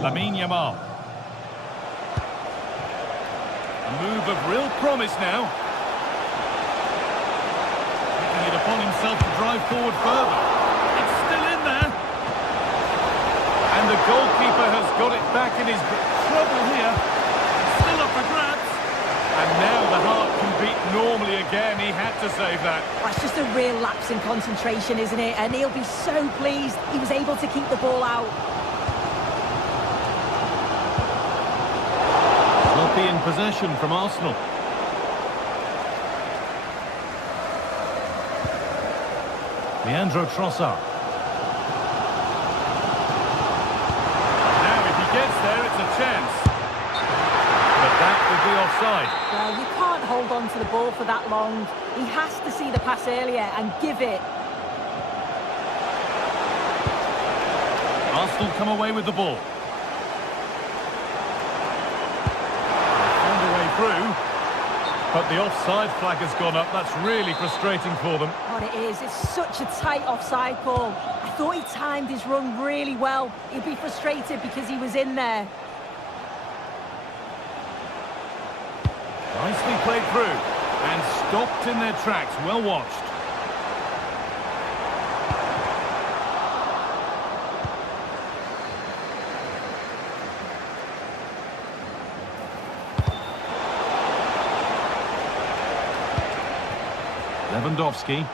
Lamine Yamal. A move of real promise now. Taking it upon himself to drive forward further. It's still in there. And the goalkeeper has got it back in his trouble here. Still up for grabs. And now the heart can beat normally again. He had to save that. That's just a real lapse in concentration, isn't it? And he'll be so pleased he was able to keep the ball out. Sloppy in possession from Arsenal. Leandro Trossard. Now if he gets there, it's a chance. But that will be offside. Well, you can't hold on to the ball for that long. He has to see the pass earlier and give it. Arsenal come away with the ball. They found a way through. But the offside flag has gone up. That's really frustrating for them. What it is, it's such a tight offside call. I thought he timed his run really well. He'd be frustrated because he was in there. Nicely played through and stopped in their tracks. Well watched. Lewandowski.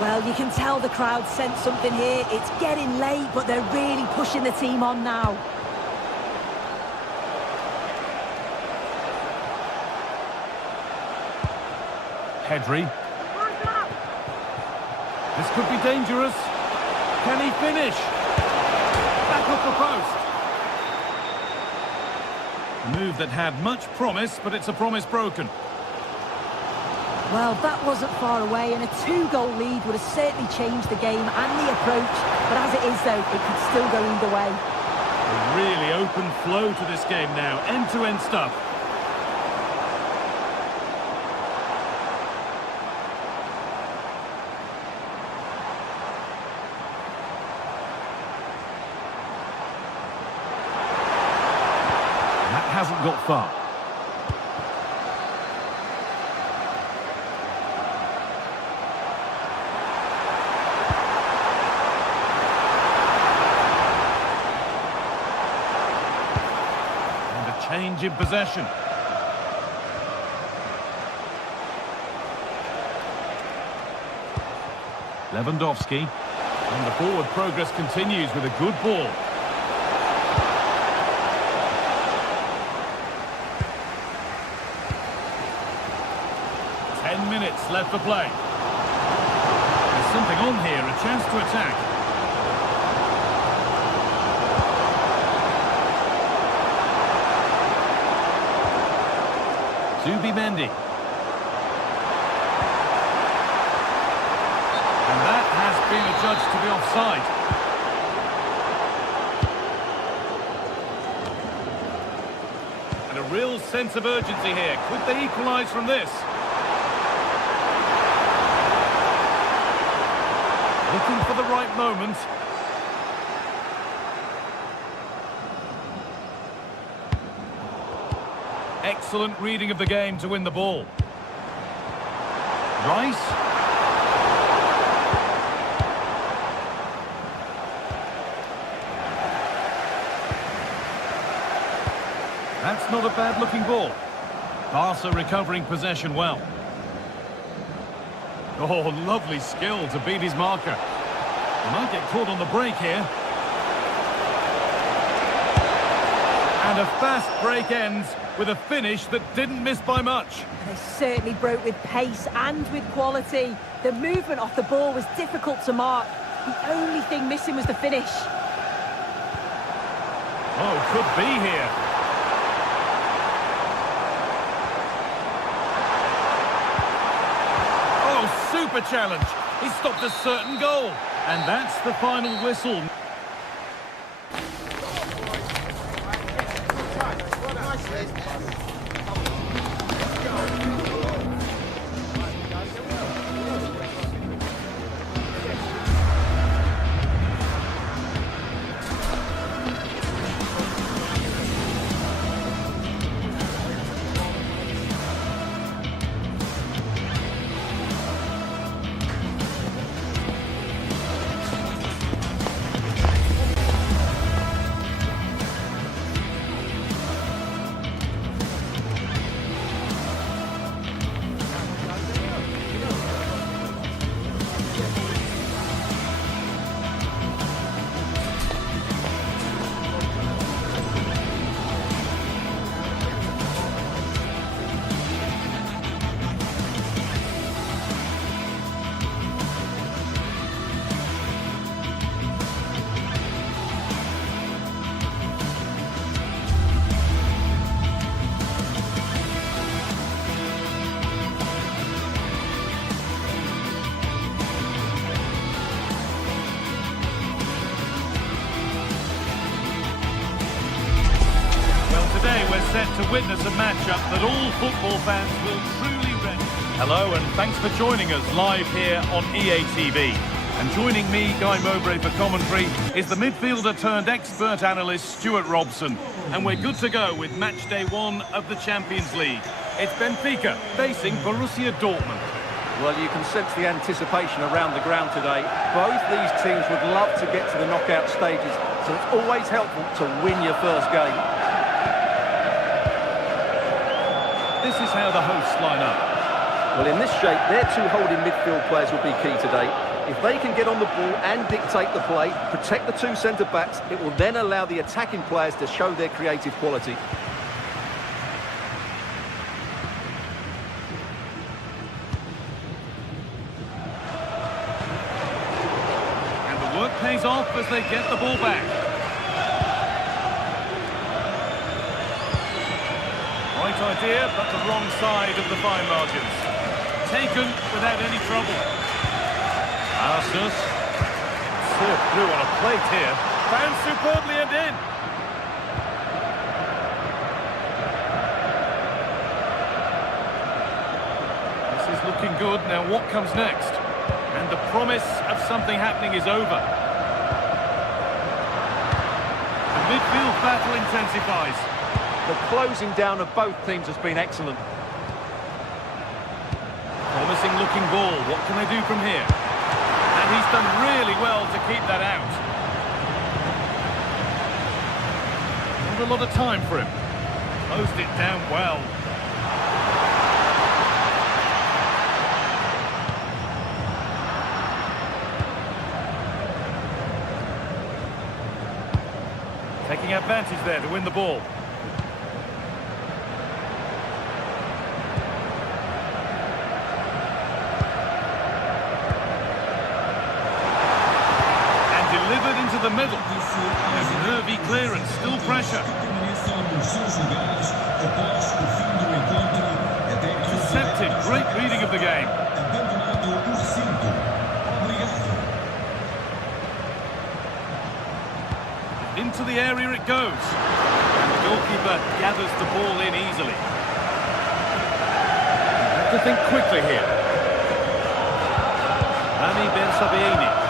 Well, you can tell the crowd sense something here. It's getting late, but they're really pushing the team on now. Pedri. This could be dangerous. Can he finish? Back off the post. A move that had much promise, but it's a promise broken. Well, that wasn't far away, and a 2-goal lead would have certainly changed the game and the approach. But as it is, though, it could still go either way. A really open flow to this game now. End-to-end stuff. That hasn't got far. Change in possession. Lewandowski. And the forward progress continues with a good ball. Ten minutes left to play. There's something on here, a chance to attack. Mendy. And that has been adjudged to be offside. And a real sense of urgency here. Could they equalise from this? Looking for the right moment. Excellent reading of the game to win the ball. Rice. That's not a bad-looking ball. Barca recovering possession well. Oh, lovely skill to beat his marker. He might get caught on the break here. And a fast break ends with a finish that didn't miss by much. They certainly broke with pace and with quality. The movement off the ball was difficult to mark. The only thing missing was the finish. Oh, could be here. Oh, super challenge. He stopped a certain goal. And that's the final whistle. Set to witness a matchup that all football fans will truly relish. Hello and thanks for joining us live here on EA TV. And joining me, Guy Mowbray, for commentary is the midfielder turned expert analyst Stuart Robson. And we're good to go with match day 1 of the Champions League. It's Benfica facing Borussia Dortmund. Well, you can sense the anticipation around the ground today. Both these teams would love to get to the knockout stages, so it's always helpful to win your first game. the hosts line up? Well, in this shape, their two holding midfield players will be key today. If they can get on the ball and dictate the play, protect the two centre-backs, it will then allow the attacking players to show their creative quality. And the work pays off as they get the ball back. Right idea, but the wrong side of the fine margins. Taken without any trouble. Arsus. Served through on a plate here. Found superbly and in. This is looking good. Now what comes next? And the promise of something happening is over. The midfield battle intensifies. The closing down of both teams has been excellent. Promising looking ball. What can they do from here? And he's done really well to keep that out. Not a lot of time for him. Closed it down well. Taking advantage there to win the ball. Delivered into the middle. There's nervy clearance, still pressure. Intercepted, great reading of the game. Into the area it goes. And the goalkeeper gathers the ball in easily. Have to think quickly here. Rami Ben Sabieni.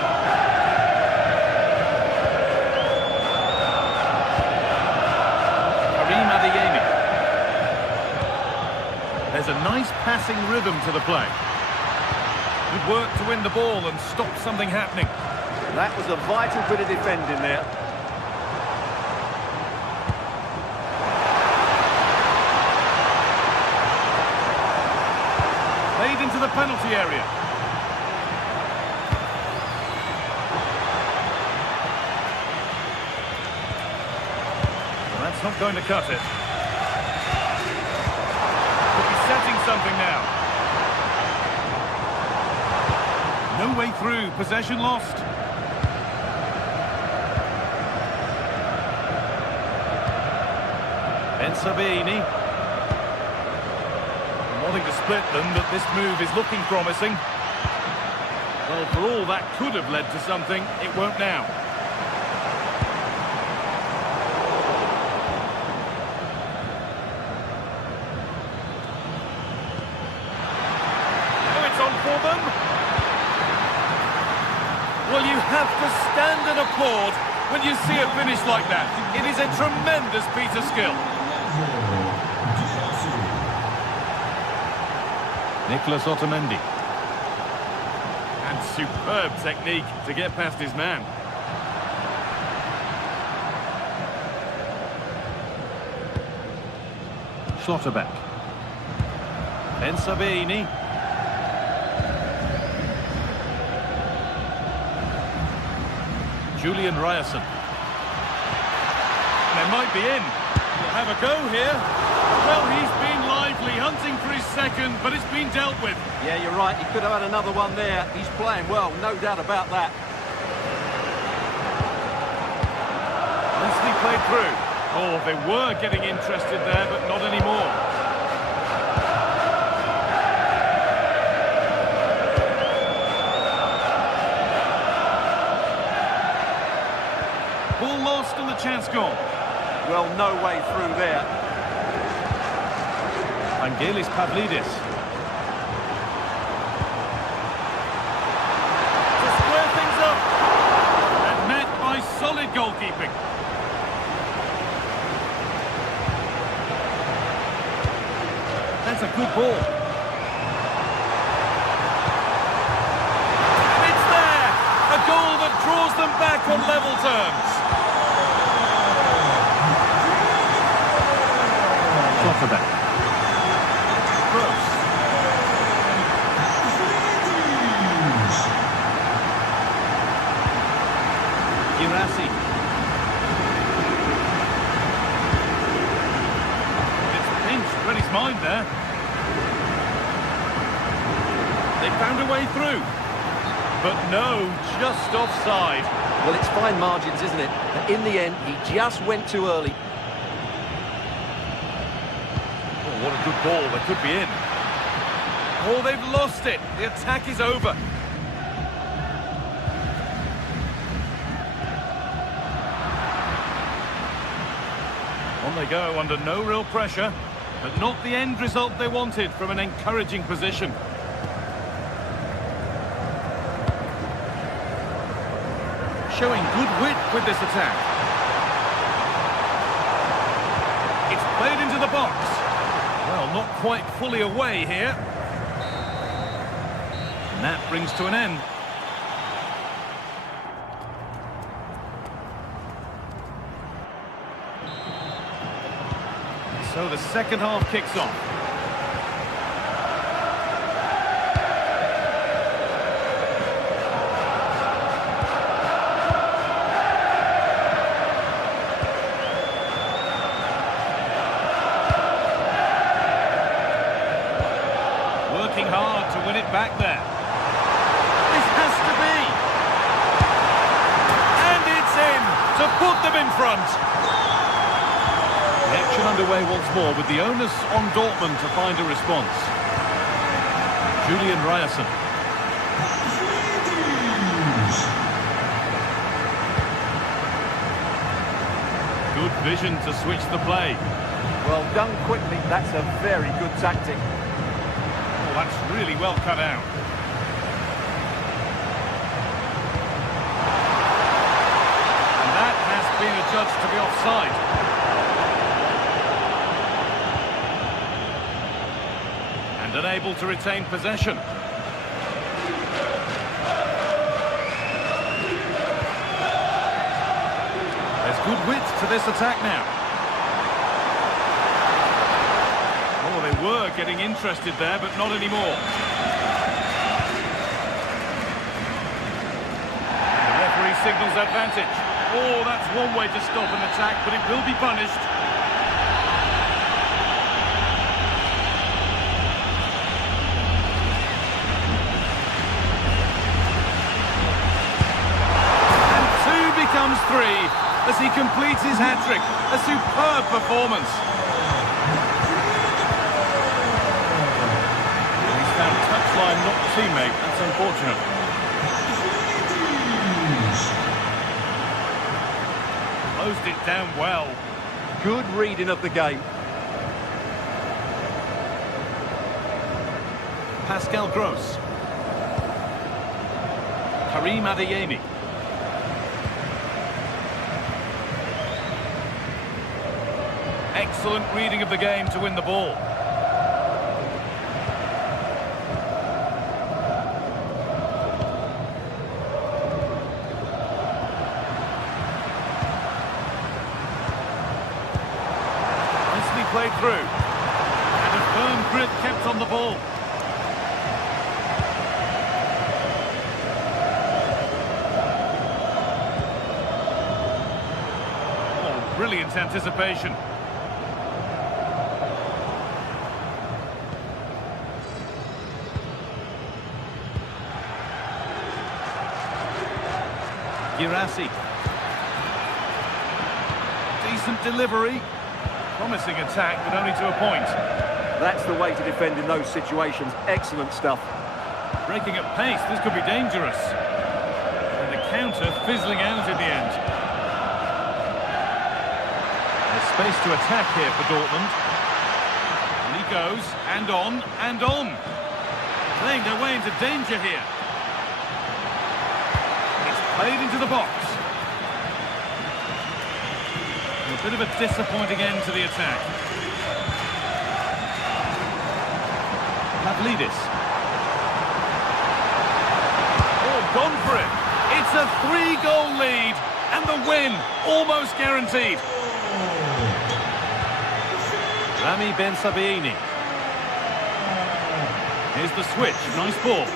There's a nice passing rhythm to the play. Good work to win the ball and stop something happening. That was a vital bit of defending there. Played into the penalty area. Well, that's not going to cut it. Setting something now. No way through, possession lost. Ben Sabieni. Wanting to split them, but this move is looking promising. Well, for all that could have led to something, it won't now. Well, you have to stand and applaud when you see a finish like that. It is a tremendous piece of skill. Nicolas Otamendi. And superb technique to get past his man. Schlotterbeck. Ben Sabieni. Julian Ryerson. They might be in. We'll have a go here. Well, he's been lively, hunting for his second, but it's been dealt with. Yeah, you're right. He could have had another one there. He's playing well, no doubt about that. Nicely played through. Oh, they were getting interested there, but not anymore. Ball lost and the chance gone. Well, no way through there. Angelis Pavlidis. To square things up. And met by solid goalkeeping. That's a good ball. And it's there! A goal that draws them back on level terms. Schlotterbeck. read his mind there. They found a way through. But no, just offside. Well, it's fine margins, isn't it? But in the end, he just went too early. Oh, what a good ball. They could be in. Oh, they've lost it. The attack is over. On they go under no real pressure, but not the end result they wanted from an encouraging position. Showing good wit with this attack. It's played into the box. Well, not quite fully away here. And that brings to an end. So the second half kicks off. Working hard to win it back there. This has to be. And it's in to put them in front. The action underway once more with the onus on Dortmund to find a response. Julian Ryerson. Good vision to switch the play. Well done quickly. That's a very good tactic. Oh, that's really well cut out. And that has been adjudged to be offside. And unable to retain possession. There's good width to this attack now. Oh, they were getting interested there, but not anymore. The referee signals advantage. Oh, that's one way to stop an attack, but it will be punished. And two becomes three as he completes his hat-trick. A superb performance. Touchline, not teammate. That's unfortunate. Closed it down well. Good reading of the game. Pascal Gross. Karim Adeyemi. Excellent reading of the game to win the ball. Played through, and a firm grip kept on the ball. Oh, brilliant anticipation. Girassi. Decent delivery. Promising attack, but only to a point. That's the way to defend in those situations. Excellent stuff. Breaking at pace, this could be dangerous. And the counter fizzling out in the end. There's space to attack here for Dortmund. And he goes, and on, and on. Playing their way into danger here. It's played into the box. A bit of a disappointing end to the attack. Pavlidis. Oh, gone for it. It's a 3-goal lead, and the win almost guaranteed. Rami Ben Sabiini. Here's the switch. Nice ball.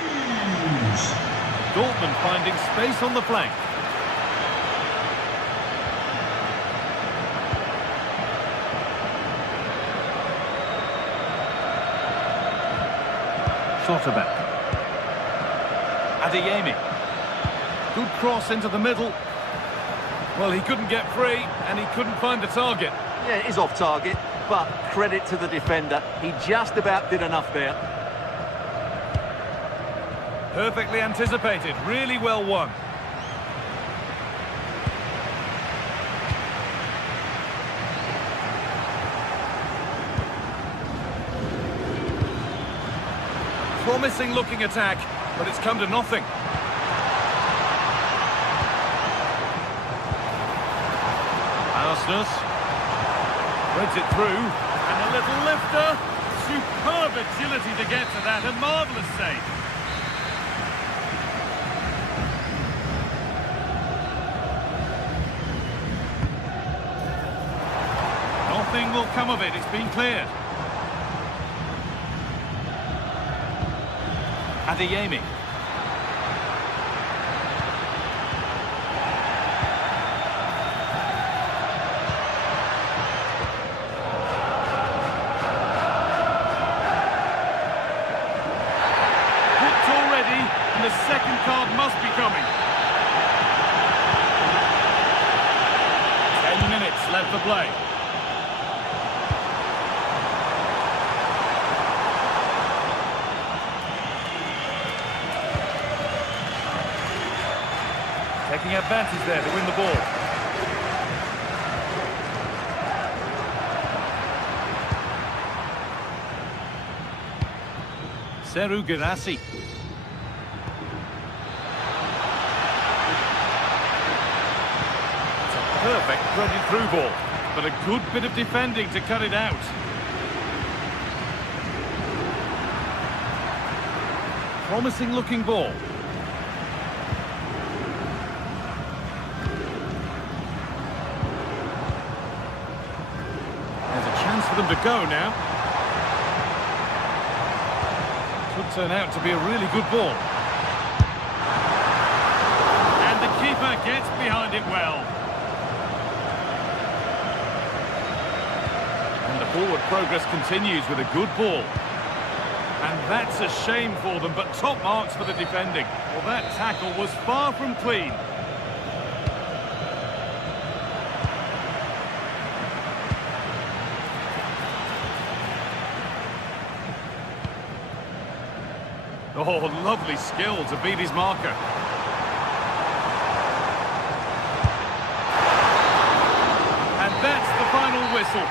Dortmund finding space on the flank. Sotterbeck. Adeyemi. Good cross into the middle. Well, he couldn't get free, and he couldn't find the target. Yeah, it is off target, but credit to the defender. He just about did enough there. Perfectly anticipated, really well won. Promising looking attack, but it's come to nothing. Arsenal threads it through, and a little lifter. Superb agility to get to that, a marvellous save. Nothing will come of it, it's been cleared. Adeyemi. Hooked already, and the second card must be coming. 10 minutes left to play. Taking advantage there to win the ball. Seru Girassi. It's a perfect threaded through ball, but a good bit of defending to cut it out. Promising looking ball. For them to go now. Could turn out to be a really good ball. And the keeper gets behind it well. And the forward progress continues with a good ball. And that's a shame for them, but top marks for the defending. Well, that tackle was far from clean. Oh, lovely skill to beat his marker. And that's the final whistle.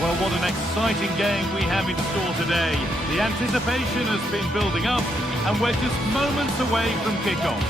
Well, what an exciting game we have in store today. The anticipation has been building up, and we're just moments away from kickoff.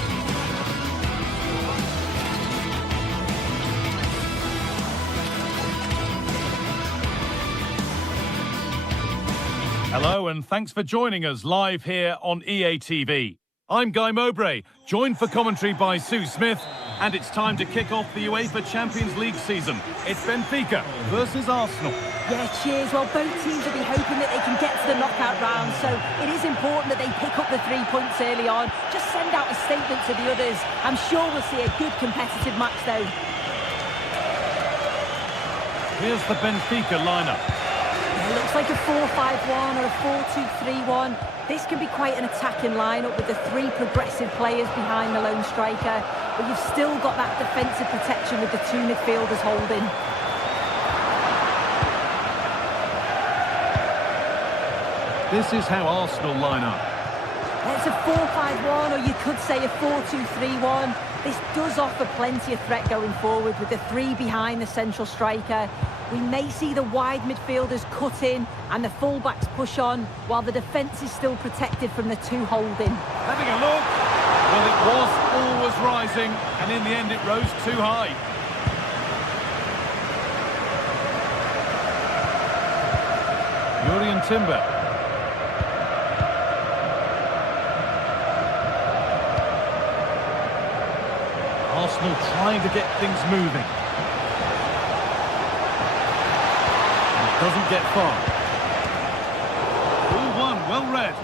Hello, and thanks for joining us live here on EA TV. I'm Guy Mowbray, joined for commentary by Sue Smith, and it's time to kick off the UEFA Champions League season. It's Benfica versus Arsenal. Yeah, cheers. Well, both teams will be hoping that they can get to the knockout round, so it is important that they pick up the 3 points early on. Just send out a statement to the others. I'm sure we'll see a good competitive match, though. Here's the Benfica lineup. It looks like a 4-5-1 or a 4-2-3-1. This can be quite an attacking lineup with the 3 progressive players behind the lone striker, but you've still got that defensive protection with the 2 midfielders holding. This is how Arsenal line up. It's a 4-5-1, or you could say a 4-2-3-1. This does offer plenty of threat going forward with the three behind the central striker. We may see the wide midfielders cut in and the fullbacks push on, while the defence is still protected from the two holding. Having a look. Well, it was always rising, and in the end it rose too high. Jurriën Timber. Arsenal trying to get things moving. It doesn't get far. All one, well read.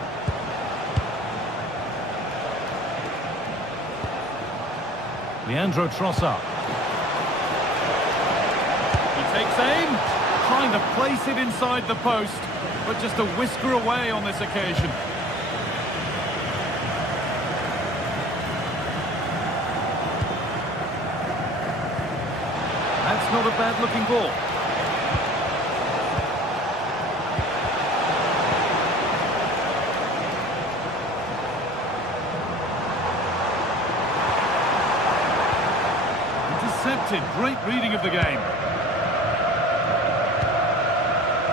Leandro Trossard. He takes aim, trying to place it inside the post, but just a whisker away on this occasion. That's not a bad-looking ball. Intercepted. Great reading of the game.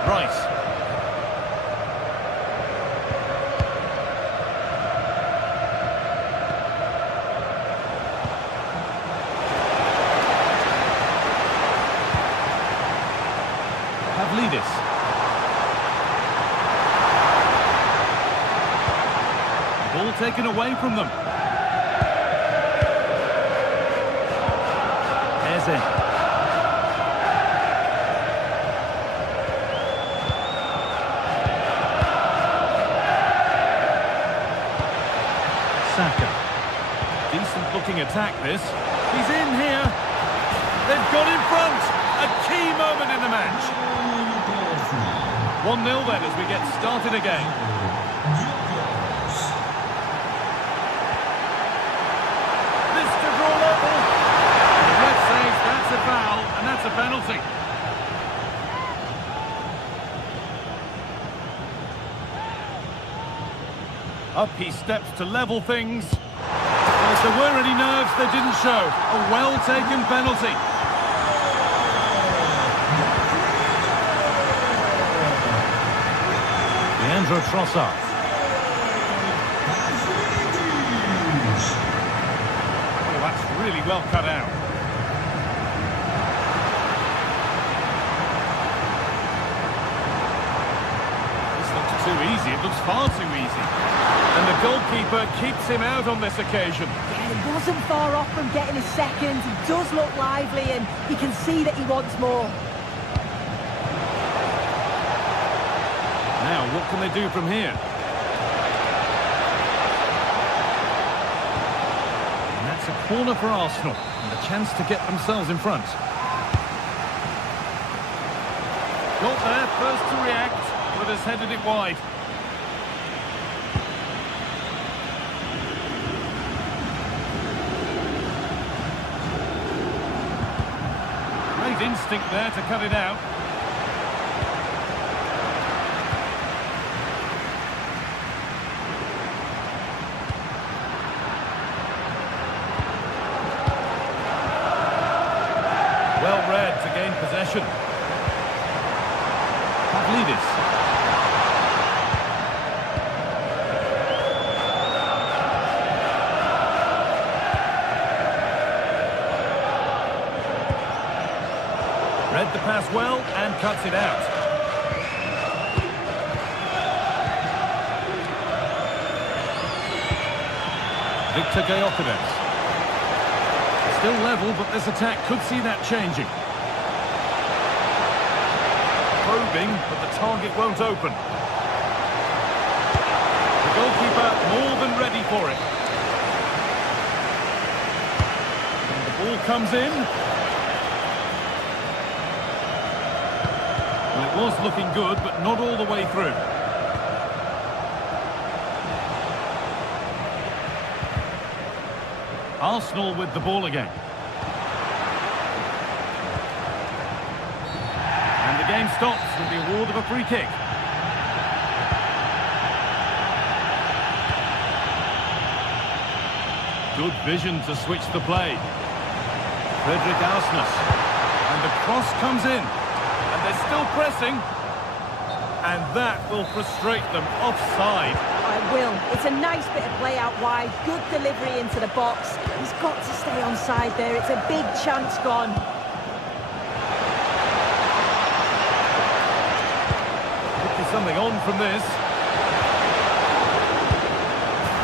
Rice. Pavlidis. Ball taken away from them. Eze. Saka. Decent looking attack this. He's in here. They've got in front. A key moment in the match. 1-0 then as we get started again. This to draw level. The ref says that's a foul and that's a penalty. Up he steps to level things. And if there were any nerves, they didn't show. A well-taken penalty. Leandro Trossard. Oh, that's really well cut out. This looks too easy. It looks far too easy. And the goalkeeper keeps him out on this occasion. Yeah, he wasn't far off from getting his second. He does look lively and you can see that he wants more. Now, what can they do from here? And that's a corner for Arsenal, and a chance to get themselves in front. Got there, first to react, but has headed it wide. Great instinct there to cut it out. Well read to gain possession. Pavlidis. Read the pass well and cuts it out. Victor Gyökeres. Still level, but this attack could see that changing. Probing, but the target won't open. The goalkeeper more than ready for it. And the ball comes in. Well, it was looking good, but not all the way through. Arsenal with the ball again. And the game stops with the award of a free kick. Good vision to switch the play. Frederick Ausnes. And the cross comes in. And they're still pressing. And that will frustrate them. Offside. It will. It's a nice bit of play out wide. Good delivery into the box. He's got to stay onside there. It's a big chance gone. Could be something on from this.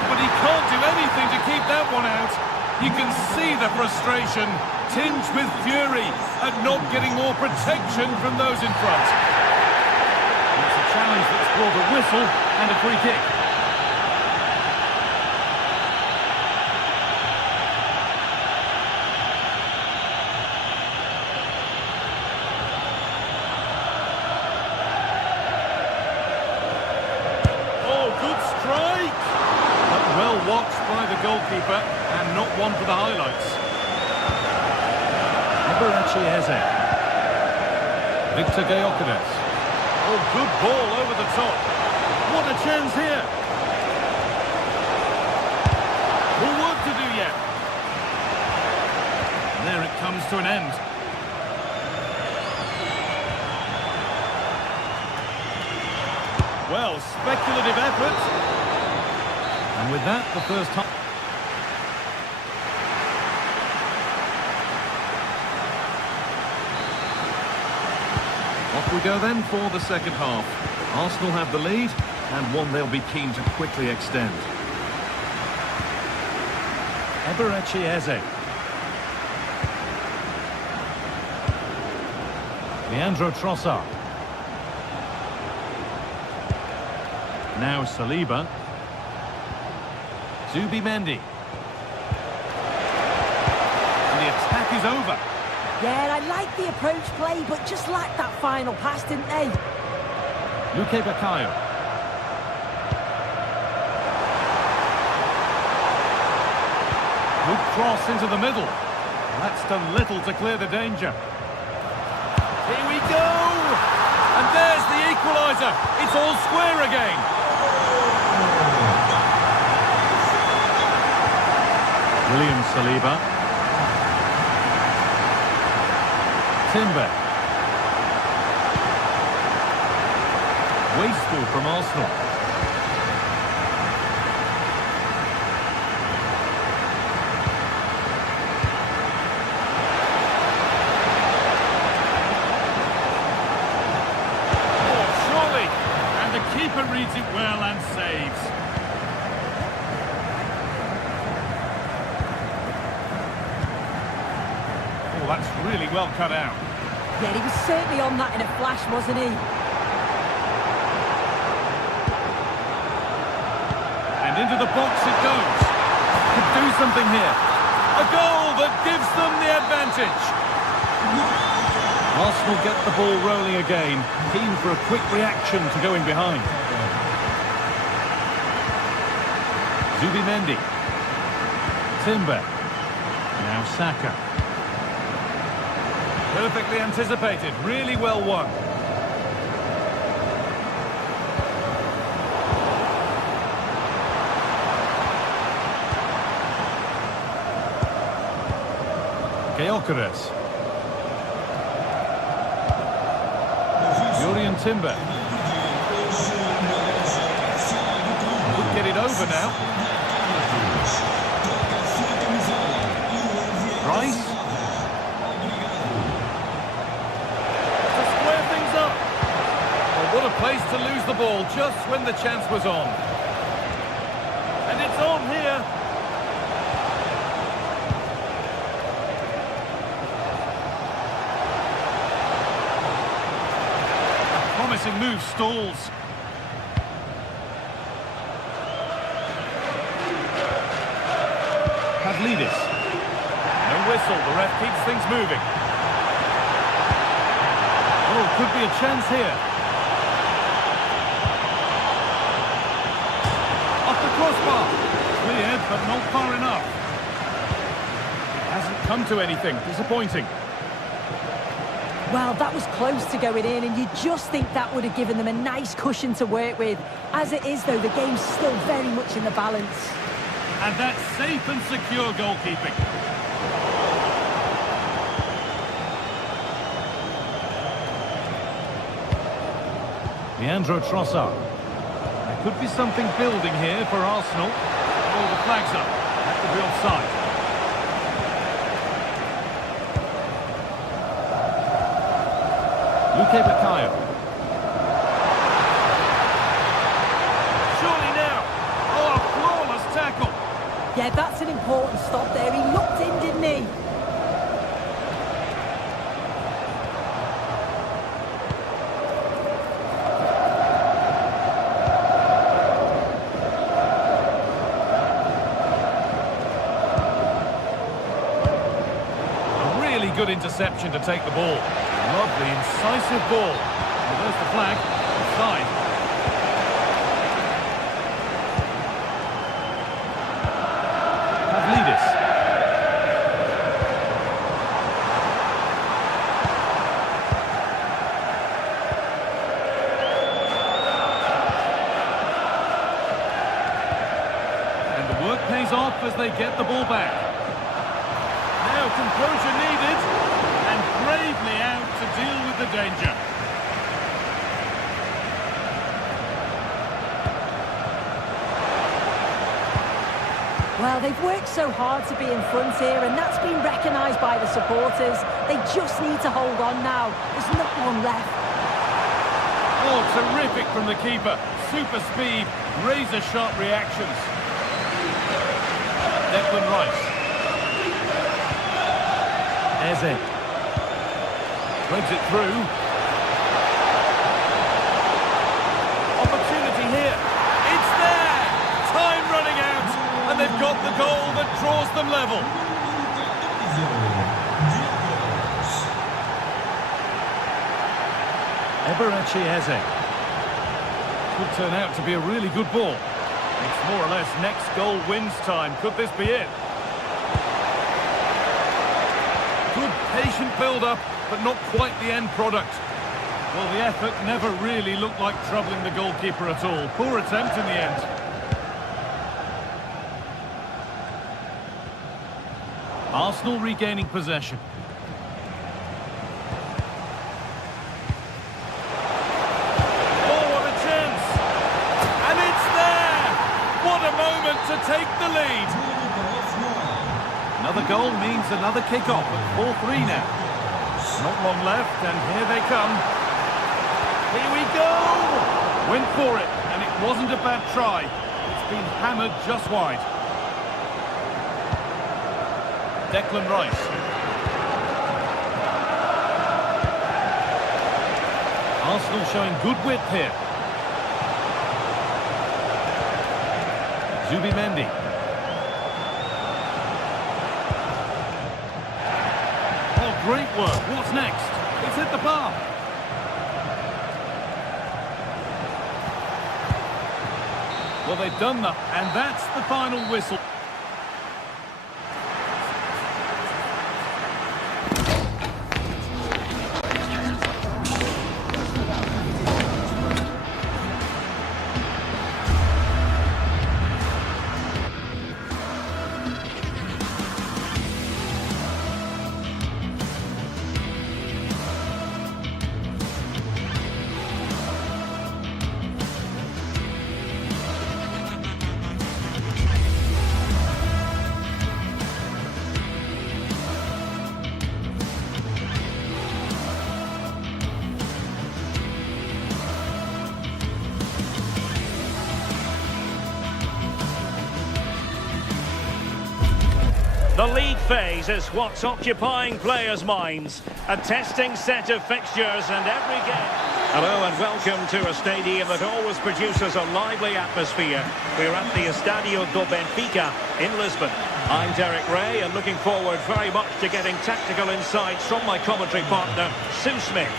But he can't do anything to keep that one out. You can see the frustration, tinged with fury at not getting more protection from those in front. It's a challenge that's brought a whistle and a free kick. Well watched by the goalkeeper, and not one for the highlights. Eze. Victor Gyökeres. Oh, good ball over the top. What a chance here. More work to do yet. And there it comes to an end. Well, speculative effort. And with that, the first half. Off we go then for the second half. Arsenal have the lead, and one they'll be keen to quickly extend. Eze. Leandro Trossard. Now Saliba. Zubimendi. And the attack is over. Yeah, I like the approach play, but just lacked that final pass, didn't they? Luke Bakayo. Good cross into the middle. That's done little to clear the danger. Here we go! And there's the equaliser. It's all square again. William Saliba. Timber. Wasteful from Arsenal. Oh, surely! And the keeper reads it well and saves. That's really well cut out. Yeah, he was certainly on that in a flash, wasn't he? And into the box it goes. Could do something here. A goal that gives them the advantage. Arsenal get the ball rolling again, keen for a quick reaction to going behind. Zubimendi. Timber. Now Saka. Perfectly anticipated, really well won. Gyökeres. Jurriën Timber. Could get it over now. Rice. What a place to lose the ball just when the chance was on. And it's on here. A promising move stalls. Pavlidis. No whistle, the ref keeps things moving. Oh, could be a chance here. Crossbar. Cleared, but not far enough. It hasn't come to anything. Disappointing. Well, that was close to going in, and you just think that would have given them a nice cushion to work with. As it is, though, the game's still very much in the balance. And that's safe and secure goalkeeping. Leandro Trossard. There could be something building here for Arsenal. Oh, the flag's up. That could be offside. Luque Baccaio. Surely now. Oh, a flawless tackle. Yeah, that's an important stop there. He looked in, didn't he? A really good interception to take the ball. Lovely, incisive ball. Well, there's the flag. Offside. Pavlidis. And the work pays off as they get the ball back. Now composure needed, and bravely out to deal with the danger. Well, they've worked so hard to be in front here, and that's been recognised by the supporters. They just need to hold on now. There's not long left. Oh, terrific from the keeper. Super speed, razor-sharp reactions. Declan Rice. Eze. Threads it through. Opportunity here. It's there! Time running out. And they've got the goal that draws them level. Eberechi Eze. Could turn out to be a really good ball. It's more or less next goal wins time. Could this be it? Good patient build-up, but not quite the end product. Well, the effort never really looked like troubling the goalkeeper at all. Poor attempt in the end. Arsenal regaining possession. Oh, what a chance! And it's there! What a moment to take the lead! Another goal means another kick-off at 4-3 now. Not long left, and here they come. Here we go! Went for it, and it wasn't a bad try. It's been hammered just wide. Declan Rice. Arsenal showing good width here. Zubimendi. Oh, great work. What's next? It's hit the bar. Well, they've done that, and that's the final whistle. The league phase is what's occupying players' minds. A testing set of fixtures and every game. Hello and welcome to a stadium that always produces a lively atmosphere. We're at the Estadio do Benfica in Lisbon. I'm Derek Ray and looking forward very much to getting tactical insights from my commentary partner, Sue Smith.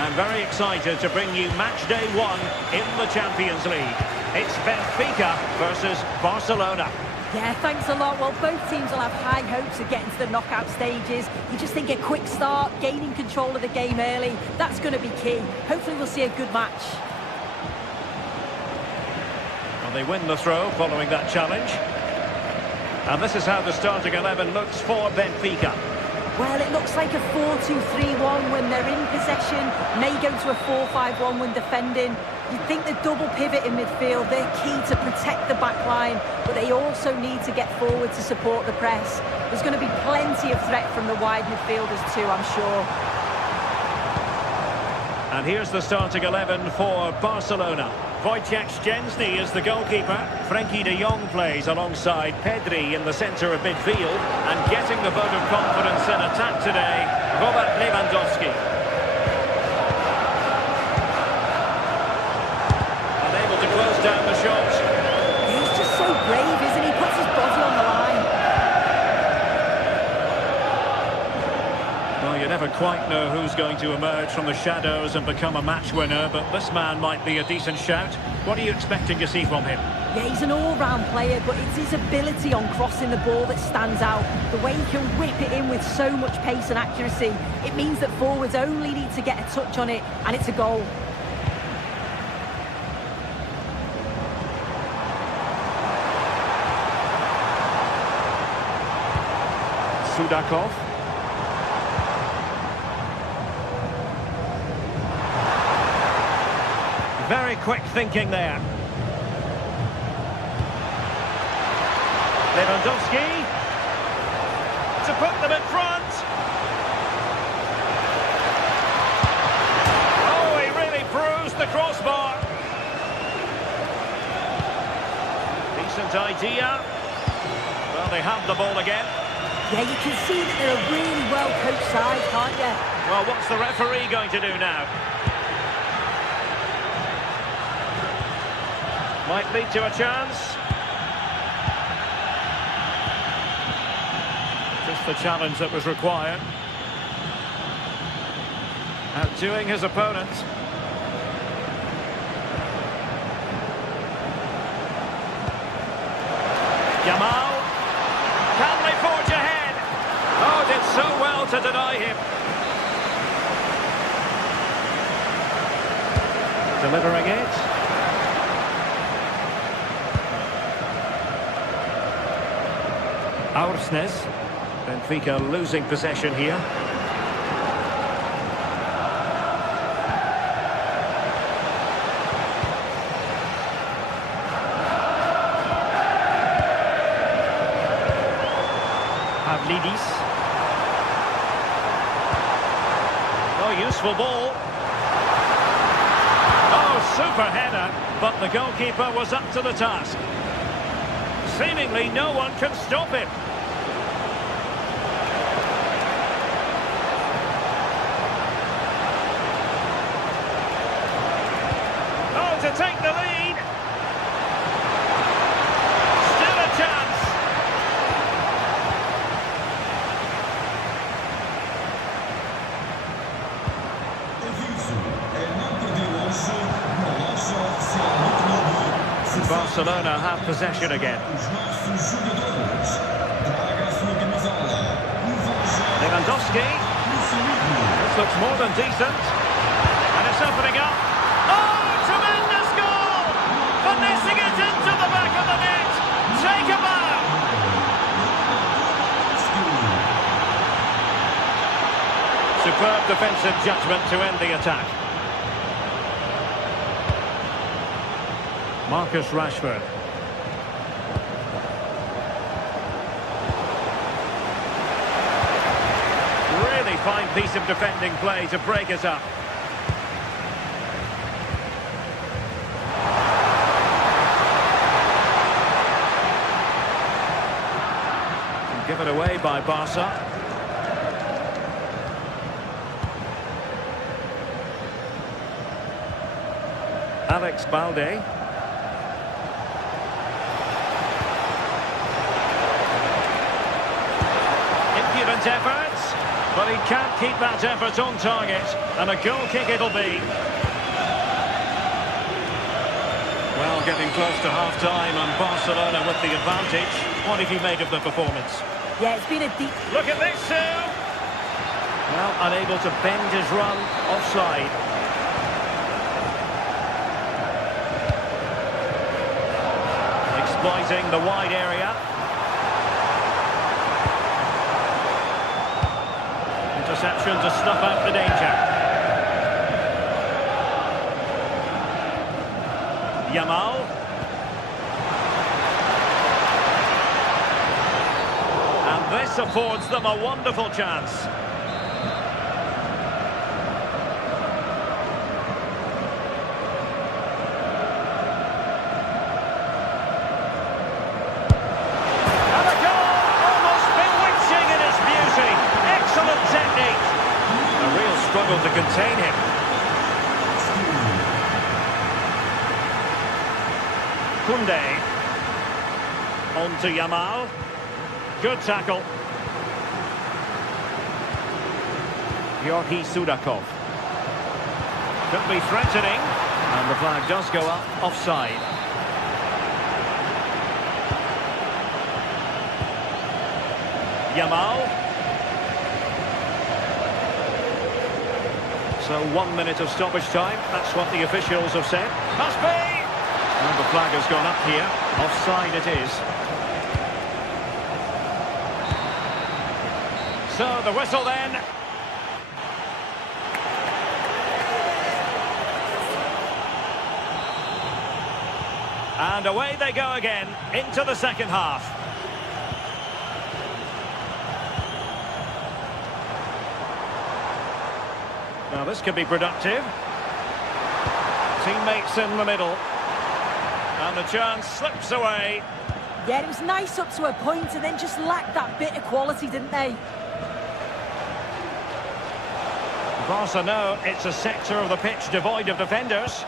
And very excited to bring you match day 1 in the Champions League. It's Benfica versus Barcelona. Yeah, thanks a lot. Well, both teams will have high hopes of getting to the knockout stages. You just think a quick start, gaining control of the game early, that's going to be key. Hopefully we'll see a good match. Well, they win the throw following that challenge. And this is how the starting 11 looks for Benfica. Well, it looks like a 4-2-3-1 when they're in possession, may go to a 4-5-1 when defending. You'd think the double pivot in midfield, they're key to protect the back line, but they also need to get forward to support the press. There's going to be plenty of threat from the wide midfielders too, I'm sure. And here's the starting 11 for Barcelona. Wojciech Szczęsny is the goalkeeper. Frenkie de Jong plays alongside Pedri in the centre of midfield. And getting the vote of confidence in attack today, Robert Lewandowski. Unable to close down the shot. He's just so brave, isn't he? Puts his body on the line. Well, you never quite know who's going to emerge from the shadows and become a match winner, but this man might be a decent shout. What are you expecting to see from him? Yeah, he's an all-round player, but it's his ability on crossing the ball that stands out. The way he can whip it in with so much pace and accuracy. It means that forwards only need to get a touch on it, and it's a goal. Sudakov. Very quick thinking there. Lewandowski to put them in front. Oh, he really bruised the crossbar. Decent idea. Well, they have the ball again. Yeah, you can see that they're a really well-coached side, can't you? Well, what's the referee going to do now? Might lead to a chance. Just the challenge that was required. Outdoing his opponent. Yamal. Can they forge ahead? Oh, did so well to deny him. Delivering it. Aursnes. Benfica losing possession here. Pavlidis. Oh, useful ball. Oh, super header, but the goalkeeper was up to the task. Seemingly no one can stop him. Oh, to take the lead. Still a chance. Barcelona have possession again. Lewandowski. This looks more than decent. And it's opening up. Oh, tremendous goal! Finessing it into the back of the net. Take a bow. Superb defensive judgment to end the attack. Marcus Rashford. Really fine piece of defending play to break it up. And given away by Barca. Alex Balde. Efforts, but he can't keep that effort on target, and a goal kick it'll be. Well, getting close to half-time and Barcelona with the advantage. What have you made of the performance? Yeah, it's been a deep... Look at this, Sue! Well, unable to bend his run, offside. Exploiting the wide area. interception to snuff out the danger. Yamal. And this affords them a wonderful chance. And a goal! Almost bewitching in its beauty. Excellent technique. A real struggle to contain him. Koundé. On to Yamal. Good tackle. Georgi Sudakov. Could be threatening. And the flag does go up, offside. Yamal. So 1 minute of stoppage time. That's what the officials have said. Must be! And the flag has gone up here. Offside it is. So the whistle then. And away they go again into the second half. Now this could be productive. Teammates in the middle. And the chance slips away. Yeah, it was nice up to a point and then just lacked that bit of quality, didn't they? Barca know it's a sector of the pitch devoid of defenders.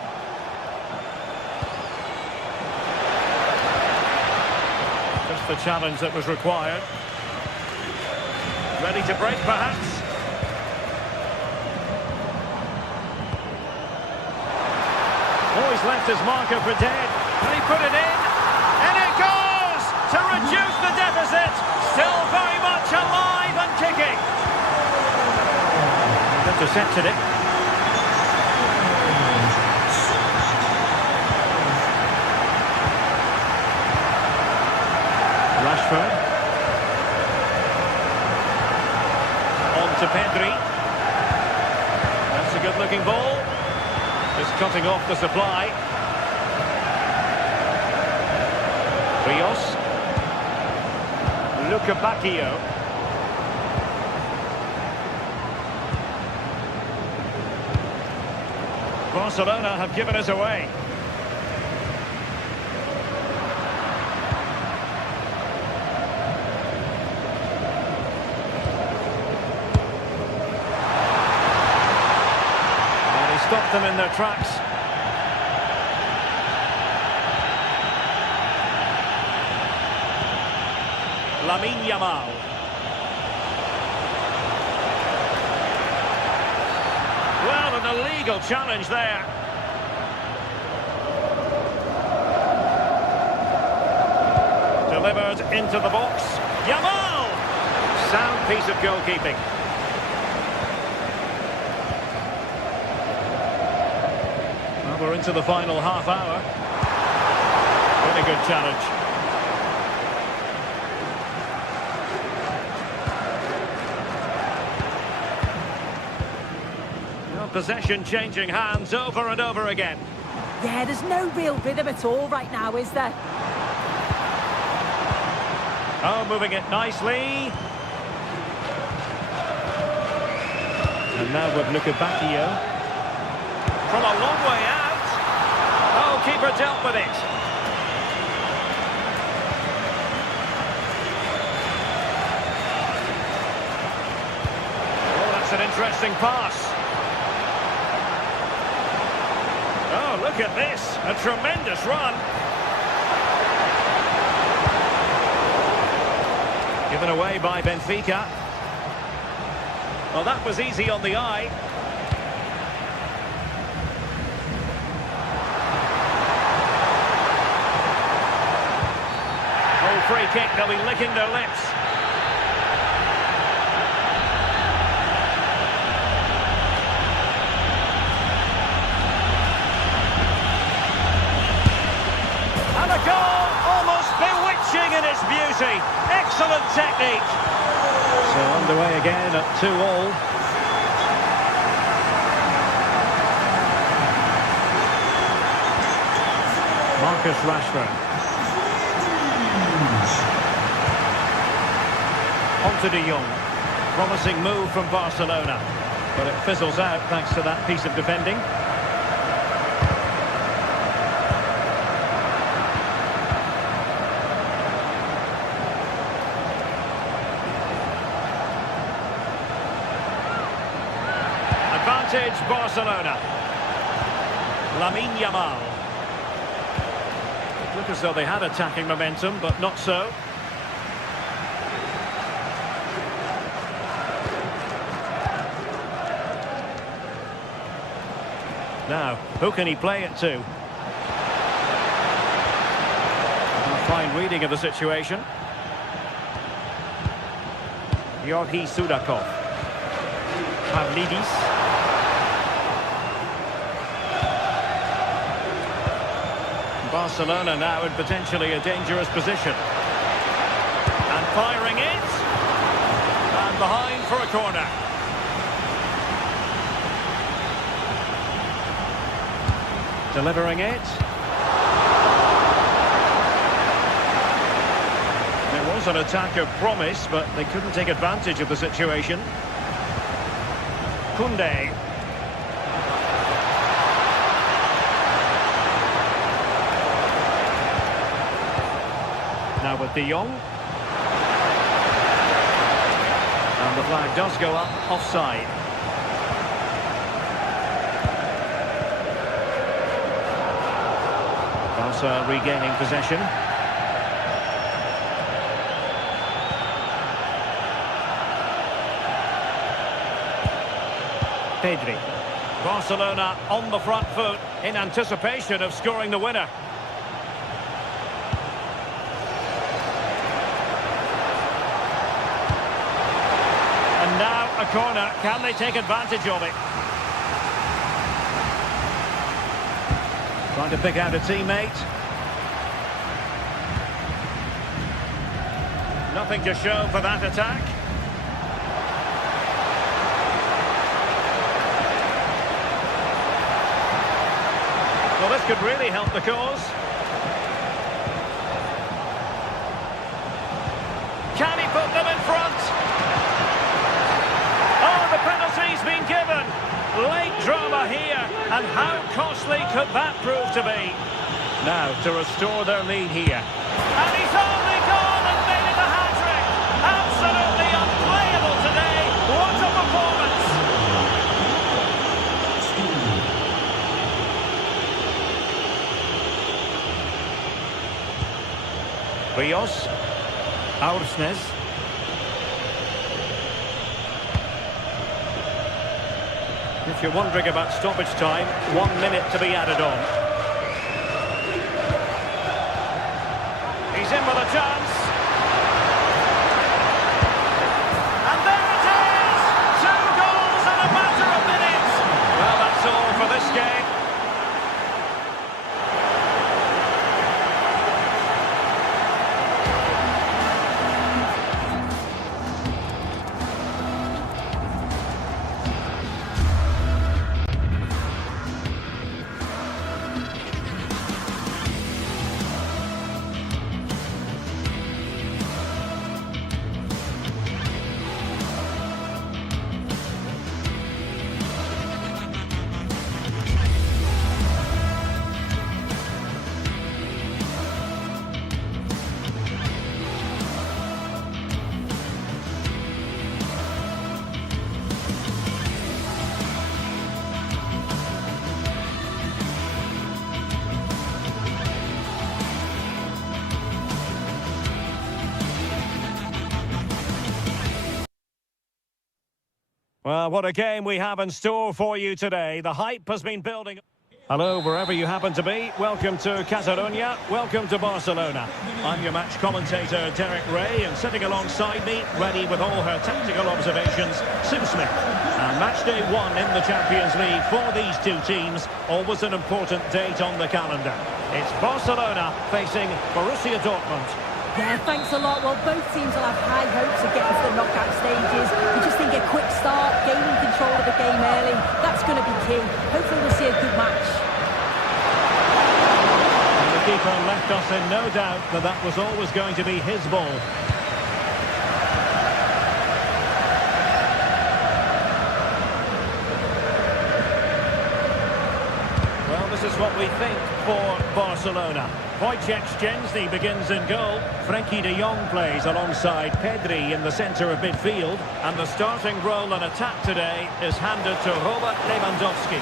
Just the challenge that was required. Ready to break, perhaps. Always left his marker for dead. And he put it in. And it goes to reduce the deficit. Still very much alive and kicking. Intercepted it. Rashford. On to Pedri. That's a good-looking ball. Just cutting off the supply. Rios. Luca Bacchio. Barcelona have given us away. And he stopped them in their tracks. Lamine Yamal. Well, an illegal challenge there. Delivered into the box. Yamal! Sound piece of goalkeeping. Well, we're into the final half hour. Really good challenge. Possession changing hands over and over again. Yeah, there's no real rhythm at all right now, is there? Oh, moving it nicely. And now with Luca Bacchio. From a long way out. Oh, keeper dealt with it. Oh, that's an interesting pass. Oh, look at this. A tremendous run. Given away by Benfica. Well, that was easy on the eye. Oh, free kick. They'll be licking their lips. And a goal, almost bewitching in its beauty. Excellent technique. So underway again at 2-2. Marcus Rashford. On to De Jong. Promising move from Barcelona. But it fizzles out thanks to that piece of defending. Advantage Barcelona. Lamine Yamal. It looked as though they had attacking momentum, but not so. Now, who can he play it to? Fine reading of the situation. Georgi Sudakov. Pavlidis. Barcelona now in potentially a dangerous position. And firing it. And behind for a corner. Delivering it. There was an attack of promise, but they couldn't take advantage of the situation. Koundé. Now with De Jong. And the flag does go up offside. Barca regaining possession. Pedri. Barcelona on the front foot in anticipation of scoring the winner. And now a corner. Can they take advantage of it? Trying to pick out a teammate. Nothing to show for that attack. Well, this could really help the cause. Can he put them in front? Oh, the penalty's been given. Late drama here, and how costly could that prove to be? Now, to restore their lead here. And he's only gone and made it a hat-trick! Absolutely unplayable today! What a performance! Rios. Aursnes. If you're wondering about stoppage time, 1 minute to be added on. He's in with a chance. And there it is! 2 goals in a matter of minutes. Well, that's all for this game. Well, what a game we have in store for you today. The hype has been building. Hello, wherever you happen to be. Welcome to Catalonia. Welcome to Barcelona. I'm your match commentator, Derek Ray, and sitting alongside me, ready with all her tactical observations, Sue Smith. And match day 1 in the Champions League for these two teams. Always an important date on the calendar. It's Barcelona facing Borussia Dortmund. Yeah, thanks a lot. Well, both teams will have high hopes of getting to the knockout stages. We just think a quick start, gaining control of the game early, that's going to be key. Hopefully we'll see a good match. And the goalkeeper left us in no doubt that that was always going to be his ball. Well, this is what we think for Barcelona. Wojciech Szczęsny begins in goal. Frenkie de Jong plays alongside Pedri in the centre of midfield. And the starting role in attack today is handed to Robert Lewandowski.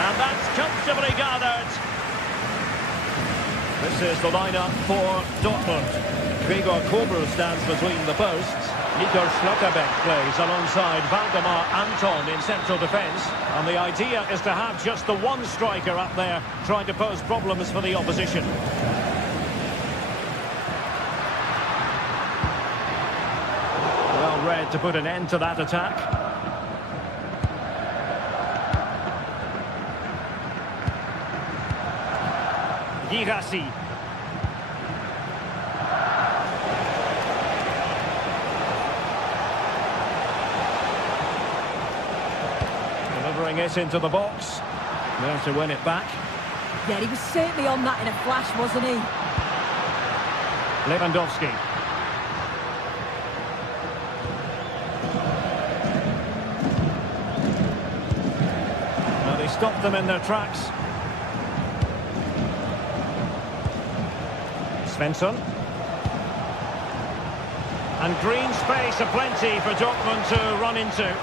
And that's comfortably gathered. This is the lineup for Dortmund. Gregor Kobel stands between the posts. Nico Schlotterbeck plays alongside Valdemar Anton in central defence. And the idea is to have just the one striker up there trying to pose problems for the opposition. Well read to put an end to that attack. Girassi. Delivering it into the box. There to win it back. Yeah, he was certainly on that in a flash, wasn't he? Lewandowski. Now they stopped them in their tracks. Svensson. And green space aplenty for Dortmund to run into.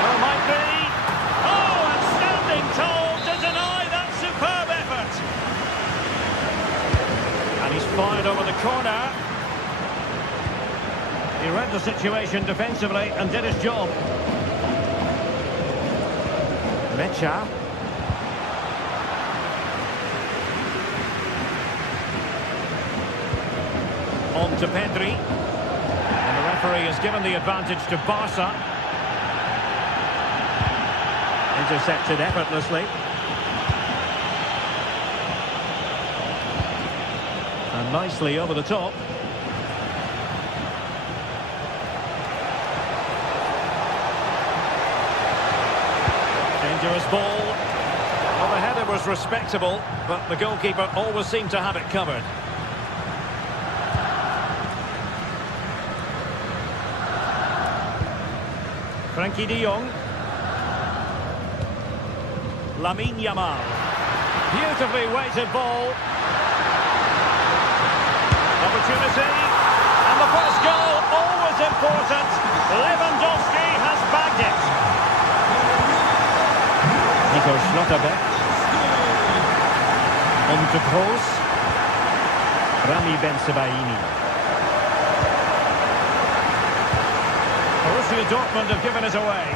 Well, might be. Oh, and standing tall to deny that superb effort. And he's fired over the corner. He read the situation defensively and did his job. Mecha. On to Pedri. And the referee has given the advantage to Barca. Intercepted effortlessly. And nicely over the top. Dangerous ball. Well, the header was respectable, but the goalkeeper always seemed to have it covered. Frenkie de Jong. Lamine Yamal. Beautifully weighted ball. Opportunity. And the first goal, always important. Lewandowski has bagged it. Nico Schlotterbeck. On to Kroos. Rami Ben-Sebaini. Borussia Dortmund have given it away.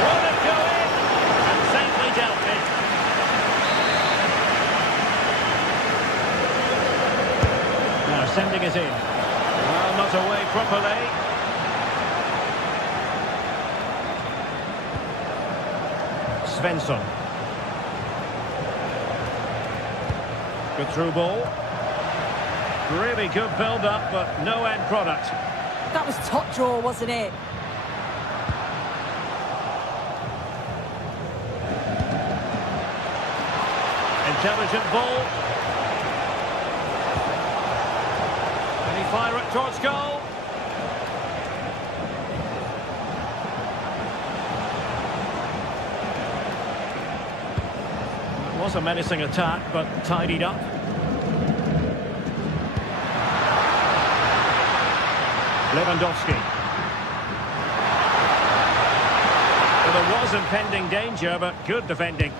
Won't it go in? And safely dealt with. Now sending it in. Well, not away properly. Svensson. Good through ball. Really good build-up, but no end product. That was top draw, wasn't it? Intelligent ball. Can he fire it towards goal? It was a menacing attack, but tidied up. Lewandowski. Well, there was impending danger, but good defending.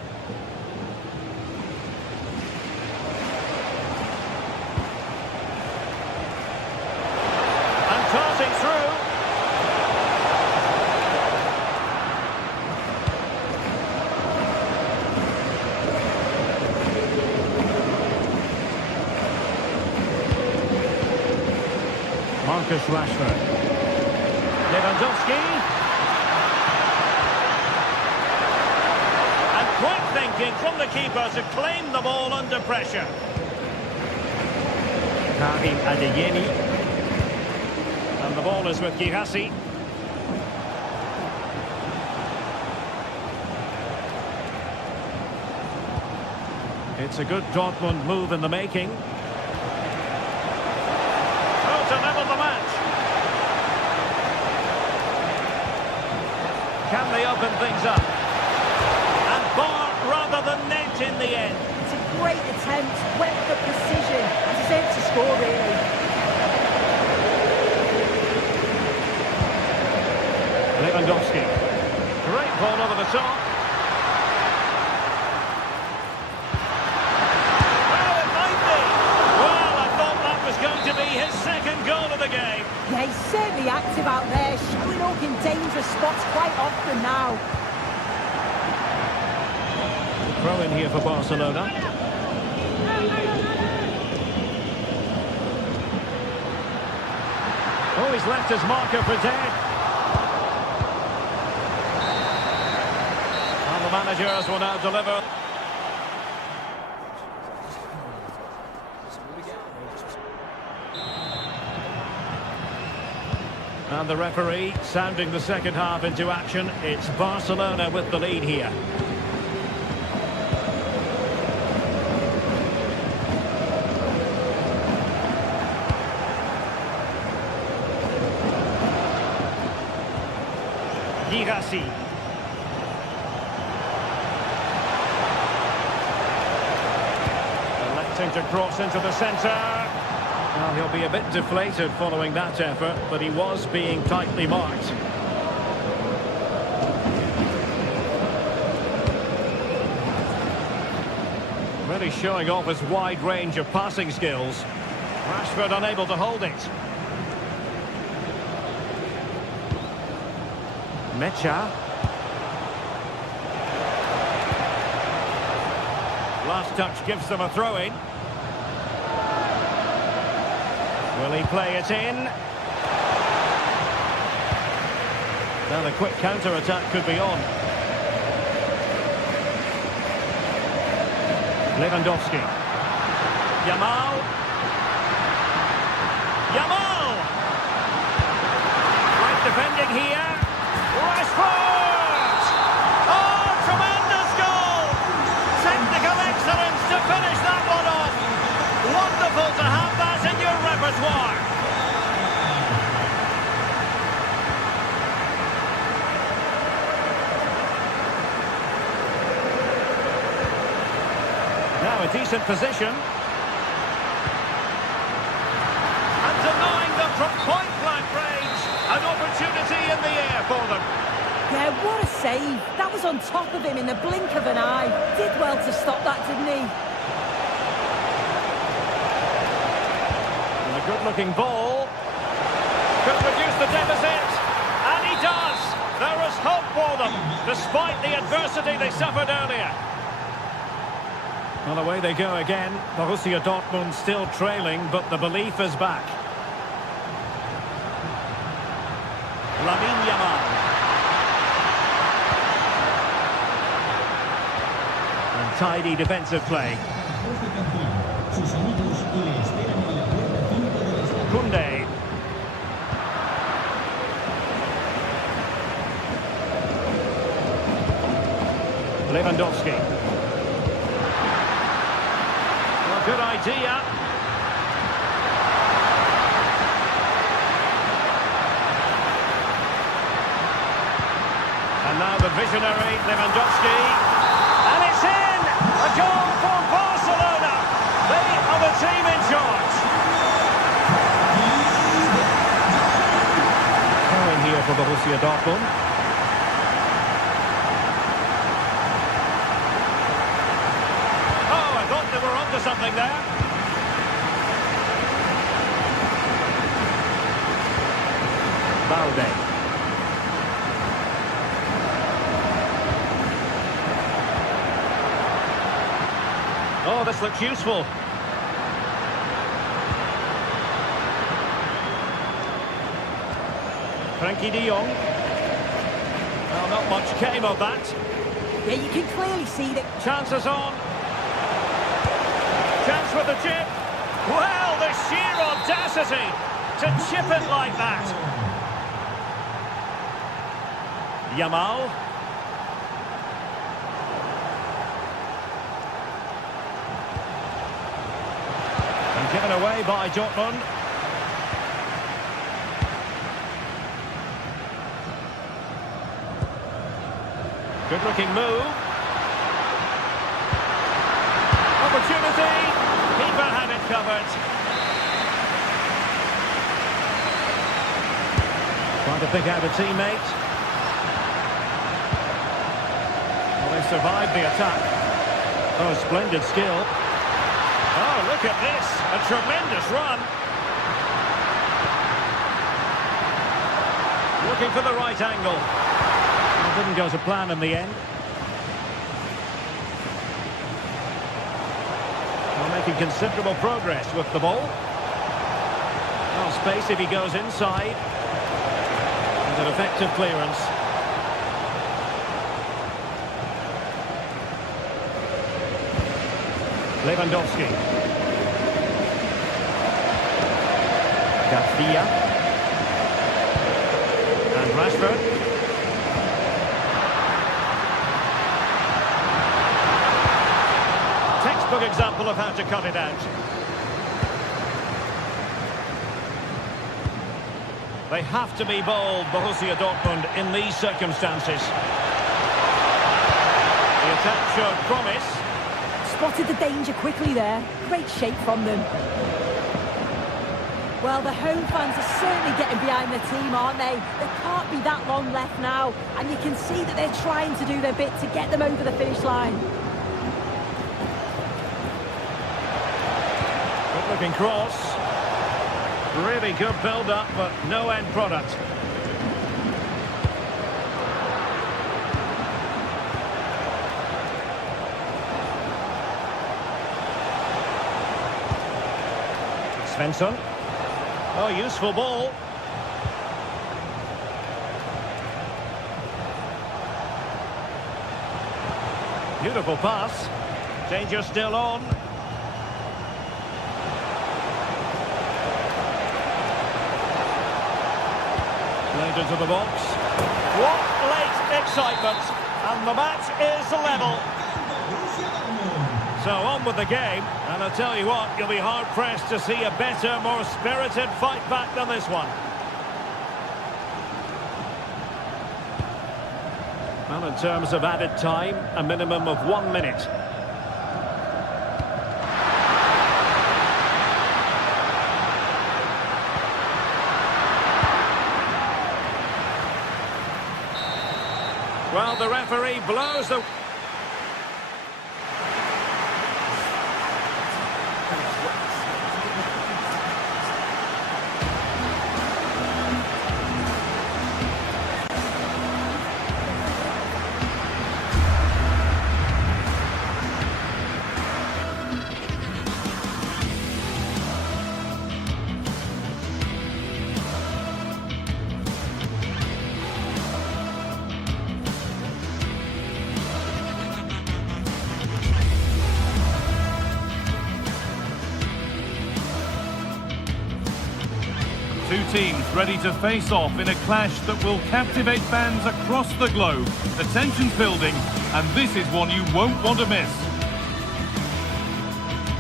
And tossing through. Marcus Rashford. Lewandowski. Quick thinking from the keeper to claim the ball under pressure. Karim Adeyemi. And the ball is with Gihasi. It's a good Dortmund move in the making. Oh, to level the match. Can they open things up? And bar rather than net in the end. It's a great attempt, went for precision, and deserved to score, really. Lewandowski. Great ball over the top. Well, it might be. Well, I thought that was going to be his second goal of the game. Yeah, he's certainly active out there, showing up in dangerous spots quite often now. Throw in here for Barcelona. Oh, he's left his marker for dead. And the managers will now deliver. And the referee sounding the second half into action. It's Barcelona with the lead here. Gihasi. Electing to cross into the centre. Well, he'll be a bit deflated following that effort, but he was being tightly marked. Really showing off his wide range of passing skills. Rashford unable to hold it. Mecha. Last touch gives them a throw-in. Will he play it in? Now the quick counter-attack could be on. Lewandowski. Yamal. Yamal! Great defending here. Rashford! Oh, tremendous goal! Technical excellence to finish that one off. Wonderful to have that in your repertoire. Now a decent position. And denying them from point-blank range. An opportunity in the air for them. Yeah, what a save. That was on top of him in the blink of an eye. Did well to stop that, didn't he? And a good-looking ball. Could reduce the deficit. And he does. There is hope for them, despite the adversity they suffered earlier. Well, away they go again. Borussia Dortmund still trailing, but the belief is back. Lamine Yamal. And tidy defensive play. Koundé. Lewandowski. Well, good idea. And now the visionary Lewandowski. And it's in! A goal for Barcelona. They are the team in charge. Throw in here for Borussia Dortmund. Oh, I thought they were onto something there. Balde. Oh, this looks useful. Frankie de Jong. Well, not much came of that. Yeah, you can clearly see that. Chances on. Chance with the chip. Well, the sheer audacity to chip it like that. Yamal. And given away by Dortmund. Good-looking move. Opportunity. Keeper had it covered. Trying to pick out a teammate. Well, they survived the attack. Oh, splendid skill. Oh, look at this. A tremendous run. Looking for the right angle. It didn't go to plan in the end. Well, making considerable progress with the ball. Well, space if he goes inside. And an effective clearance. Lewandowski. Garcia. And Rashford. Textbook example of how to cut it out. They have to be bold, Borussia Dortmund, in these circumstances. The attack showed promise. Spotted the danger quickly there. Great shape from them. Well, the home fans are certainly getting behind their team, aren't they? There can't be that long left now. And you can see that they're trying to do their bit to get them over the finish line. Good-looking cross. Really good build-up, but no end product. Svensson. Oh, useful ball. Beautiful pass. Danger still on. Played into the box. What late excitement. And the match is level. So on with the game, and I'll tell you what, you'll be hard-pressed to see a better, more spirited fight back than this one. Well, in terms of added time, a minimum of 1 minute. Well, the referee blows the... Two teams ready to face off in a clash that will captivate fans across the globe. The tension's building, and this is one you won't want to miss.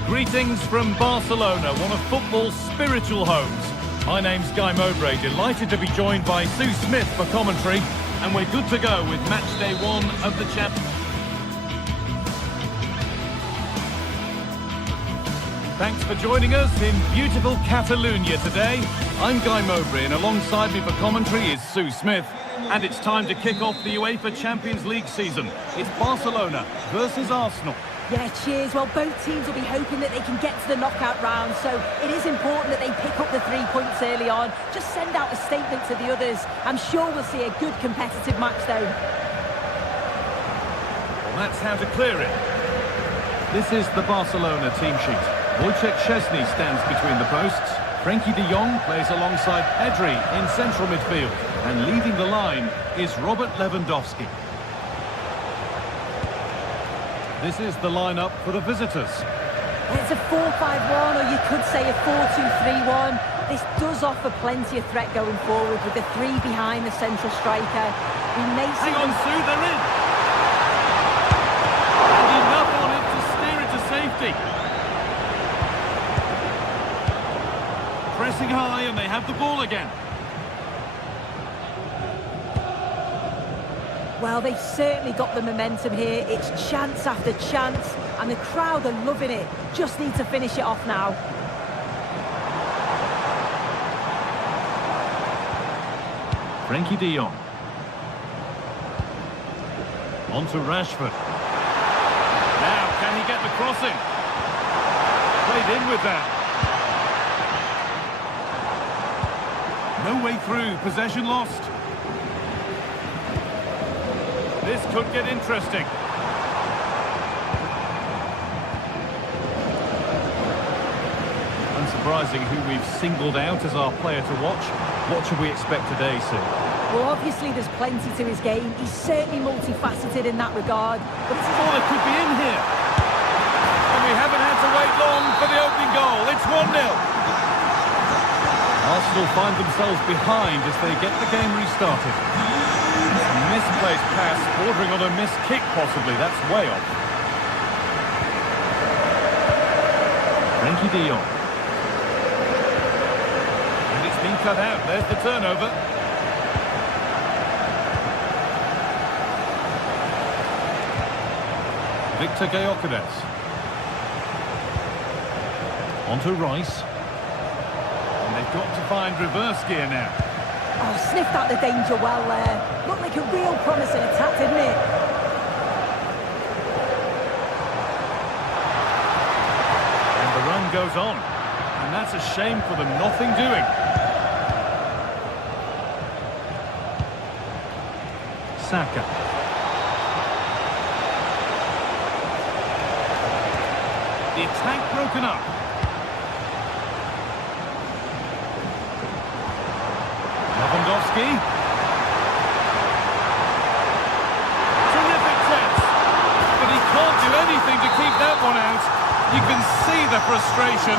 Greetings from Barcelona, one of football's spiritual homes. My name's Guy Mowbray, delighted to be joined by Sue Smith for commentary, and we're good to go with match day 1 of the Champions. Thanks for joining us in beautiful Catalonia today. I'm Guy Mowbray, and alongside me for commentary is Sue Smith. And it's time to kick off the UEFA Champions League season. It's Barcelona versus Arsenal. Yeah, cheers. Well, both teams will be hoping that they can get to the knockout round, so it is important that they pick up the 3 points early on. Just send out a statement to the others. I'm sure we'll see a good competitive match, though. Well, that's how to clear it. This is the Barcelona team sheet. Wojciech Szczesny stands between the posts. Frenkie de Jong plays alongside Pedri in central midfield. And leading the line is Robert Lewandowski. This is the lineup for the visitors. It's a 4-5-1, or you could say a 4-2-3-1. This does offer plenty of threat going forward with the three behind the central striker. We may see Hang on, Sue, they're in! And enough on it to steer it to safety. Pressing high, and they have the ball again. Well, they've certainly got the momentum here. It's chance after chance, and the crowd are loving it. Just need to finish it off now. Frankie de Jong. On to Rashford. Now, can he get the crossing? Played in with that. No way through, possession lost. This could get interesting. Unsurprising who we've singled out as our player to watch. What should we expect today, Sue? Well, obviously there's plenty to his game. He's certainly multifaceted in that regard. But it's Oh, it could be in here. And we haven't had to wait long for the opening goal. It's 1-0. Arsenal find themselves behind as they get the game restarted. Misplaced pass, bordering on a missed kick possibly. That's way off. Frankie de Jong. And it's been cut out. There's the turnover. Victor Gyökeres. On to Rice. And they've got to find reverse gear now. Oh, sniffed out the danger well there. Looked like a real promising attack, didn't it? And the run goes on. And that's a shame for them. Nothing doing. Saka. The attack broken up. Lewandowski. Terrific chance. But he can't do anything to keep that one out. You can see the frustration,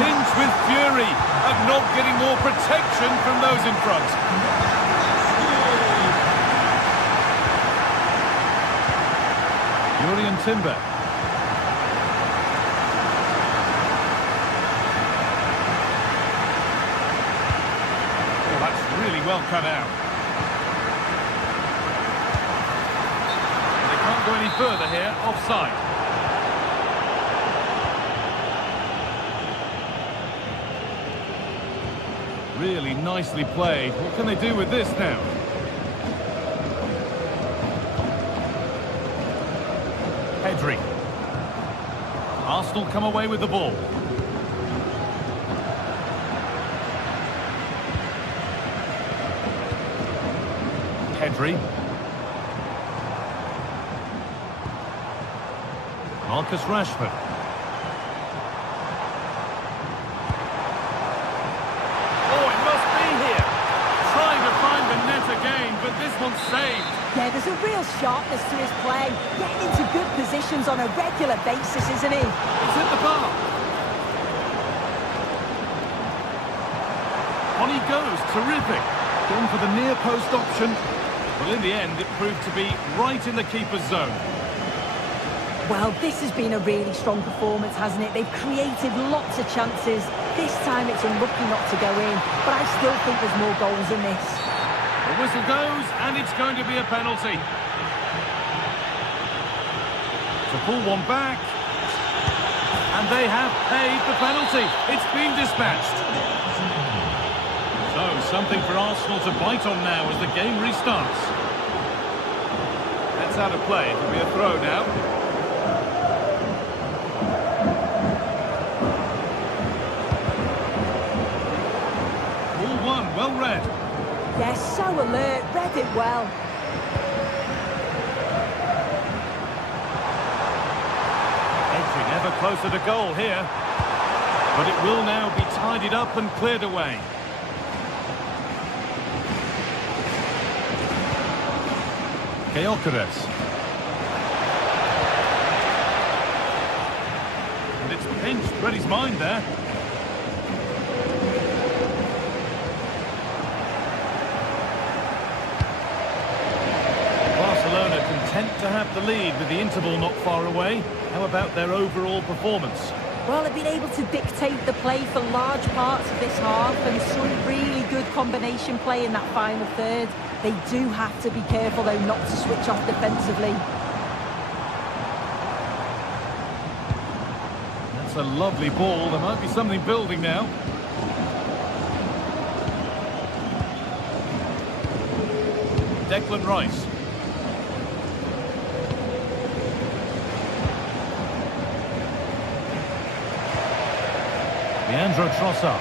tinged with fury, of not getting more protection from those in front. Julian Timber. Really well cut out. They can't go any further here, offside. Really nicely played. What can they do with this now? Pedri. Arsenal come away with the ball. Pedri. Marcus Rashford. Oh, it must be here. Trying to find the net again, but this one's saved. Yeah, there's a real sharpness to his play. Getting into good positions on a regular basis, isn't he? It's hit the bar. On he goes, terrific. Going for the near post option. Well, in the end, it proved to be right in the keeper's zone. Well, this has been a really strong performance, hasn't it? They've created lots of chances. This time it's unlucky not to go in, but I still think there's more goals in this. The whistle goes, and it's going to be a penalty. To pull one back. And they have paid the penalty. It's been dispatched. So, something for Arsenal to bite on now as the game restarts. That's out of play. It'll be a throw now. Ball one, well read. Yes, so alert, read it well. Edging ever closer to goal here. But it will now be tidied up and cleared away. Gyökeres. Finch read his mind there. Barcelona content to have the lead with the interval not far away. How about their overall performance? Well, they've been able to dictate the play for large parts of this half, and some really good combination play in that final third. They do have to be careful, though, not to switch off defensively. That's a lovely ball. There might be something building now. Declan Rice. Leandro Trossard.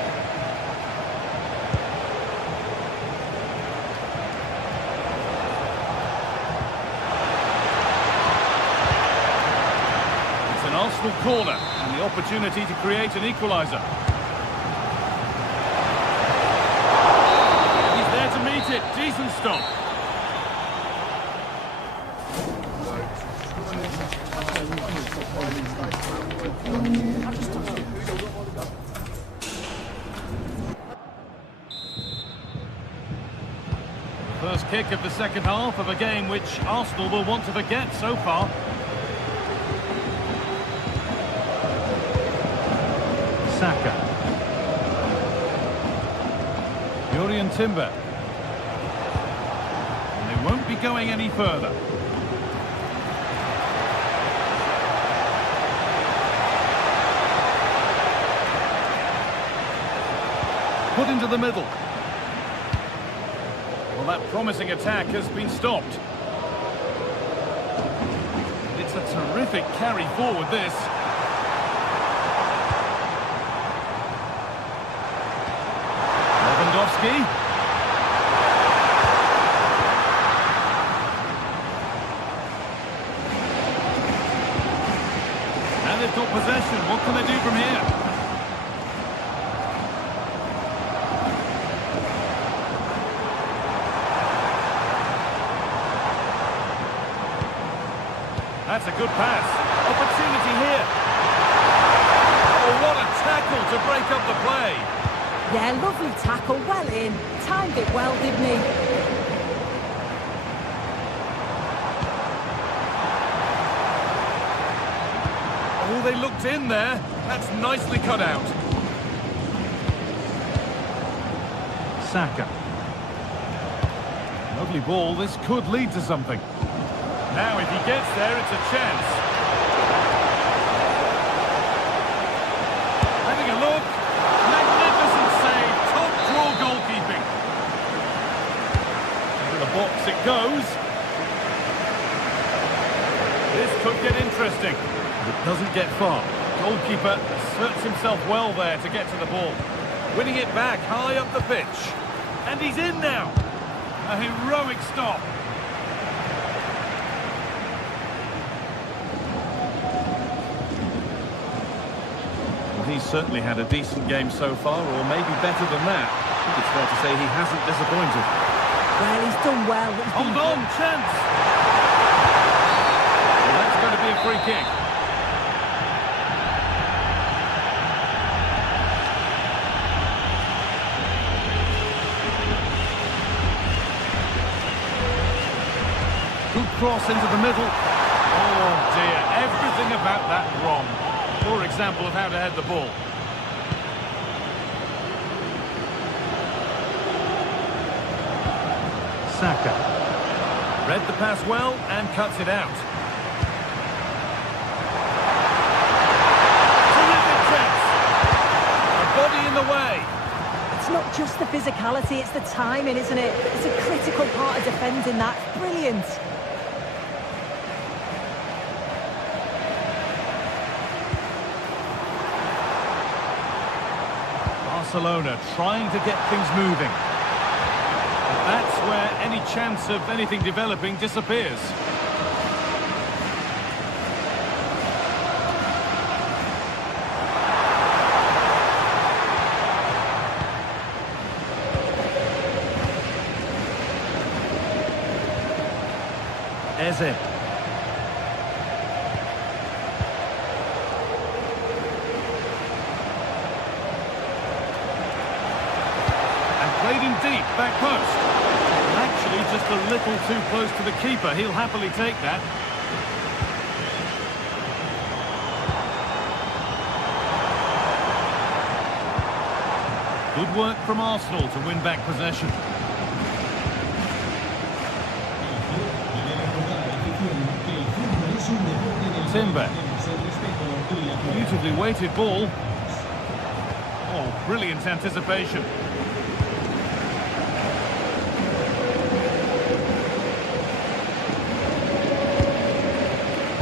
It's an Arsenal corner and the opportunity to create an equaliser. He's there to meet it. Decent stop. First kick of the second half of a game which Arsenal will want to forget so far. Saka. Jurrien Timber. And they won't be going any further. Put into the middle. Well, that promising attack has been stopped. It's a terrific carry forward, this. Lewandowski. And they've got possession. What can they do from here? That's a good pass. Opportunity here. Oh, what a tackle to break up the play. Yeah, lovely tackle, well in. Timed it well, didn't he? Oh, they looked in there. That's nicely cut out. Saka. Lovely ball. This could lead to something. Now, if he gets there, it's a chance. Having a look. Magnificent save. Top draw goalkeeping. Into the box it goes. This could get interesting. But it doesn't get far. Goalkeeper asserts himself well there to get to the ball. Winning it back high up the pitch. And he's in now. A heroic stop. He's certainly had a decent game so far, or maybe better than that. I think it's fair to say he hasn't disappointed. Well, he's done well. Hold on, chance! Well, that's going to be a free kick. Good cross into the middle. Oh dear, everything about that wrong. Poor example of how to head the ball. Saka. Read the pass well and cuts it out. Terrific chance. A body in the way. It's not just the physicality, it's the timing, isn't it? It's a critical part of defending that. Brilliant. Barcelona trying to get things moving. But that's where any chance of anything developing disappears. Eze. in deep, back post. Actually, just a little too close to the keeper. He'll happily take that. Good work from Arsenal to win back possession. Timber. Beautifully weighted ball. Oh, brilliant anticipation.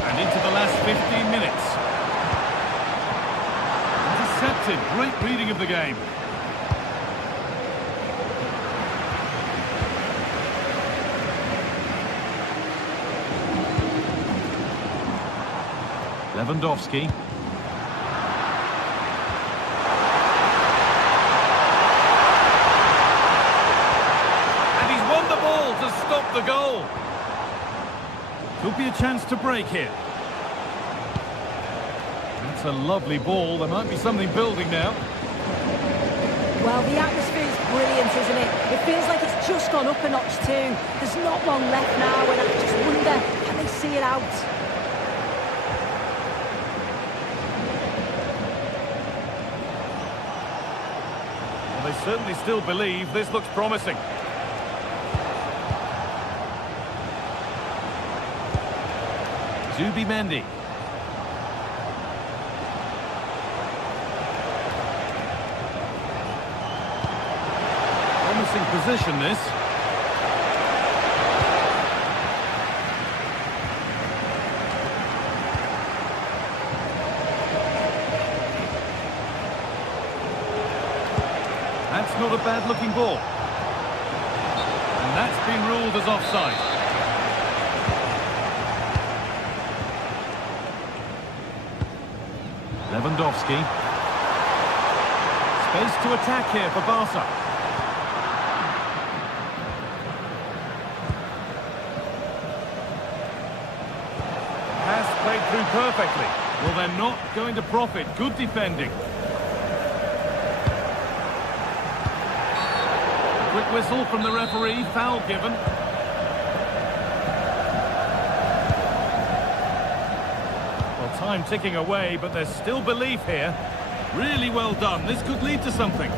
And into the last 15 minutes. Intercepted. Great reading of the game. Lewandowski. And he's won the ball to stop the goal. Could be a chance to break here. That's a lovely ball. There might be something building now. Well, the atmosphere is brilliant, isn't it? It feels like it's just gone up a notch too. There's not long left now, and I just wonder, can they see it out? They certainly still believe this looks promising. Zubimendi. Promising position, this. That's not a bad-looking ball. And that's been ruled as offside. Lewandowski. Space to attack here for Barca. Pass played through perfectly. Well, they're not going to profit. Good defending. Quick whistle from the referee, foul given. Well, time ticking away, but there's still belief here. Really well done. This could lead to something.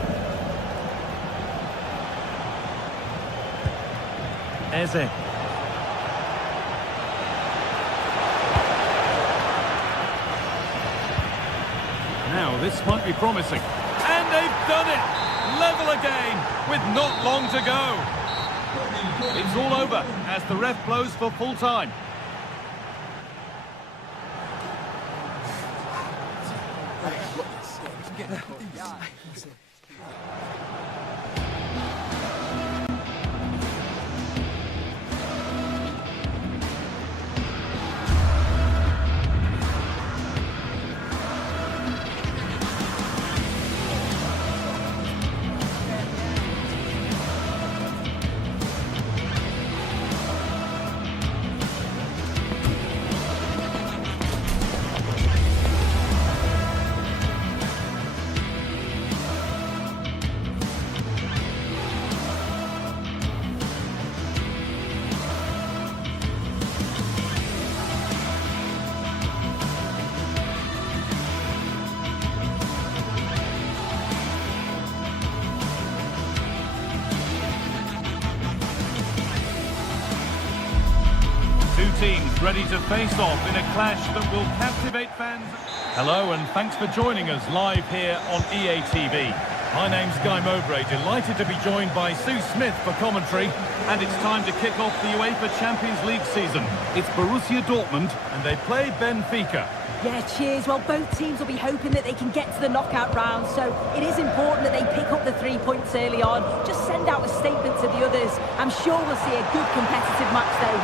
Eze. Now, this might be promising. And they've done it! Level again, with not long to go. It's all over as the ref blows for full time. Teams ready to face off in a clash that will captivate fans. Hello and thanks for joining us live here on EA TV. My name's Guy Mowbray, delighted to be joined by Sue Smith for commentary, and it's time to kick off the UEFA Champions League season. It's Borussia Dortmund and they play Benfica. Yeah, cheers. Well, both teams will be hoping that they can get to the knockout round, so it is important that they pick up the 3 points early on. Just send out a statement to the others. I'm sure we'll see a good competitive match though.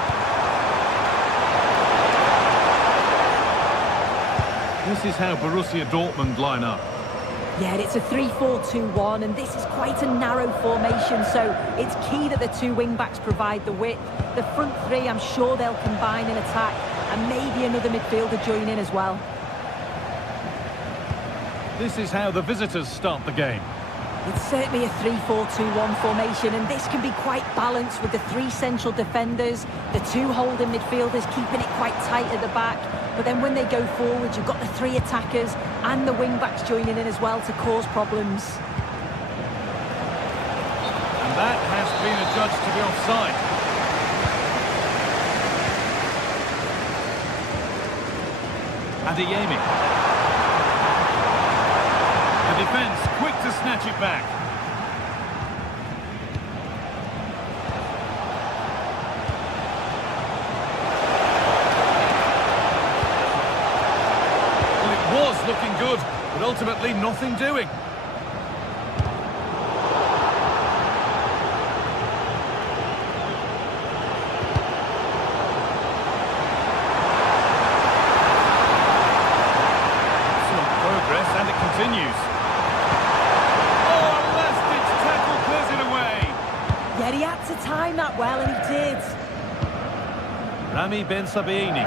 This is how Borussia Dortmund line up. Yeah, it's a 3-4-2-1, and this is quite a narrow formation, so it's key that the two wing-backs provide the width. The front three, I'm sure they'll combine in attack, and maybe another midfielder join in as well. This is how the visitors start the game. It's certainly a 3-4-2-1 formation, and this can be quite balanced with the three central defenders, the two holding midfielders keeping it quite tight at the back. But then when they go forward, you've got the three attackers and the wing-backs joining in as well to cause problems. And that has been adjudged to be offside. Adeyemi. The defence quick to snatch it back. Well, it was looking good, but ultimately nothing doing. And it continues. Oh, a last-ditch tackle clears it away. Yeah, he had to time that well, and he did. Rami Ben Sabieni.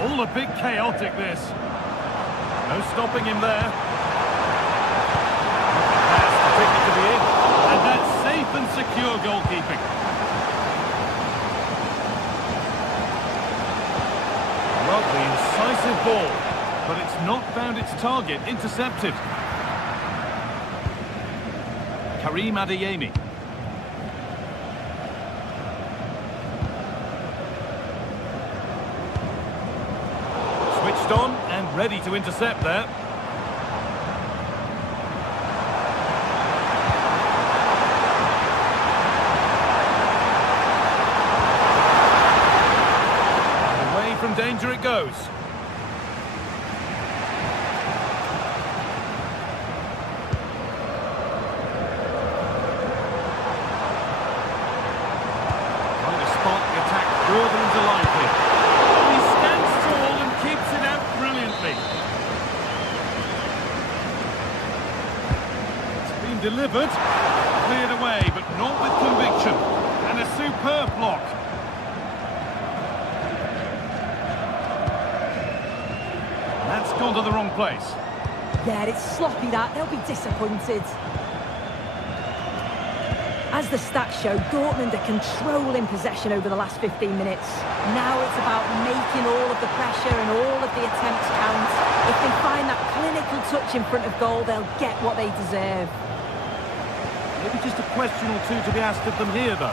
All a bit chaotic, this. No stopping him there. Pass to take it to the end. And that's safe and secure goalkeeping. Lovely, incisive ball, but it's not found its target. Intercepted. Karim Adeyemi. Switched on and ready to intercept there. From danger it goes. Trying to spot the attack further into life here. He stands tall and keeps it out brilliantly. It's been delivered, cleared away, but not with conviction. And a superb block. That's gone to the wrong place. Yeah, it's sloppy that. They'll be disappointed. As the stats show, Dortmund are controlling possession over the last 15 minutes. Now it's about making all of the pressure and all of the attempts count. If they find that clinical touch in front of goal, they'll get what they deserve. Maybe just a question or two to be asked of them here, though.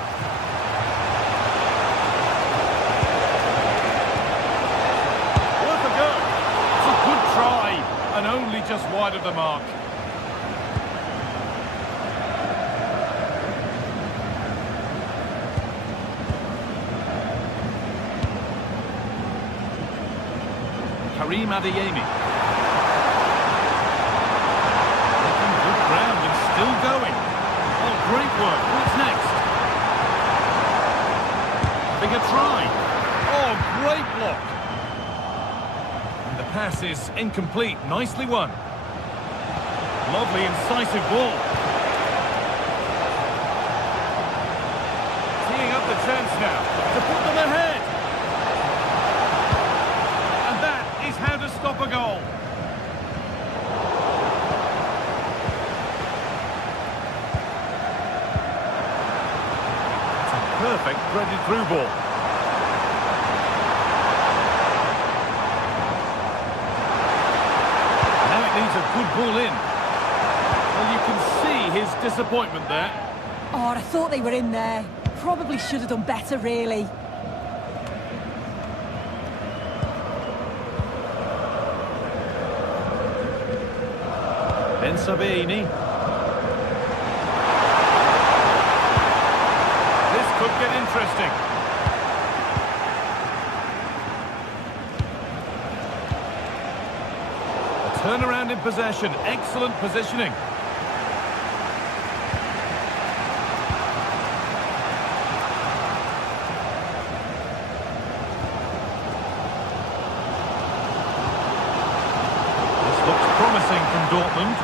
Try, and only just wide of the mark. Karim Adeyemi. Making good ground and still going. Oh, great work. What's next? Having a try. Oh, great block. Pass is incomplete. Nicely won. Lovely, incisive ball. Teeing up the chance now to put them ahead. And that is how to stop a goal. It's a perfect threaded through ball. Needs a good ball in. Well, you can see his disappointment there. Oh, I thought they were in there. Probably should have done better, really. Ben Sabieni. This could get interesting. Turnaround in possession, excellent positioning. This looks promising from Dortmund.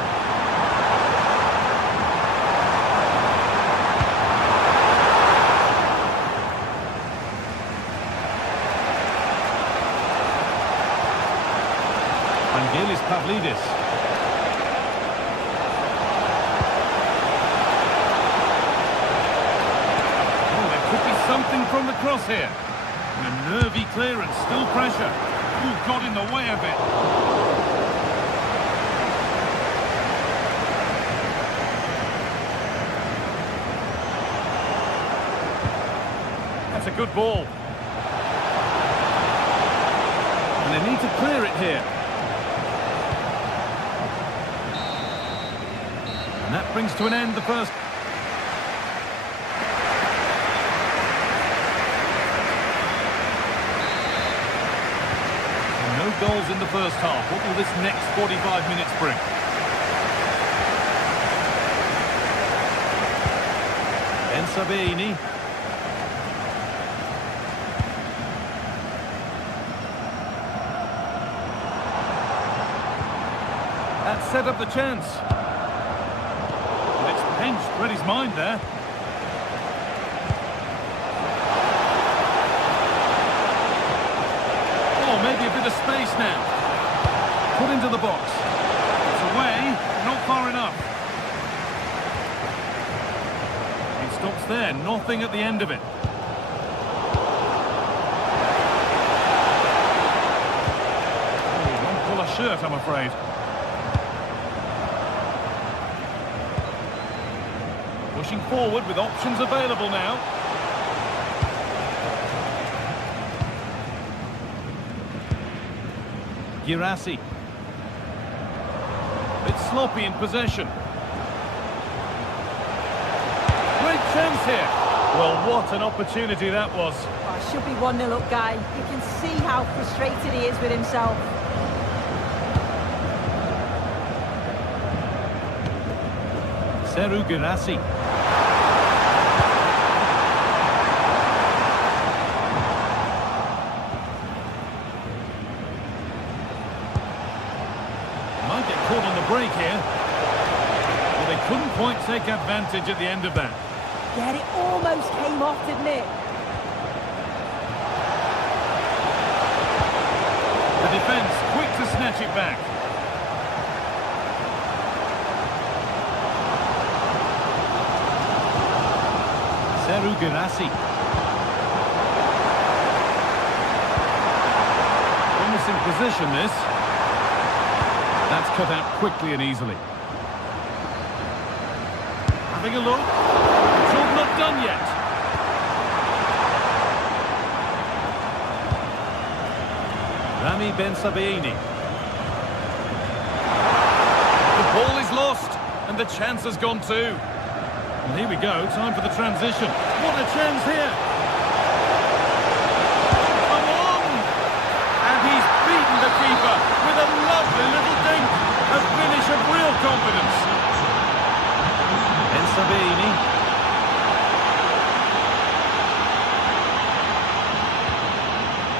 Vangelis Pavlidis. from the cross here. And a nervy clearance, still pressure. Ooh, got in the way of it. That's a good ball. And they need to clear it here. And that brings to an end the first. No goals in the first half. What will this next 45 minutes bring? Ben Sabini. That set up the chance. And it's pinched, read his mind there. Maybe a bit of space now. Put into the box. It's away, not far enough. He stops there, nothing at the end of it. Oh, won't pull a shirt, I'm afraid. Pushing forward with options available now. Girassi. Bit sloppy in possession. Great chance here. Well, what an opportunity that was. Oh, it should be 1-0 up, guy. You can see how frustrated he is with himself. Seru Girassi. Might get caught on the break here. Well, they couldn't quite take advantage at the end of that. Yeah, it almost came off, didn't it? The defence quick to snatch it back. Seru Girassi. Promising position, this. That's cut out quickly and easily. Having a look. Job not done yet. Rami Ben Sabini. The ball is lost, and the chance has gone too. And here we go, time for the transition. What a chance here! Come on! And he's beaten the keeper with a lovely little dink. A finish of real confidence. Ben Sabini.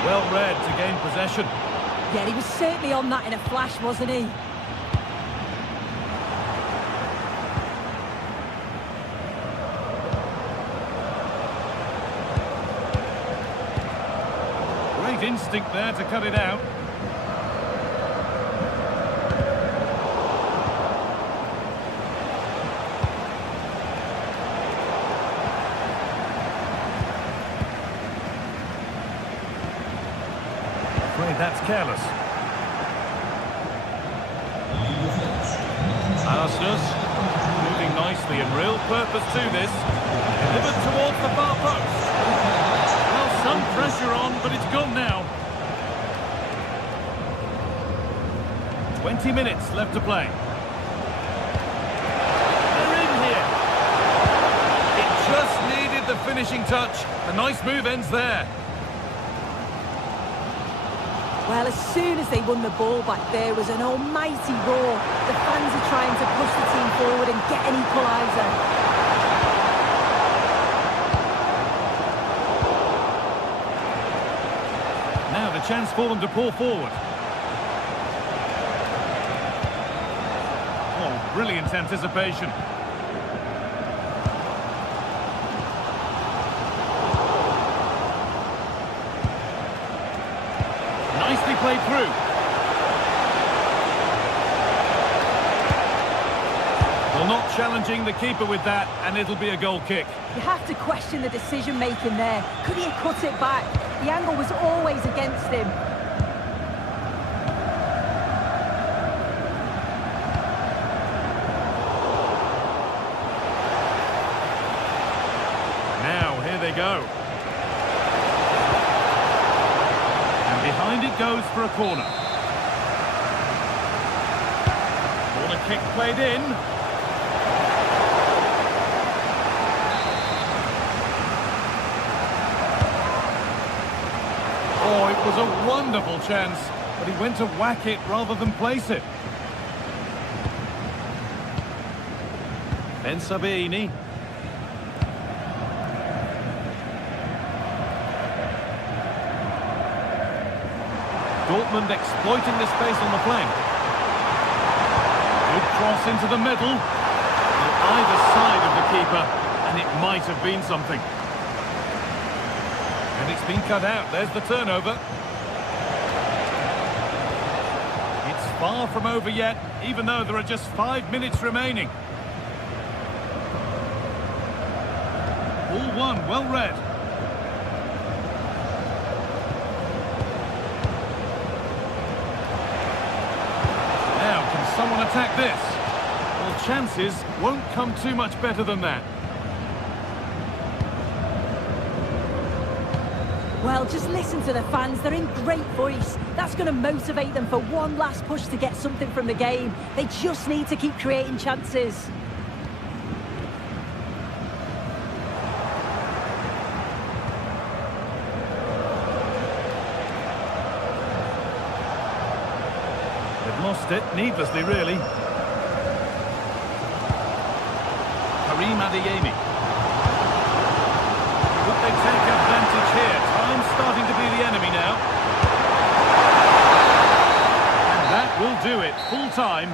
Well read to gain possession. Yeah, he was certainly on that in a flash, wasn't he? Great instinct there to cut it out. Afraid that's careless. Arsenal moving nicely and real purpose to this. Delivered towards the far post. Well, some pressure on, but it's gone now. 20 minutes left to play. They're in here. It just needed the finishing touch. A nice move ends there. Well, as soon as they won the ball back, there was an almighty roar. The fans are trying to push the team forward and get an equaliser. Now the chance for them to pour forward. Oh, brilliant anticipation. Nicely played through. Will not challenge. challenging the keeper with that, and it'll be a goal kick. You have to question the decision-making there. Could he have cut it back? The angle was always against him. Now, here they go. And behind it goes for a corner. Corner kick played in. Oh, it was a wonderful chance, but he went to whack it rather than place it. Ben Sabini. Dortmund exploiting the space on the flank. Good cross into the middle. On either side of the keeper, and it might have been something. And it's been cut out. There's the turnover. It's far from over yet, even though there are just 5 minutes remaining. Ball one, well read. Now, can someone attack this? Well, chances won't come too much better than that. Well, just listen to the fans. They're in great voice. That's going to motivate them for one last push to get something from the game. They just need to keep creating chances. They've lost it, needlessly, really. Karim Adeyemi. Would they take advantage here? Time's starting to be the enemy now. And that will do it. Full time.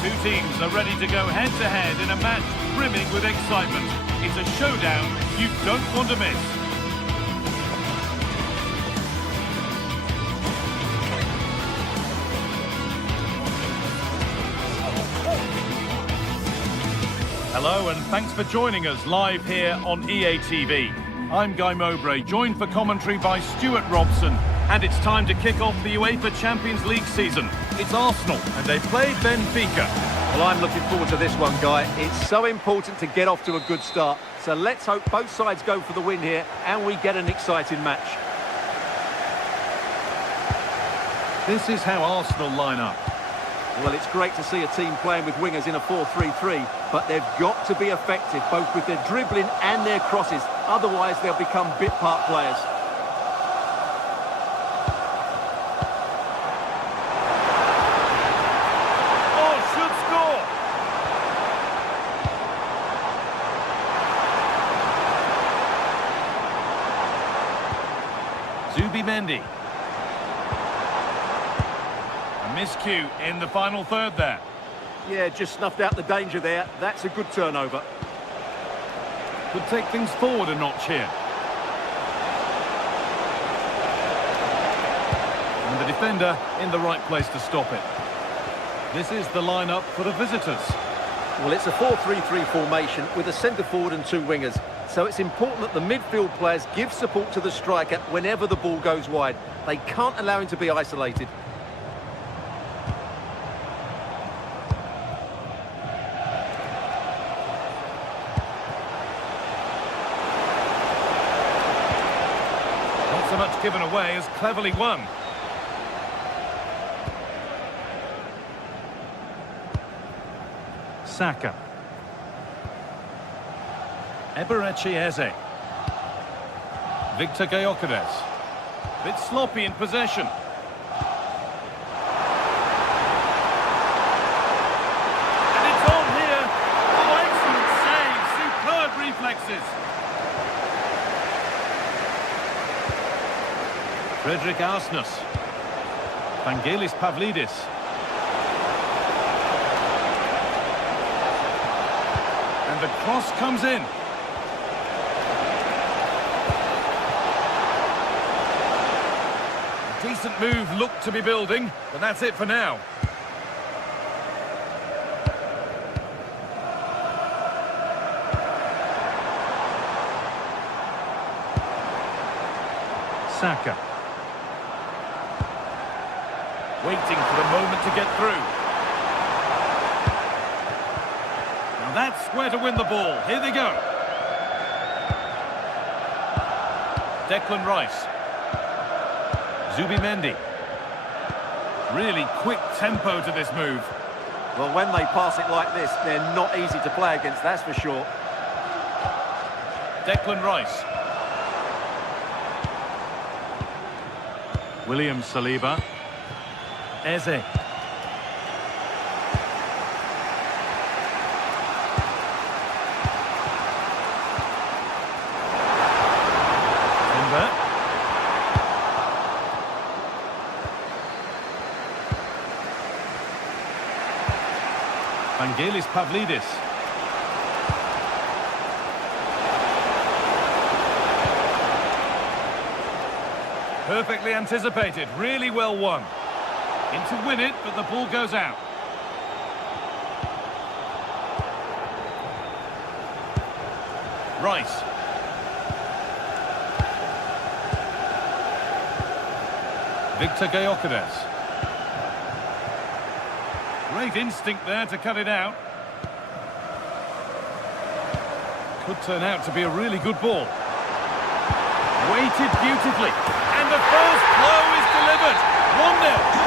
Two teams are ready to go head-to-head in a match brimming with excitement. It's a showdown you don't want to miss. Hello and thanks for joining us live here on EA TV. I'm Guy Mowbray, joined for commentary by Stuart Robson. And it's time to kick off the UEFA Champions League season. It's Arsenal, and they play Benfica. Well, I'm looking forward to this one, Guy. It's so important to get off to a good start. So let's hope both sides go for the win here, and we get an exciting match. This is how Arsenal line up. Well, it's great to see a team playing with wingers in a 4-3-3, but they've got to be effective, both with their dribbling and their crosses. Otherwise, they'll become bit-part players. Mendy. A miscue in the final third there. Yeah, just snuffed out the danger there. That's a good turnover. Could take things forward a notch here. And the defender in the right place to stop it. This is the lineup for the visitors. Well, it's a 4-3-3 formation with a centre forward and two wingers. So it's important that the midfield players give support to the striker whenever the ball goes wide. They can't allow him to be isolated. Not so much given away as cleverly won. Saka. Eberechi Eze. Victor Gyökeres. Bit sloppy in possession. And it's on here. Oh, excellent save. Superb reflexes. Frederick Arsnus. Vangelis Pavlidis. And the cross comes in. Decent move looked to be building, but that's it for now. Saka. Waiting for the moment to get through. Now that's where to win the ball. Here they go. Declan Rice. Zubimendi. Really quick tempo to this move. Well, when they pass it like this, they're not easy to play against, that's for sure. Declan Rice. William Saliba. Eze. Timber. Vangelis Pavlidis. Perfectly anticipated, really well won. In to win it, but the ball goes out. Rice. Victor Gyökeres. Great instinct there to cut it out. Could turn out to be a really good ball. Weighted beautifully. And the first blow is delivered. 1-0.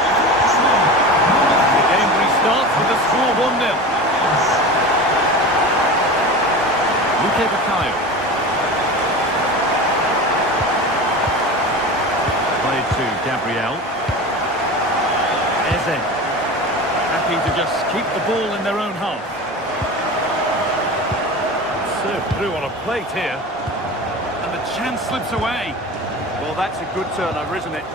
The game restarts with the score 1-0. Luke Bakayo. Played to Gabriel. Eze. Happy to just keep the ball in their own half. Served through on a plate here. And the chance slips away. Well, that's a good turnover, isn't it?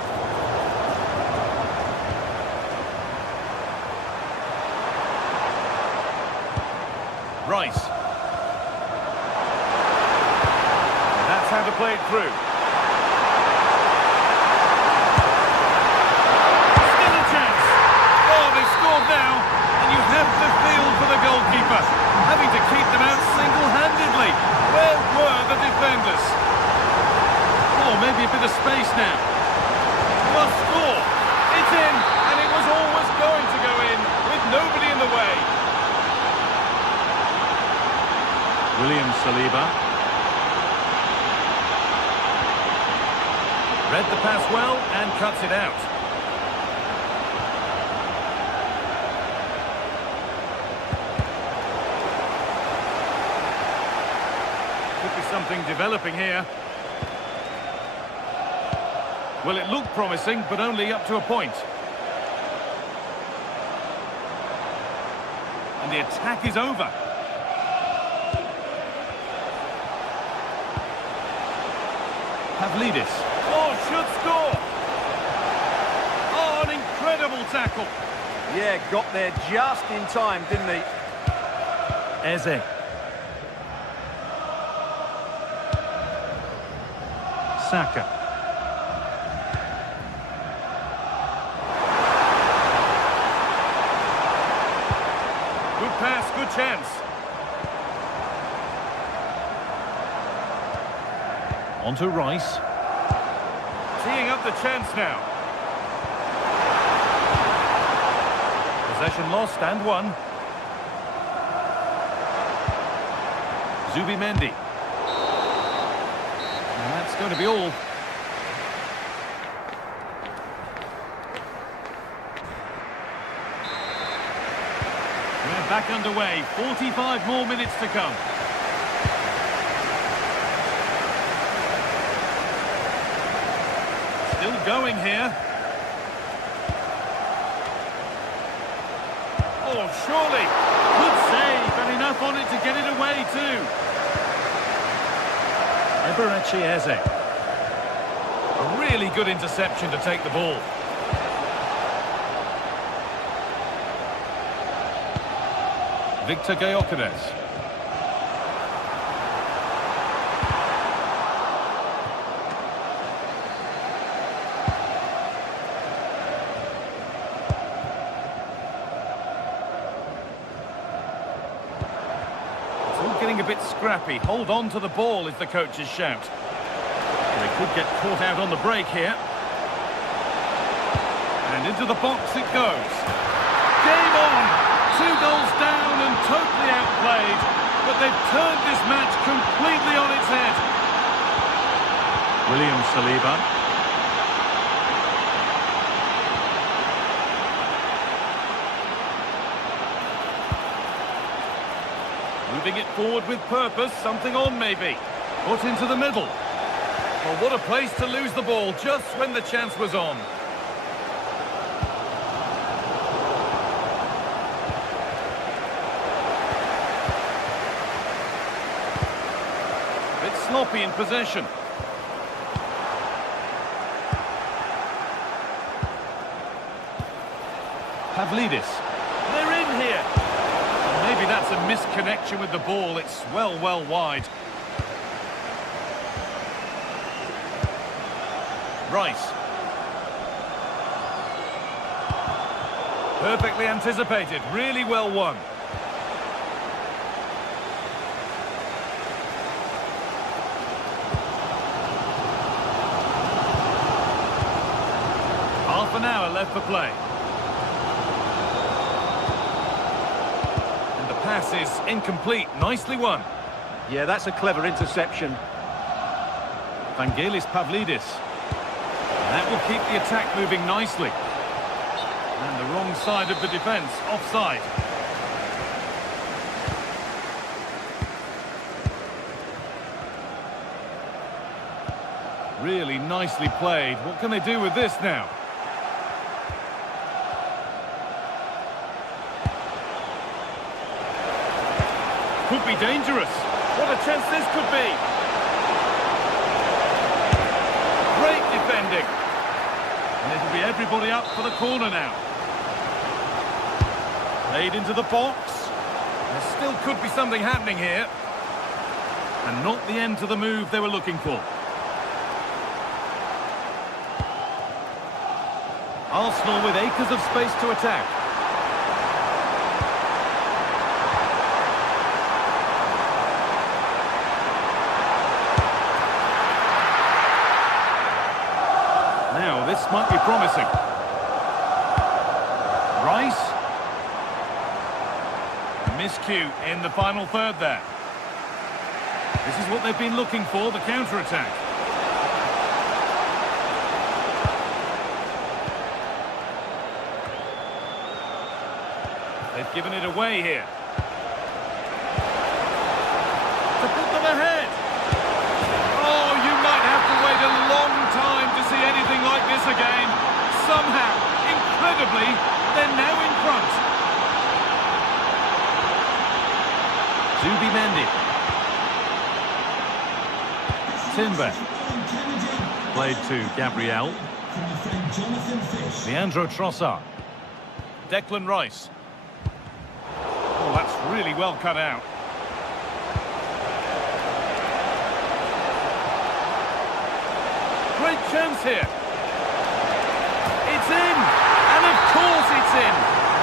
Rice. That's how to play it through. Still a chance. Oh, they've scored now. And you have to feel for the goalkeeper. Having to keep them out single-handedly. Where were the defenders? Oh, maybe a bit of space now. Must score. It's in. And it was always going to go in with nobody in the way. William Saliba. Read the pass well and cuts it out. Could be something developing here. Well, it looked promising, but only up to a point. And the attack is over. Pavlidis. Oh, should score! Oh, an incredible tackle. Yeah, got there just in time, didn't he? Eze. Saka. Good pass Good chance. On to Rice. Teeing up the chance now. Possession lost and won. Zubimendi. And that's going to be all. We're back underway. 45 more minutes to come. Still going here. Oh, surely. Good save, and enough on it to get it away too. Eberechi Eze. A really good interception to take the ball. Victor Gyökeres. It's all getting a bit scrappy. Hold on to the ball is the coach's shout. They could get caught out on the break here. And into the box it goes. Game on! 2 goals down and totally outplayed, but they've turned this match completely on its head. William Saliba. Moving it forward with purpose, something on maybe. Put into the middle. Well, what a place to lose the ball just when the chance was on. Sloppy in possession. Pavlidis. They're in here. Maybe that's a misconnection with the ball. It's well wide. Rice. Perfectly anticipated. Really well won. Half an hour left for play. And the pass is incomplete. Nicely won. Yeah, that's a clever interception. Vangelis Pavlidis. That will keep the attack moving nicely. And the wrong side of the defence, offside. Really nicely played. What can they do with this now? Could be dangerous. What a chance this could be. Great defending. And it'll be everybody up for the corner now. Played into the box. There still could be something happening here. And not the end to the move they were looking for. Arsenal with acres of space to attack. Now, this might be promising. Rice. Miscue in the final third there. This is what they've been looking for, the counter-attack. They've given it away here. To put them ahead. Oh, you might have to wait a long time to see anything like this again. Somehow, incredibly, they're now in front. Zubimendi. Timber. Played to Gabriel. Leandro Trossard. Declan Rice. Oh, that's really well cut out. Great chance here. It's in! And of course it's in!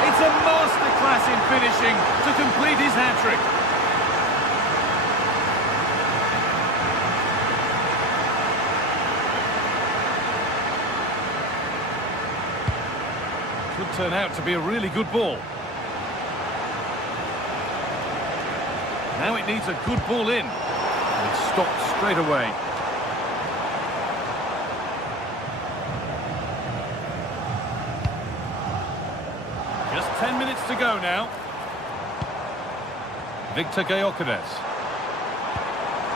It's a masterclass in finishing to complete his hat-trick. Could turn out to be a really good ball. Now it needs a good ball in. And it's stopped straight away. Just 10 minutes to go now. Victor Gyökeres.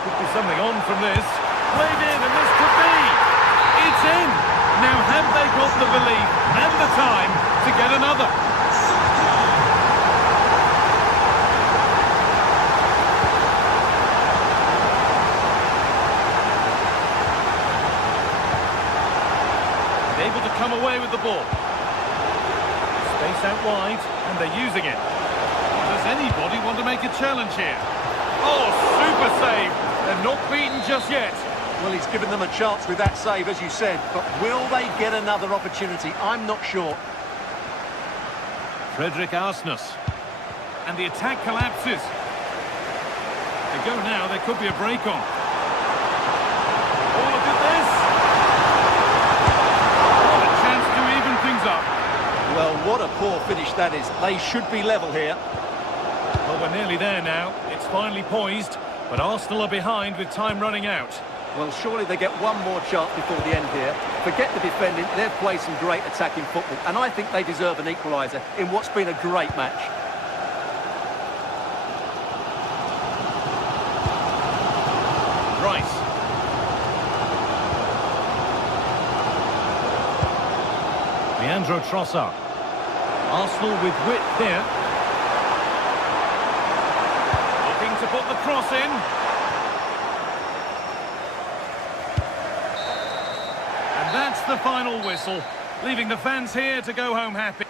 Could be something on from this. Played in, and this could be. It's in. Now have they got the belief and the time to get another? Able to come away with the ball. Space out wide, and they're using it. Does anybody want to make a challenge here? Oh, super save. They're not beaten just yet. Well, he's given them a chance with that save, as you said, but will they get another opportunity? I'm not sure. Frederick Arsnus. And the attack collapses. They go now, there could be a break on. Oh, look at this. What a chance to even things up. Well, what a poor finish that is. They should be level here. Well, we're nearly there now. It's finally poised, but Arsenal are behind with time running out. Well, surely they get one more chance before the end here. Forget the defending, they've played some great attacking football, and I think they deserve an equaliser in what's been a great match. Rice. Leandro Trossard. Arsenal with width here. Looking to put the cross in. And that's the final whistle, leaving the fans here to go home happy.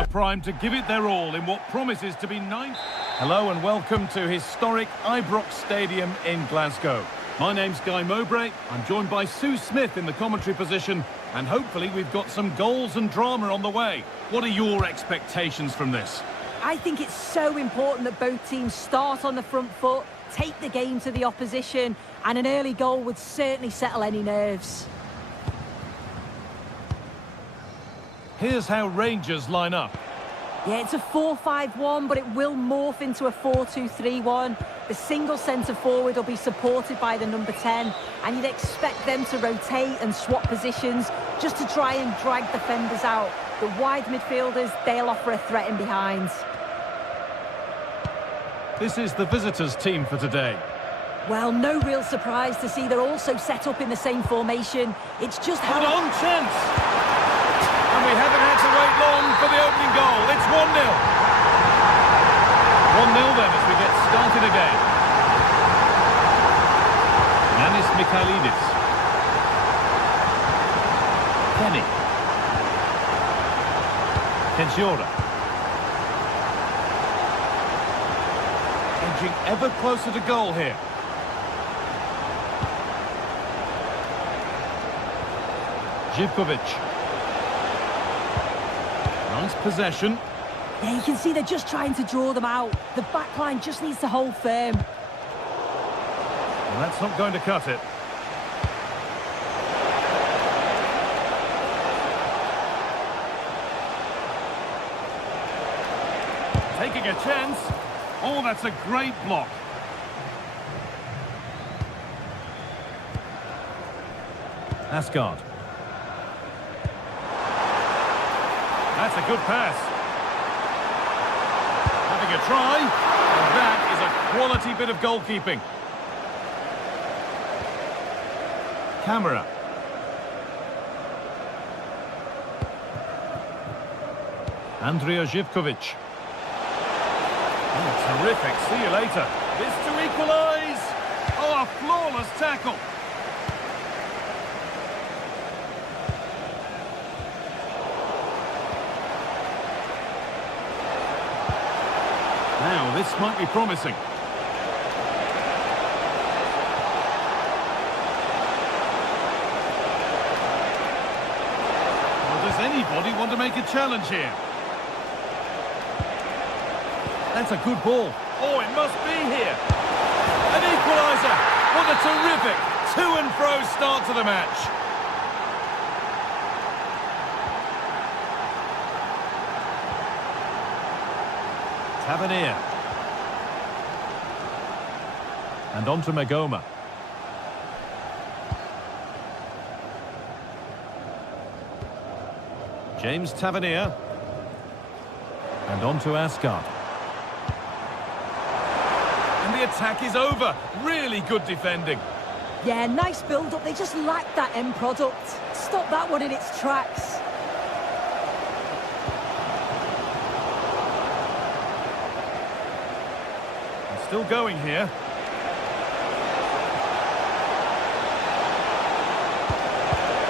are primed to give it their all in what promises to be ninth. Hello and welcome to historic Ibrox Stadium in Glasgow. My name's Guy Mowbray. I'm joined by Sue Smith in the commentary position, and hopefully we've got some goals and drama on the way. What are your expectations from this? I think it's so important that both teams start on the front foot, take the game to the opposition, and an early goal would certainly settle any nerves. Here's how Rangers line up. Yeah, it's a 4-5-1, but it will morph into a 4-2-3-1. The single centre-forward will be supported by the number 10, and you'd expect them to rotate and swap positions just to try and drag defenders out. The wide midfielders, they'll offer a threat in behind. This is the visitors' team for today. Well, no real surprise to see they're also set up in the same formation. It's just how... Hold on, chance! And we haven't had to wait long for the opening goal. It's 1-0. 1-0 then as we get started again. Yanis Mikhailidis. Kenny. Kensiora. Edging ever closer to goal here. Živković. Nice possession. Yeah, you can see they're just trying to draw them out. The back line just needs to hold firm. Well, that's not going to cut it. Taking a chance. Oh, that's a great block. Asgard. That's a good pass. Having a try. And that is a quality bit of goalkeeping. Camera. Andrija Živković. Oh, terrific. See you later. This to equalise. Oh, a flawless tackle. Now, this might be promising. Well, does anybody want to make a challenge here? That's a good ball. Oh, it must be here. An equaliser. What a terrific to-and-fro start to the match. Tavernier. And on to Magoma. James Tavernier. And on to Asgard. And the attack is over. Really good defending. Yeah, nice build-up. They just lack that end product. Stop that one in its tracks. Still going here.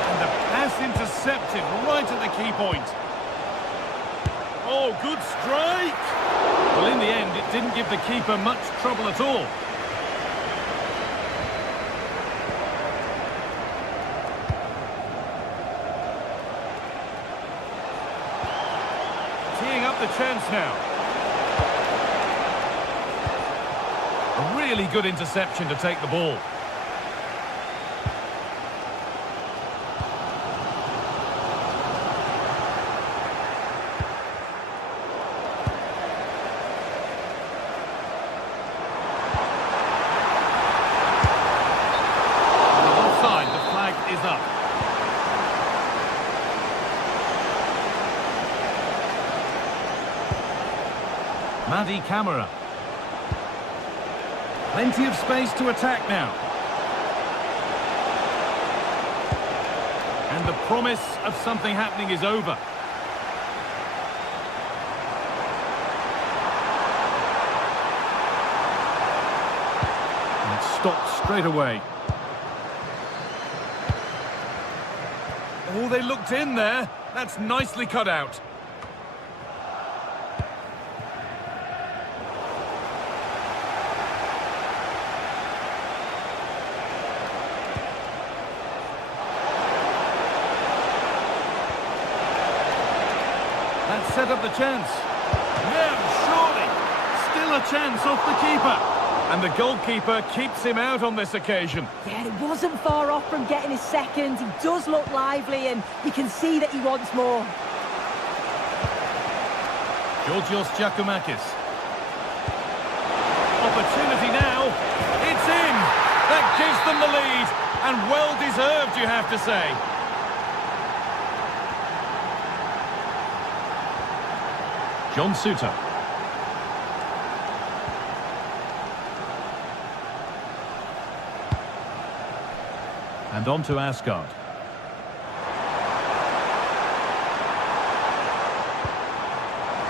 And the pass intercepted right at the key point. Oh, good strike! Well, in the end, it didn't give the keeper much trouble at all. Teeing up the chance now. A really good interception to take the ball. Offside, the flag is up. Madi Camara. Plenty of space to attack now. And the promise of something happening is over. And it stopped straight away. Oh, they looked in there. That's nicely cut out. set up the chance. No, surely. Still a chance off the keeper. And the goalkeeper keeps him out on this occasion. Yeah, it wasn't far off from getting his second. He does look lively and you can see that he wants more. Georgios Giacomakis. Opportunity now. It's in. That gives them the lead. And well deserved, you have to say. John Suter. And on to Asgard.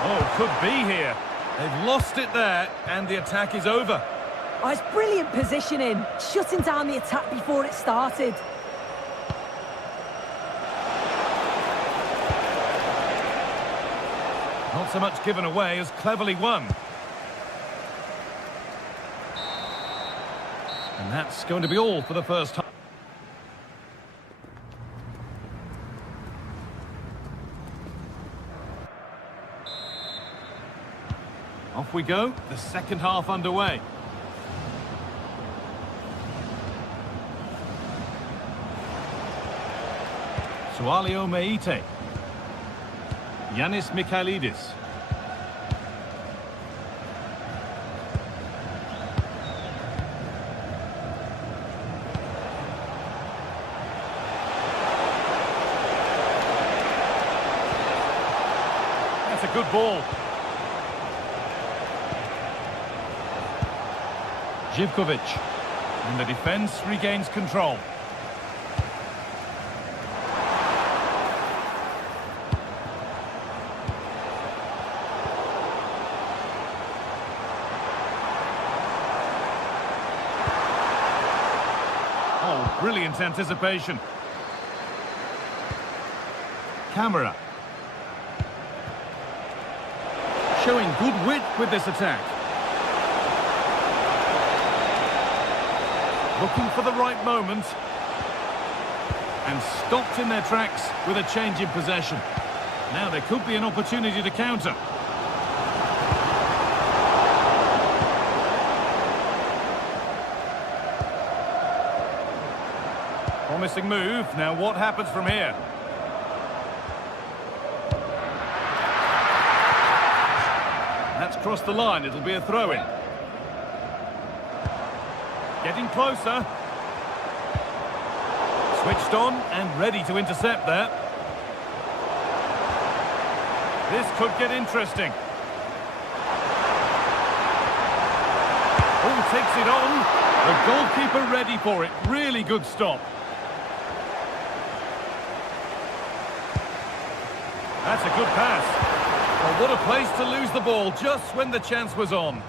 Oh, could be here. They've lost it there, and the attack is over. Oh, it's brilliant positioning, shutting down the attack before it started. Not so much given away as cleverly won. And that's going to be all for the first half. Off we go, the second half underway. Sualio Meite. Yanis Mikhailidis. That's a good ball. Živkovic, and the defence regains control. Oh, brilliant anticipation. Camera. Showing good wit with this attack. Looking for the right moment. And stopped in their tracks with a change in possession. Now there could be an opportunity to counter. Promising move. Now what happens from here? That's crossed the line. It'll be a throw-in. Getting closer. Switched on and ready to intercept there. This could get interesting. Oh, takes it on. The goalkeeper ready for it. Really good stop. That's a good pass. Well, what a place to lose the ball just when the chance was on.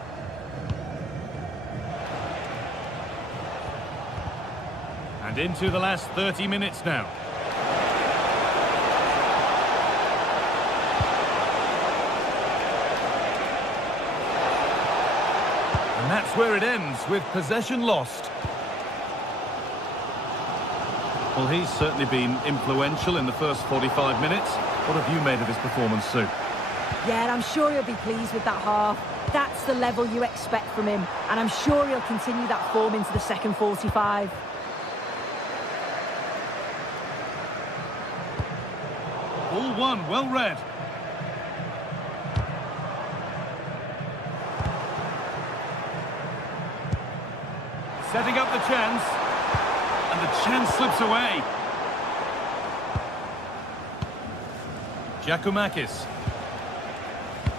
And into the last 30 minutes now. And that's where it ends, with possession lost. Well, he's certainly been influential in the first 45 minutes. What have you made of his performance, Sue? Yeah, and I'm sure he'll be pleased with that half. That's the level you expect from him. And I'm sure he'll continue that form into the second 45. All one, well read. Setting up the chance. And the chance slips away. Giacomakis.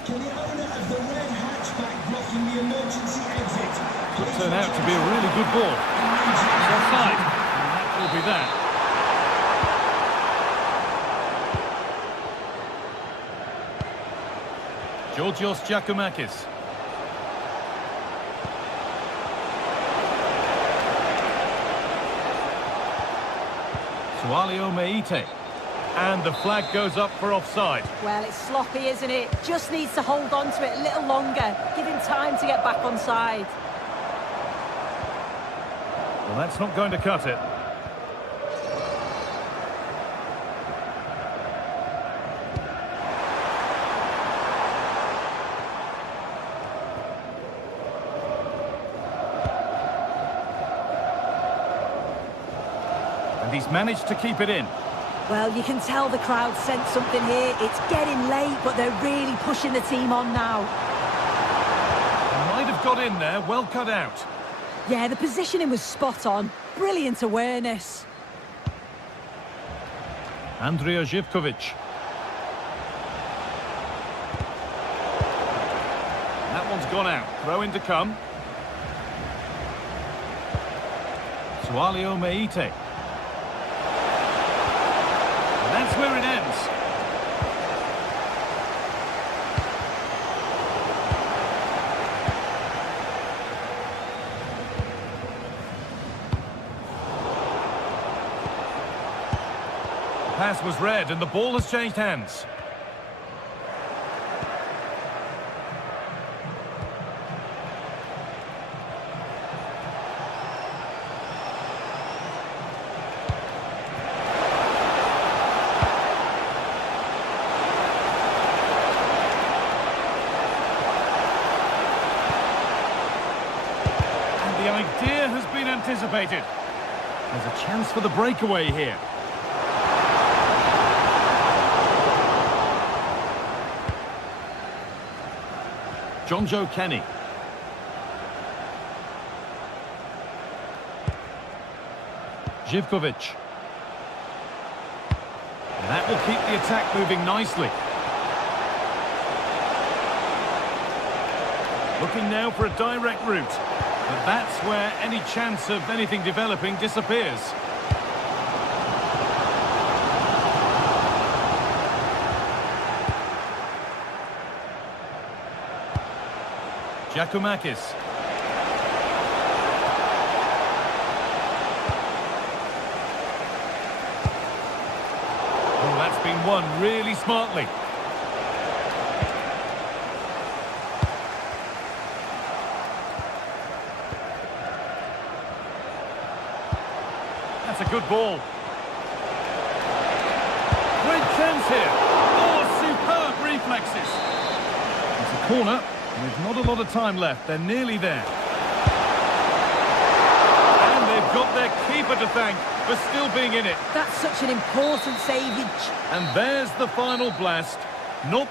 To the owner of the red hatchback blocking the emergency exit. Could turn out to be a really good ball. It's offside. And that will be that. Georgios Giacomakis. Sualio Meite. And the flag goes up for offside. Well, it's sloppy, isn't it? Just needs to hold on to it a little longer. Give him time to get back on side. Well, that's not going to cut it. And he's managed to keep it in. Well, you can tell the crowd sense something here. It's getting late, but they're really pushing the team on now. Might have got in there, well cut out. Yeah, the positioning was spot on. Brilliant awareness. Andrija Živković. That one's gone out. Throw in to come. Sualio Meite. And that's where it ends. The pass was read and the ball has changed hands. The idea has been anticipated. There's a chance for the breakaway here. Joe Kenny. Živković. And that will keep the attack moving nicely. Looking now for a direct route. But that's where any chance of anything developing disappears. Giacomakis. Oh, that's been won really smartly. That's a good ball. Great chance here. Oh, superb reflexes. It's a corner, and there's not a lot of time left. They're nearly there. And they've got their keeper to thank for still being in it. That's such an important save. And there's the final blast. Nope.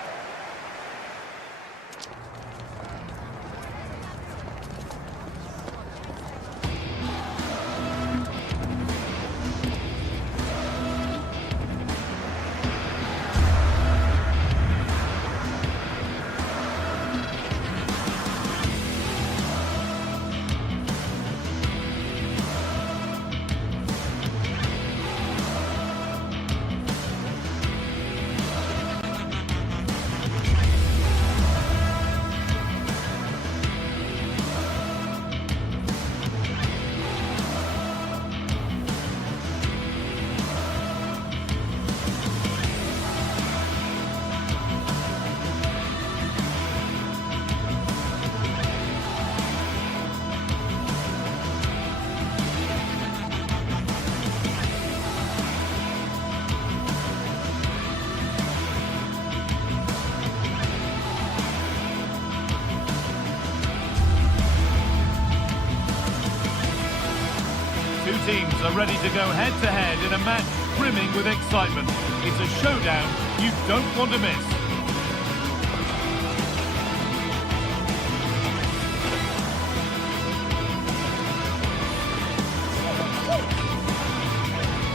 Two teams are ready to go head-to-head in a match brimming with excitement. It's a showdown you don't want to miss.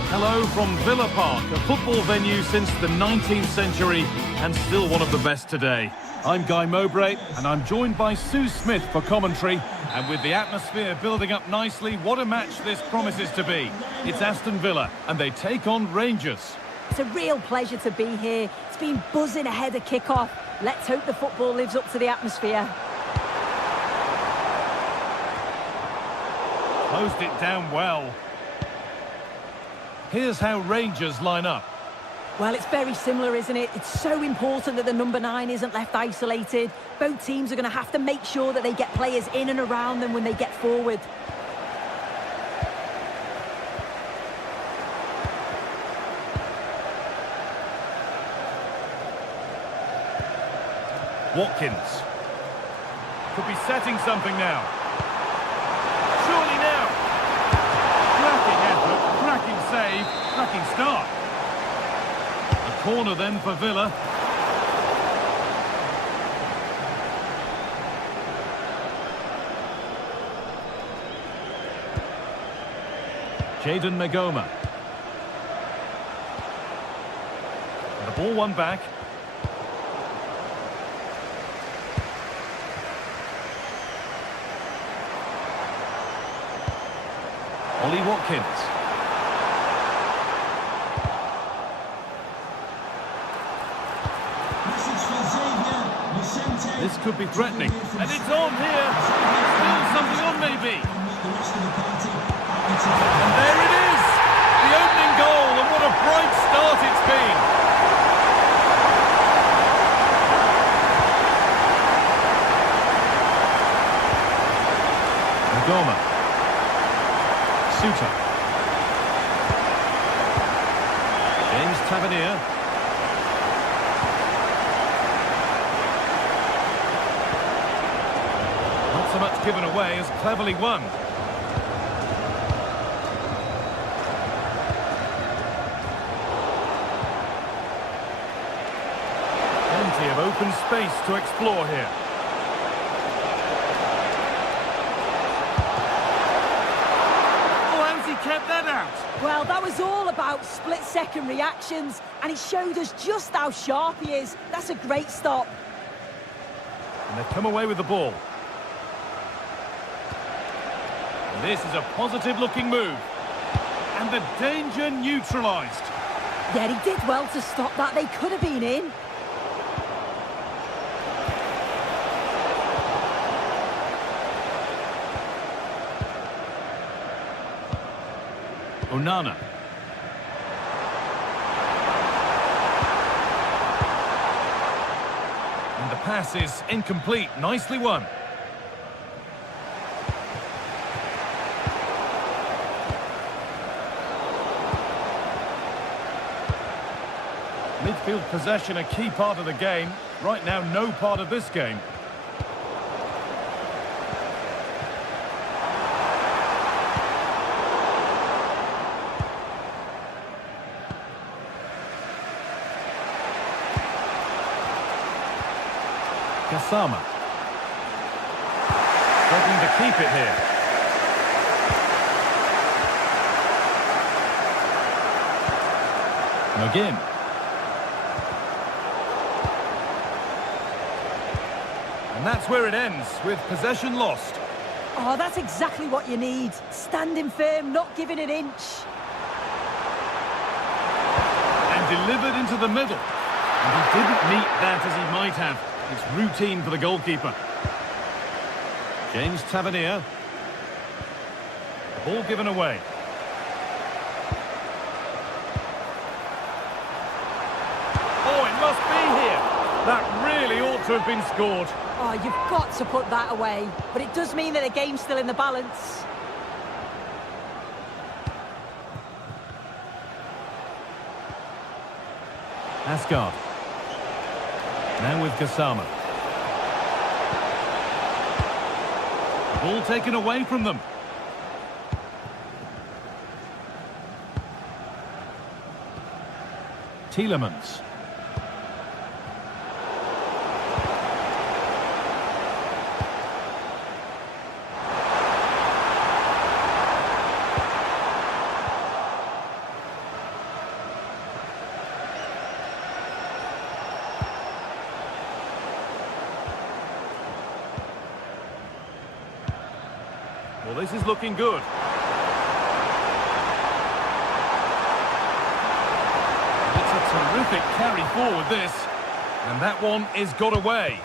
Hello from Villa Park, a football venue since the 19th century and still one of the best today. I'm Guy Mowbray and I'm joined by Sue Smith for commentary. And with the atmosphere building up nicely, what a match this promises to be. It's Aston Villa and they take on Rangers. It's a real pleasure to be here. It's been buzzing ahead of kick-off. Let's hope the football lives up to the atmosphere. Closed it down well. Here's how Rangers line up. Well, it's very similar, isn't it? It's so important that the number 9 isn't left isolated. Both teams are going to have to make sure that they get players in and around them when they get forward. Watkins. Could be setting something now. Surely now. Cracking effort, cracking save. corner then for Villa. Jadon Magoma. And the ball won back. Ollie Watkins. This could be threatening. And it's on here. Still something on maybe. And there it is. The opening goal, and what a bright start it's been. Magoma. Suter. James Tavernier. Not so much given away as cleverly won. Plenty of open space to explore here. Kept that out. Well, that was all about split-second reactions, and it showed us just how sharp he is. That's a great stop. And they've come away with the ball. And this is a positive-looking move. And the danger neutralised. Yeah, he did well to stop that. They could have been in. Onana. And the pass is incomplete. Nicely won. Midfield possession a key part of the game. Right now, no part of this game. Kasama. Struggling to keep it here. McGinn. And that's where it ends, with possession lost. Oh, that's exactly what you need. Standing firm, not giving an inch. And delivered into the middle. And he didn't meet that as he might have. It's routine for the goalkeeper. James Tavernier. The ball given away. Oh, it must be here. That really ought to have been scored. Oh, you've got to put that away. But it does mean that the game's still in the balance. Asgard. Now with Kasama. Ball taken away from them. Tielemans. Well, this is looking good. It's a terrific carry forward, this. And that one is got away.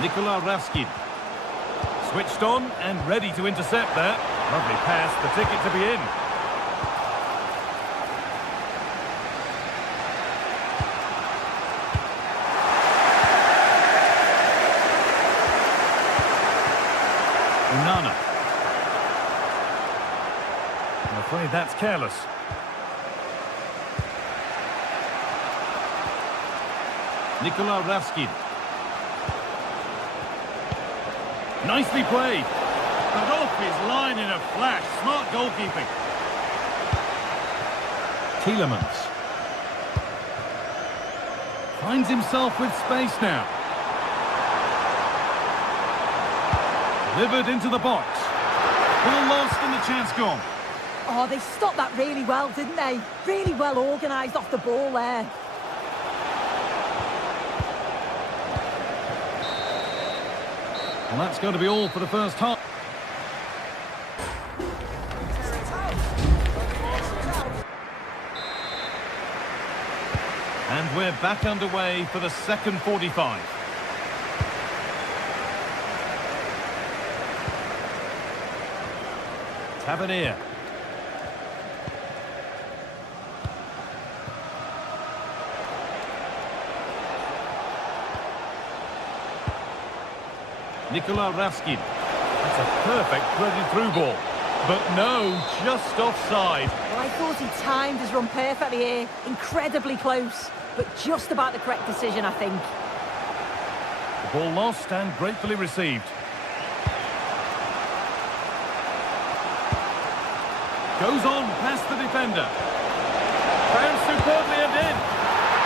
Nikola Raskin. Switched on and ready to intercept that. Lovely pass, the ticket to be in. Onana. I'm afraid that's careless. Nikola Raskin. Nicely played. But off his line in a flash. Smart goalkeeping. Tielemans. Finds himself with space now. Delivered into the box. Ball lost and the chance gone. Oh, they stopped that really well, didn't they? Really well organised off the ball there. And that's going to be all for the first half. And we're back underway for the second 45. Tavernier. Nicola Raskin. That's a perfect threaded through ball. But no, just offside. Well, I thought he timed his run perfectly here. Incredibly close, but just about the correct decision, I think. The ball lost and gratefully received. Goes on past the defender. Found superbly and in.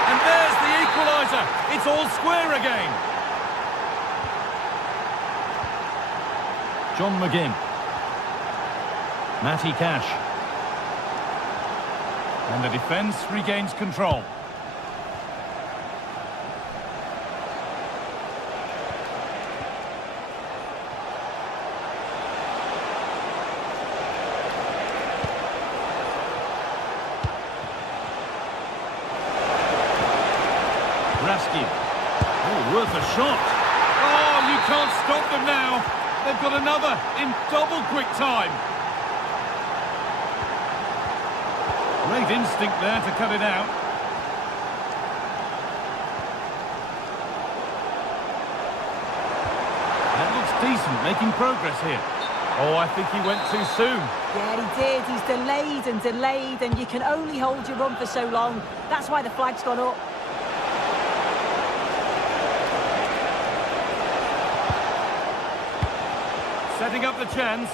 And there's the equaliser. It's all square again. John McGinn. Matty Cash. And the defence regains control. Raskin. Oh, worth a shot. Oh, you can't stop them now. They've got another in double quick time. Great instinct there to cut it out. That looks decent, making progress here. Oh, I think he went too soon. Yeah, he did. He's delayed, and you can only hold your run for so long. That's why the flag's gone up. Setting up the chance.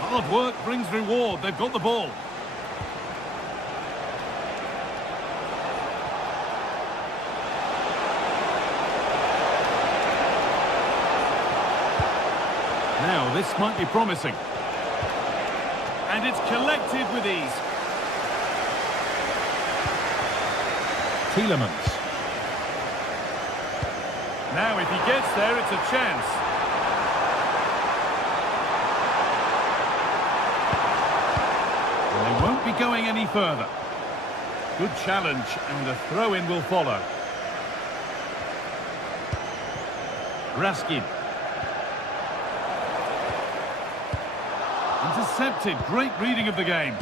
Hard work brings reward. They've got the ball. Now, this might be promising. And it's collected with ease. Tielemans. Now, if he gets there, it's a chance. They won't be going any further. Good challenge, and a throw-in will follow. Raskin. Intercepted. Great reading of the game.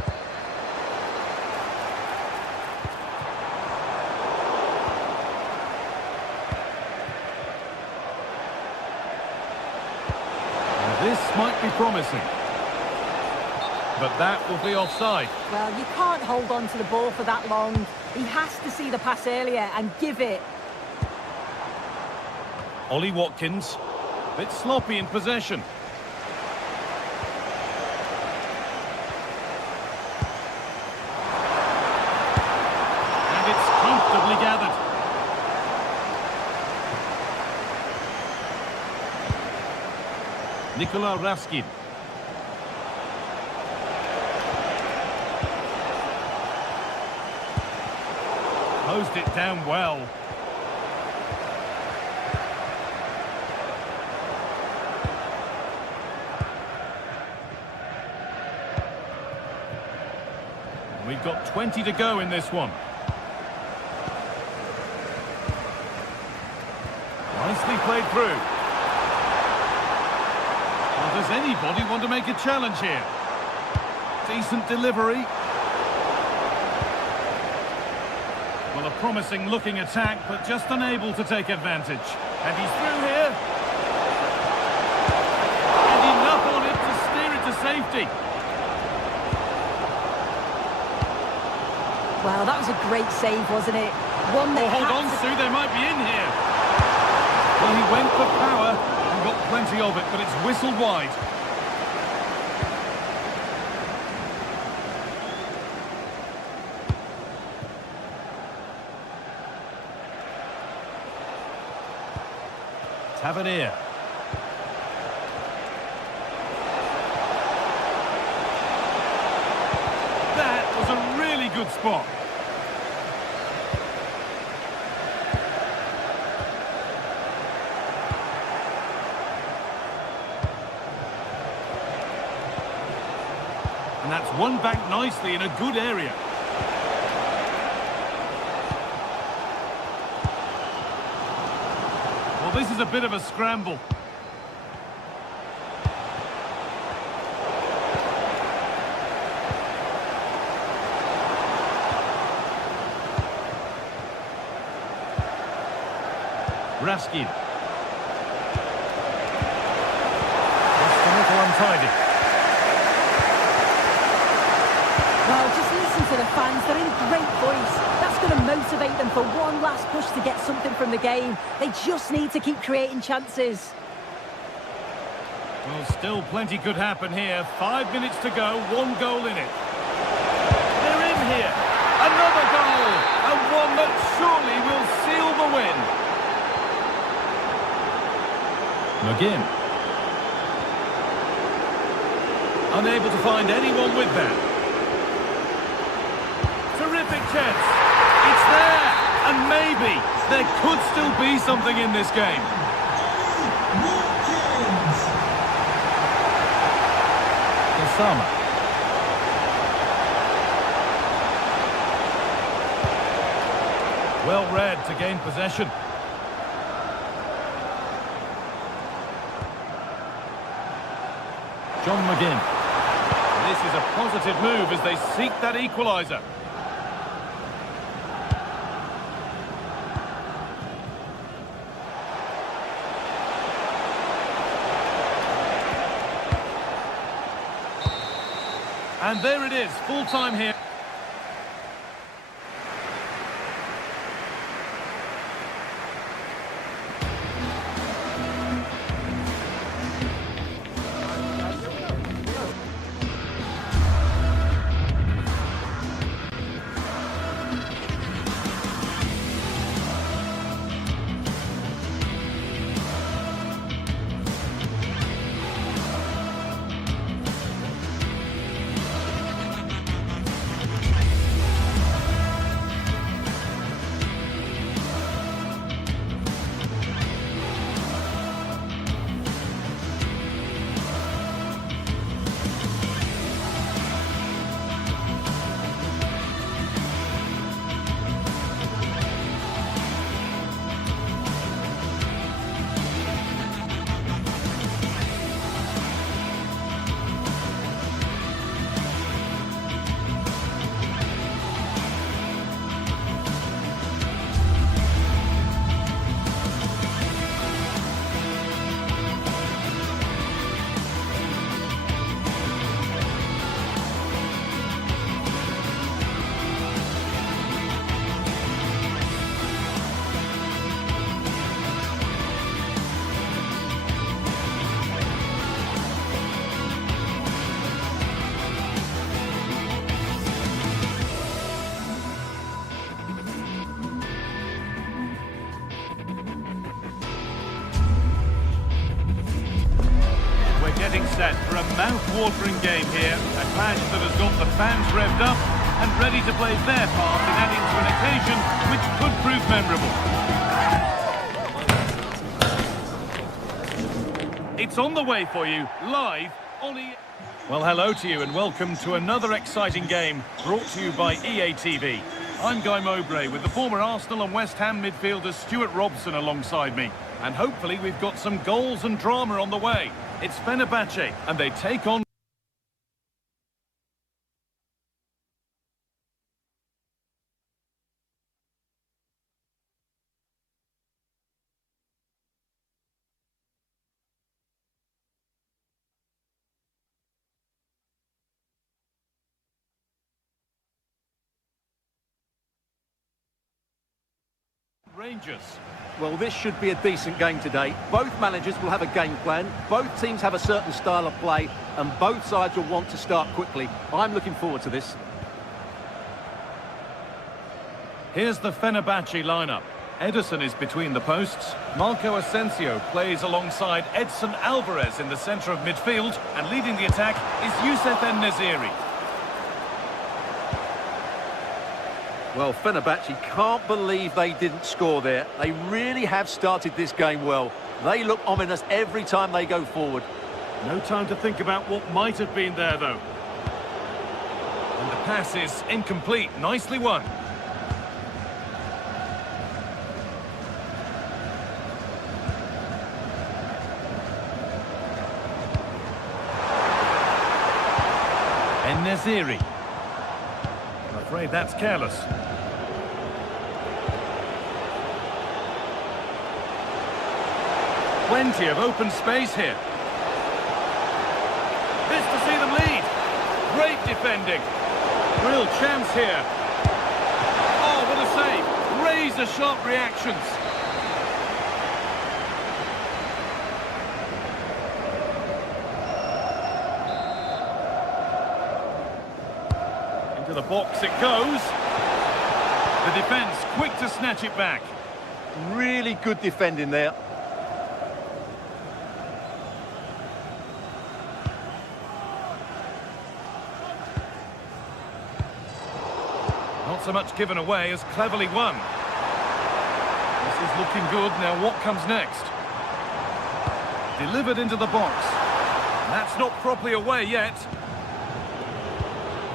And this might be promising. But that will be offside. Well, you can't hold on to the ball for that long. He has to see the pass earlier and give it. Ollie Watkins. Bit sloppy in possession. And it's comfortably gathered. Nicola Raskin. Closed it down well. We've got 20 to go in this one. Nicely played through. Well, does anybody want to make a challenge here? Decent delivery. Well, a promising looking attack, but just unable to take advantage. And he's through here. And enough on it to steer it to safety. Well, that was a great save, wasn't it? One that hold on, Sue, they might be in here. Well, he went for power and got plenty of it, but it's whistled wide. Tavernier. That was a really good spot. And that's won back nicely in a good area. Well, this is a bit of a scramble. Raskin. Just a little untidy. Well, just listen to the fans. They're in great voice. That's going to motivate them for one last push to get something from the game. They just need to keep creating chances. Well, still plenty could happen here. 5 minutes to go, 1 goal in it. They're in here. Another goal. And one that surely will seal the win. McGinn. Unable to find anyone with that. Terrific chance. It's there. And maybe there could still be something in this game. Osama. Well read to gain possession. John McGinn. This is a positive move as they seek that equaliser. And there it is, full time here. Getting set for a mouth-watering game here. A clash that has got the fans revved up and ready to play their part in adding to an occasion which could prove memorable. It's on the way for you, live on EA. Well, hello to you and welcome to another exciting game brought to you by EA TV. I'm Guy Mowbray with the former Arsenal and West Ham midfielder Stuart Robson alongside me. And hopefully we've got some goals and drama on the way. It's Fenerbahce, and they take on Rangers. Well, this should be a decent game today. Both managers will have a game plan, both teams have a certain style of play, and both sides will want to start quickly. I'm looking forward to this. Here's the Fenerbahce lineup. Ederson is between the posts. Marco Asensio plays alongside Edson Alvarez in the centre of midfield. And leading the attack is Youssef En-Nesyri. Well, Fenerbahce can't believe they didn't score there. They really have started this game well. They look ominous every time they go forward. No time to think about what might have been there, though. And the pass is incomplete. Nicely won. En-Nesyri. I'm afraid that's careless. Plenty of open space here. This to see them lead. Great defending. Real chance here. Oh, what a save. Razor-sharp reactions. Into the box it goes. The defence quick to snatch it back. Really good defending there. Not so much given away as cleverly won. This is looking good. Now what comes next? Delivered into the box. That's not properly away yet.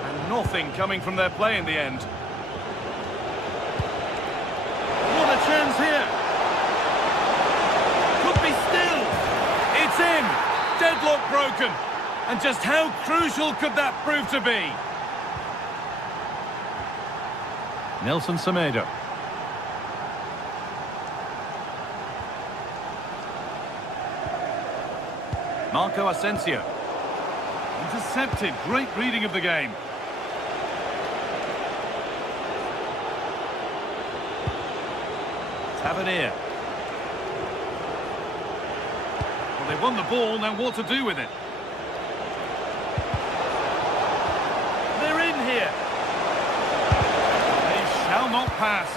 And nothing coming from their play in the end. What a chance here. Could be still. It's in. Deadlock broken. And just how crucial could that prove to be? Nelson Semedo. Marco Asensio. Intercepted. Great reading of the game. Tavernier. Well, they won the ball, now what to do with it? They're in here. Shall not pass.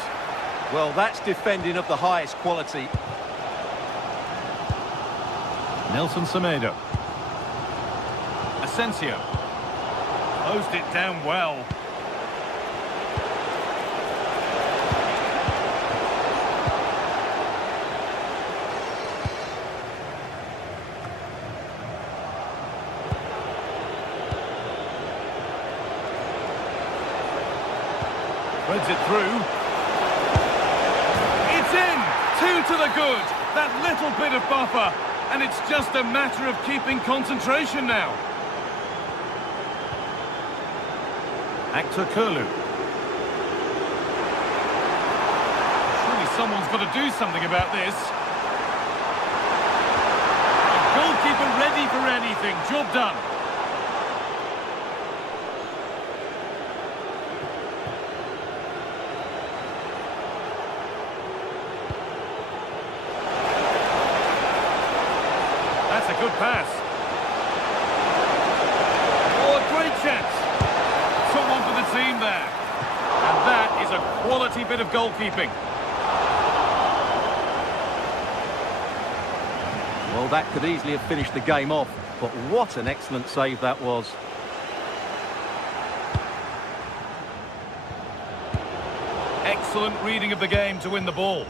Well, that's defending of the highest quality. Nelson Semedo. Asensio. Closed it down well. Threads it through. It's in! 2 to the good. That little bit of buffer. And it's just a matter of keeping concentration now. Actor Kurlu. Surely someone's got to do something about this. Goalkeeper ready for anything. Job done. That's a good pass. Oh, a great chance. Someone for the team there. And that is a quality bit of goalkeeping. Well, that could easily have finished the game off, but what an excellent save that was. Excellent reading of the game to win the ball.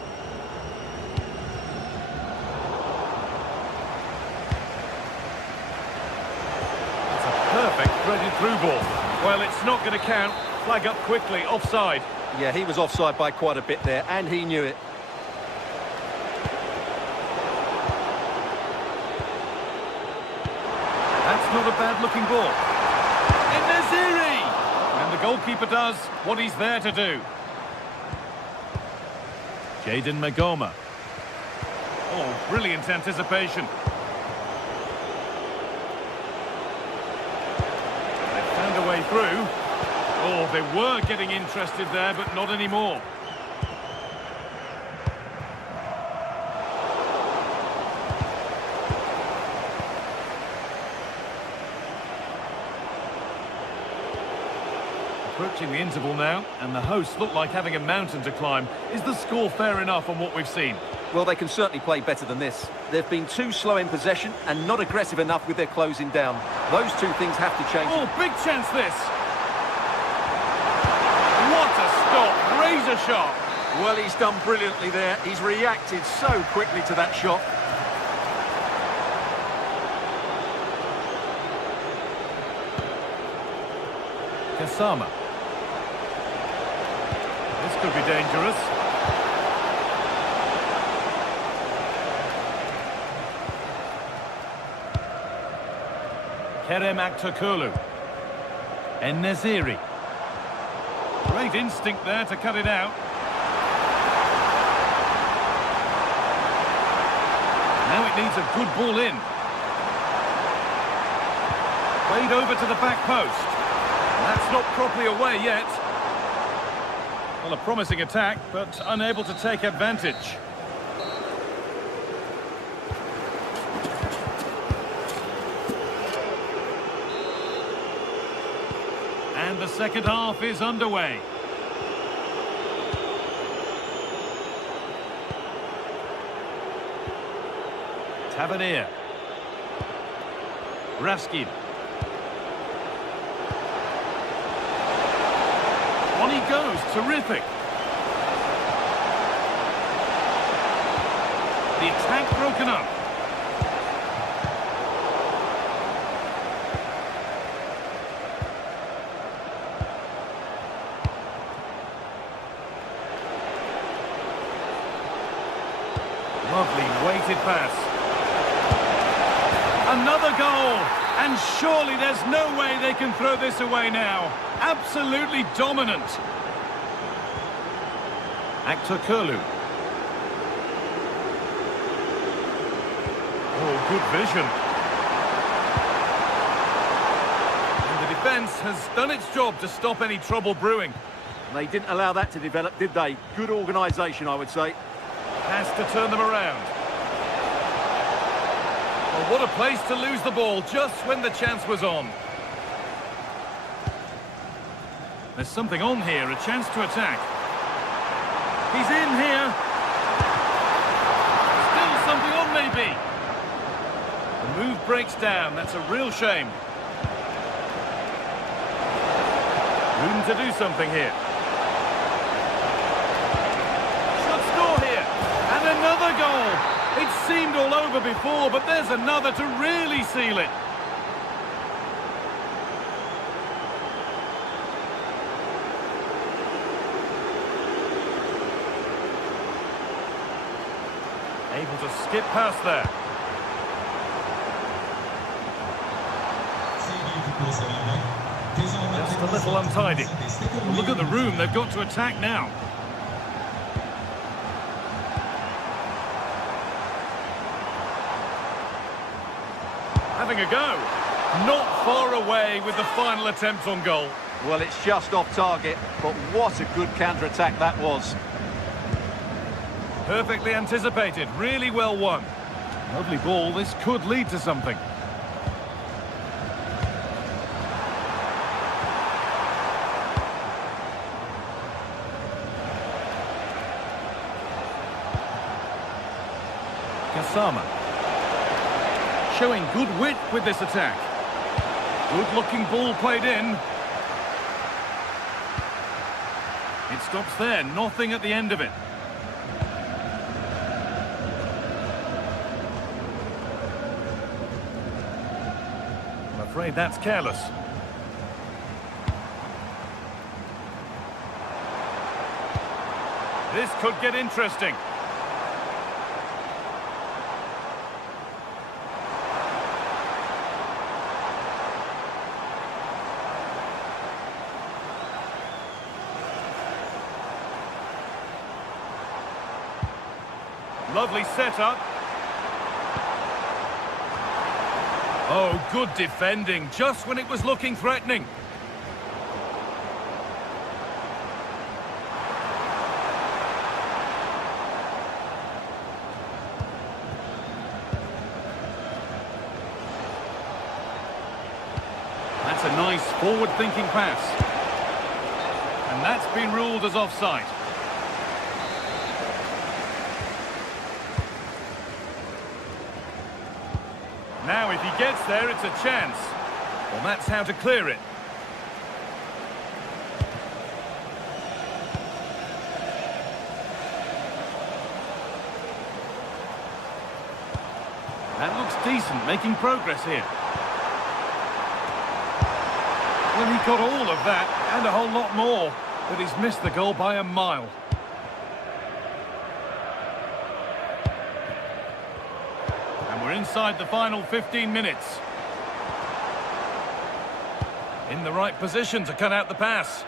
Perfect threaded through ball. Well, it's not going to count. Flag up quickly, offside. Yeah, he was offside by quite a bit there, and he knew it. That's not a bad-looking ball. En-Nesyri! And the goalkeeper does what he's there to do. Jadon Magoma. Oh, brilliant anticipation. A way through. Oh, they were getting interested there, but not anymore. Approaching the interval now, and the hosts look like having a mountain to climb. Is the score fair enough on what we've seen? Well, they can certainly play better than this. They've been too slow in possession and not aggressive enough with their closing down. Those two things have to change. Oh, big chance this! What a stop! Razor sharp! Well, he's done brilliantly there. He's reacted so quickly to that shot. Kasama. This could be dangerous. Kerem Aktürkoğlu. En-Nesyri. Great instinct there to cut it out. Now it needs a good ball in. Played over to the back post. That's not properly away yet. Well, a promising attack, but unable to take advantage. And the second half is underway. Tavernier. Raskin. On he goes, terrific. The attack broken up. Lovely weighted pass. Another goal, and surely there's no way they can throw this away now. Absolutely dominant. Aktürkoğlu. Oh, good vision. And the defence has done its job to stop any trouble brewing. They didn't allow that to develop, did they? Good organisation, I would say. Has to turn them around. Well, what a place to lose the ball just when the chance was on. There's something on here, a chance to attack. He's in here. Still something on, maybe. The move breaks down. That's a real shame. Room to do something here. Should score here. And another goal. It seemed all over before, but there's another to really seal it. Able to skip past there. Just a little untidy. Look at the room they've got to attack now. Having a go. Not far away with the final attempt on goal. Well, it's just off target, but what a good counter-attack that was. Perfectly anticipated, really well won. Lovely ball, this could lead to something. Kasama. Showing good wit with this attack. Good-looking ball played in. It stops there, nothing at the end of it. I'm afraid that's careless. This could get interesting. Lovely setup. Oh, good defending, just when it was looking threatening. That's a nice forward-thinking pass. And that's been ruled as offside. Now, if he gets there, it's a chance. Well, that's how to clear it. That looks decent, making progress here. Well, he got all of that, and a whole lot more, but he's missed the goal by a mile. And we're inside the final 15 minutes. In the right position to cut out the pass.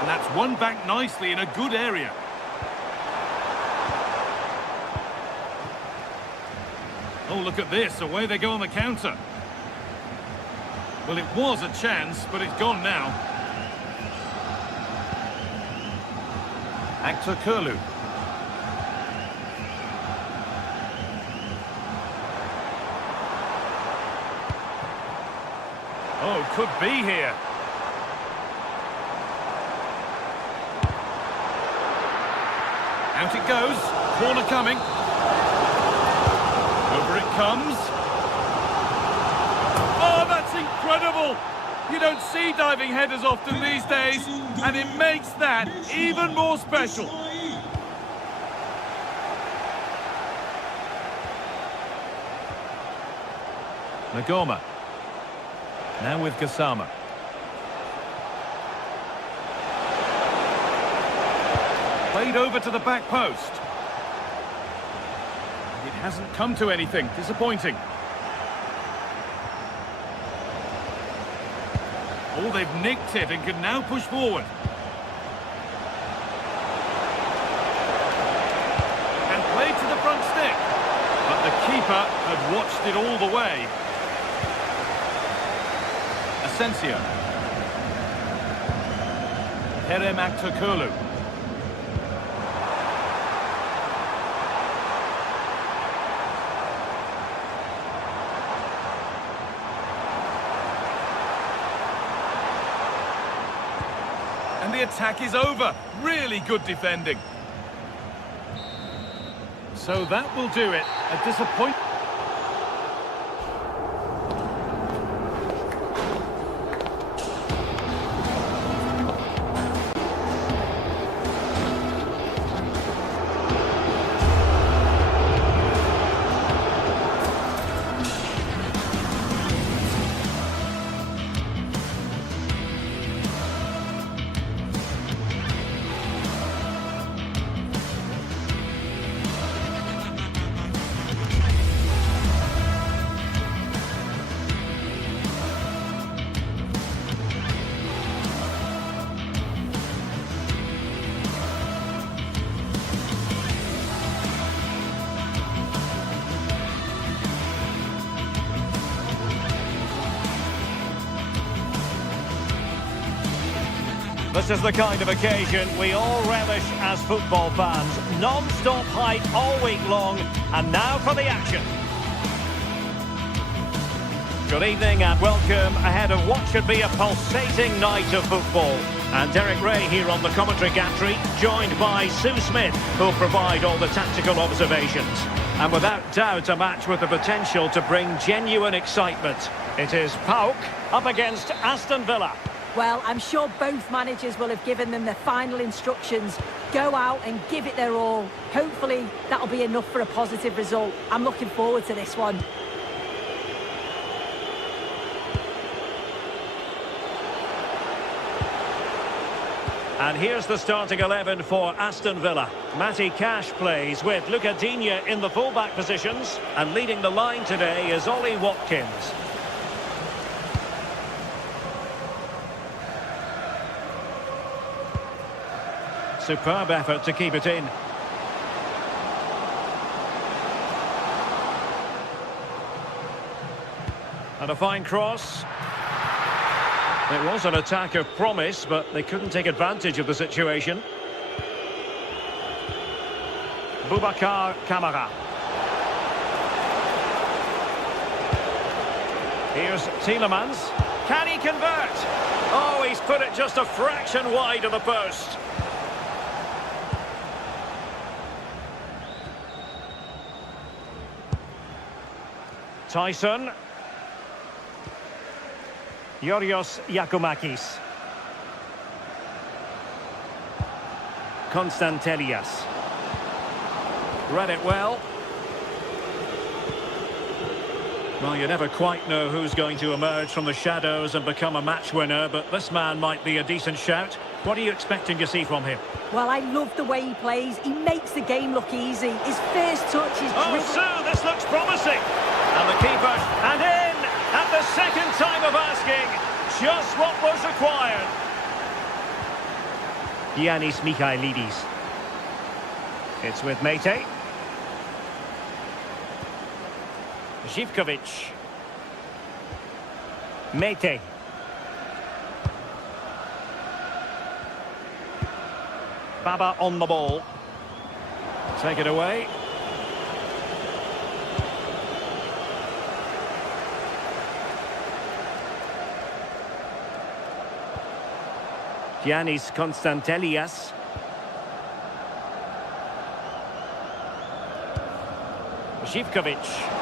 And that's won back nicely in a good area. Oh, look at this. Away they go on the counter. Well, it was a chance, but it's gone now. Actor Kurlu. Oh, could be here. Out it goes. Corner coming. Over it comes. Oh, that's incredible! You don't see diving headers often these days, and it makes that even more special. Nagoma. Now with Gassama. Played over to the back post. It hasn't come to anything. Disappointing. Oh, they've nicked it and can now push forward. And played to the front stick. But the keeper had watched it all the way. Asensio. Kerem Aktürkoğlu. And the attack is over. Really good defending. So that will do it. A disappointment. This is the kind of occasion we all relish as football fans. Non-stop hype all week long, and now for the action. Good evening and welcome ahead of what should be a pulsating night of football. And Derek Ray here on the commentary gantry, joined by Sue Smith, who'll provide all the tactical observations. And without doubt, a match with the potential to bring genuine excitement. It is PAOK up against Aston Villa. Well, I'm sure both managers will have given them their final instructions. Go out and give it their all. Hopefully, that'll be enough for a positive result. I'm looking forward to this one. And here's the starting 11 for Aston Villa. Matty Cash plays with Luca Digne in the fullback positions. And leading the line today is Ollie Watkins. Superb effort to keep it in. And a fine cross. It was an attack of promise, but they couldn't take advantage of the situation. Boubacar Kamara. Here's Tielemans. Can he convert? Oh, he's put it just a fraction wide of the post. Tyson. Yorios Yakumakis. Konstantelias. Read it well. Well, you never quite know who's going to emerge from the shadows and become a match winner, but this man might be a decent shout. What are you expecting to see from him? Well, I love the way he plays. He makes the game look easy. His first touch is Oh, Sue, this looks promising. And the keeper, and in, at the second time of asking, just what was required. Giannis Michailidis. It's with Mete. Zivkovic. Mete. Baba on the ball. Take it away. Giannis Konstantelias. Zivkovic.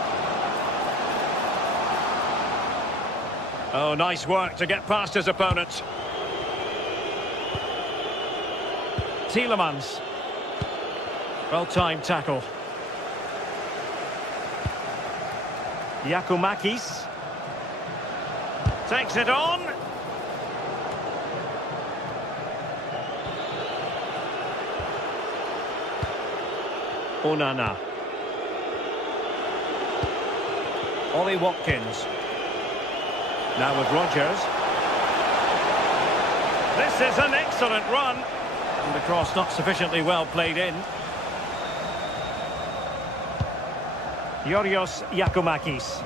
Oh, nice work to get past his opponent. Tielemans. Well-timed tackle. Yakumakis. Takes it on. Onana. Ollie Watkins. Now with Rogers. This is an excellent run. And the cross not sufficiently well played in. Yorios Yakumakis.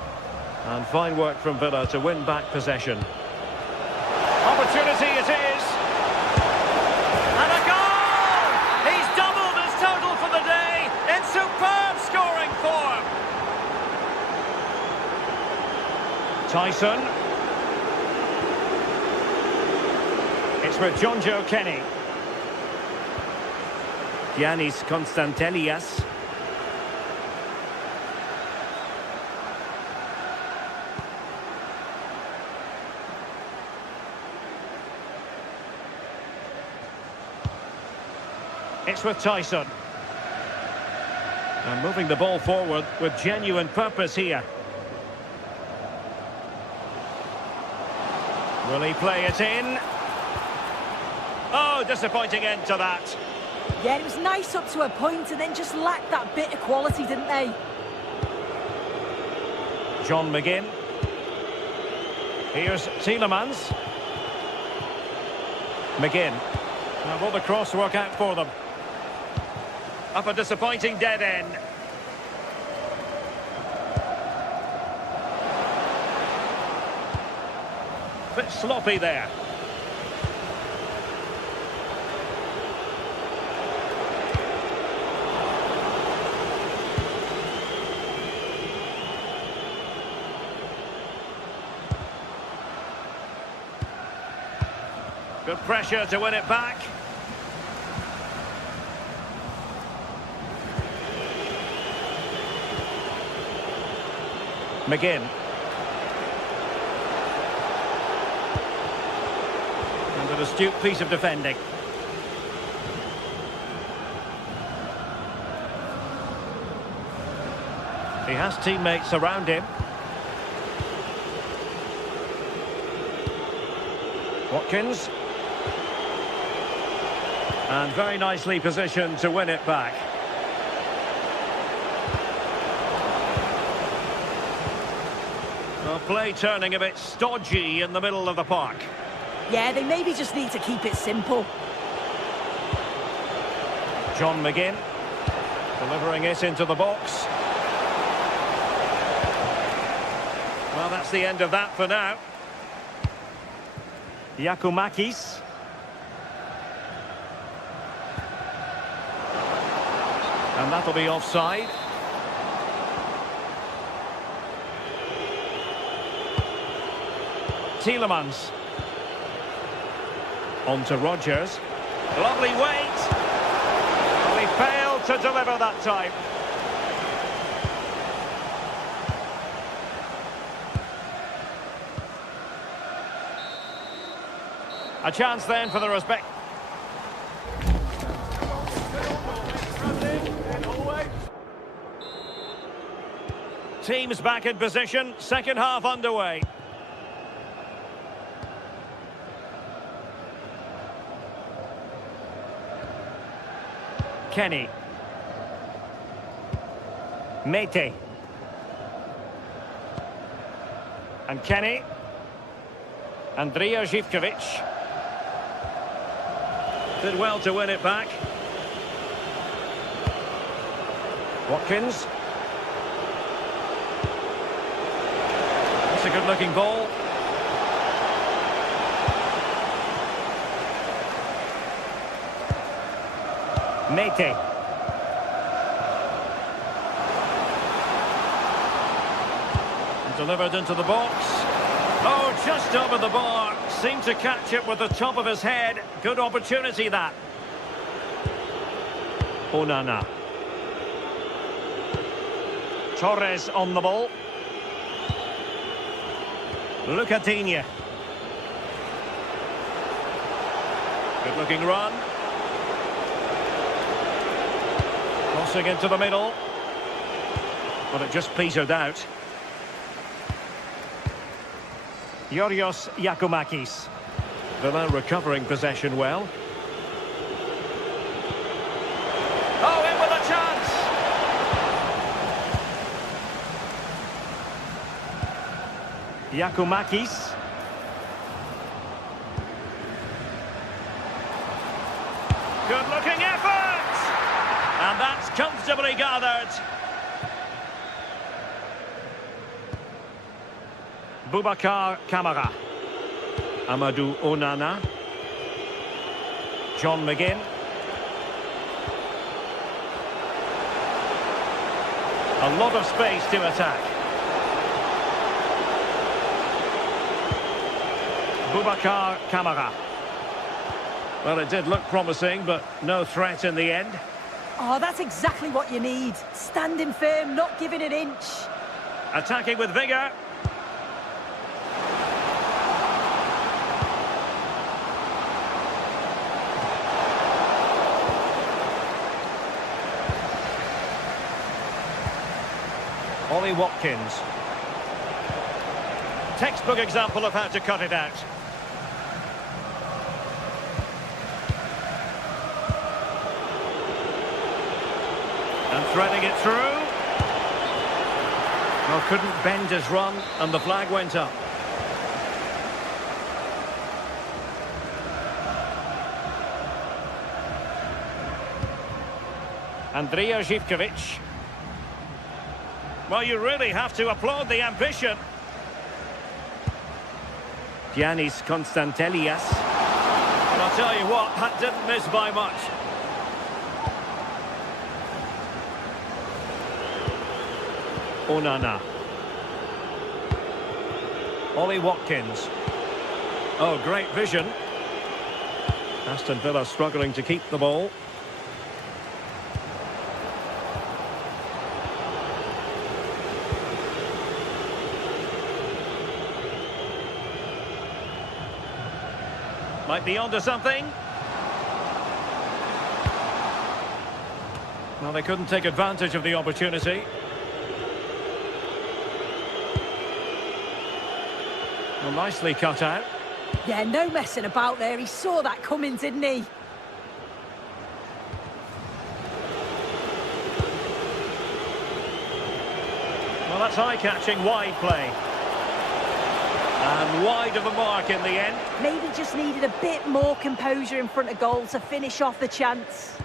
And fine work from Villa to win back possession. Opportunity it is. And a goal! He's doubled his total for the day in superb scoring form. Tyson. It's with Jonjo Kenny. Giannis Konstantelias. It's with Tyson. And moving the ball forward with genuine purpose here. Will he play it in? Oh, disappointing end to that. Yeah, it was nice up to a point and then just lacked that bit of quality, didn't they? John McGinn. Here's Tielemans. McGinn. Now will the cross work out for them? Up a disappointing dead end. Bit sloppy there. Good pressure to win it back. McGinn. And an astute piece of defending. He has teammates around him. Watkins. And very nicely positioned to win it back. Well, play turning a bit stodgy in the middle of the park. Yeah, they maybe just need to keep it simple. John McGinn. Delivering it into the box. Well, that's the end of that for now. And that'll be offside. Tielemans. On to Rodgers. Lovely weight. Well, he failed to deliver that time. A chance then for the respect. Teams back in position, second half underway. Kenny. Mete. And Kenny. Andrija Živković. Did well to win it back. Watkins. That's a good-looking ball. Mete. Delivered into the box. Oh, just over the bar. Seemed to catch it with the top of his head. Good opportunity, that. Onana. Torres on the ball. Lucadinha. Good-looking run. Crossing into the middle. But it just petered out. Yorios Yakumakis. Villa recovering possession well. Oh, in with a chance! Yakumakis. Good-looking effort! And that's comfortably gathered. Boubacar Kamara. Amadou Onana. John McGinn. A lot of space to attack. Boubacar Kamara. Well, it did look promising, but no threat in the end. Oh, that's exactly what you need. Standing firm, not giving an inch. Attacking with vigour. Ollie Watkins. Textbook example of how to cut it out. And threading it through. Well, couldn't bend his run, and the flag went up. Andrija Živković. Well, you really have to applaud the ambition. Giannis Konstantelias. And I'll tell you what, that didn't miss by much. Onana. Ollie Watkins. Oh, great vision. Aston Villa struggling to keep the ball. Might be onto something. Well, they couldn't take advantage of the opportunity. Well, nicely cut out. Yeah, no messing about there. He saw that coming, didn't he? Well, that's eye-catching wide play. And wide of the mark in the end. Maybe just needed a bit more composure in front of goal to finish off the chance.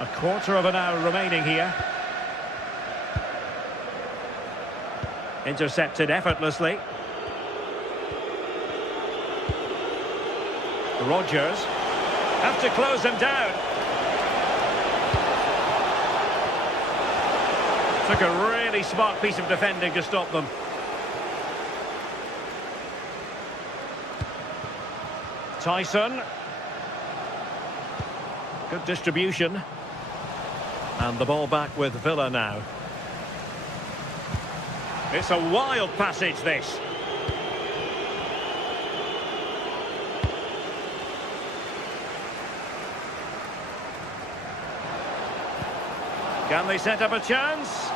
A quarter of an hour remaining here. Intercepted effortlessly. Rodgers have to close him down. Took a really smart piece of defending to stop them. Tyson. Good distribution. And the ball back with Villa now. It's a wild passage, this. Can they set up a chance?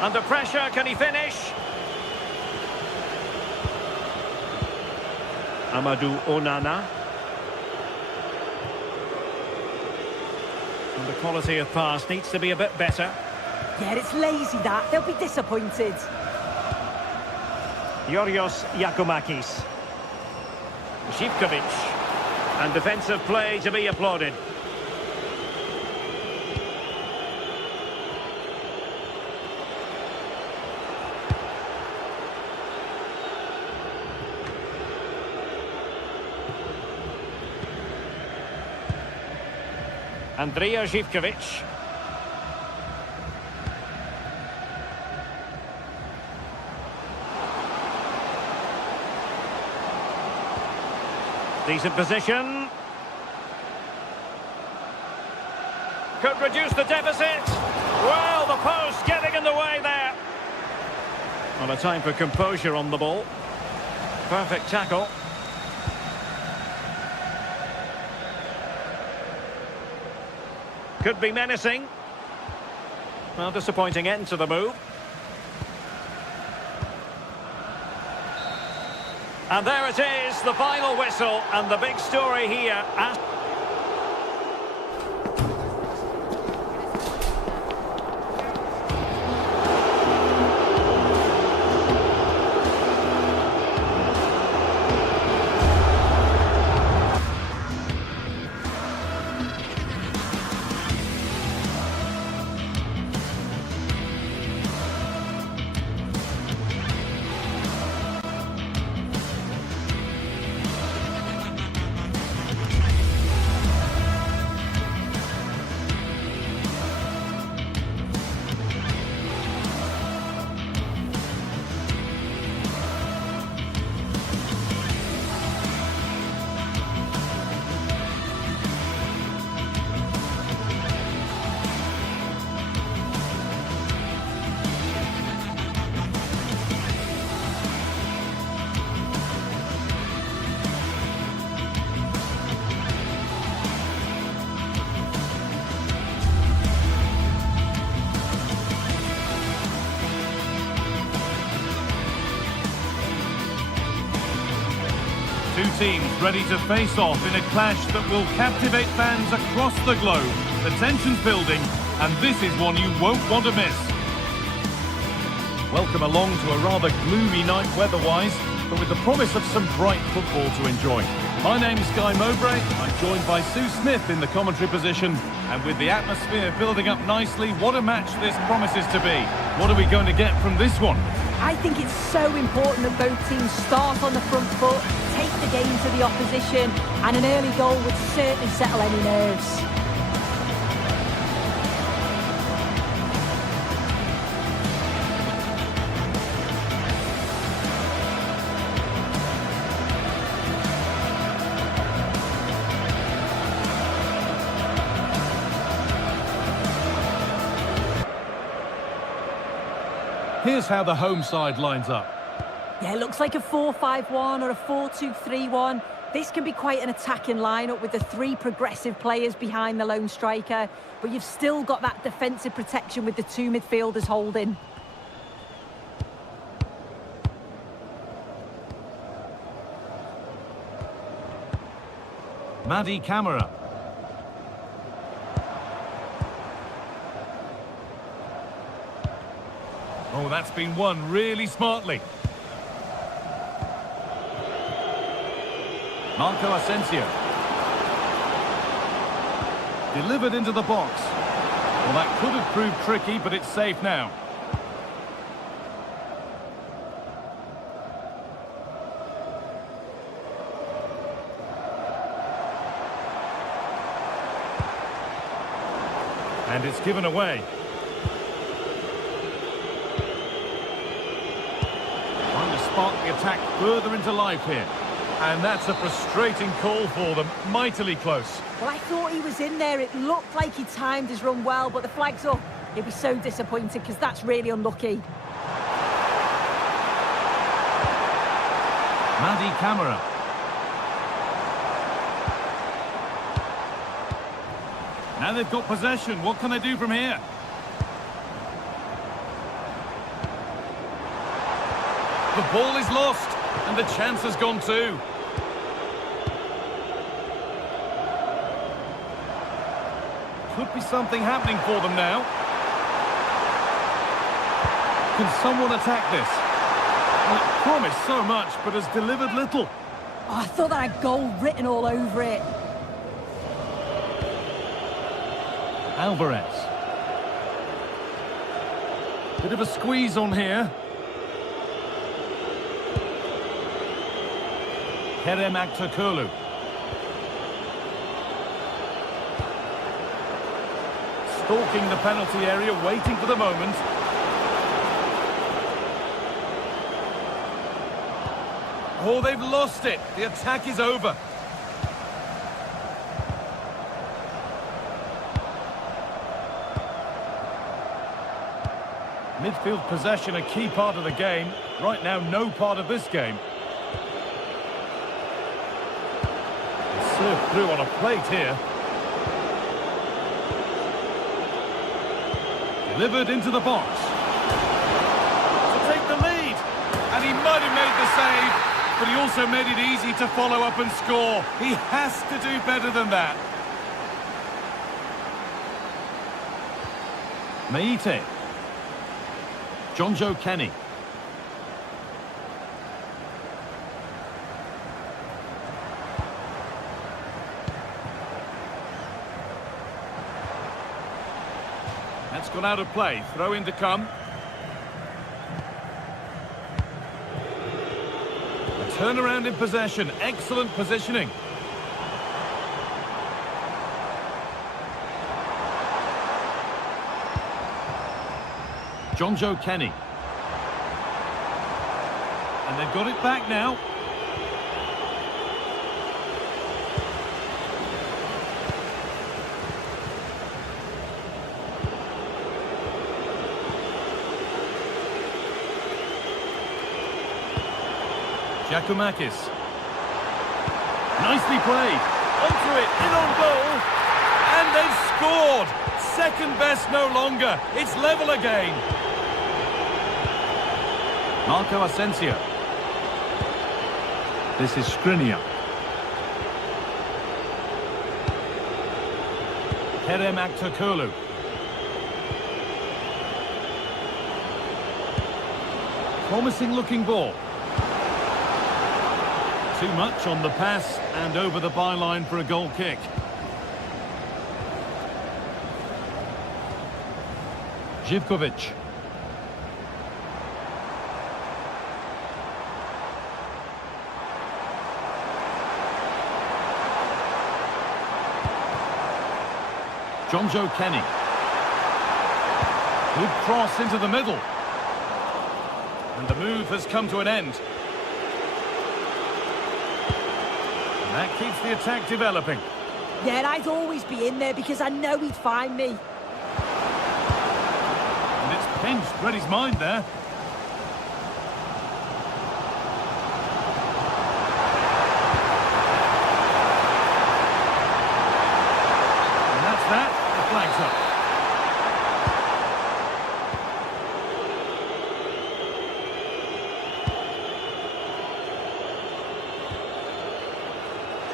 Under pressure, can he finish? Amadou Onana. And the quality of pass needs to be a bit better. Yeah, it's lazy that. They'll be disappointed. Yorios Yakumakis. Zivkovic. And defensive play to be applauded. Andrija Zivkovic. Decent position. Could reduce the deficit. Well, the post getting in the way there. Well, a time for composure on the ball. Perfect tackle. Could be menacing. Well, disappointing end to the move. And there it is, the final whistle, and the big story here. Two teams ready to face off in a clash that will captivate fans across the globe. The tension's building, and this is one you won't want to miss. Welcome along to a rather gloomy night weather-wise, but with the promise of some bright football to enjoy. My name's Guy Mowbray. I'm joined by Sue Smith in the commentary position, and with the atmosphere building up nicely, what a match this promises to be. What are we going to get from this one? I think it's so important that both teams start on the front foot, take the game to the opposition, and an early goal would certainly settle any nerves. Here's how the home side lines up. Yeah, it looks like a 4-5-1 or a 4-2-3-1. This can be quite an attacking lineup with the three progressive players behind the lone striker, but you've still got that defensive protection with the two midfielders holding. Madi Camara. Oh, that's been won really smartly. Marco Asensio. Delivered into the box. Well, that could have proved tricky, but it's safe now. And it's given away. spark the attack further into life here. And that's a frustrating call for them, mightily close. Well, I thought he was in there. It looked like he timed his run well, but the flag's up. He'll be so disappointed because that's really unlucky. Madi Camara. Now they've got possession. What can they do from here? The ball is lost, and the chance has gone too. Could be something happening for them now. Can someone attack this? Well, it promised so much, but has delivered little. Oh, I thought that had goal written all over it. Alvarez. Bit of a squeeze on here. Kerem Aktürkoğlu. Stalking the penalty area, waiting for the moment. Oh, they've lost it. The attack is over. Midfield possession, a key part of the game. Right now, no part of this game. Served through on a plate here. Delivered into the box. To take the lead. And he might have made the save, but he also made it easy to follow up and score. He has to do better than that. Meite. John Joe Kenny. That's gone out of play. Throw in to come. A turnaround in possession. Excellent positioning. John Joe Kenny. And they've got it back now. Giacomakis. Nicely played. Onto it, in on goal. And they've scored. Second best no longer. It's level again. Marco Asensio. This is Skriniar. Kerem Aktürkoğlu. Promising looking ball. Too much on the pass and over the byline for a goal kick. Živković. John Joe Kenny. Good cross into the middle. And the move has come to an end. And that keeps the attack developing. Yeah, and I'd always be in there because I know he'd find me. And it's pinched, read his mind there. And that's that. The flag's up.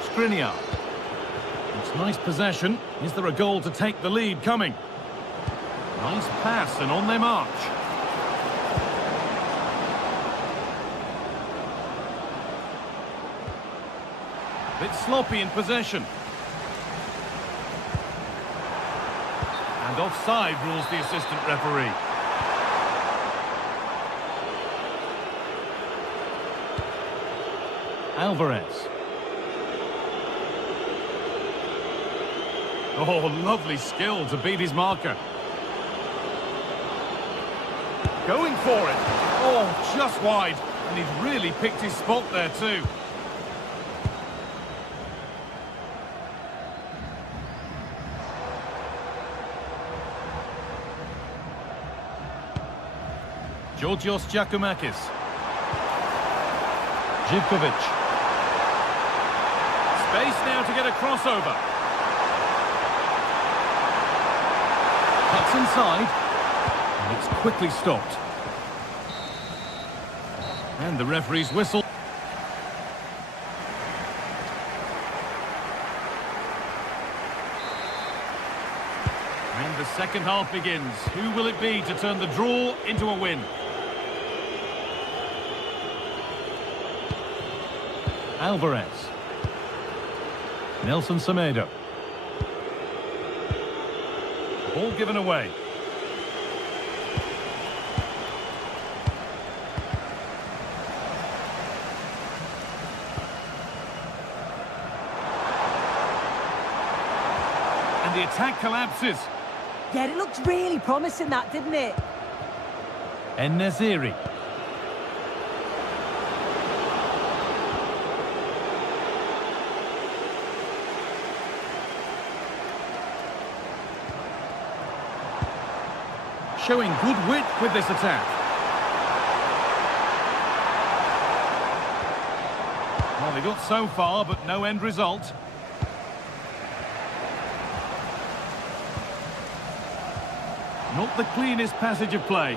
Skriniar. It's nice possession. Is there a goal to take the lead coming? Nice pass and on they march. Bit sloppy in possession. And offside rules the assistant referee. Alvarez. Oh, lovely skill to beat his marker. Going for it. Oh, just wide. And he's really picked his spot there too. Georgios Giacomakis. Živkovic. Space now to get a crossover. Cuts inside. And it's quickly stopped. And the referee's whistle. And the second half begins. Who will it be to turn the draw into a win? Alvarez. Nelson Semedo. Ball given away. And the attack collapses. Yeah, it looked really promising, that, didn't it? En-Nesyri. Showing good wit with this attack. Well, they got so far, but no end result. Not the cleanest passage of play.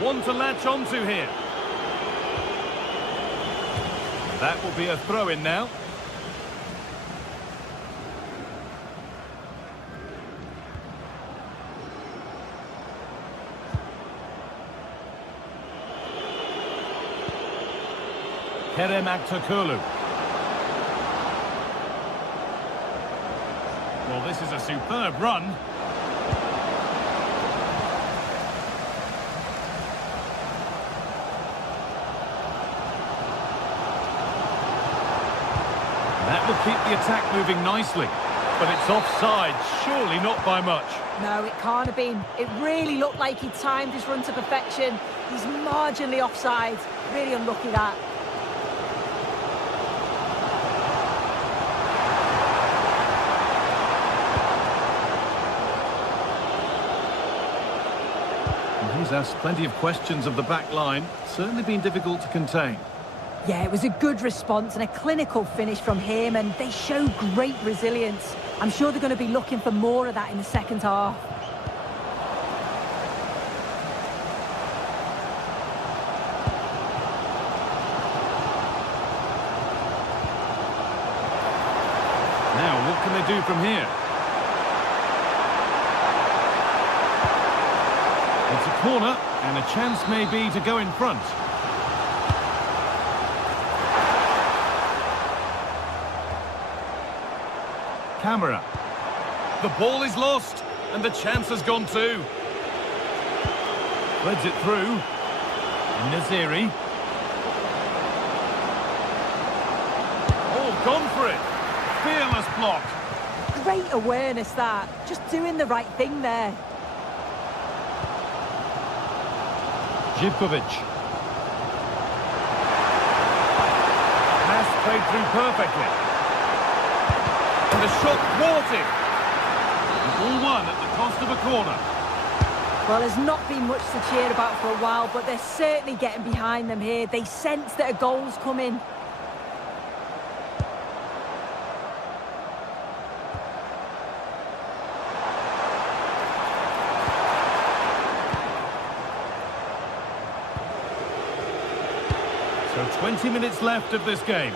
One to latch onto here. That will be a throw-in now. Kerem Aktürkoğlu. Well, this is a superb run. That will keep the attack moving nicely. But it's offside, surely not by much. No, it can't have been. It really looked like he timed his run to perfection. He's marginally offside. Really unlucky, that. He's asked plenty of questions of the back line. Certainly been difficult to contain. Yeah, it was a good response and a clinical finish from him, and they show great resilience. I'm sure they're going to be looking for more of that in the second half. Now, what can they do from here? It's a corner, and a chance may be to go in front. Camera. The ball is lost, and the chance has gone too. Threads it through. En-Nesyri. Oh, gone for it. Fearless block. Great awareness, that. Just doing the right thing there. Živkovic. Pass played through perfectly. And the shot thwarted. All one at the cost of a corner. Well, there's not been much to cheer about for a while, but they're certainly getting behind them here. They sense that a goal's coming. So 20 minutes left of this game.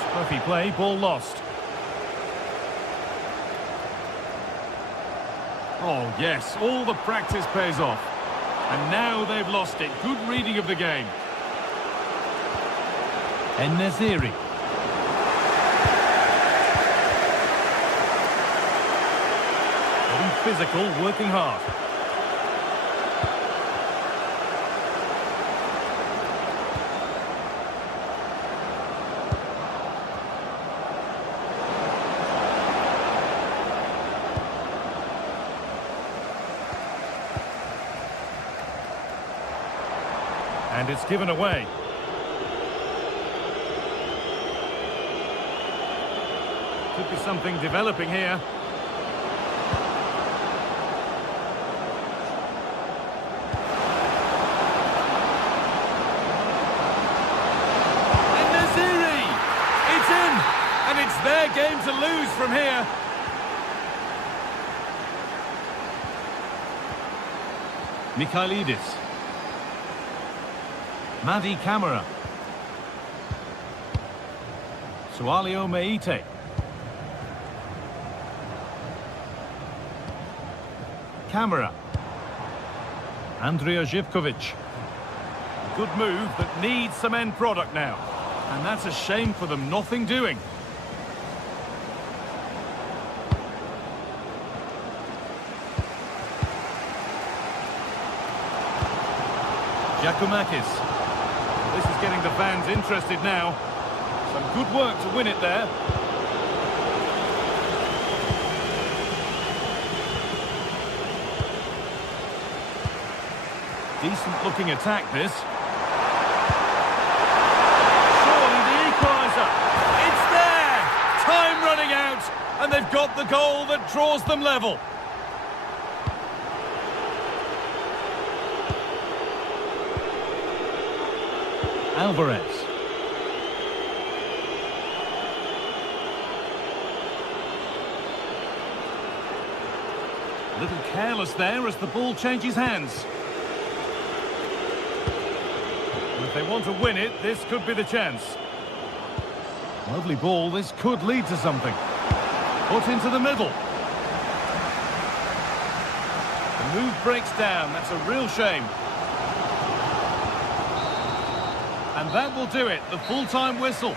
Scruffy play, ball lost. Oh yes, all the practice pays off. And now they've lost it. Good reading of the game. En-Nesyri. Physical, working hard. And it's given away. Could be something developing here. And it's their game to lose from here. Mikhailidis. Madi Camara. Sualio Meite. Camara. Andrija Živković. Good move that needs some end product now. And that's a shame for them, nothing doing. Giacomakis. This is getting the fans interested now. Some good work to win it there. Decent looking attack this. Surely the equaliser. It's there! Time running out, and they've got the goal that draws them level. Alvarez. A little careless there as the ball changes hands. And if they want to win it, this could be the chance. Lovely ball, this could lead to something. Put into the middle. The move breaks down, that's a real shame. And that will do it, the full-time whistle.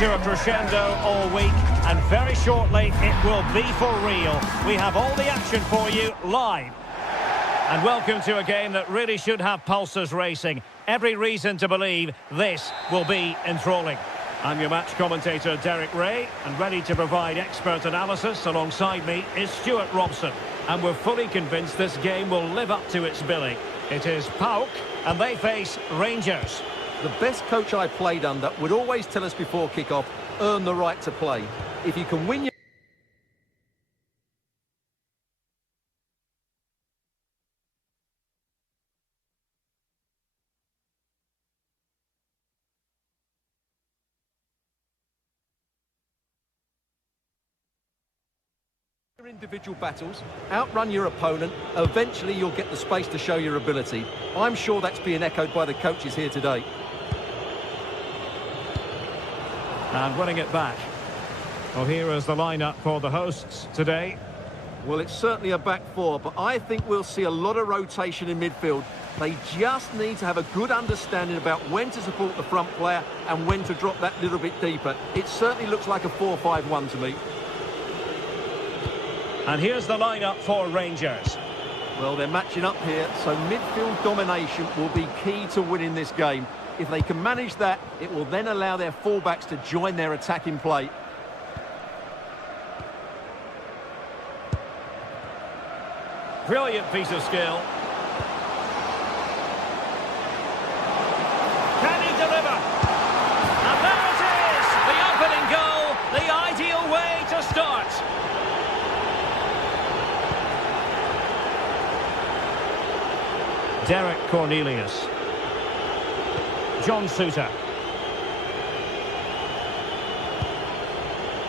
To a crescendo all week, and very shortly it will be for real. We have all the action for you live. And welcome to a game that really should have pulses racing. Every reason to believe this will be enthralling. I'm your match commentator Derek Ray, and ready to provide expert analysis alongside me is Stuart Robson. And we're fully convinced this game will live up to its billing. It is PAOK, and they face Rangers. The best coach I played under would always tell us before kick-off, earn the right to play. If you can win your individual battles, outrun your opponent, eventually you'll get the space to show your ability. I'm sure that's being echoed by the coaches here today. And winning it back. Well, here is the lineup for the hosts today. Well, it's certainly a back four, but I think we'll see a lot of rotation in midfield. They just need to have a good understanding about when to support the front player and when to drop that little bit deeper. It certainly looks like a 4-5-1 to me. And here's the lineup for Rangers. Well, they're matching up here, so midfield domination will be key to winning this game. If they can manage that, it will then allow their fullbacks to join their attacking play. Brilliant piece of skill. Can he deliver? And there it is! The opening goal, the ideal way to start. Derek Cornelius. John Sousa.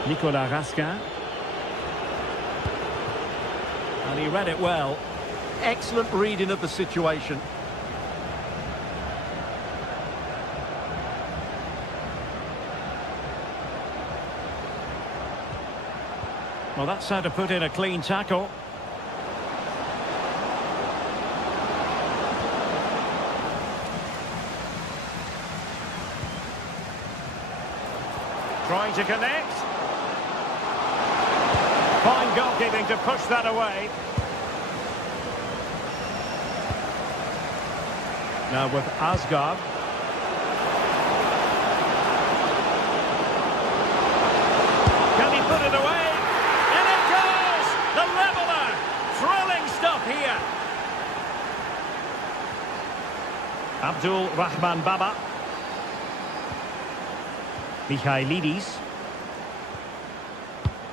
Nicolas Raskin. And he read it well. Excellent reading of the situation. Well, that's how to put in a clean tackle. Trying to connect. Fine goalkeeping to push that away. Now with Asgard. Can he put it away? And it goes! The leveller! Thrilling stuff here. Abdul Rahman Baba. Michailidis.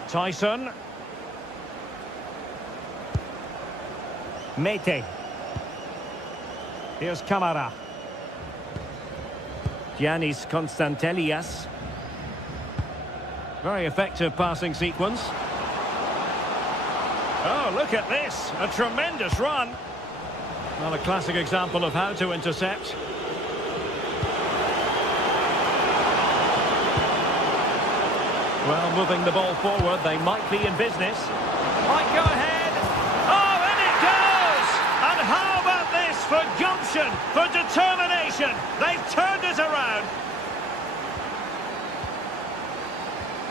Tyson. Mete. Here's Kamara. Giannis Konstantelias. Very effective passing sequence. Oh, look at this. A tremendous run. Well, a classic example of how to intercept. Well, moving the ball forward, they might be in business. Might go ahead. Oh, and it goes! And how about this for gumption, for determination? They've turned it around.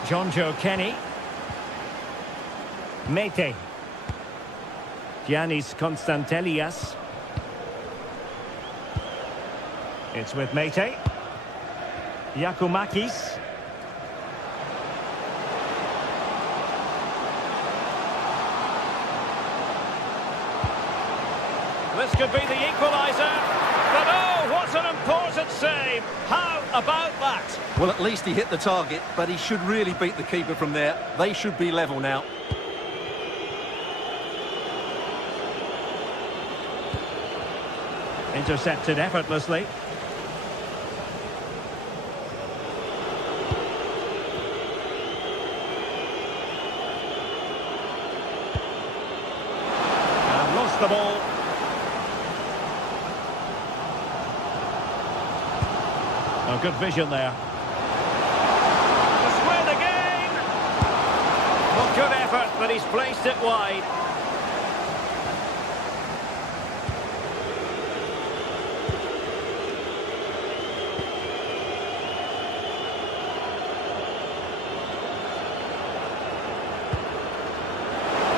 Jonjo Kenny. Mete. Giannis Konstantelias. It's with Mete. Yakumakis. This could be the equaliser. But oh, what an important save. How about that? Well, at least he hit the target, but he should really beat the keeper from there. They should be level now. Intercepted effortlessly. And lost the ball. Oh, good vision there. To square the game. Well, good effort, but he's placed it wide.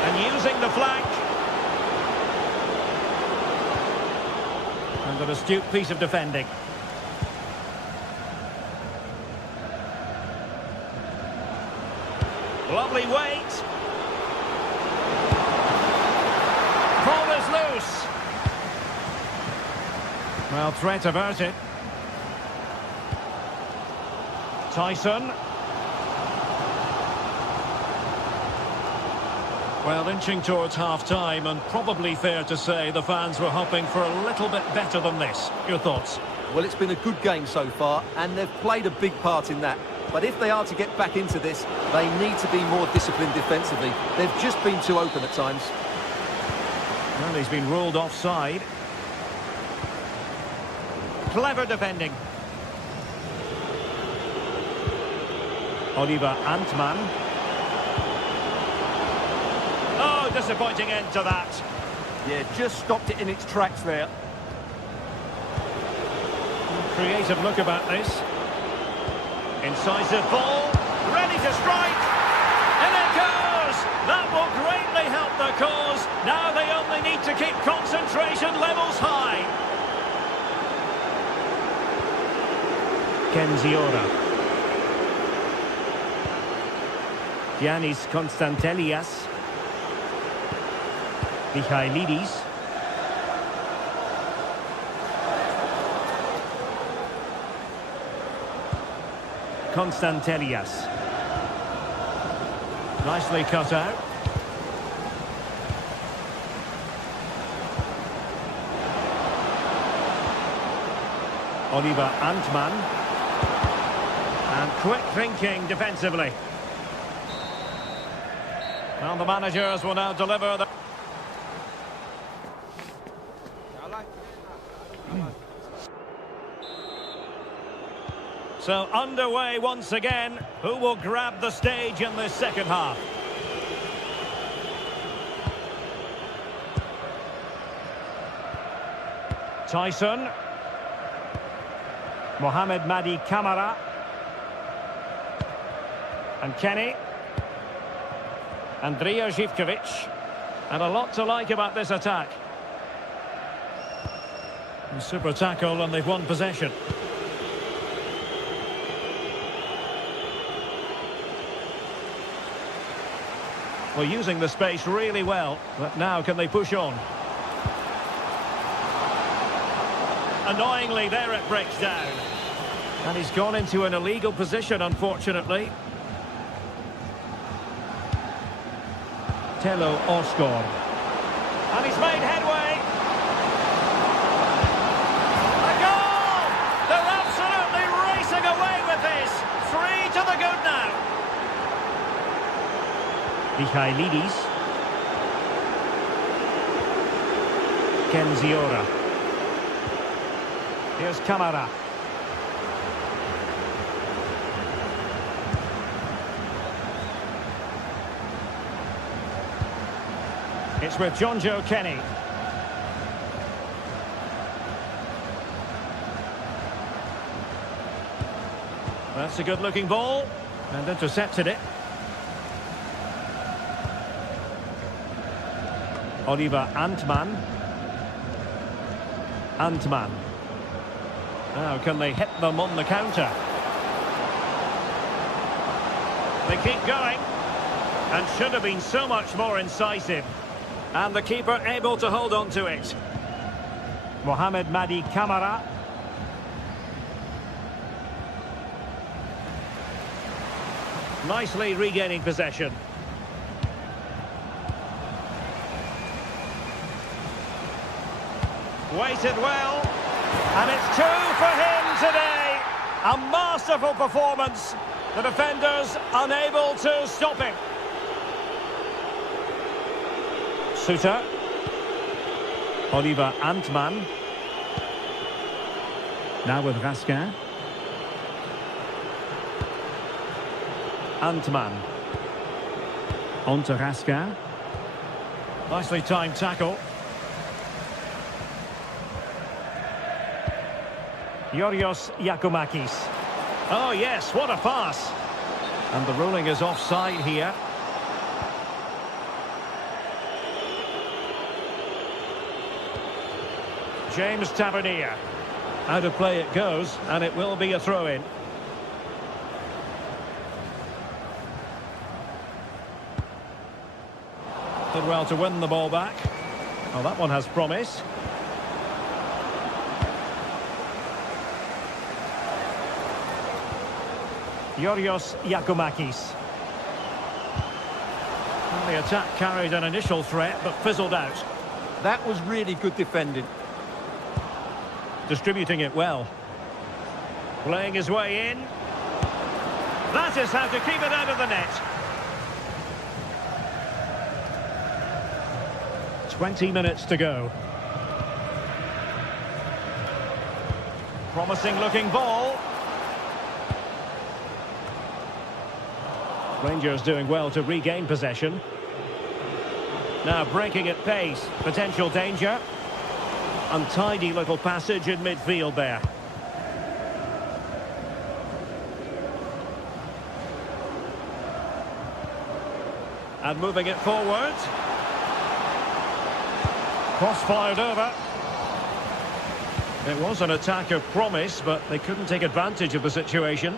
And using the flank. And an astute piece of defending. Lovely weight. Ball is loose. Well, threat averted. Tyson. Well, inching towards half-time, and probably fair to say the fans were hoping for a little bit better than this. Your thoughts? Well, it's been a good game so far, and they've played a big part in that. But if they are to get back into this, they need to be more disciplined defensively. They've just been too open at times. Well, he's been ruled offside. Clever defending. Oliver Antman. Oh, disappointing end to that. Yeah, just stopped it in its tracks there. Creative look about this. Incisive ball, ready to strike, and it goes! That will greatly to keep concentration levels high. Kenziora. Giannis Konstantelias. Michailidis. Konstantelias. Nicely cut out. Oliver Antman. And quick thinking defensively. Well, the managers will now deliver the... So underway once again. Who will grab the stage in this second half? Tyson. Mohamed Madi Camara. And Kenny. Andrija Živković. And a lot to like about this attack. Super tackle, and they've won possession. Well, using the space really well, but now can they push on? Annoyingly, there it breaks down. And he's gone into an illegal position, unfortunately. Telo Osgård. And he's made headway. A goal! They're absolutely racing away with this. 3 to the good now. Michailidis. Kenziora. Here's Camara. It's with John Joe Kenny. That's a good-looking ball. And intercepted it. Oliver Antman. Antman. Now, can they hit them on the counter? They keep going. And should have been so much more incisive. And the keeper able to hold on to it. Mohamed Madi Camara. Nicely regaining possession. Waited well. And it's 2 for him today. A masterful performance. The defenders unable to stop him. Suter. Oliver Antman. Now with Raskin. Antman. On to Raskin. Nicely timed tackle. Yorios Yakumakis. Oh yes, what a pass. And the ruling is offside here. James Tavernier. Out of play it goes, and it will be a throw-in. Did well to win the ball back. Oh, that one has promise. Yorios Yakumakis. Well, the attack carried an initial threat, but fizzled out. That was really good defending. Distributing it well. Playing his way in. That is how to keep it out of the net. 20 minutes to go. Promising looking ball. Rangers doing well to regain possession. Now breaking at pace. Potential danger. Untidy little passage in midfield there. And moving it forward. Cross fired over. It was an attack of promise, but they couldn't take advantage of the situation.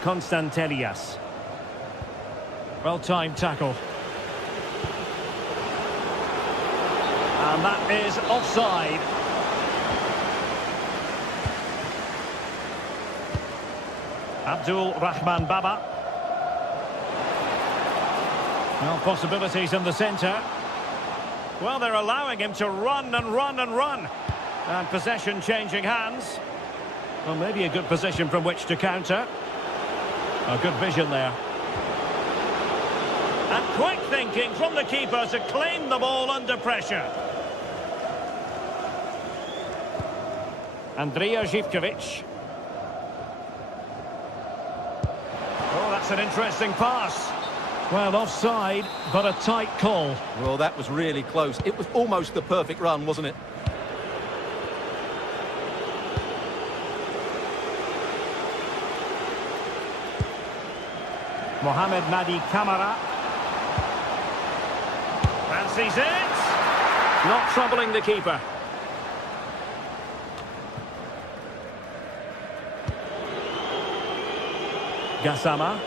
Constantelias. Well-timed tackle. And that is offside. Abdul Rahman Baba. Well, possibilities in the centre. Well, they're allowing him to run and run and run. And possession changing hands. Well, maybe a good position from which to counter. A good vision there. And quick thinking from the keeper to claim the ball under pressure. Andrija Živković. Oh, that's an interesting pass. Well, offside, but a tight call. Well, that was really close. It was almost the perfect run, wasn't it? Mohamed Madi Camara. Fancies it. Not troubling the keeper. Gassama.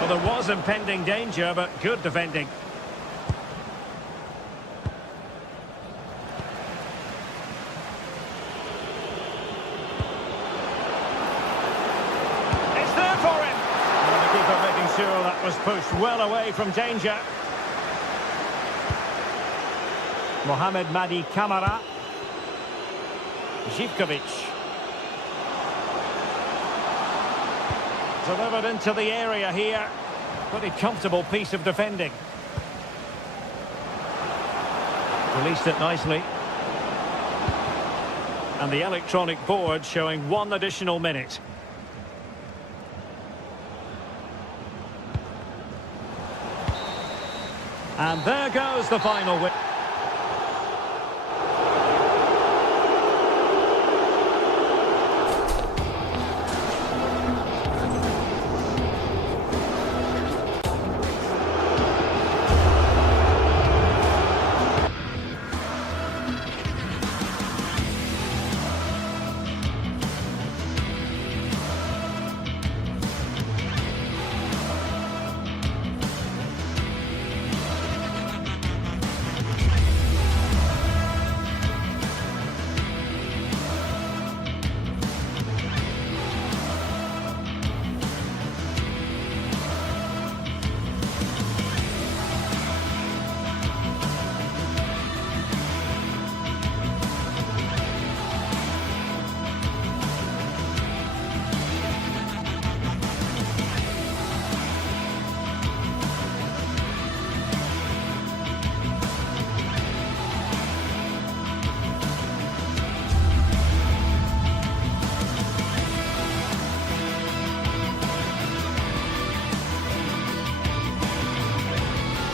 Well, there was impending danger, but good defending. It's there for him. And the keeper making sure that was pushed well away from danger. Mohamed Madi Camara. Živković. Delivered into the area here. Pretty comfortable piece of defending. Released it nicely. And the electronic board showing 1 additional minute. And there goes the final whistle.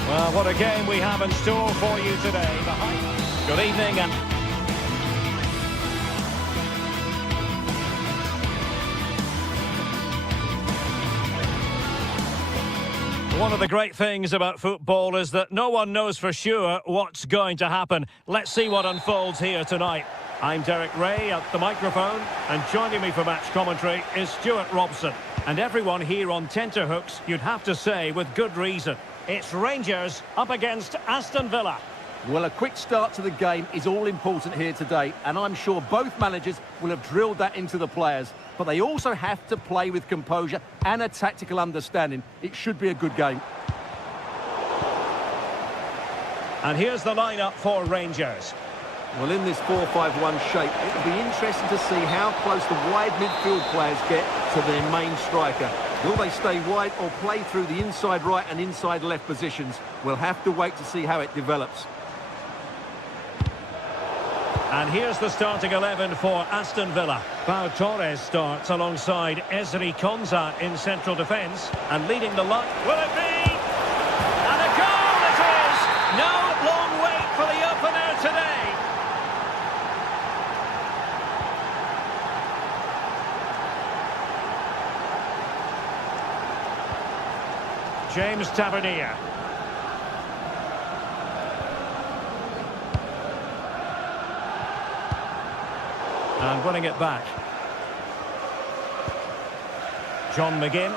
Well, what a game we have in store for you today. Good evening. One of the great things about football is that no one knows for sure what's going to happen. Let's see what unfolds here tonight. I'm Derek Ray at the microphone, and joining me for match commentary is Stuart Robson. And everyone here on tenterhooks, you'd have to say with good reason. It's Rangers up against Aston Villa. Well, a quick start to the game is all important here today, and I'm sure both managers will have drilled that into the players. But they also have to play with composure and a tactical understanding. It should be a good game. And here's the lineup for Rangers. Well, in this 4-5-1 shape, it will be interesting to see how close the wide midfield players get to their main striker. Will they stay wide or play through the inside right and inside left positions? We'll have to wait to see how it develops. And here's the starting 11 for Aston Villa. Pau Torres starts alongside Ezri Konsa in central defence. And leading the line, will it be? And a goal it is! No long wait for the opener today. James Tavernier. And winning it back. John McGinn.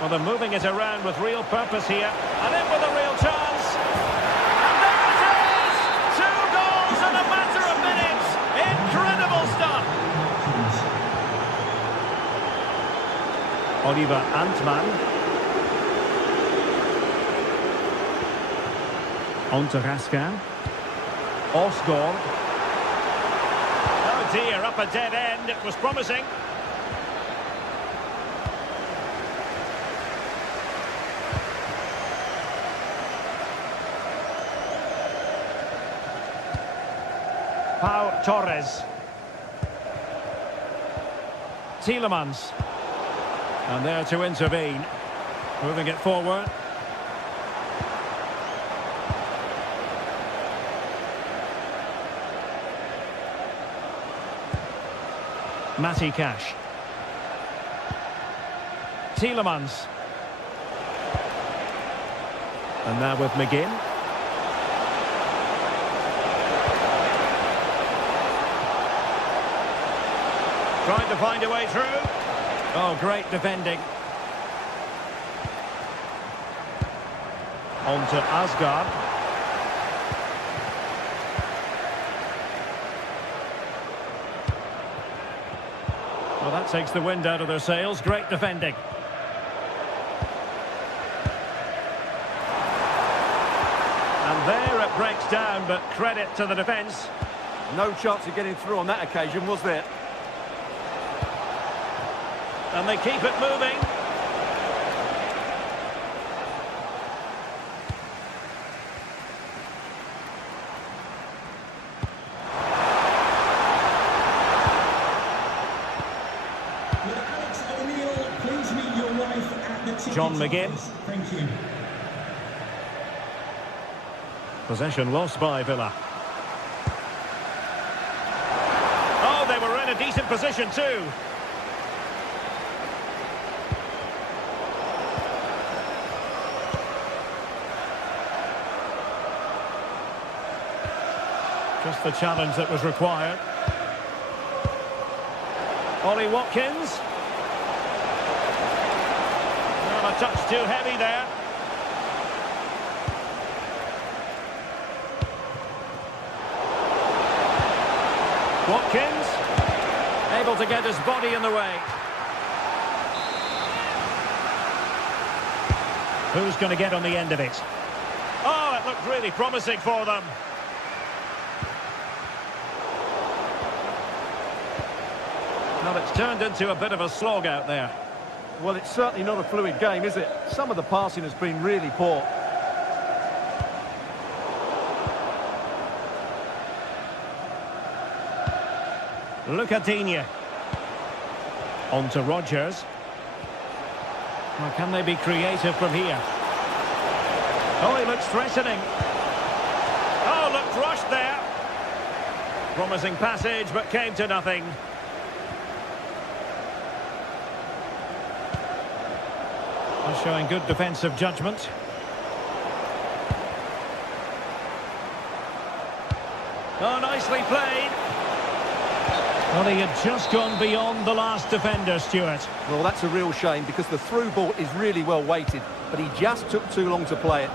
Well, they're moving it around with real purpose here. And in with a real chance. And there it is! 2 goals in a matter of minutes. Incredible stuff. Oliver Antman. On to Raskin. Osgård. Oh dear, up a dead end. It was promising. Pau Torres. Tielemans. And there to intervene. Moving it forward. Matty Cash. Tielemans. And now with McGinn. Trying to find a way through. Oh, great defending. On to Asgard. Well, that takes the wind out of their sails. Great defending. And there it breaks down, but credit to the defence. No chance of getting through on that occasion, was there? And they keep it moving. John McGinn. Thank you. Possession lost by Villa. Oh, they were in a decent position too. Just the challenge that was required. Ollie Watkins. Not a touch too heavy there. Watkins. Able to get his body in the way. Who's going to get on the end of it? Oh, it looked really promising for them. Well, it's turned into a bit of a slog out there. Well, it's certainly not a fluid game, is it? Some of the passing has been really poor. Lucadinha. On to Rodgers. Well, can they be creative from here? Oh, he looks threatening. Oh, looked rushed there. Promising passage, but came to nothing. Showing good defensive judgment. Oh, nicely played. Well, he had just gone beyond the last defender, Stuart. Well, that's a real shame because the through ball is really well weighted, but he just took too long to play it.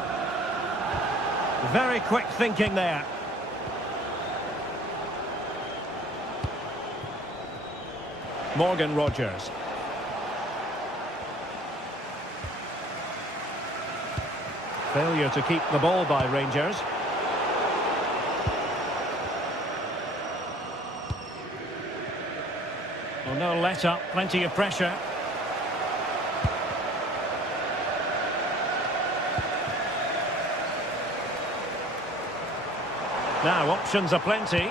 Very quick thinking there. Morgan Rodgers. Failure to keep the ball by Rangers. Well, no let up, plenty of pressure. Now, options are plenty.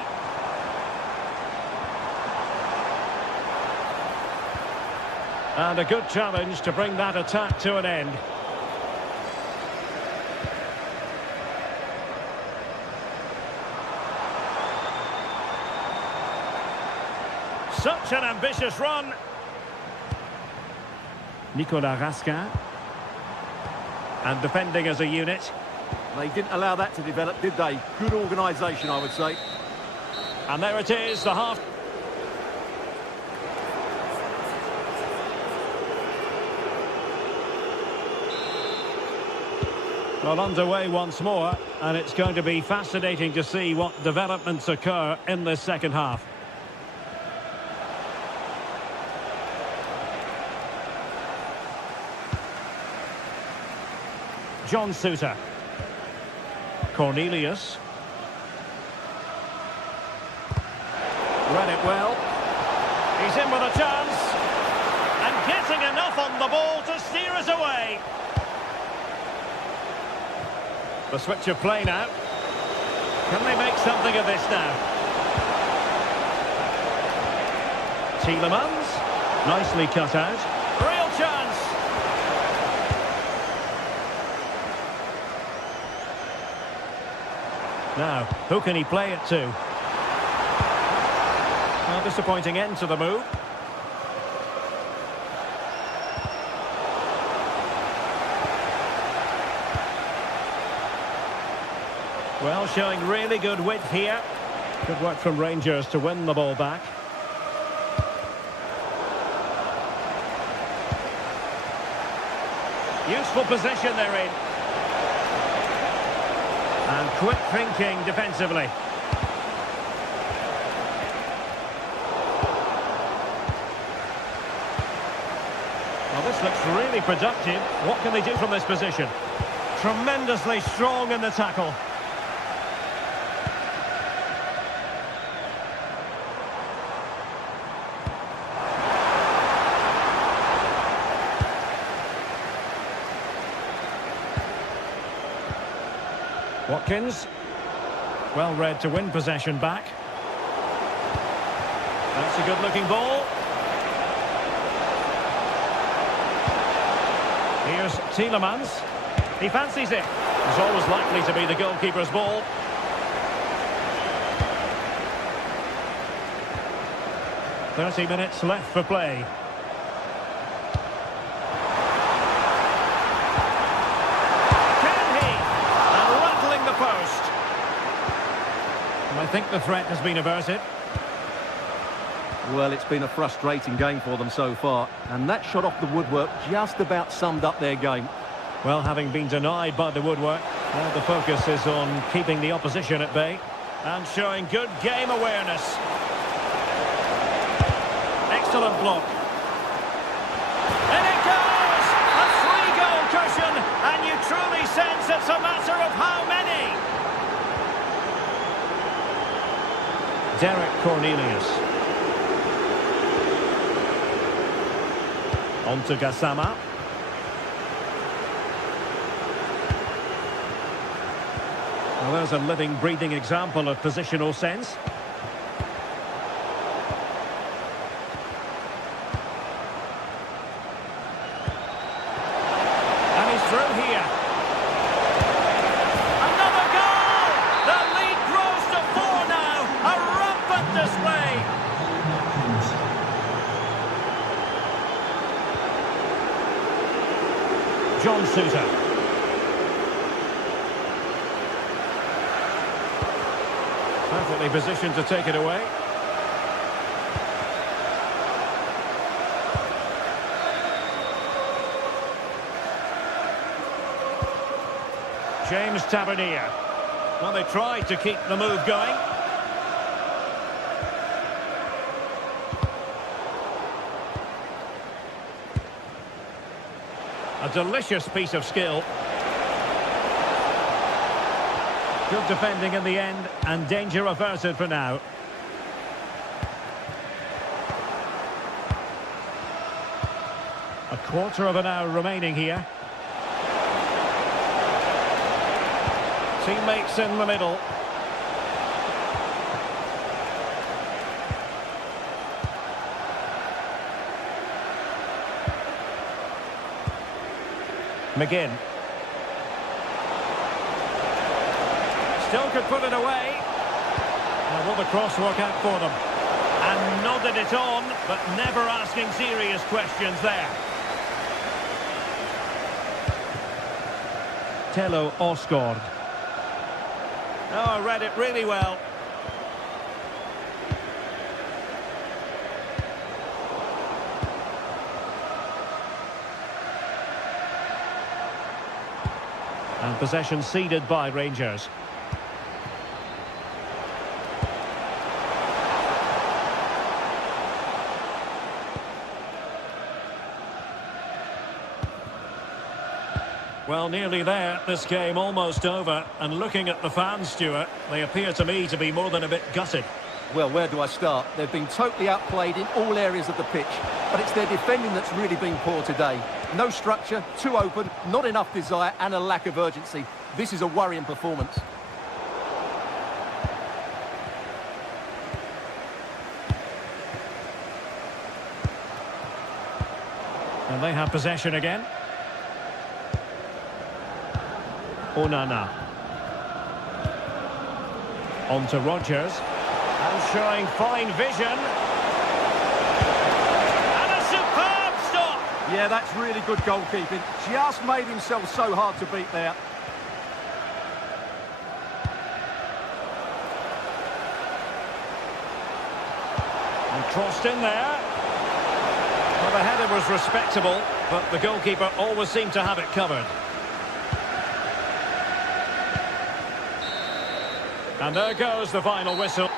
And a good challenge to bring that attack to an end. Such an ambitious run. Nicolas Raskin. And defending as a unit. They didn't allow that to develop, did they? Good organisation, I would say. And there it is, the half. Well, underway once more, and it's going to be fascinating to see what developments occur in this second half. John Suter. Cornelius. Read it well. He's in with a chance. And getting enough on the ball to steer us away. The switch of play now. Can they make something of this now? Tielemans. Nicely cut out. Real chance. Now, who can he play it to? Well, disappointing end to the move. Well, showing really good width here. Good work from Rangers to win the ball back. Useful position they're in. And quick thinking defensively. Well, this looks really productive. What can they do from this position? Tremendously strong in the tackle. Watkins, well read to win possession back. That's a good-looking ball. Here's Tielemans. He fancies it. It's always likely to be the goalkeeper's ball. "30 minutes left for play. Post. And I think the threat has been averted. Well, it's been a frustrating game for them so far, and that shot off the woodwork just about summed up their game. Well, having been denied by the woodwork, now the focus is on keeping the opposition at bay and showing good game awareness. Excellent block. And it goes! A 3-goal cushion, and you truly sense it's a matter of how many. Derek Cornelius. On to Gassama. Well, there's a living, breathing example of positional sense. And he's through here. Another goal! The lead grows to 4 now. A rampant display. John Suter. Perfectly positioned to take it away. James Tavernier. Well, they tried to keep the move going. A delicious piece of skill. Good defending in the end, and danger averted for now. A quarter of an hour remaining here. Teammates in the middle. McGinn. Still could put it away. Now will the cross work out for them? And nodded it on, but never asking serious questions there. Telo Osgård. Oh, I read it really well. And possession ceded by Rangers. Well, nearly there. This game almost over. And looking at the fans, Stuart, they appear to me to be more than a bit gutted. Well, where do I start? They've been totally outplayed in all areas of the pitch, but it's their defending that's really been poor today. No structure, too open, not enough desire and a lack of urgency. This is a worrying performance. And they have possession again. Onana. On to Rodgers. And showing fine vision. And a superb stop! Yeah, that's really good goalkeeping. Just made himself so hard to beat there. And crossed in there. Well, the header was respectable, but the goalkeeper always seemed to have it covered. And there goes the final whistle.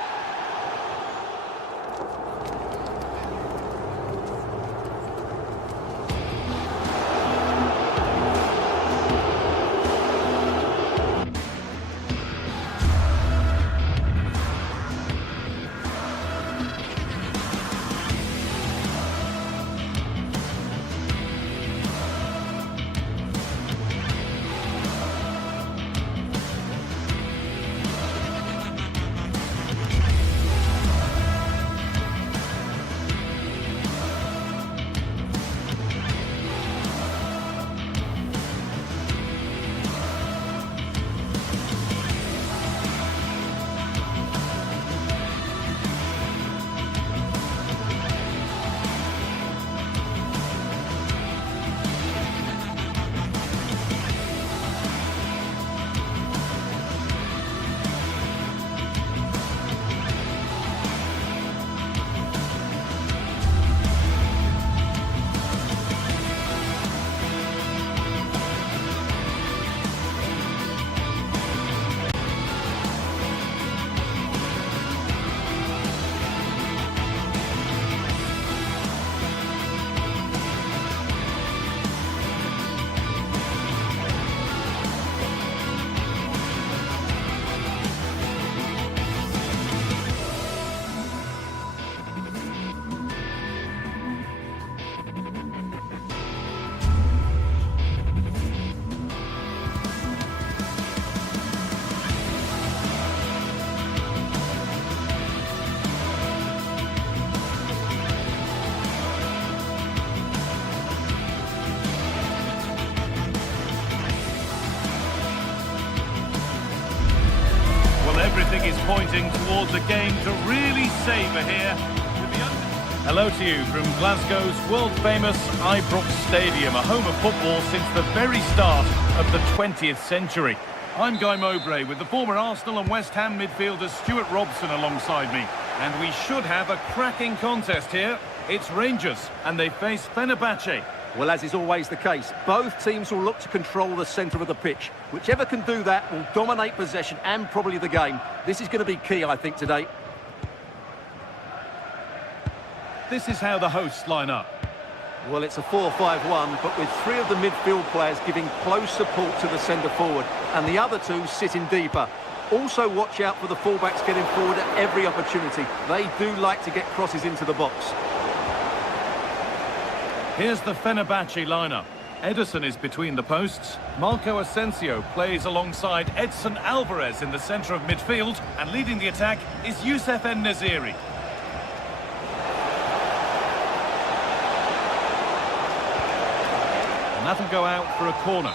Everything is pointing towards a game to really savour here. Hello to you from Glasgow's world-famous Ibrox Stadium, a home of football since the very start of the 20th century. I'm Guy Mowbray with the former Arsenal and West Ham midfielder Stuart Robson alongside me. And we should have a cracking contest here. It's Rangers, and they face Fenerbahce. Well, as is always the case, both teams will look to control the centre of the pitch. Whichever can do that will dominate possession and probably the game. This is going to be key, I think, today. This is how the hosts line up. Well, it's a 4-5-1, but with three of the midfield players giving close support to the centre forward, and the other two sitting deeper. Also watch out for the fullbacks getting forward at every opportunity. They do like to get crosses into the box. Here's the Fenerbahce lineup. Ederson is between the posts. Marco Asensio plays alongside Edson Alvarez in the centre of midfield. And leading the attack is Youssef En-Nesyri. And that'll go out for a corner.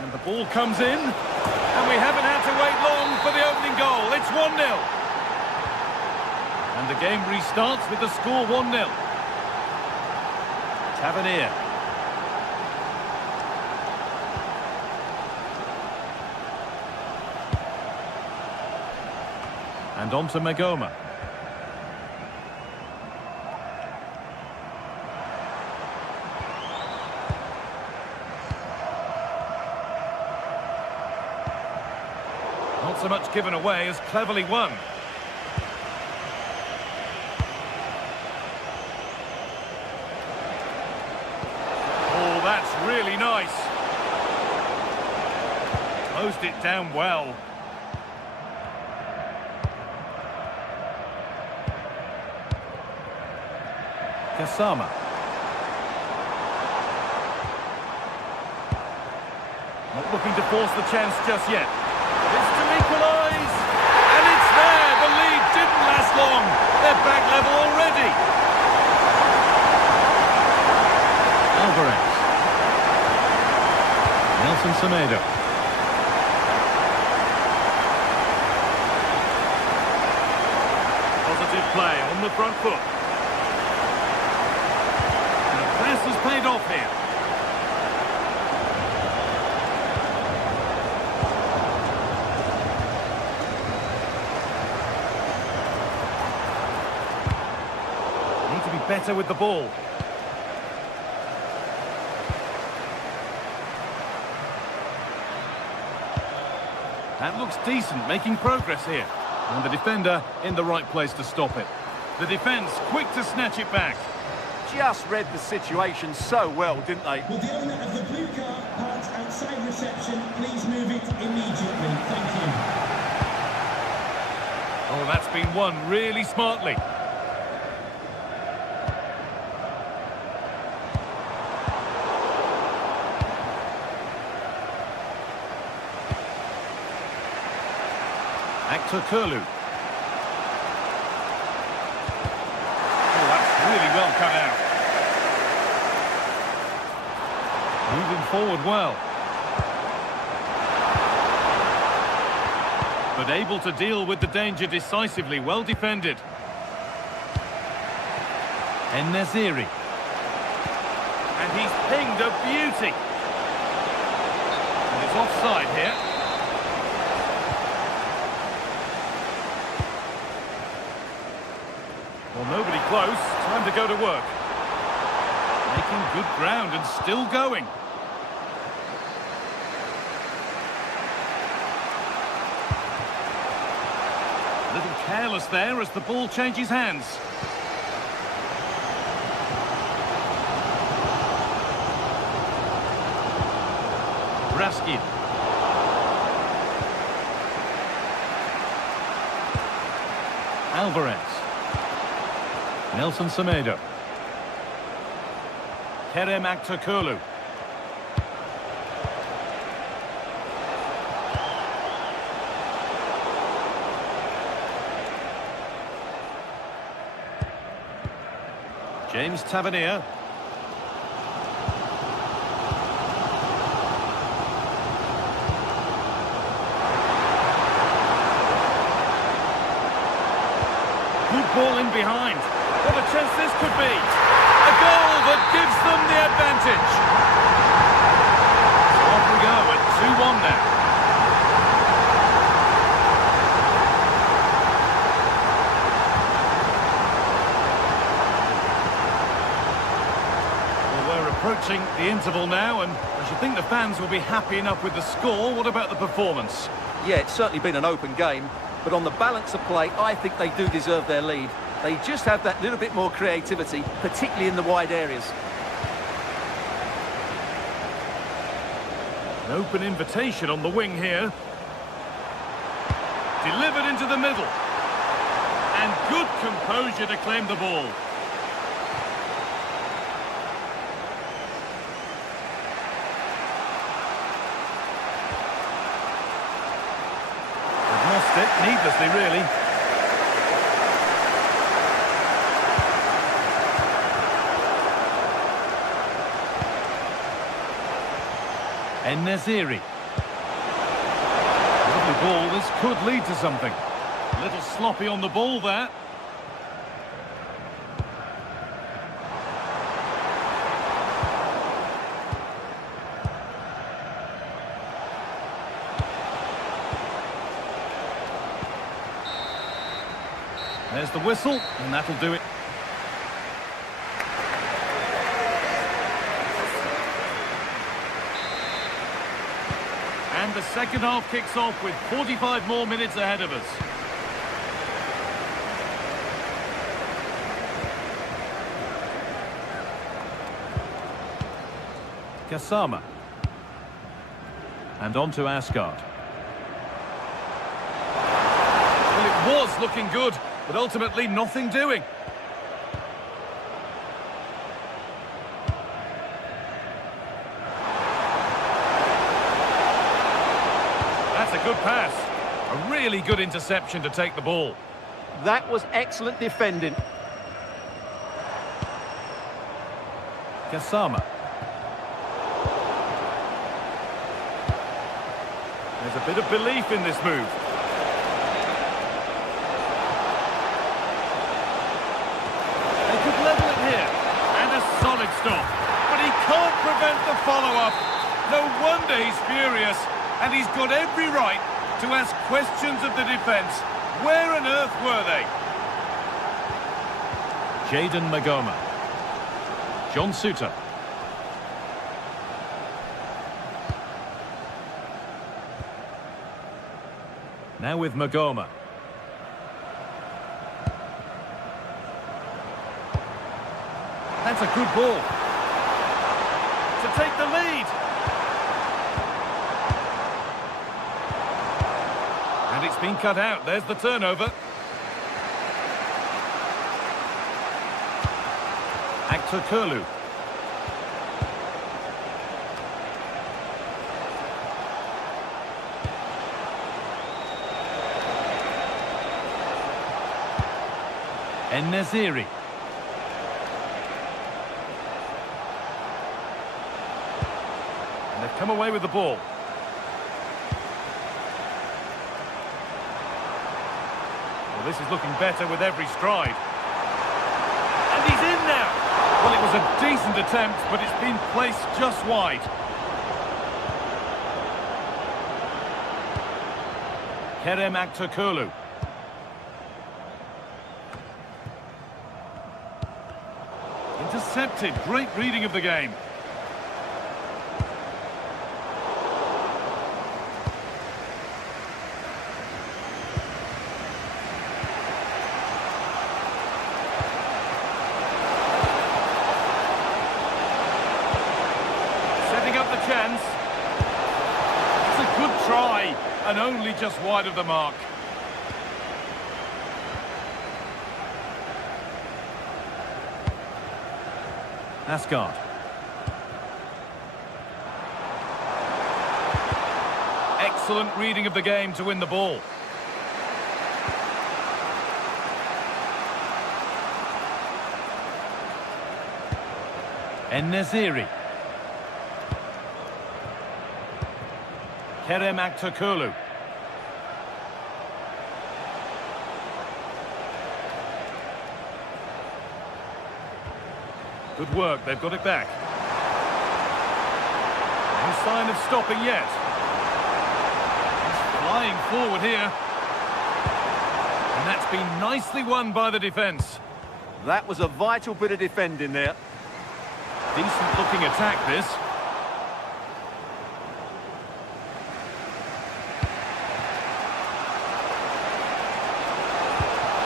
And the ball comes in. And we haven't had to wait long for the opening goal. It's 1-0. And the game restarts with the score 1-0. Tavernier. And on to Magoma. Not so much given away as cleverly won. Oh, that's really nice. Closed it down well. Kasama. Not looking to force the chance just yet. It's to equalise, and it's there. The lead didn't last long. They're back level already. Alvarez. Nelson Semedo. Positive play on the front foot. Press has paid off here. Need to be better with the ball. That looks decent, making progress here. And the defender in the right place to stop it. The defence quick to snatch it back. Just read the situation so well, didn't they? Will the owner of the blue car park outside reception please move it immediately? Thank you. Oh, that's been won really smartly. Kurlu. Oh, that's really well cut out. Moving forward well. But able to deal with the danger decisively, well defended. En-Nesyri. And he's pinged a beauty. And it's offside here. Well, nobody close. Time to go to work. Making good ground and still going. A little careless there as the ball changes hands. Raskin. Alvarez. Nelson Semedo. Kerem Aktürkoğlu. James Tavernier. Good ball in behind. What a chance this could be. A goal that gives them the advantage. So off we go at 2-1 now. Well, we're approaching the interval now, and I should think the fans will be happy enough with the score. What about the performance? Yeah, it's certainly been an open game, but on the balance of play, I think they do deserve their lead. They just have that little bit more creativity, particularly in the wide areas. An open invitation on the wing here. Delivered into the middle. And good composure to claim the ball. They've lost it needlessly, really. En-Nesyri. Lovely ball, this could lead to something. A little sloppy on the ball there. whistle, and that'll do it. And the second half kicks off with 45 more minutes ahead of us. Kasama. And on to Asgard. Well, it was looking good, but ultimately nothing doing. That's a good pass. A really good interception to take the ball. That was excellent defending. Kasama. There's a bit of belief in this move. They could level it here. And a solid stop. But he can't prevent the follow-up. No wonder he's furious. And he's got every right to ask questions of the defence. Where on earth were they? Jayden Magoma. John Suter. Now with Magoma. That's a good ball. To take the lead. And it's been cut out. There's the turnover. Kurlu. En-Nesyri. And they've come away with the ball. Well, this is looking better with every stride. And he's in now. Well, it was a decent attempt, but it's been placed just wide. Kerem Aktürkoğlu. Intercepted. Great reading of the game. Setting up the chance. It's a good try, and only just wide of the mark. Asgard. Excellent reading of the game to win the ball. En-Nesyri. Kerem Aktürkoğlu. Good work, they've got it back. No sign of stopping yet. He's flying forward here. And that's been nicely won by the defence. That was a vital bit of defending there. Decent looking attack, this.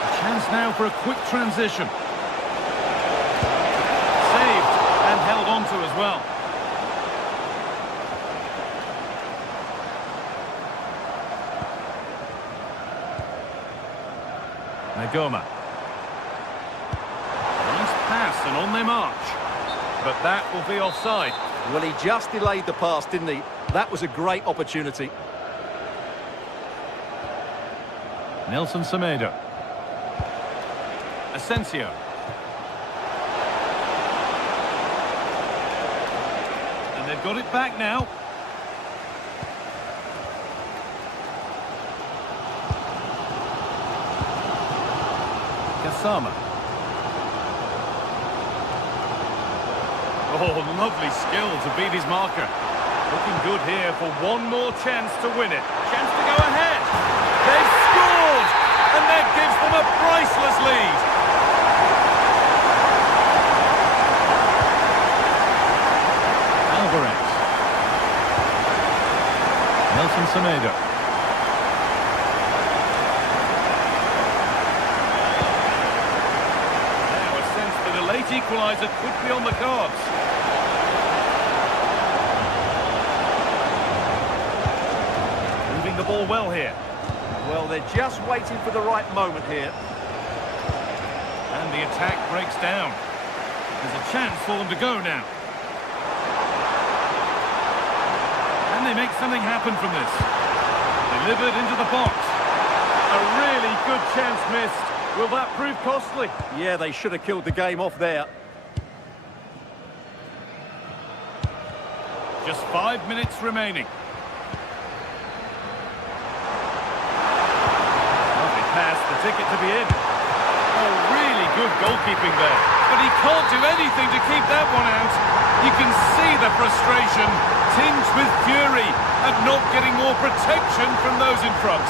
A chance now for a quick transition. And held on to as well. Magoma. Nice pass and on their march. But that will be offside. Well, he just delayed the pass, didn't he? That was a great opportunity. Nelson Semedo. Asensio. They've got it back now. Kasama. Oh, lovely skill to beat his marker. Looking good here for one more chance to win it. Chance to go ahead. They've scored! And that gives them a priceless lead. Alvarez. Nelson Semedo. Now a sense that a late equaliser could be on the cards. Moving the ball well here. Well, they're just waiting for the right moment here. And the attack breaks down. There's a chance for them to go now. And they make something happen from this. Delivered into the box. A really good chance missed. Will that prove costly? Yeah, they should have killed the game off there. Just 5 minutes remaining. Lovely pass, the ticket to be in. Oh, really good goalkeeping there. But he can't do anything to keep that one out. You can see the frustration, tinged with fury, at not getting more protection from those in front.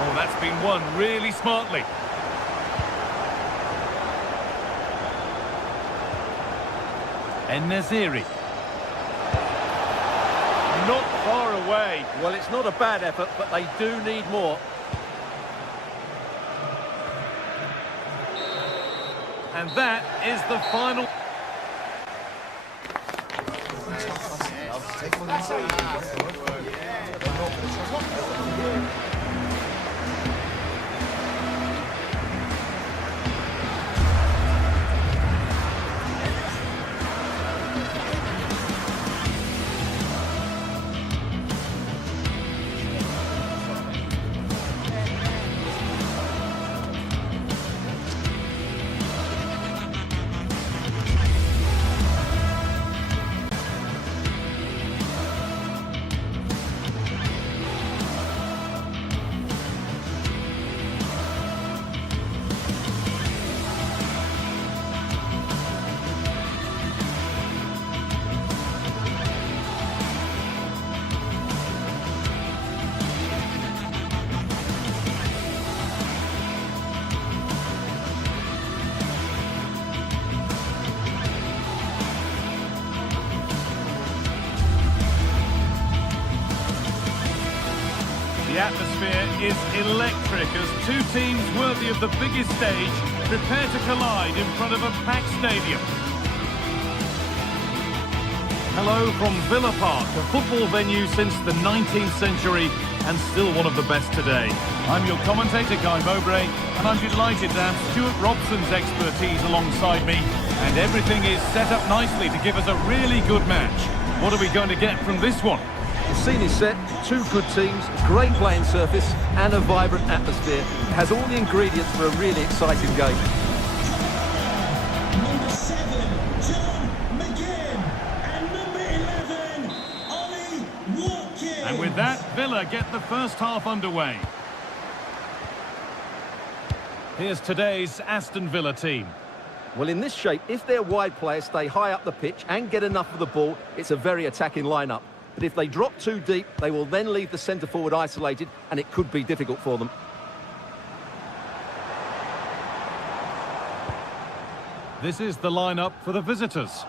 Oh, that's been won really smartly. En-Nesyri. Not far away. Well, it's not a bad effort, but they do need more. And that is the final. The atmosphere is electric as two teams worthy of the biggest stage prepare to collide in front of a packed stadium. Hello from Villa Park, a football venue since the 19th century and still one of the best today. I'm your commentator, Guy Mowbray, and I'm delighted to have Stuart Robson's expertise alongside me, and everything is set up nicely to give us a really good match. What are we going to get from this one? The scene is set, two good teams, great playing surface and a vibrant atmosphere. It has all the ingredients for a really exciting game. Number 7, John McGinn. And number 11, Ollie Watkins. And with that, Villa get the first half underway. Here's today's Aston Villa team. Well, in this shape, if their wide players stay high up the pitch and get enough of the ball, it's a very attacking lineup. But if they drop too deep, they will then leave the centre-forward isolated, and it could be difficult for them. This is the lineup for the visitors.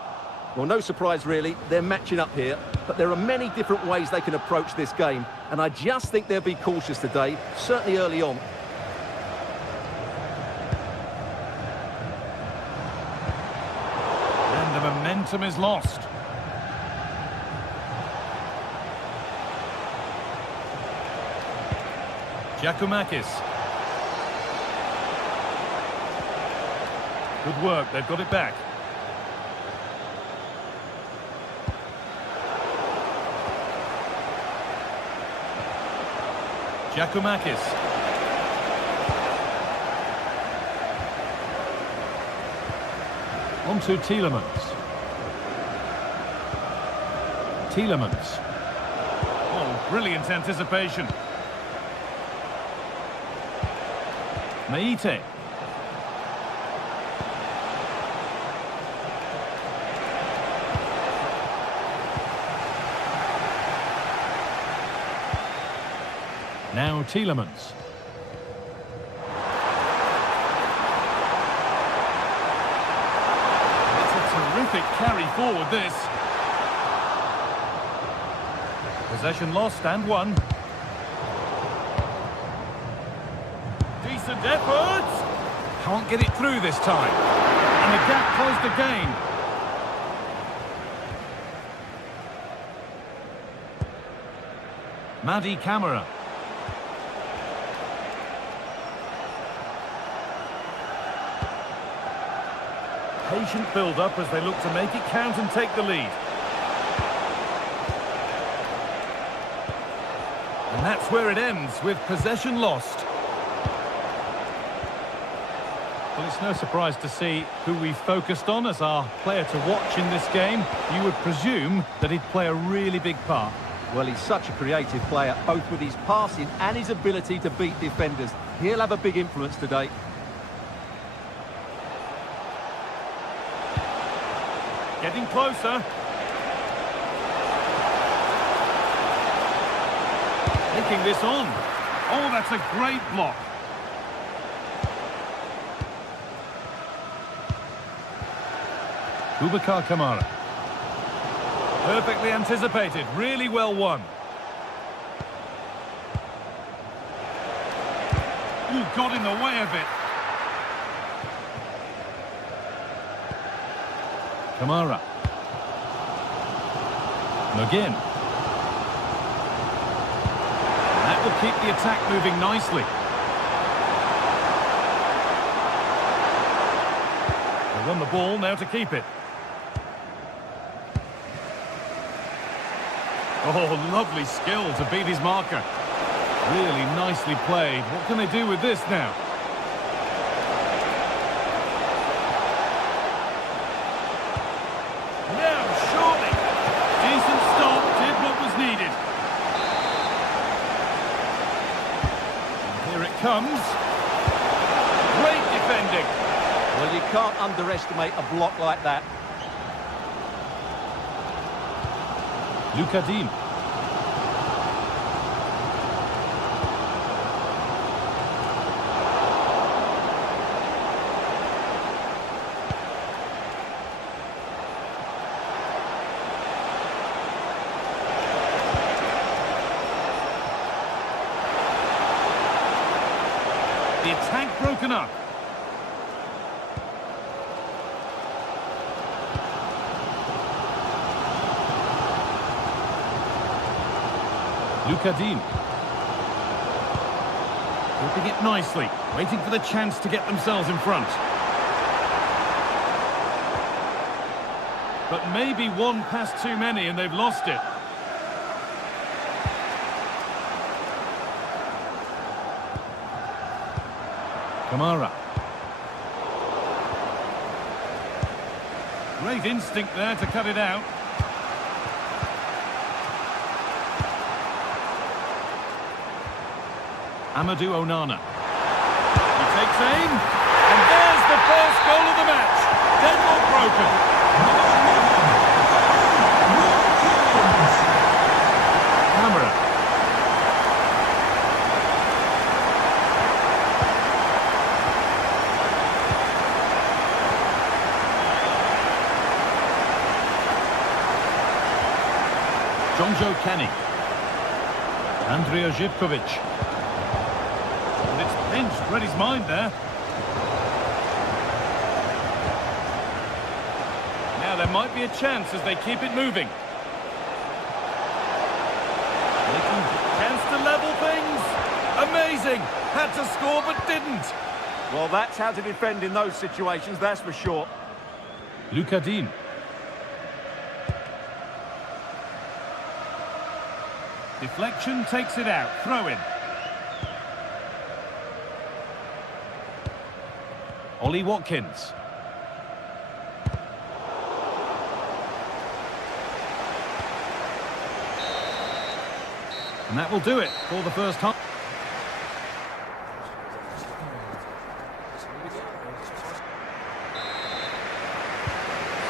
Well, no surprise, really. They're matching up here, but there are many different ways they can approach this game, and I just think they'll be cautious today, certainly early on. And the momentum is lost. Giacomakis. Good work, they've got it back. Giacomakis. On to Tielemans. Tielemans. Oh, brilliant anticipation. Meite. Now Tielemans. It's a terrific carry forward, this. Possession lost and won. Decent effort. Can't get it through this time. And the gap closed again. Madi Camara. Patient build-up as they look to make it count and take the lead. And that's where it ends, with possession lost. Well, it's no surprise to see who we focused on as our player to watch in this game. You would presume that he'd play a really big part. Well, he's such a creative player, both with his passing and his ability to beat defenders. He'll have a big influence today. Getting closer. Taking this on. Oh, that's a great block. Boubacar Kamara. Perfectly anticipated. Really well won. Ooh, got in the way of it. Kamara. McGinn. That will keep the attack moving nicely. They won the ball, now to keep it. Oh, lovely skill to beat his marker. Really nicely played. What can they do with this now? Now, surely. Decent stop, did what was needed. And here it comes. Great defending. Well, you can't underestimate a block like that. Luka Dean. The attack broken up. Luka Dean. Keeping it nicely, waiting for the chance to get themselves in front. But maybe one pass too many and they've lost it. Kamara. Great instinct there to cut it out. Amadou Onana. He takes aim, and there's the first goal of the match. Deadlock broken. Camera. Jonjo Kenny. Andrija Zivkovic. And it's pinched, read his mind there. Now there might be a chance as they keep it moving. Taking chance to level things. Amazing. Had to score but didn't. Well, that's how to defend in those situations, that's for sure. Luka Dean. Deflection takes it out. Throw in. Ollie Watkins. And that will do it for the first half.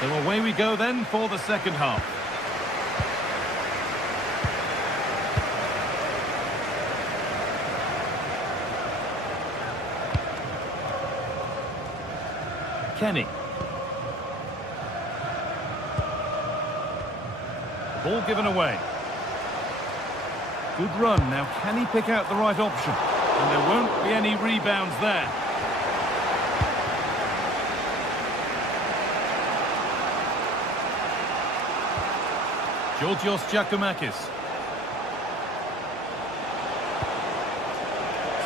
So away we go then for the second half. Kenny. Ball given away. Good run. Now, can he pick out the right option? And there won't be any rebounds there. Georgios Giacomakis.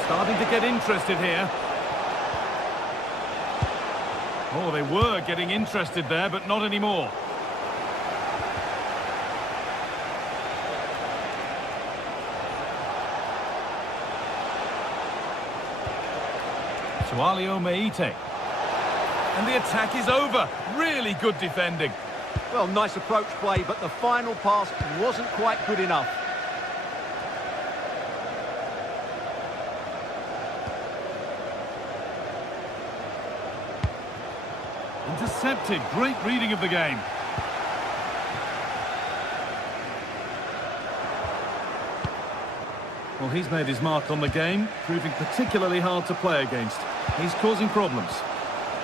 Starting to get interested here. Oh, they were getting interested there, but not anymore. Sualio Meite. And the attack is over. Really good defending. Well, nice approach play, but the final pass wasn't quite good enough. Intercepted. Great reading of the game. Well, he's made his mark on the game, proving particularly hard to play against. He's causing problems.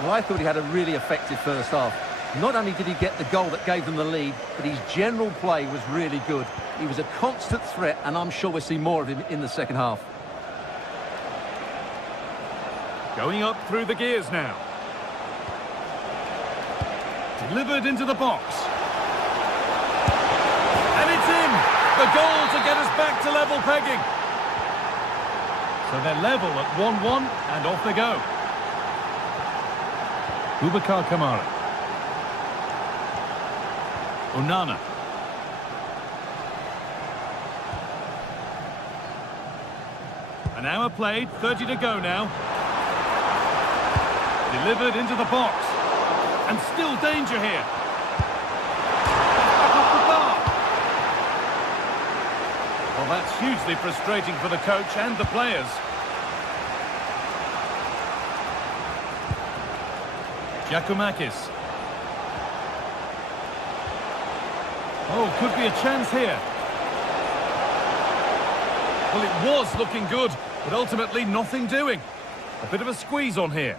Well, I thought he had a really effective first half. Not only did he get the goal that gave them the lead, but his general play was really good. He was a constant threat, and I'm sure we'll see more of him in the second half. Going up through the gears now. Delivered into the box. And it's in! The goal to get us back to level pegging. So they're level at 1-1, and off they go. Boubacar Kamara. Onana. An hour played, 30 to go now. Delivered into the box. And still danger here. Back off the bar. Well, that's hugely frustrating for the coach and the players. Giacomakis. Oh, could be a chance here. Well, it was looking good, but ultimately nothing doing. A bit of a squeeze on here.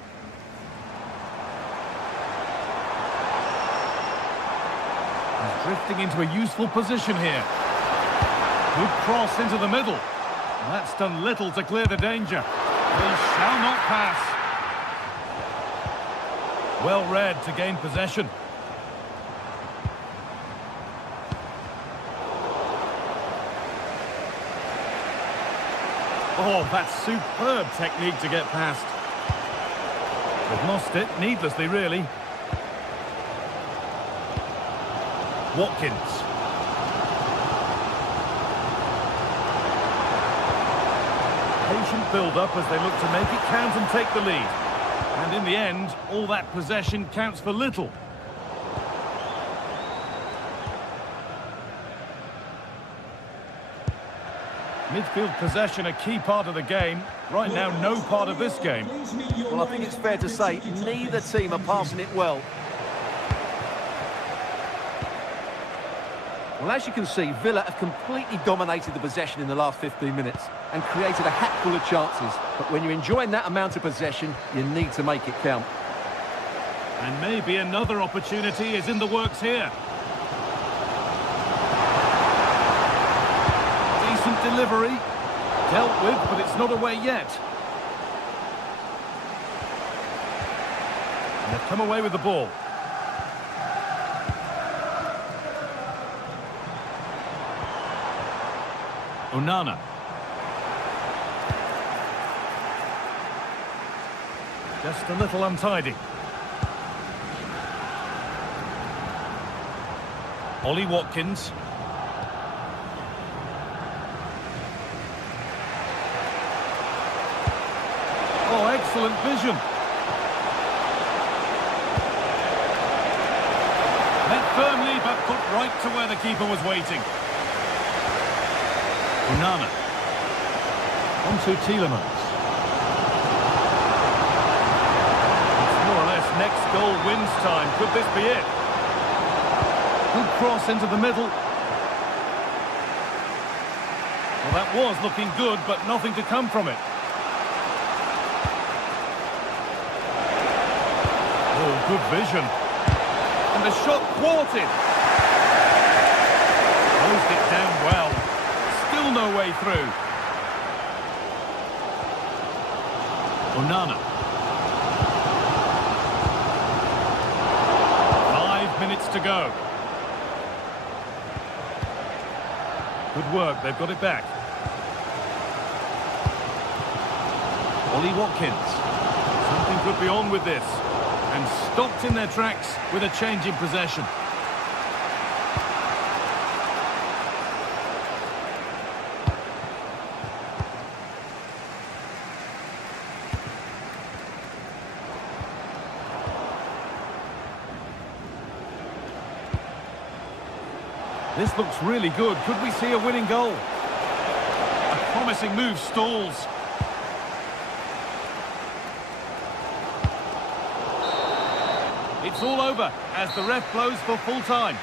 He's drifting into a useful position here. Good cross into the middle. And that's done little to clear the danger. They shall not pass. Well read to gain possession. Oh, that's superb technique to get past. They've lost it, needlessly, really. Watkins. Patient build-up as they look to make it count and take the lead. And in the end, all that possession counts for little. Midfield possession a key part of the game. Right now, no part of this game. Well, I think it's fair to say neither team are passing it well. Well, as you can see, Villa have completely dominated the possession in the last 15 minutes and created a hatful of chances. But when you're enjoying that amount of possession, you need to make it count. And maybe another opportunity is in the works here. Decent delivery. Dealt with, but it's not away yet. And they've come away with the ball. Onana. Just a little untidy. Ollie Watkins. Oh, excellent vision. Met firmly, but put right to where the keeper was waiting. Onana. On to Tielemans. It's more or less next goal wins time. Could this be it? Good cross into the middle. Well, that was looking good, but nothing to come from it. Oh, good vision. And the shot thwarted. Closed it down well. Still no way through. Onana. 5 minutes to go. Good work, they've got it back. Ollie Watkins. Something could be on with this. And stopped in their tracks with a change in possession. This looks really good. Could we see a winning goal? A promising move stalls. It's all over as the ref blows for full time.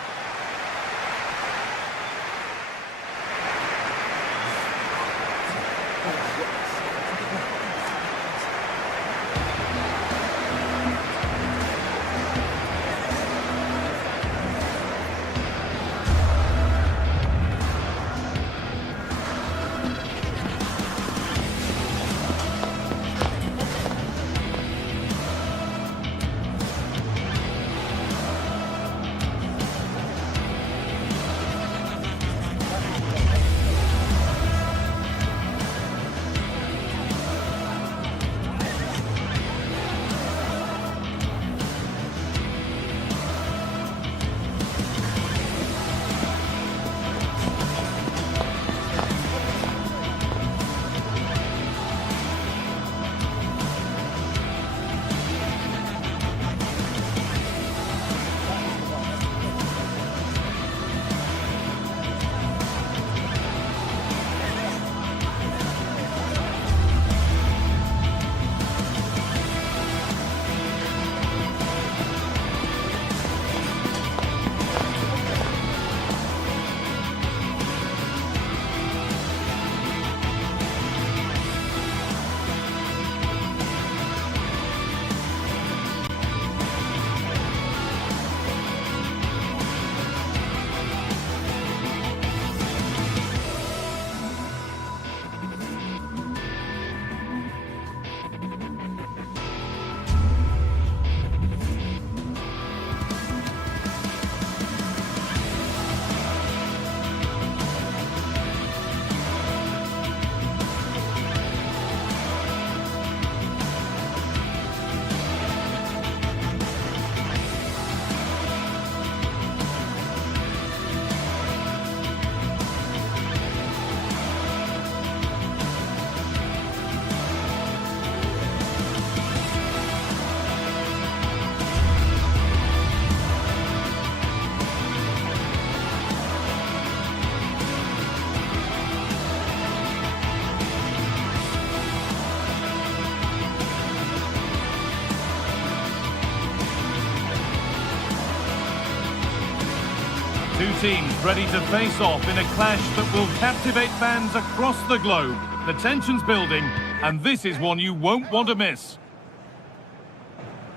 Two teams ready to face off in a clash that will captivate fans across the globe. The tension's building, and this is one you won't want to miss.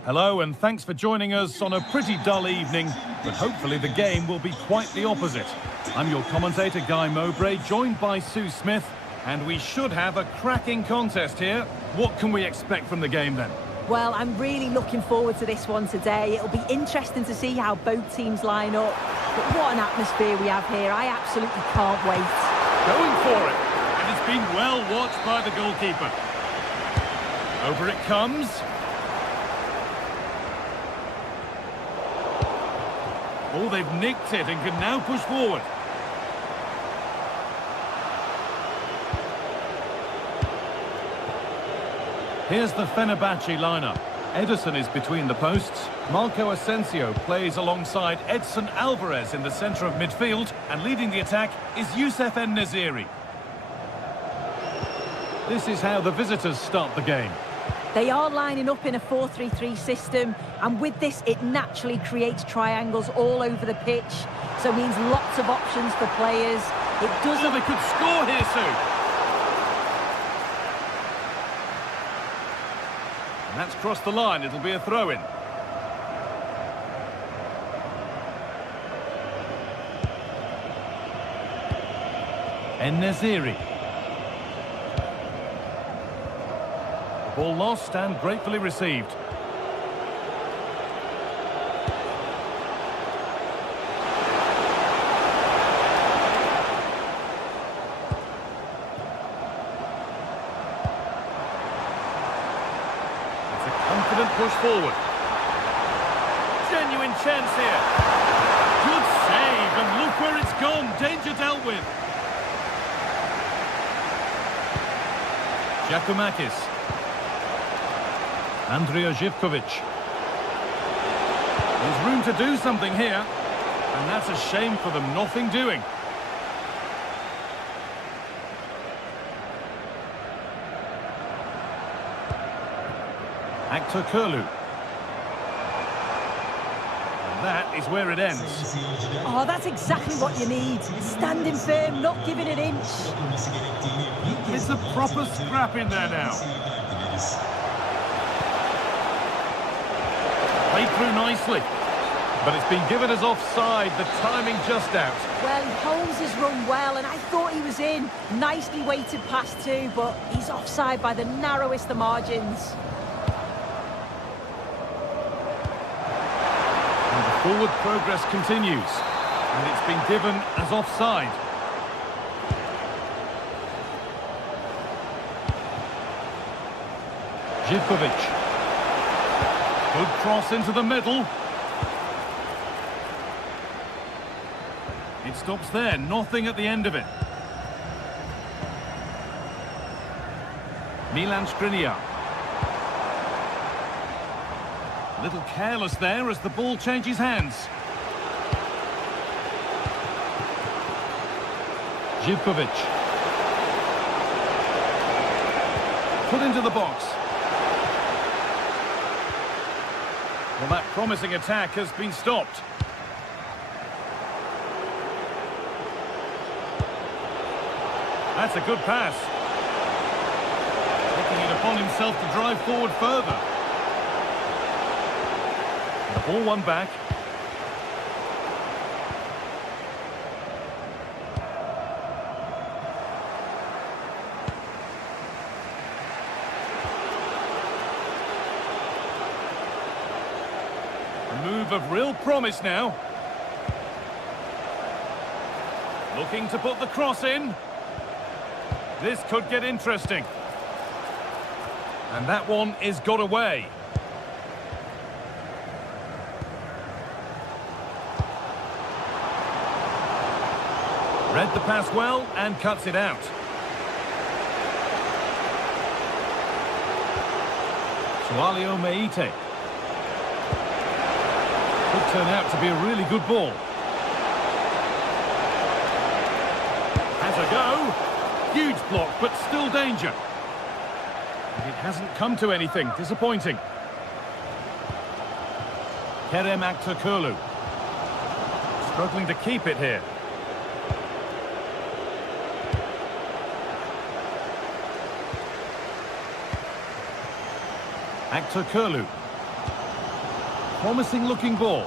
Hello, and thanks for joining us on a pretty dull evening, but hopefully the game will be quite the opposite. I'm your commentator, Guy Mowbray, joined by Sue Smith, and we should have a cracking contest here. What can we expect from the game then? Well, I'm really looking forward to this one today. It'll be interesting to see how both teams line up. But what an atmosphere we have here. I absolutely can't wait. Going for it. And it's been well watched by the goalkeeper. Over it comes. Oh, they've nicked it and can now push forward. Here's the Fenerbahce lineup. Ederson is between the posts. Marco Asensio plays alongside Edson Alvarez in the centre of midfield, and leading the attack is Youssef En-Nesyri. This is how the visitors start the game. They are lining up in a 4-3-3 system, and with this it naturally creates triangles all over the pitch, so it means lots of options for players. It doesn't... Oh, they could score here, Sue. And that's crossed the line. It'll be a throw-in. En-Nesyri. Ball lost and gratefully received. It's a confident push forward. Genuine chance here. Good save, and look where it's gone. Danger dealt with. Giacomakis. Andrija Živković. There's room to do something here, and that's a shame for them. Nothing doing. Aktürkoğlu. And that is where it ends. Oh, that's exactly what you need. Standing firm, not giving an inch. It's a proper scrap in there now. Played through nicely, but it's been given as offside. The timing just out. Well, he holds his run well, and I thought he was in. Nicely weighted pass too, but he's offside by the narrowest of margins. And the forward progress continues, and it's been given as offside. Živković. Good cross into the middle. It stops there, nothing at the end of it. Milan Skriniar. A little careless there as the ball changes hands. Živković. Put into the box. Well, that promising attack has been stopped. That's a good pass. Taking it upon himself to drive forward further. The ball won back. A move of real promise now. Looking to put the cross in. This could get interesting. And that one is got away. Read the pass well and cuts it out. Sualio Meite. Could turn out to be a really good ball. Has a go. Huge block, but still danger. And it hasn't come to anything. Disappointing. Kerem Aktürkoğlu. Struggling to keep it here. Aktürkoğlu. Promising looking ball.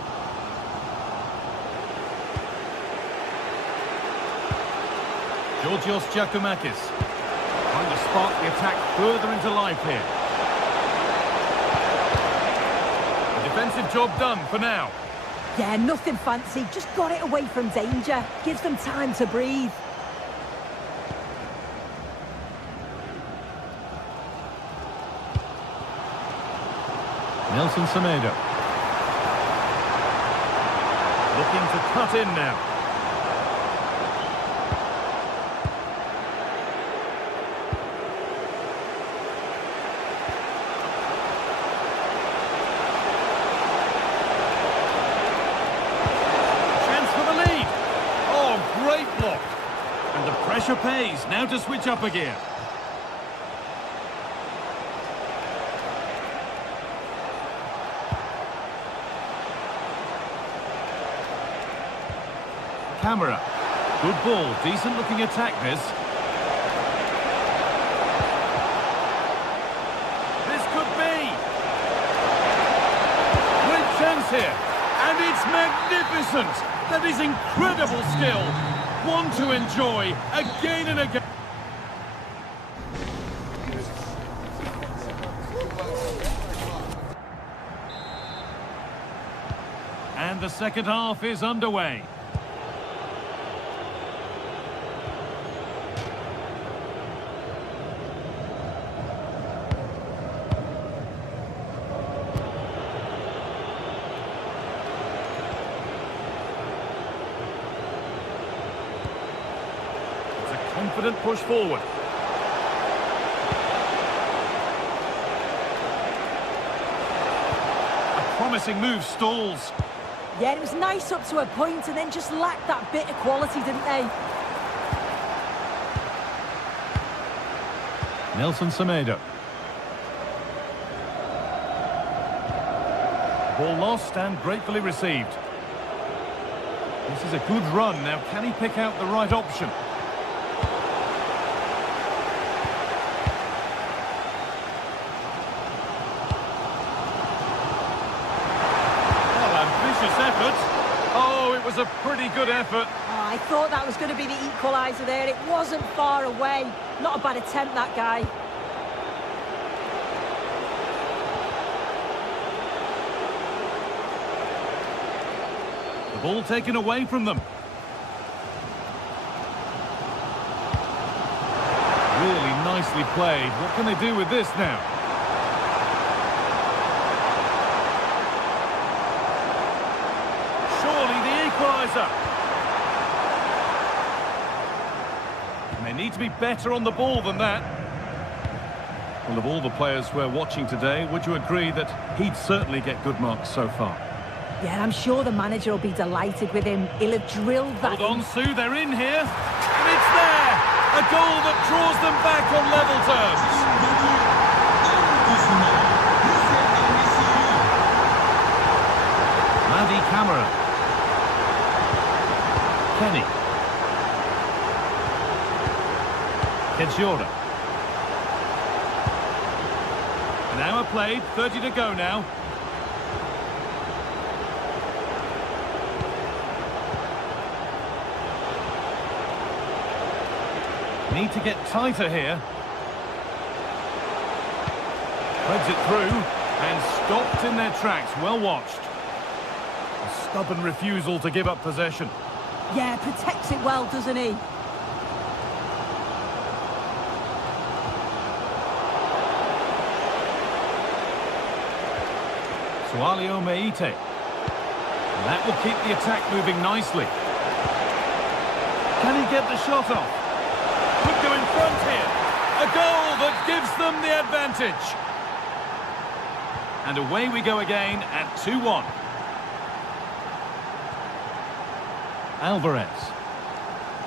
Georgios Giacomakis. Trying to spark the attack further into life here. A defensive job done for now. Yeah, nothing fancy. Just got it away from danger. Gives them time to breathe. Nelson Semedo. Looking to cut in now. Chance for the lead. Oh, great block. And the pressure pays. Now to switch up a gear. Camera. Good ball, decent looking attack this. This could be. Great chance here. And it's magnificent. That is incredible skill. one to enjoy again and again. And the second half is underway. Confident push forward. A promising move stalls. Yeah, it was nice up to a point and then just lacked that bit of quality, didn't they? Nelson Semedo. Ball lost and gratefully received. This is a good run. Now, can he pick out the right option? Effort. Oh, it was a pretty good effort. Oh, I thought that was going to be the equaliser there. It wasn't far away. Not a bad attempt, that guy. The ball taken away from them. Really nicely played. What can they do with this now? And they need to be better on the ball than that. Well, of all the players we're watching today, would you agree that he'd certainly get good marks so far? Yeah, I'm sure the manager will be delighted with him. He'll have drilled that. Hold on, Sue, they're in here. And it's there! A goal that draws them back on level terms. Madi Camara. Kenny. Kenchiora. An hour played, 30 to go now. Need to get tighter here. Threads it through and stopped in their tracks. Well watched. A stubborn refusal to give up possession. Yeah, protects it well, doesn't he? Sualio Meite. That will keep the attack moving nicely. Can he get the shot off? Could go in front here. A goal that gives them the advantage. And away we go again at 2-1. Alvarez.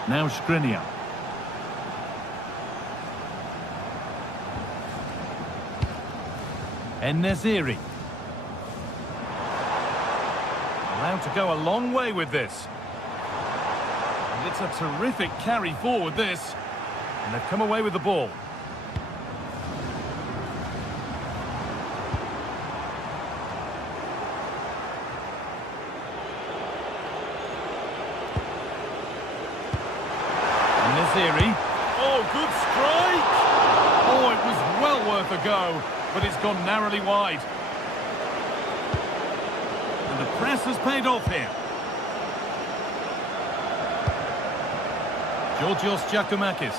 Now Skriniar. En-Nesyri. Allowed to go a long way with this. And it's a terrific carry forward, this. And they've come away with the ball. En-Nesyri. Oh, good strike! Oh, it was well worth a go, but it's gone narrowly wide. And the press has paid off here. Georgios Giacomakis.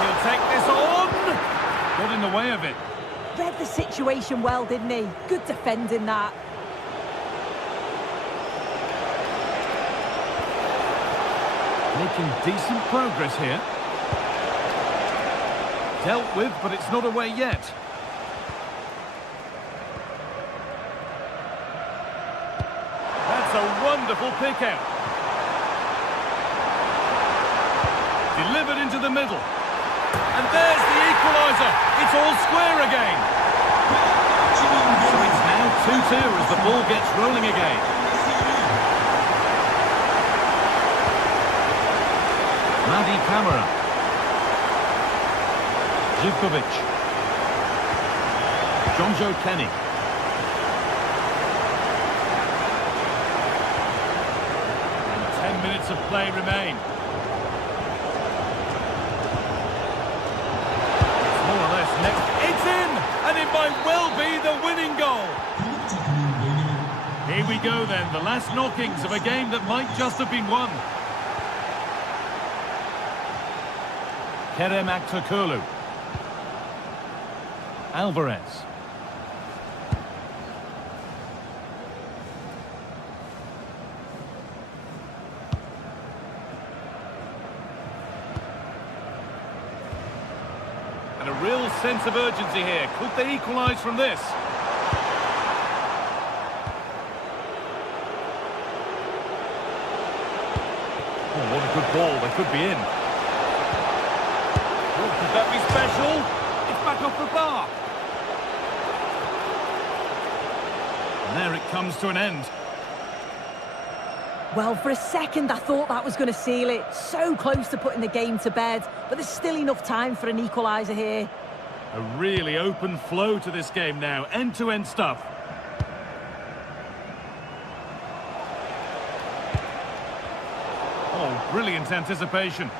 He'll take this on. Got in the way of it. Read the situation well, didn't he? Good defending that. Making decent progress here. Dealt with, but it's not away yet. That's a wonderful pick out. Delivered into the middle. And there's the equaliser. It's all square again. So it's now 2-2 as the ball gets rolling again. Madi Camara. Zivkovic. Jonjo Kenny. And 10 minutes of play remain. It's more or less next. It's in! And it might well be the winning goal. Here we go then, the last knockings of a game that might just have been won. Kerem Aktürkoğlu. Alvarez. And a real sense of urgency here. Could they equalise from this? Oh, what a good ball. They could be in. Oh, could that be special? It's back off the bar. And there it comes to an end. Well, for a second, I thought that was going to seal it. So close to putting the game to bed. But there's still enough time for an equaliser here. A really open flow to this game now. End-to-end stuff. Oh, brilliant anticipation.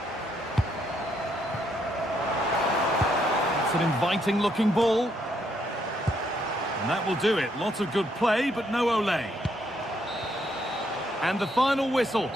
It's an inviting-looking ball. And that will do it. Lots of good play, but no Olé. And the final whistle.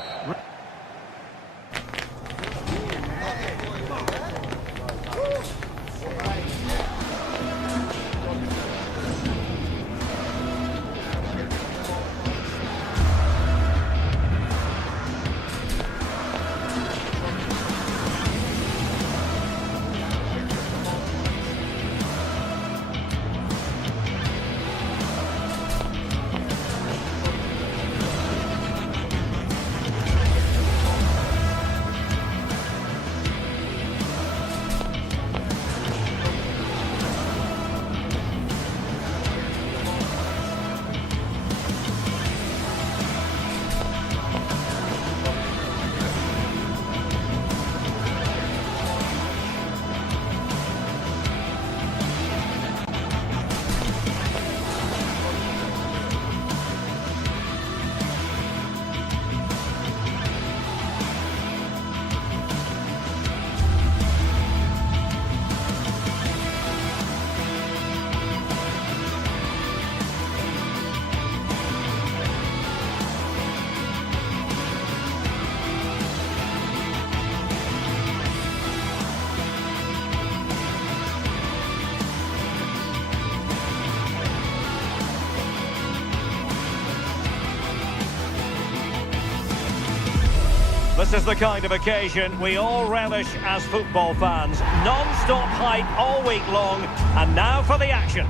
This is the kind of occasion we all relish as football fans. Non-stop hype all week long, and now for the action.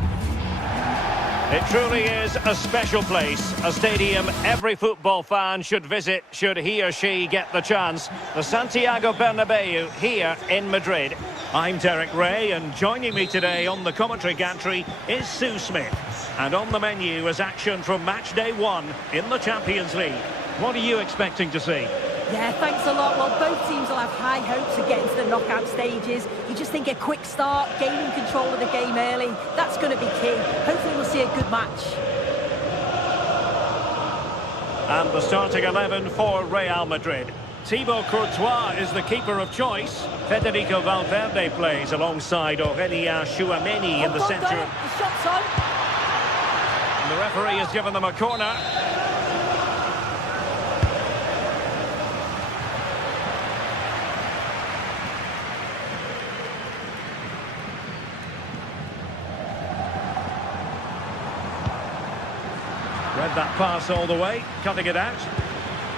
It truly is a special place, a stadium every football fan should visit should he or she get the chance. The Santiago Bernabeu here in Madrid. I'm Derek Ray, and joining me today on the commentary gantry is Sue Smith. And on the menu is action from match day 1 in the Champions League. What are you expecting to see? Yeah, thanks a lot. Well, both teams will have high hopes of getting to the knockout stages. You just think a quick start, gaining control of the game early, that's going to be key. Hopefully we'll see a good match. And the starting 11 for Real Madrid. Thibaut Courtois is the keeper of choice. Federico Valverde plays alongside Aurélien Tchouameni in the centre. The shot's on. And the referee has given them a corner. Read that pass all the way, cutting it out.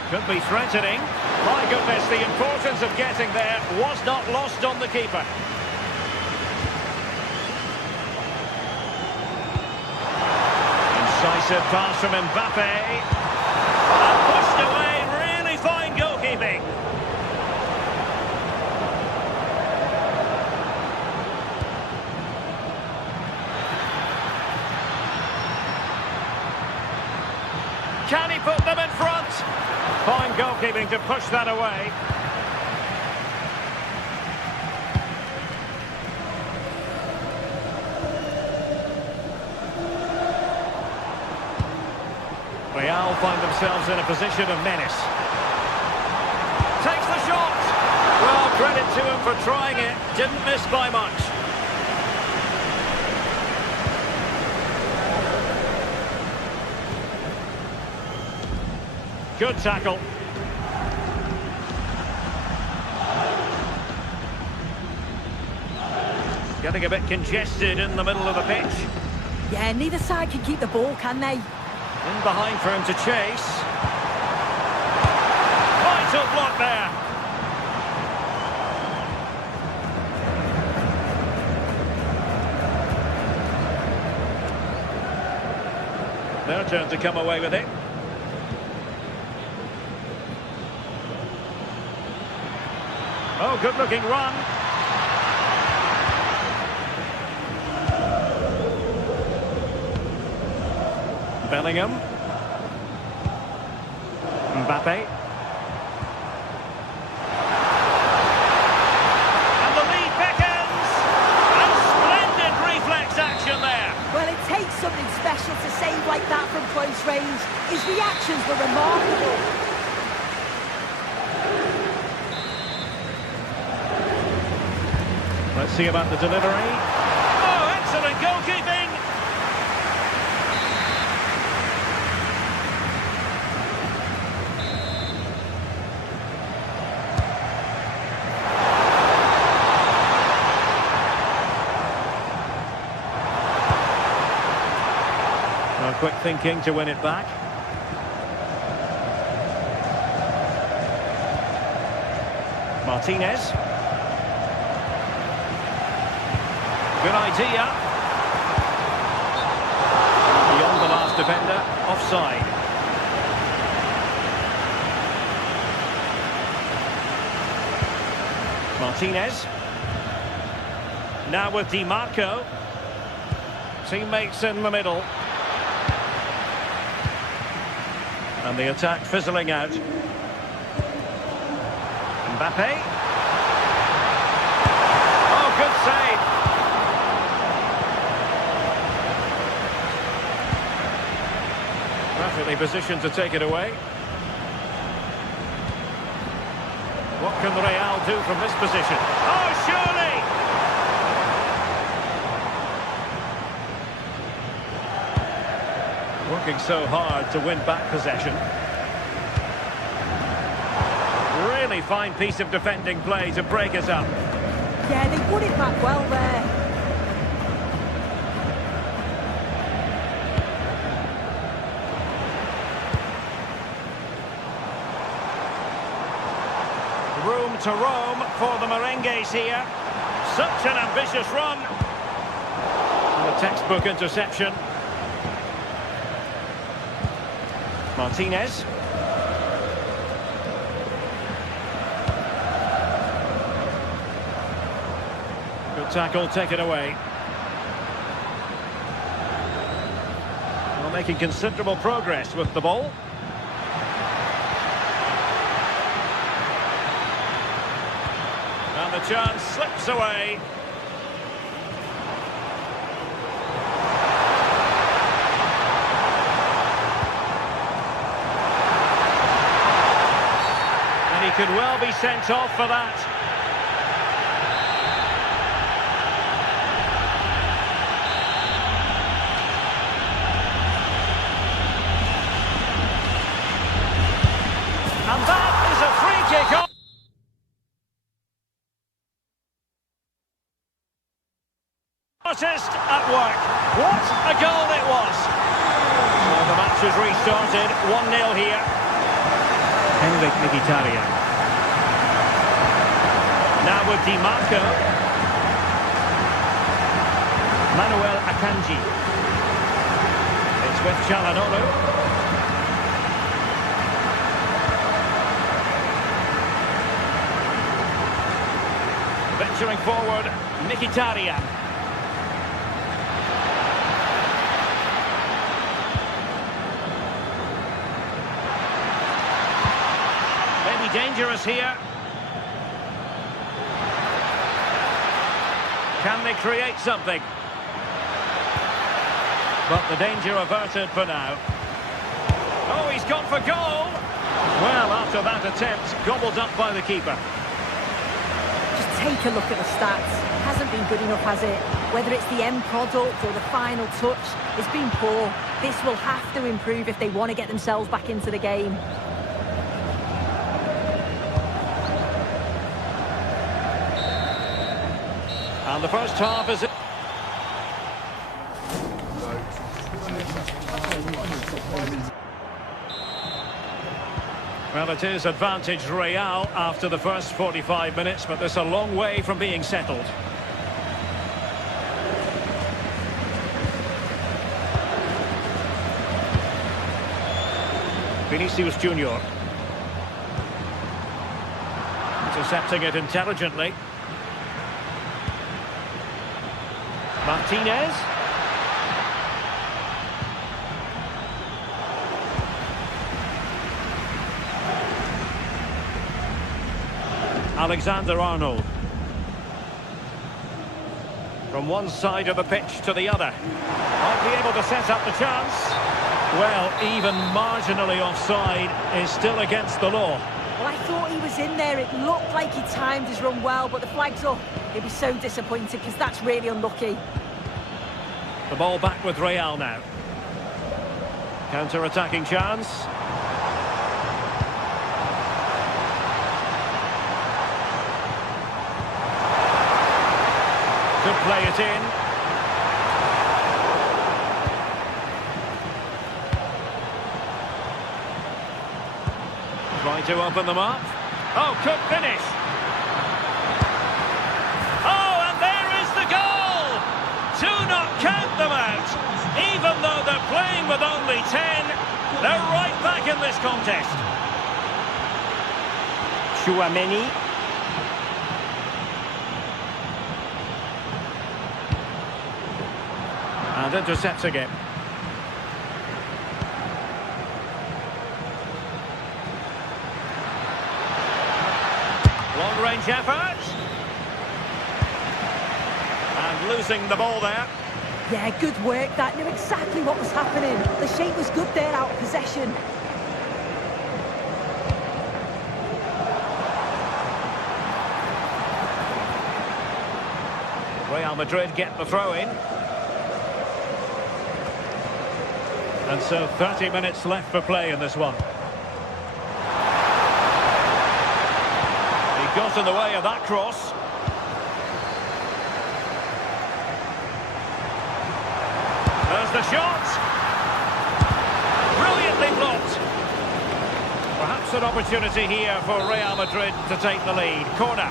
Could be threatening. My goodness, the importance of getting there was not lost on the keeper. Incisive pass from Mbappe. And pushed away, really fine goalkeeping. Can he put them in front? Fine goalkeeping to push that away. Real find themselves in a position of menace. Takes the shot! Well, credit to him for trying it. Didn't miss by much. Good tackle. Getting a bit congested in the middle of the pitch. Yeah, neither side can keep the ball, can they? In behind for him to chase. Vital block there. Their turn to come away with it. Oh, good-looking run. Bellingham. Mbappe. And the lead beckons. And splendid reflex action there. Well, it takes something special to save like that from close range. His reactions were remarkable. Let's see about the delivery. Oh, excellent goalkeeping! Well, quick thinking to win it back. Martinez. Good idea. Beyond the last defender, offside. Martinez. Now with Di Marco. Teammates in the middle. And the attack fizzling out. Mbappe. Oh, good save. Perfectly positioned to take it away. What can the Real do from this position? Oh, surely! Working so hard to win back possession. Really fine piece of defending play to break us up. Yeah, they put it back well there. Room to roam for the Merengues here. Such an ambitious run. And a textbook interception. Martinez. Good tackle taken away. Well, making considerable progress with the ball. And the chance slips away. And he could well be sent off for that. And that is a free kick off. Artist at work. What a goal it was. Well, the match has restarted. 1-0 here. Mkhitaryan. Now with Di Marco. Manuel Akanji. It's with Çalhanoğlu. Venturing forward, Mkhitaryan. Maybe dangerous here. Can they create something? But the danger averted for now. Oh, he's gone for goal. Well, after that attempt, gobbled up by the keeper. Just take a look at the stats. Hasn't been good enough, has it? Whether it's the end product or the final touch, it's been poor. This will have to improve if they want to get themselves back into the game. And the first half is... Well, it is advantage Real after the first 45 minutes, but there's a long way from being settled. Vinicius Junior. Intercepting it intelligently. Martinez. Alexander-Arnold. From one side of the pitch to the other. Might be able to set up the chance. Well, even marginally offside is still against the law. Well, I thought he was in there. It looked like he timed his run well, but the flag's up. He'll be so disappointed because that's really unlucky. The ball back with Real now. Counter-attacking chance. Could play it in. Trying to open them up. Oh, could finish. Oh, and there is the goal! Do not count them out. Even though they're playing with only 10, they're right back in this contest. Chouameni. And intercepting it. Long-range effort. And losing the ball there. Yeah, good work. That knew exactly what was happening. The shape was good there out of possession. Real Madrid get the throw-in. And so 30 minutes left for play in this one. He got in the way of that cross. There's the shot. Brilliantly blocked. Perhaps an opportunity here for Real Madrid to take the lead. Corner.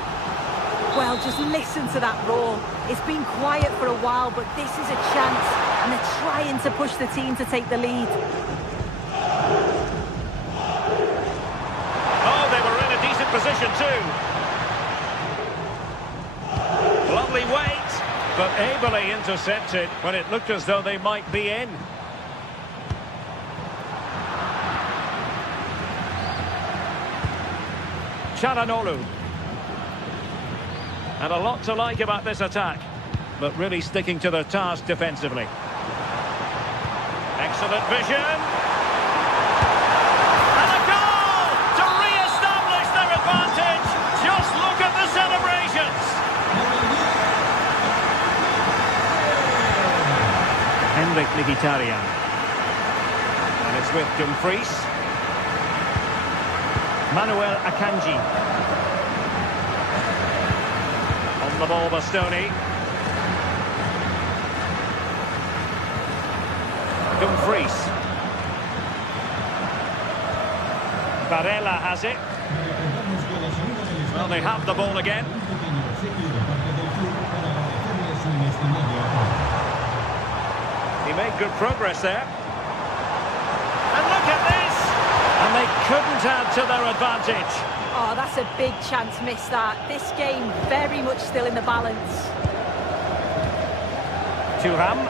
Well, just listen to that roar. It's been quiet for a while, but this is a chance, and they're trying to push the team to take the lead. Oh, they were in a decent position too. Lovely weight, but ably intercepted when it looked as though they might be in. Çalhanoğlu. And a lot to like about this attack, but really sticking to their task defensively. Excellent vision. And a goal to re-establish their advantage. Just look at the celebrations. Henrik Mkhitaryan. And it's with Dumfries. Manuel Akanji. The ball, Bastoni. Dumfries. Barella has it. Well, they have the ball again. He made good progress there. And look at this! And they couldn't add to their advantage. Oh, that's a big chance missed that. This game very much still in the balance. Thuram.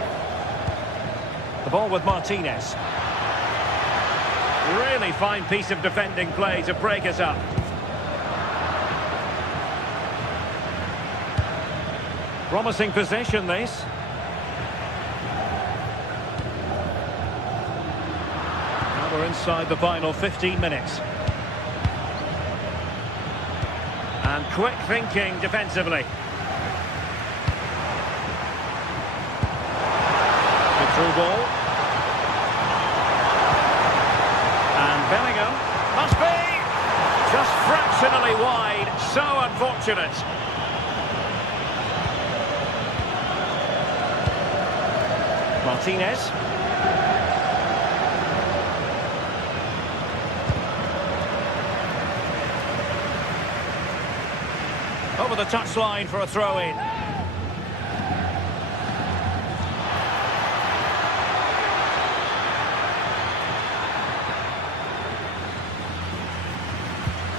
The ball with Martinez. Really fine piece of defending play to break us up. Promising possession, this. Well, we're inside the final 15 minutes. And quick thinking defensively. The through ball. And Bellingham must be just fractionally wide. So unfortunate. Martinez. Over the touchline for a throw-in.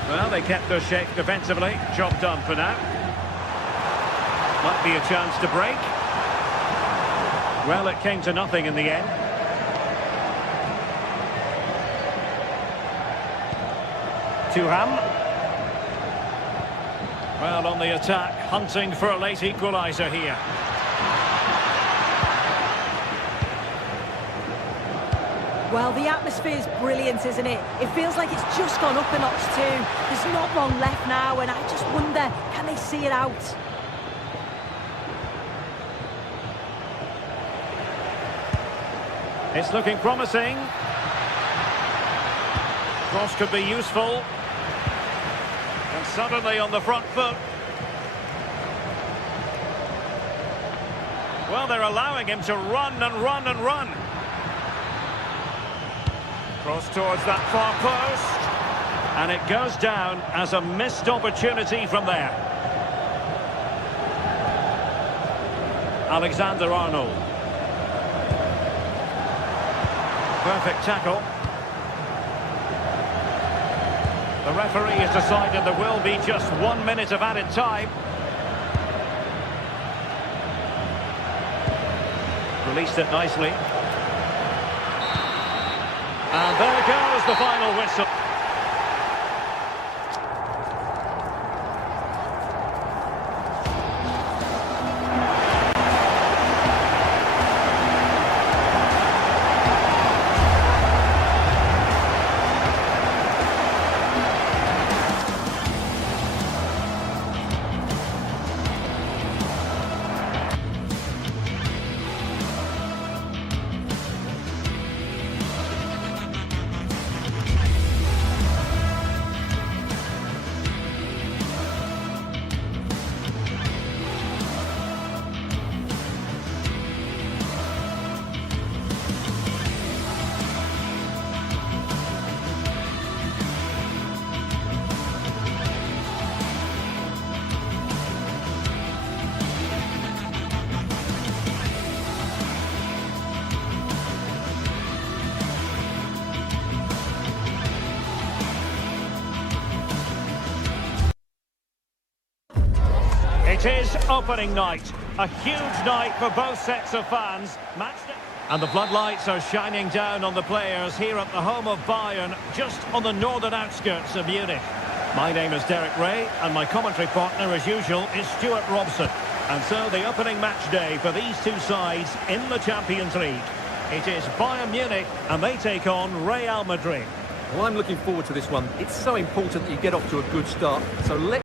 Well, they kept their shape defensively. Job done for now. Might be a chance to break. Well, it came to nothing in the end. Thuram. Well, on the attack, hunting for a late equaliser here. Well, the atmosphere is brilliant, isn't it? It feels like it's just gone up a notch too. There's not long left now, and I just wonder, can they see it out? It's looking promising. Cross could be useful. And suddenly on the front foot. Well, they're allowing him to run and run and run. Cross towards that far post. And it goes down as a missed opportunity from there. Alexander-Arnold. Perfect tackle. The referee has decided there will be just 1 minute of added time. Released it nicely. And there goes the final whistle. It is opening night. A huge night for both sets of fans. Match day. And the floodlights are shining down on the players here at the home of Bayern, just on the northern outskirts of Munich. My name is Derek Ray, and my commentary partner, as usual, is Stuart Robson. And so the opening match day for these two sides in the Champions League. It is Bayern Munich, and they take on Real Madrid. Well, I'm looking forward to this one. It's so important that you get off to a good start. So let's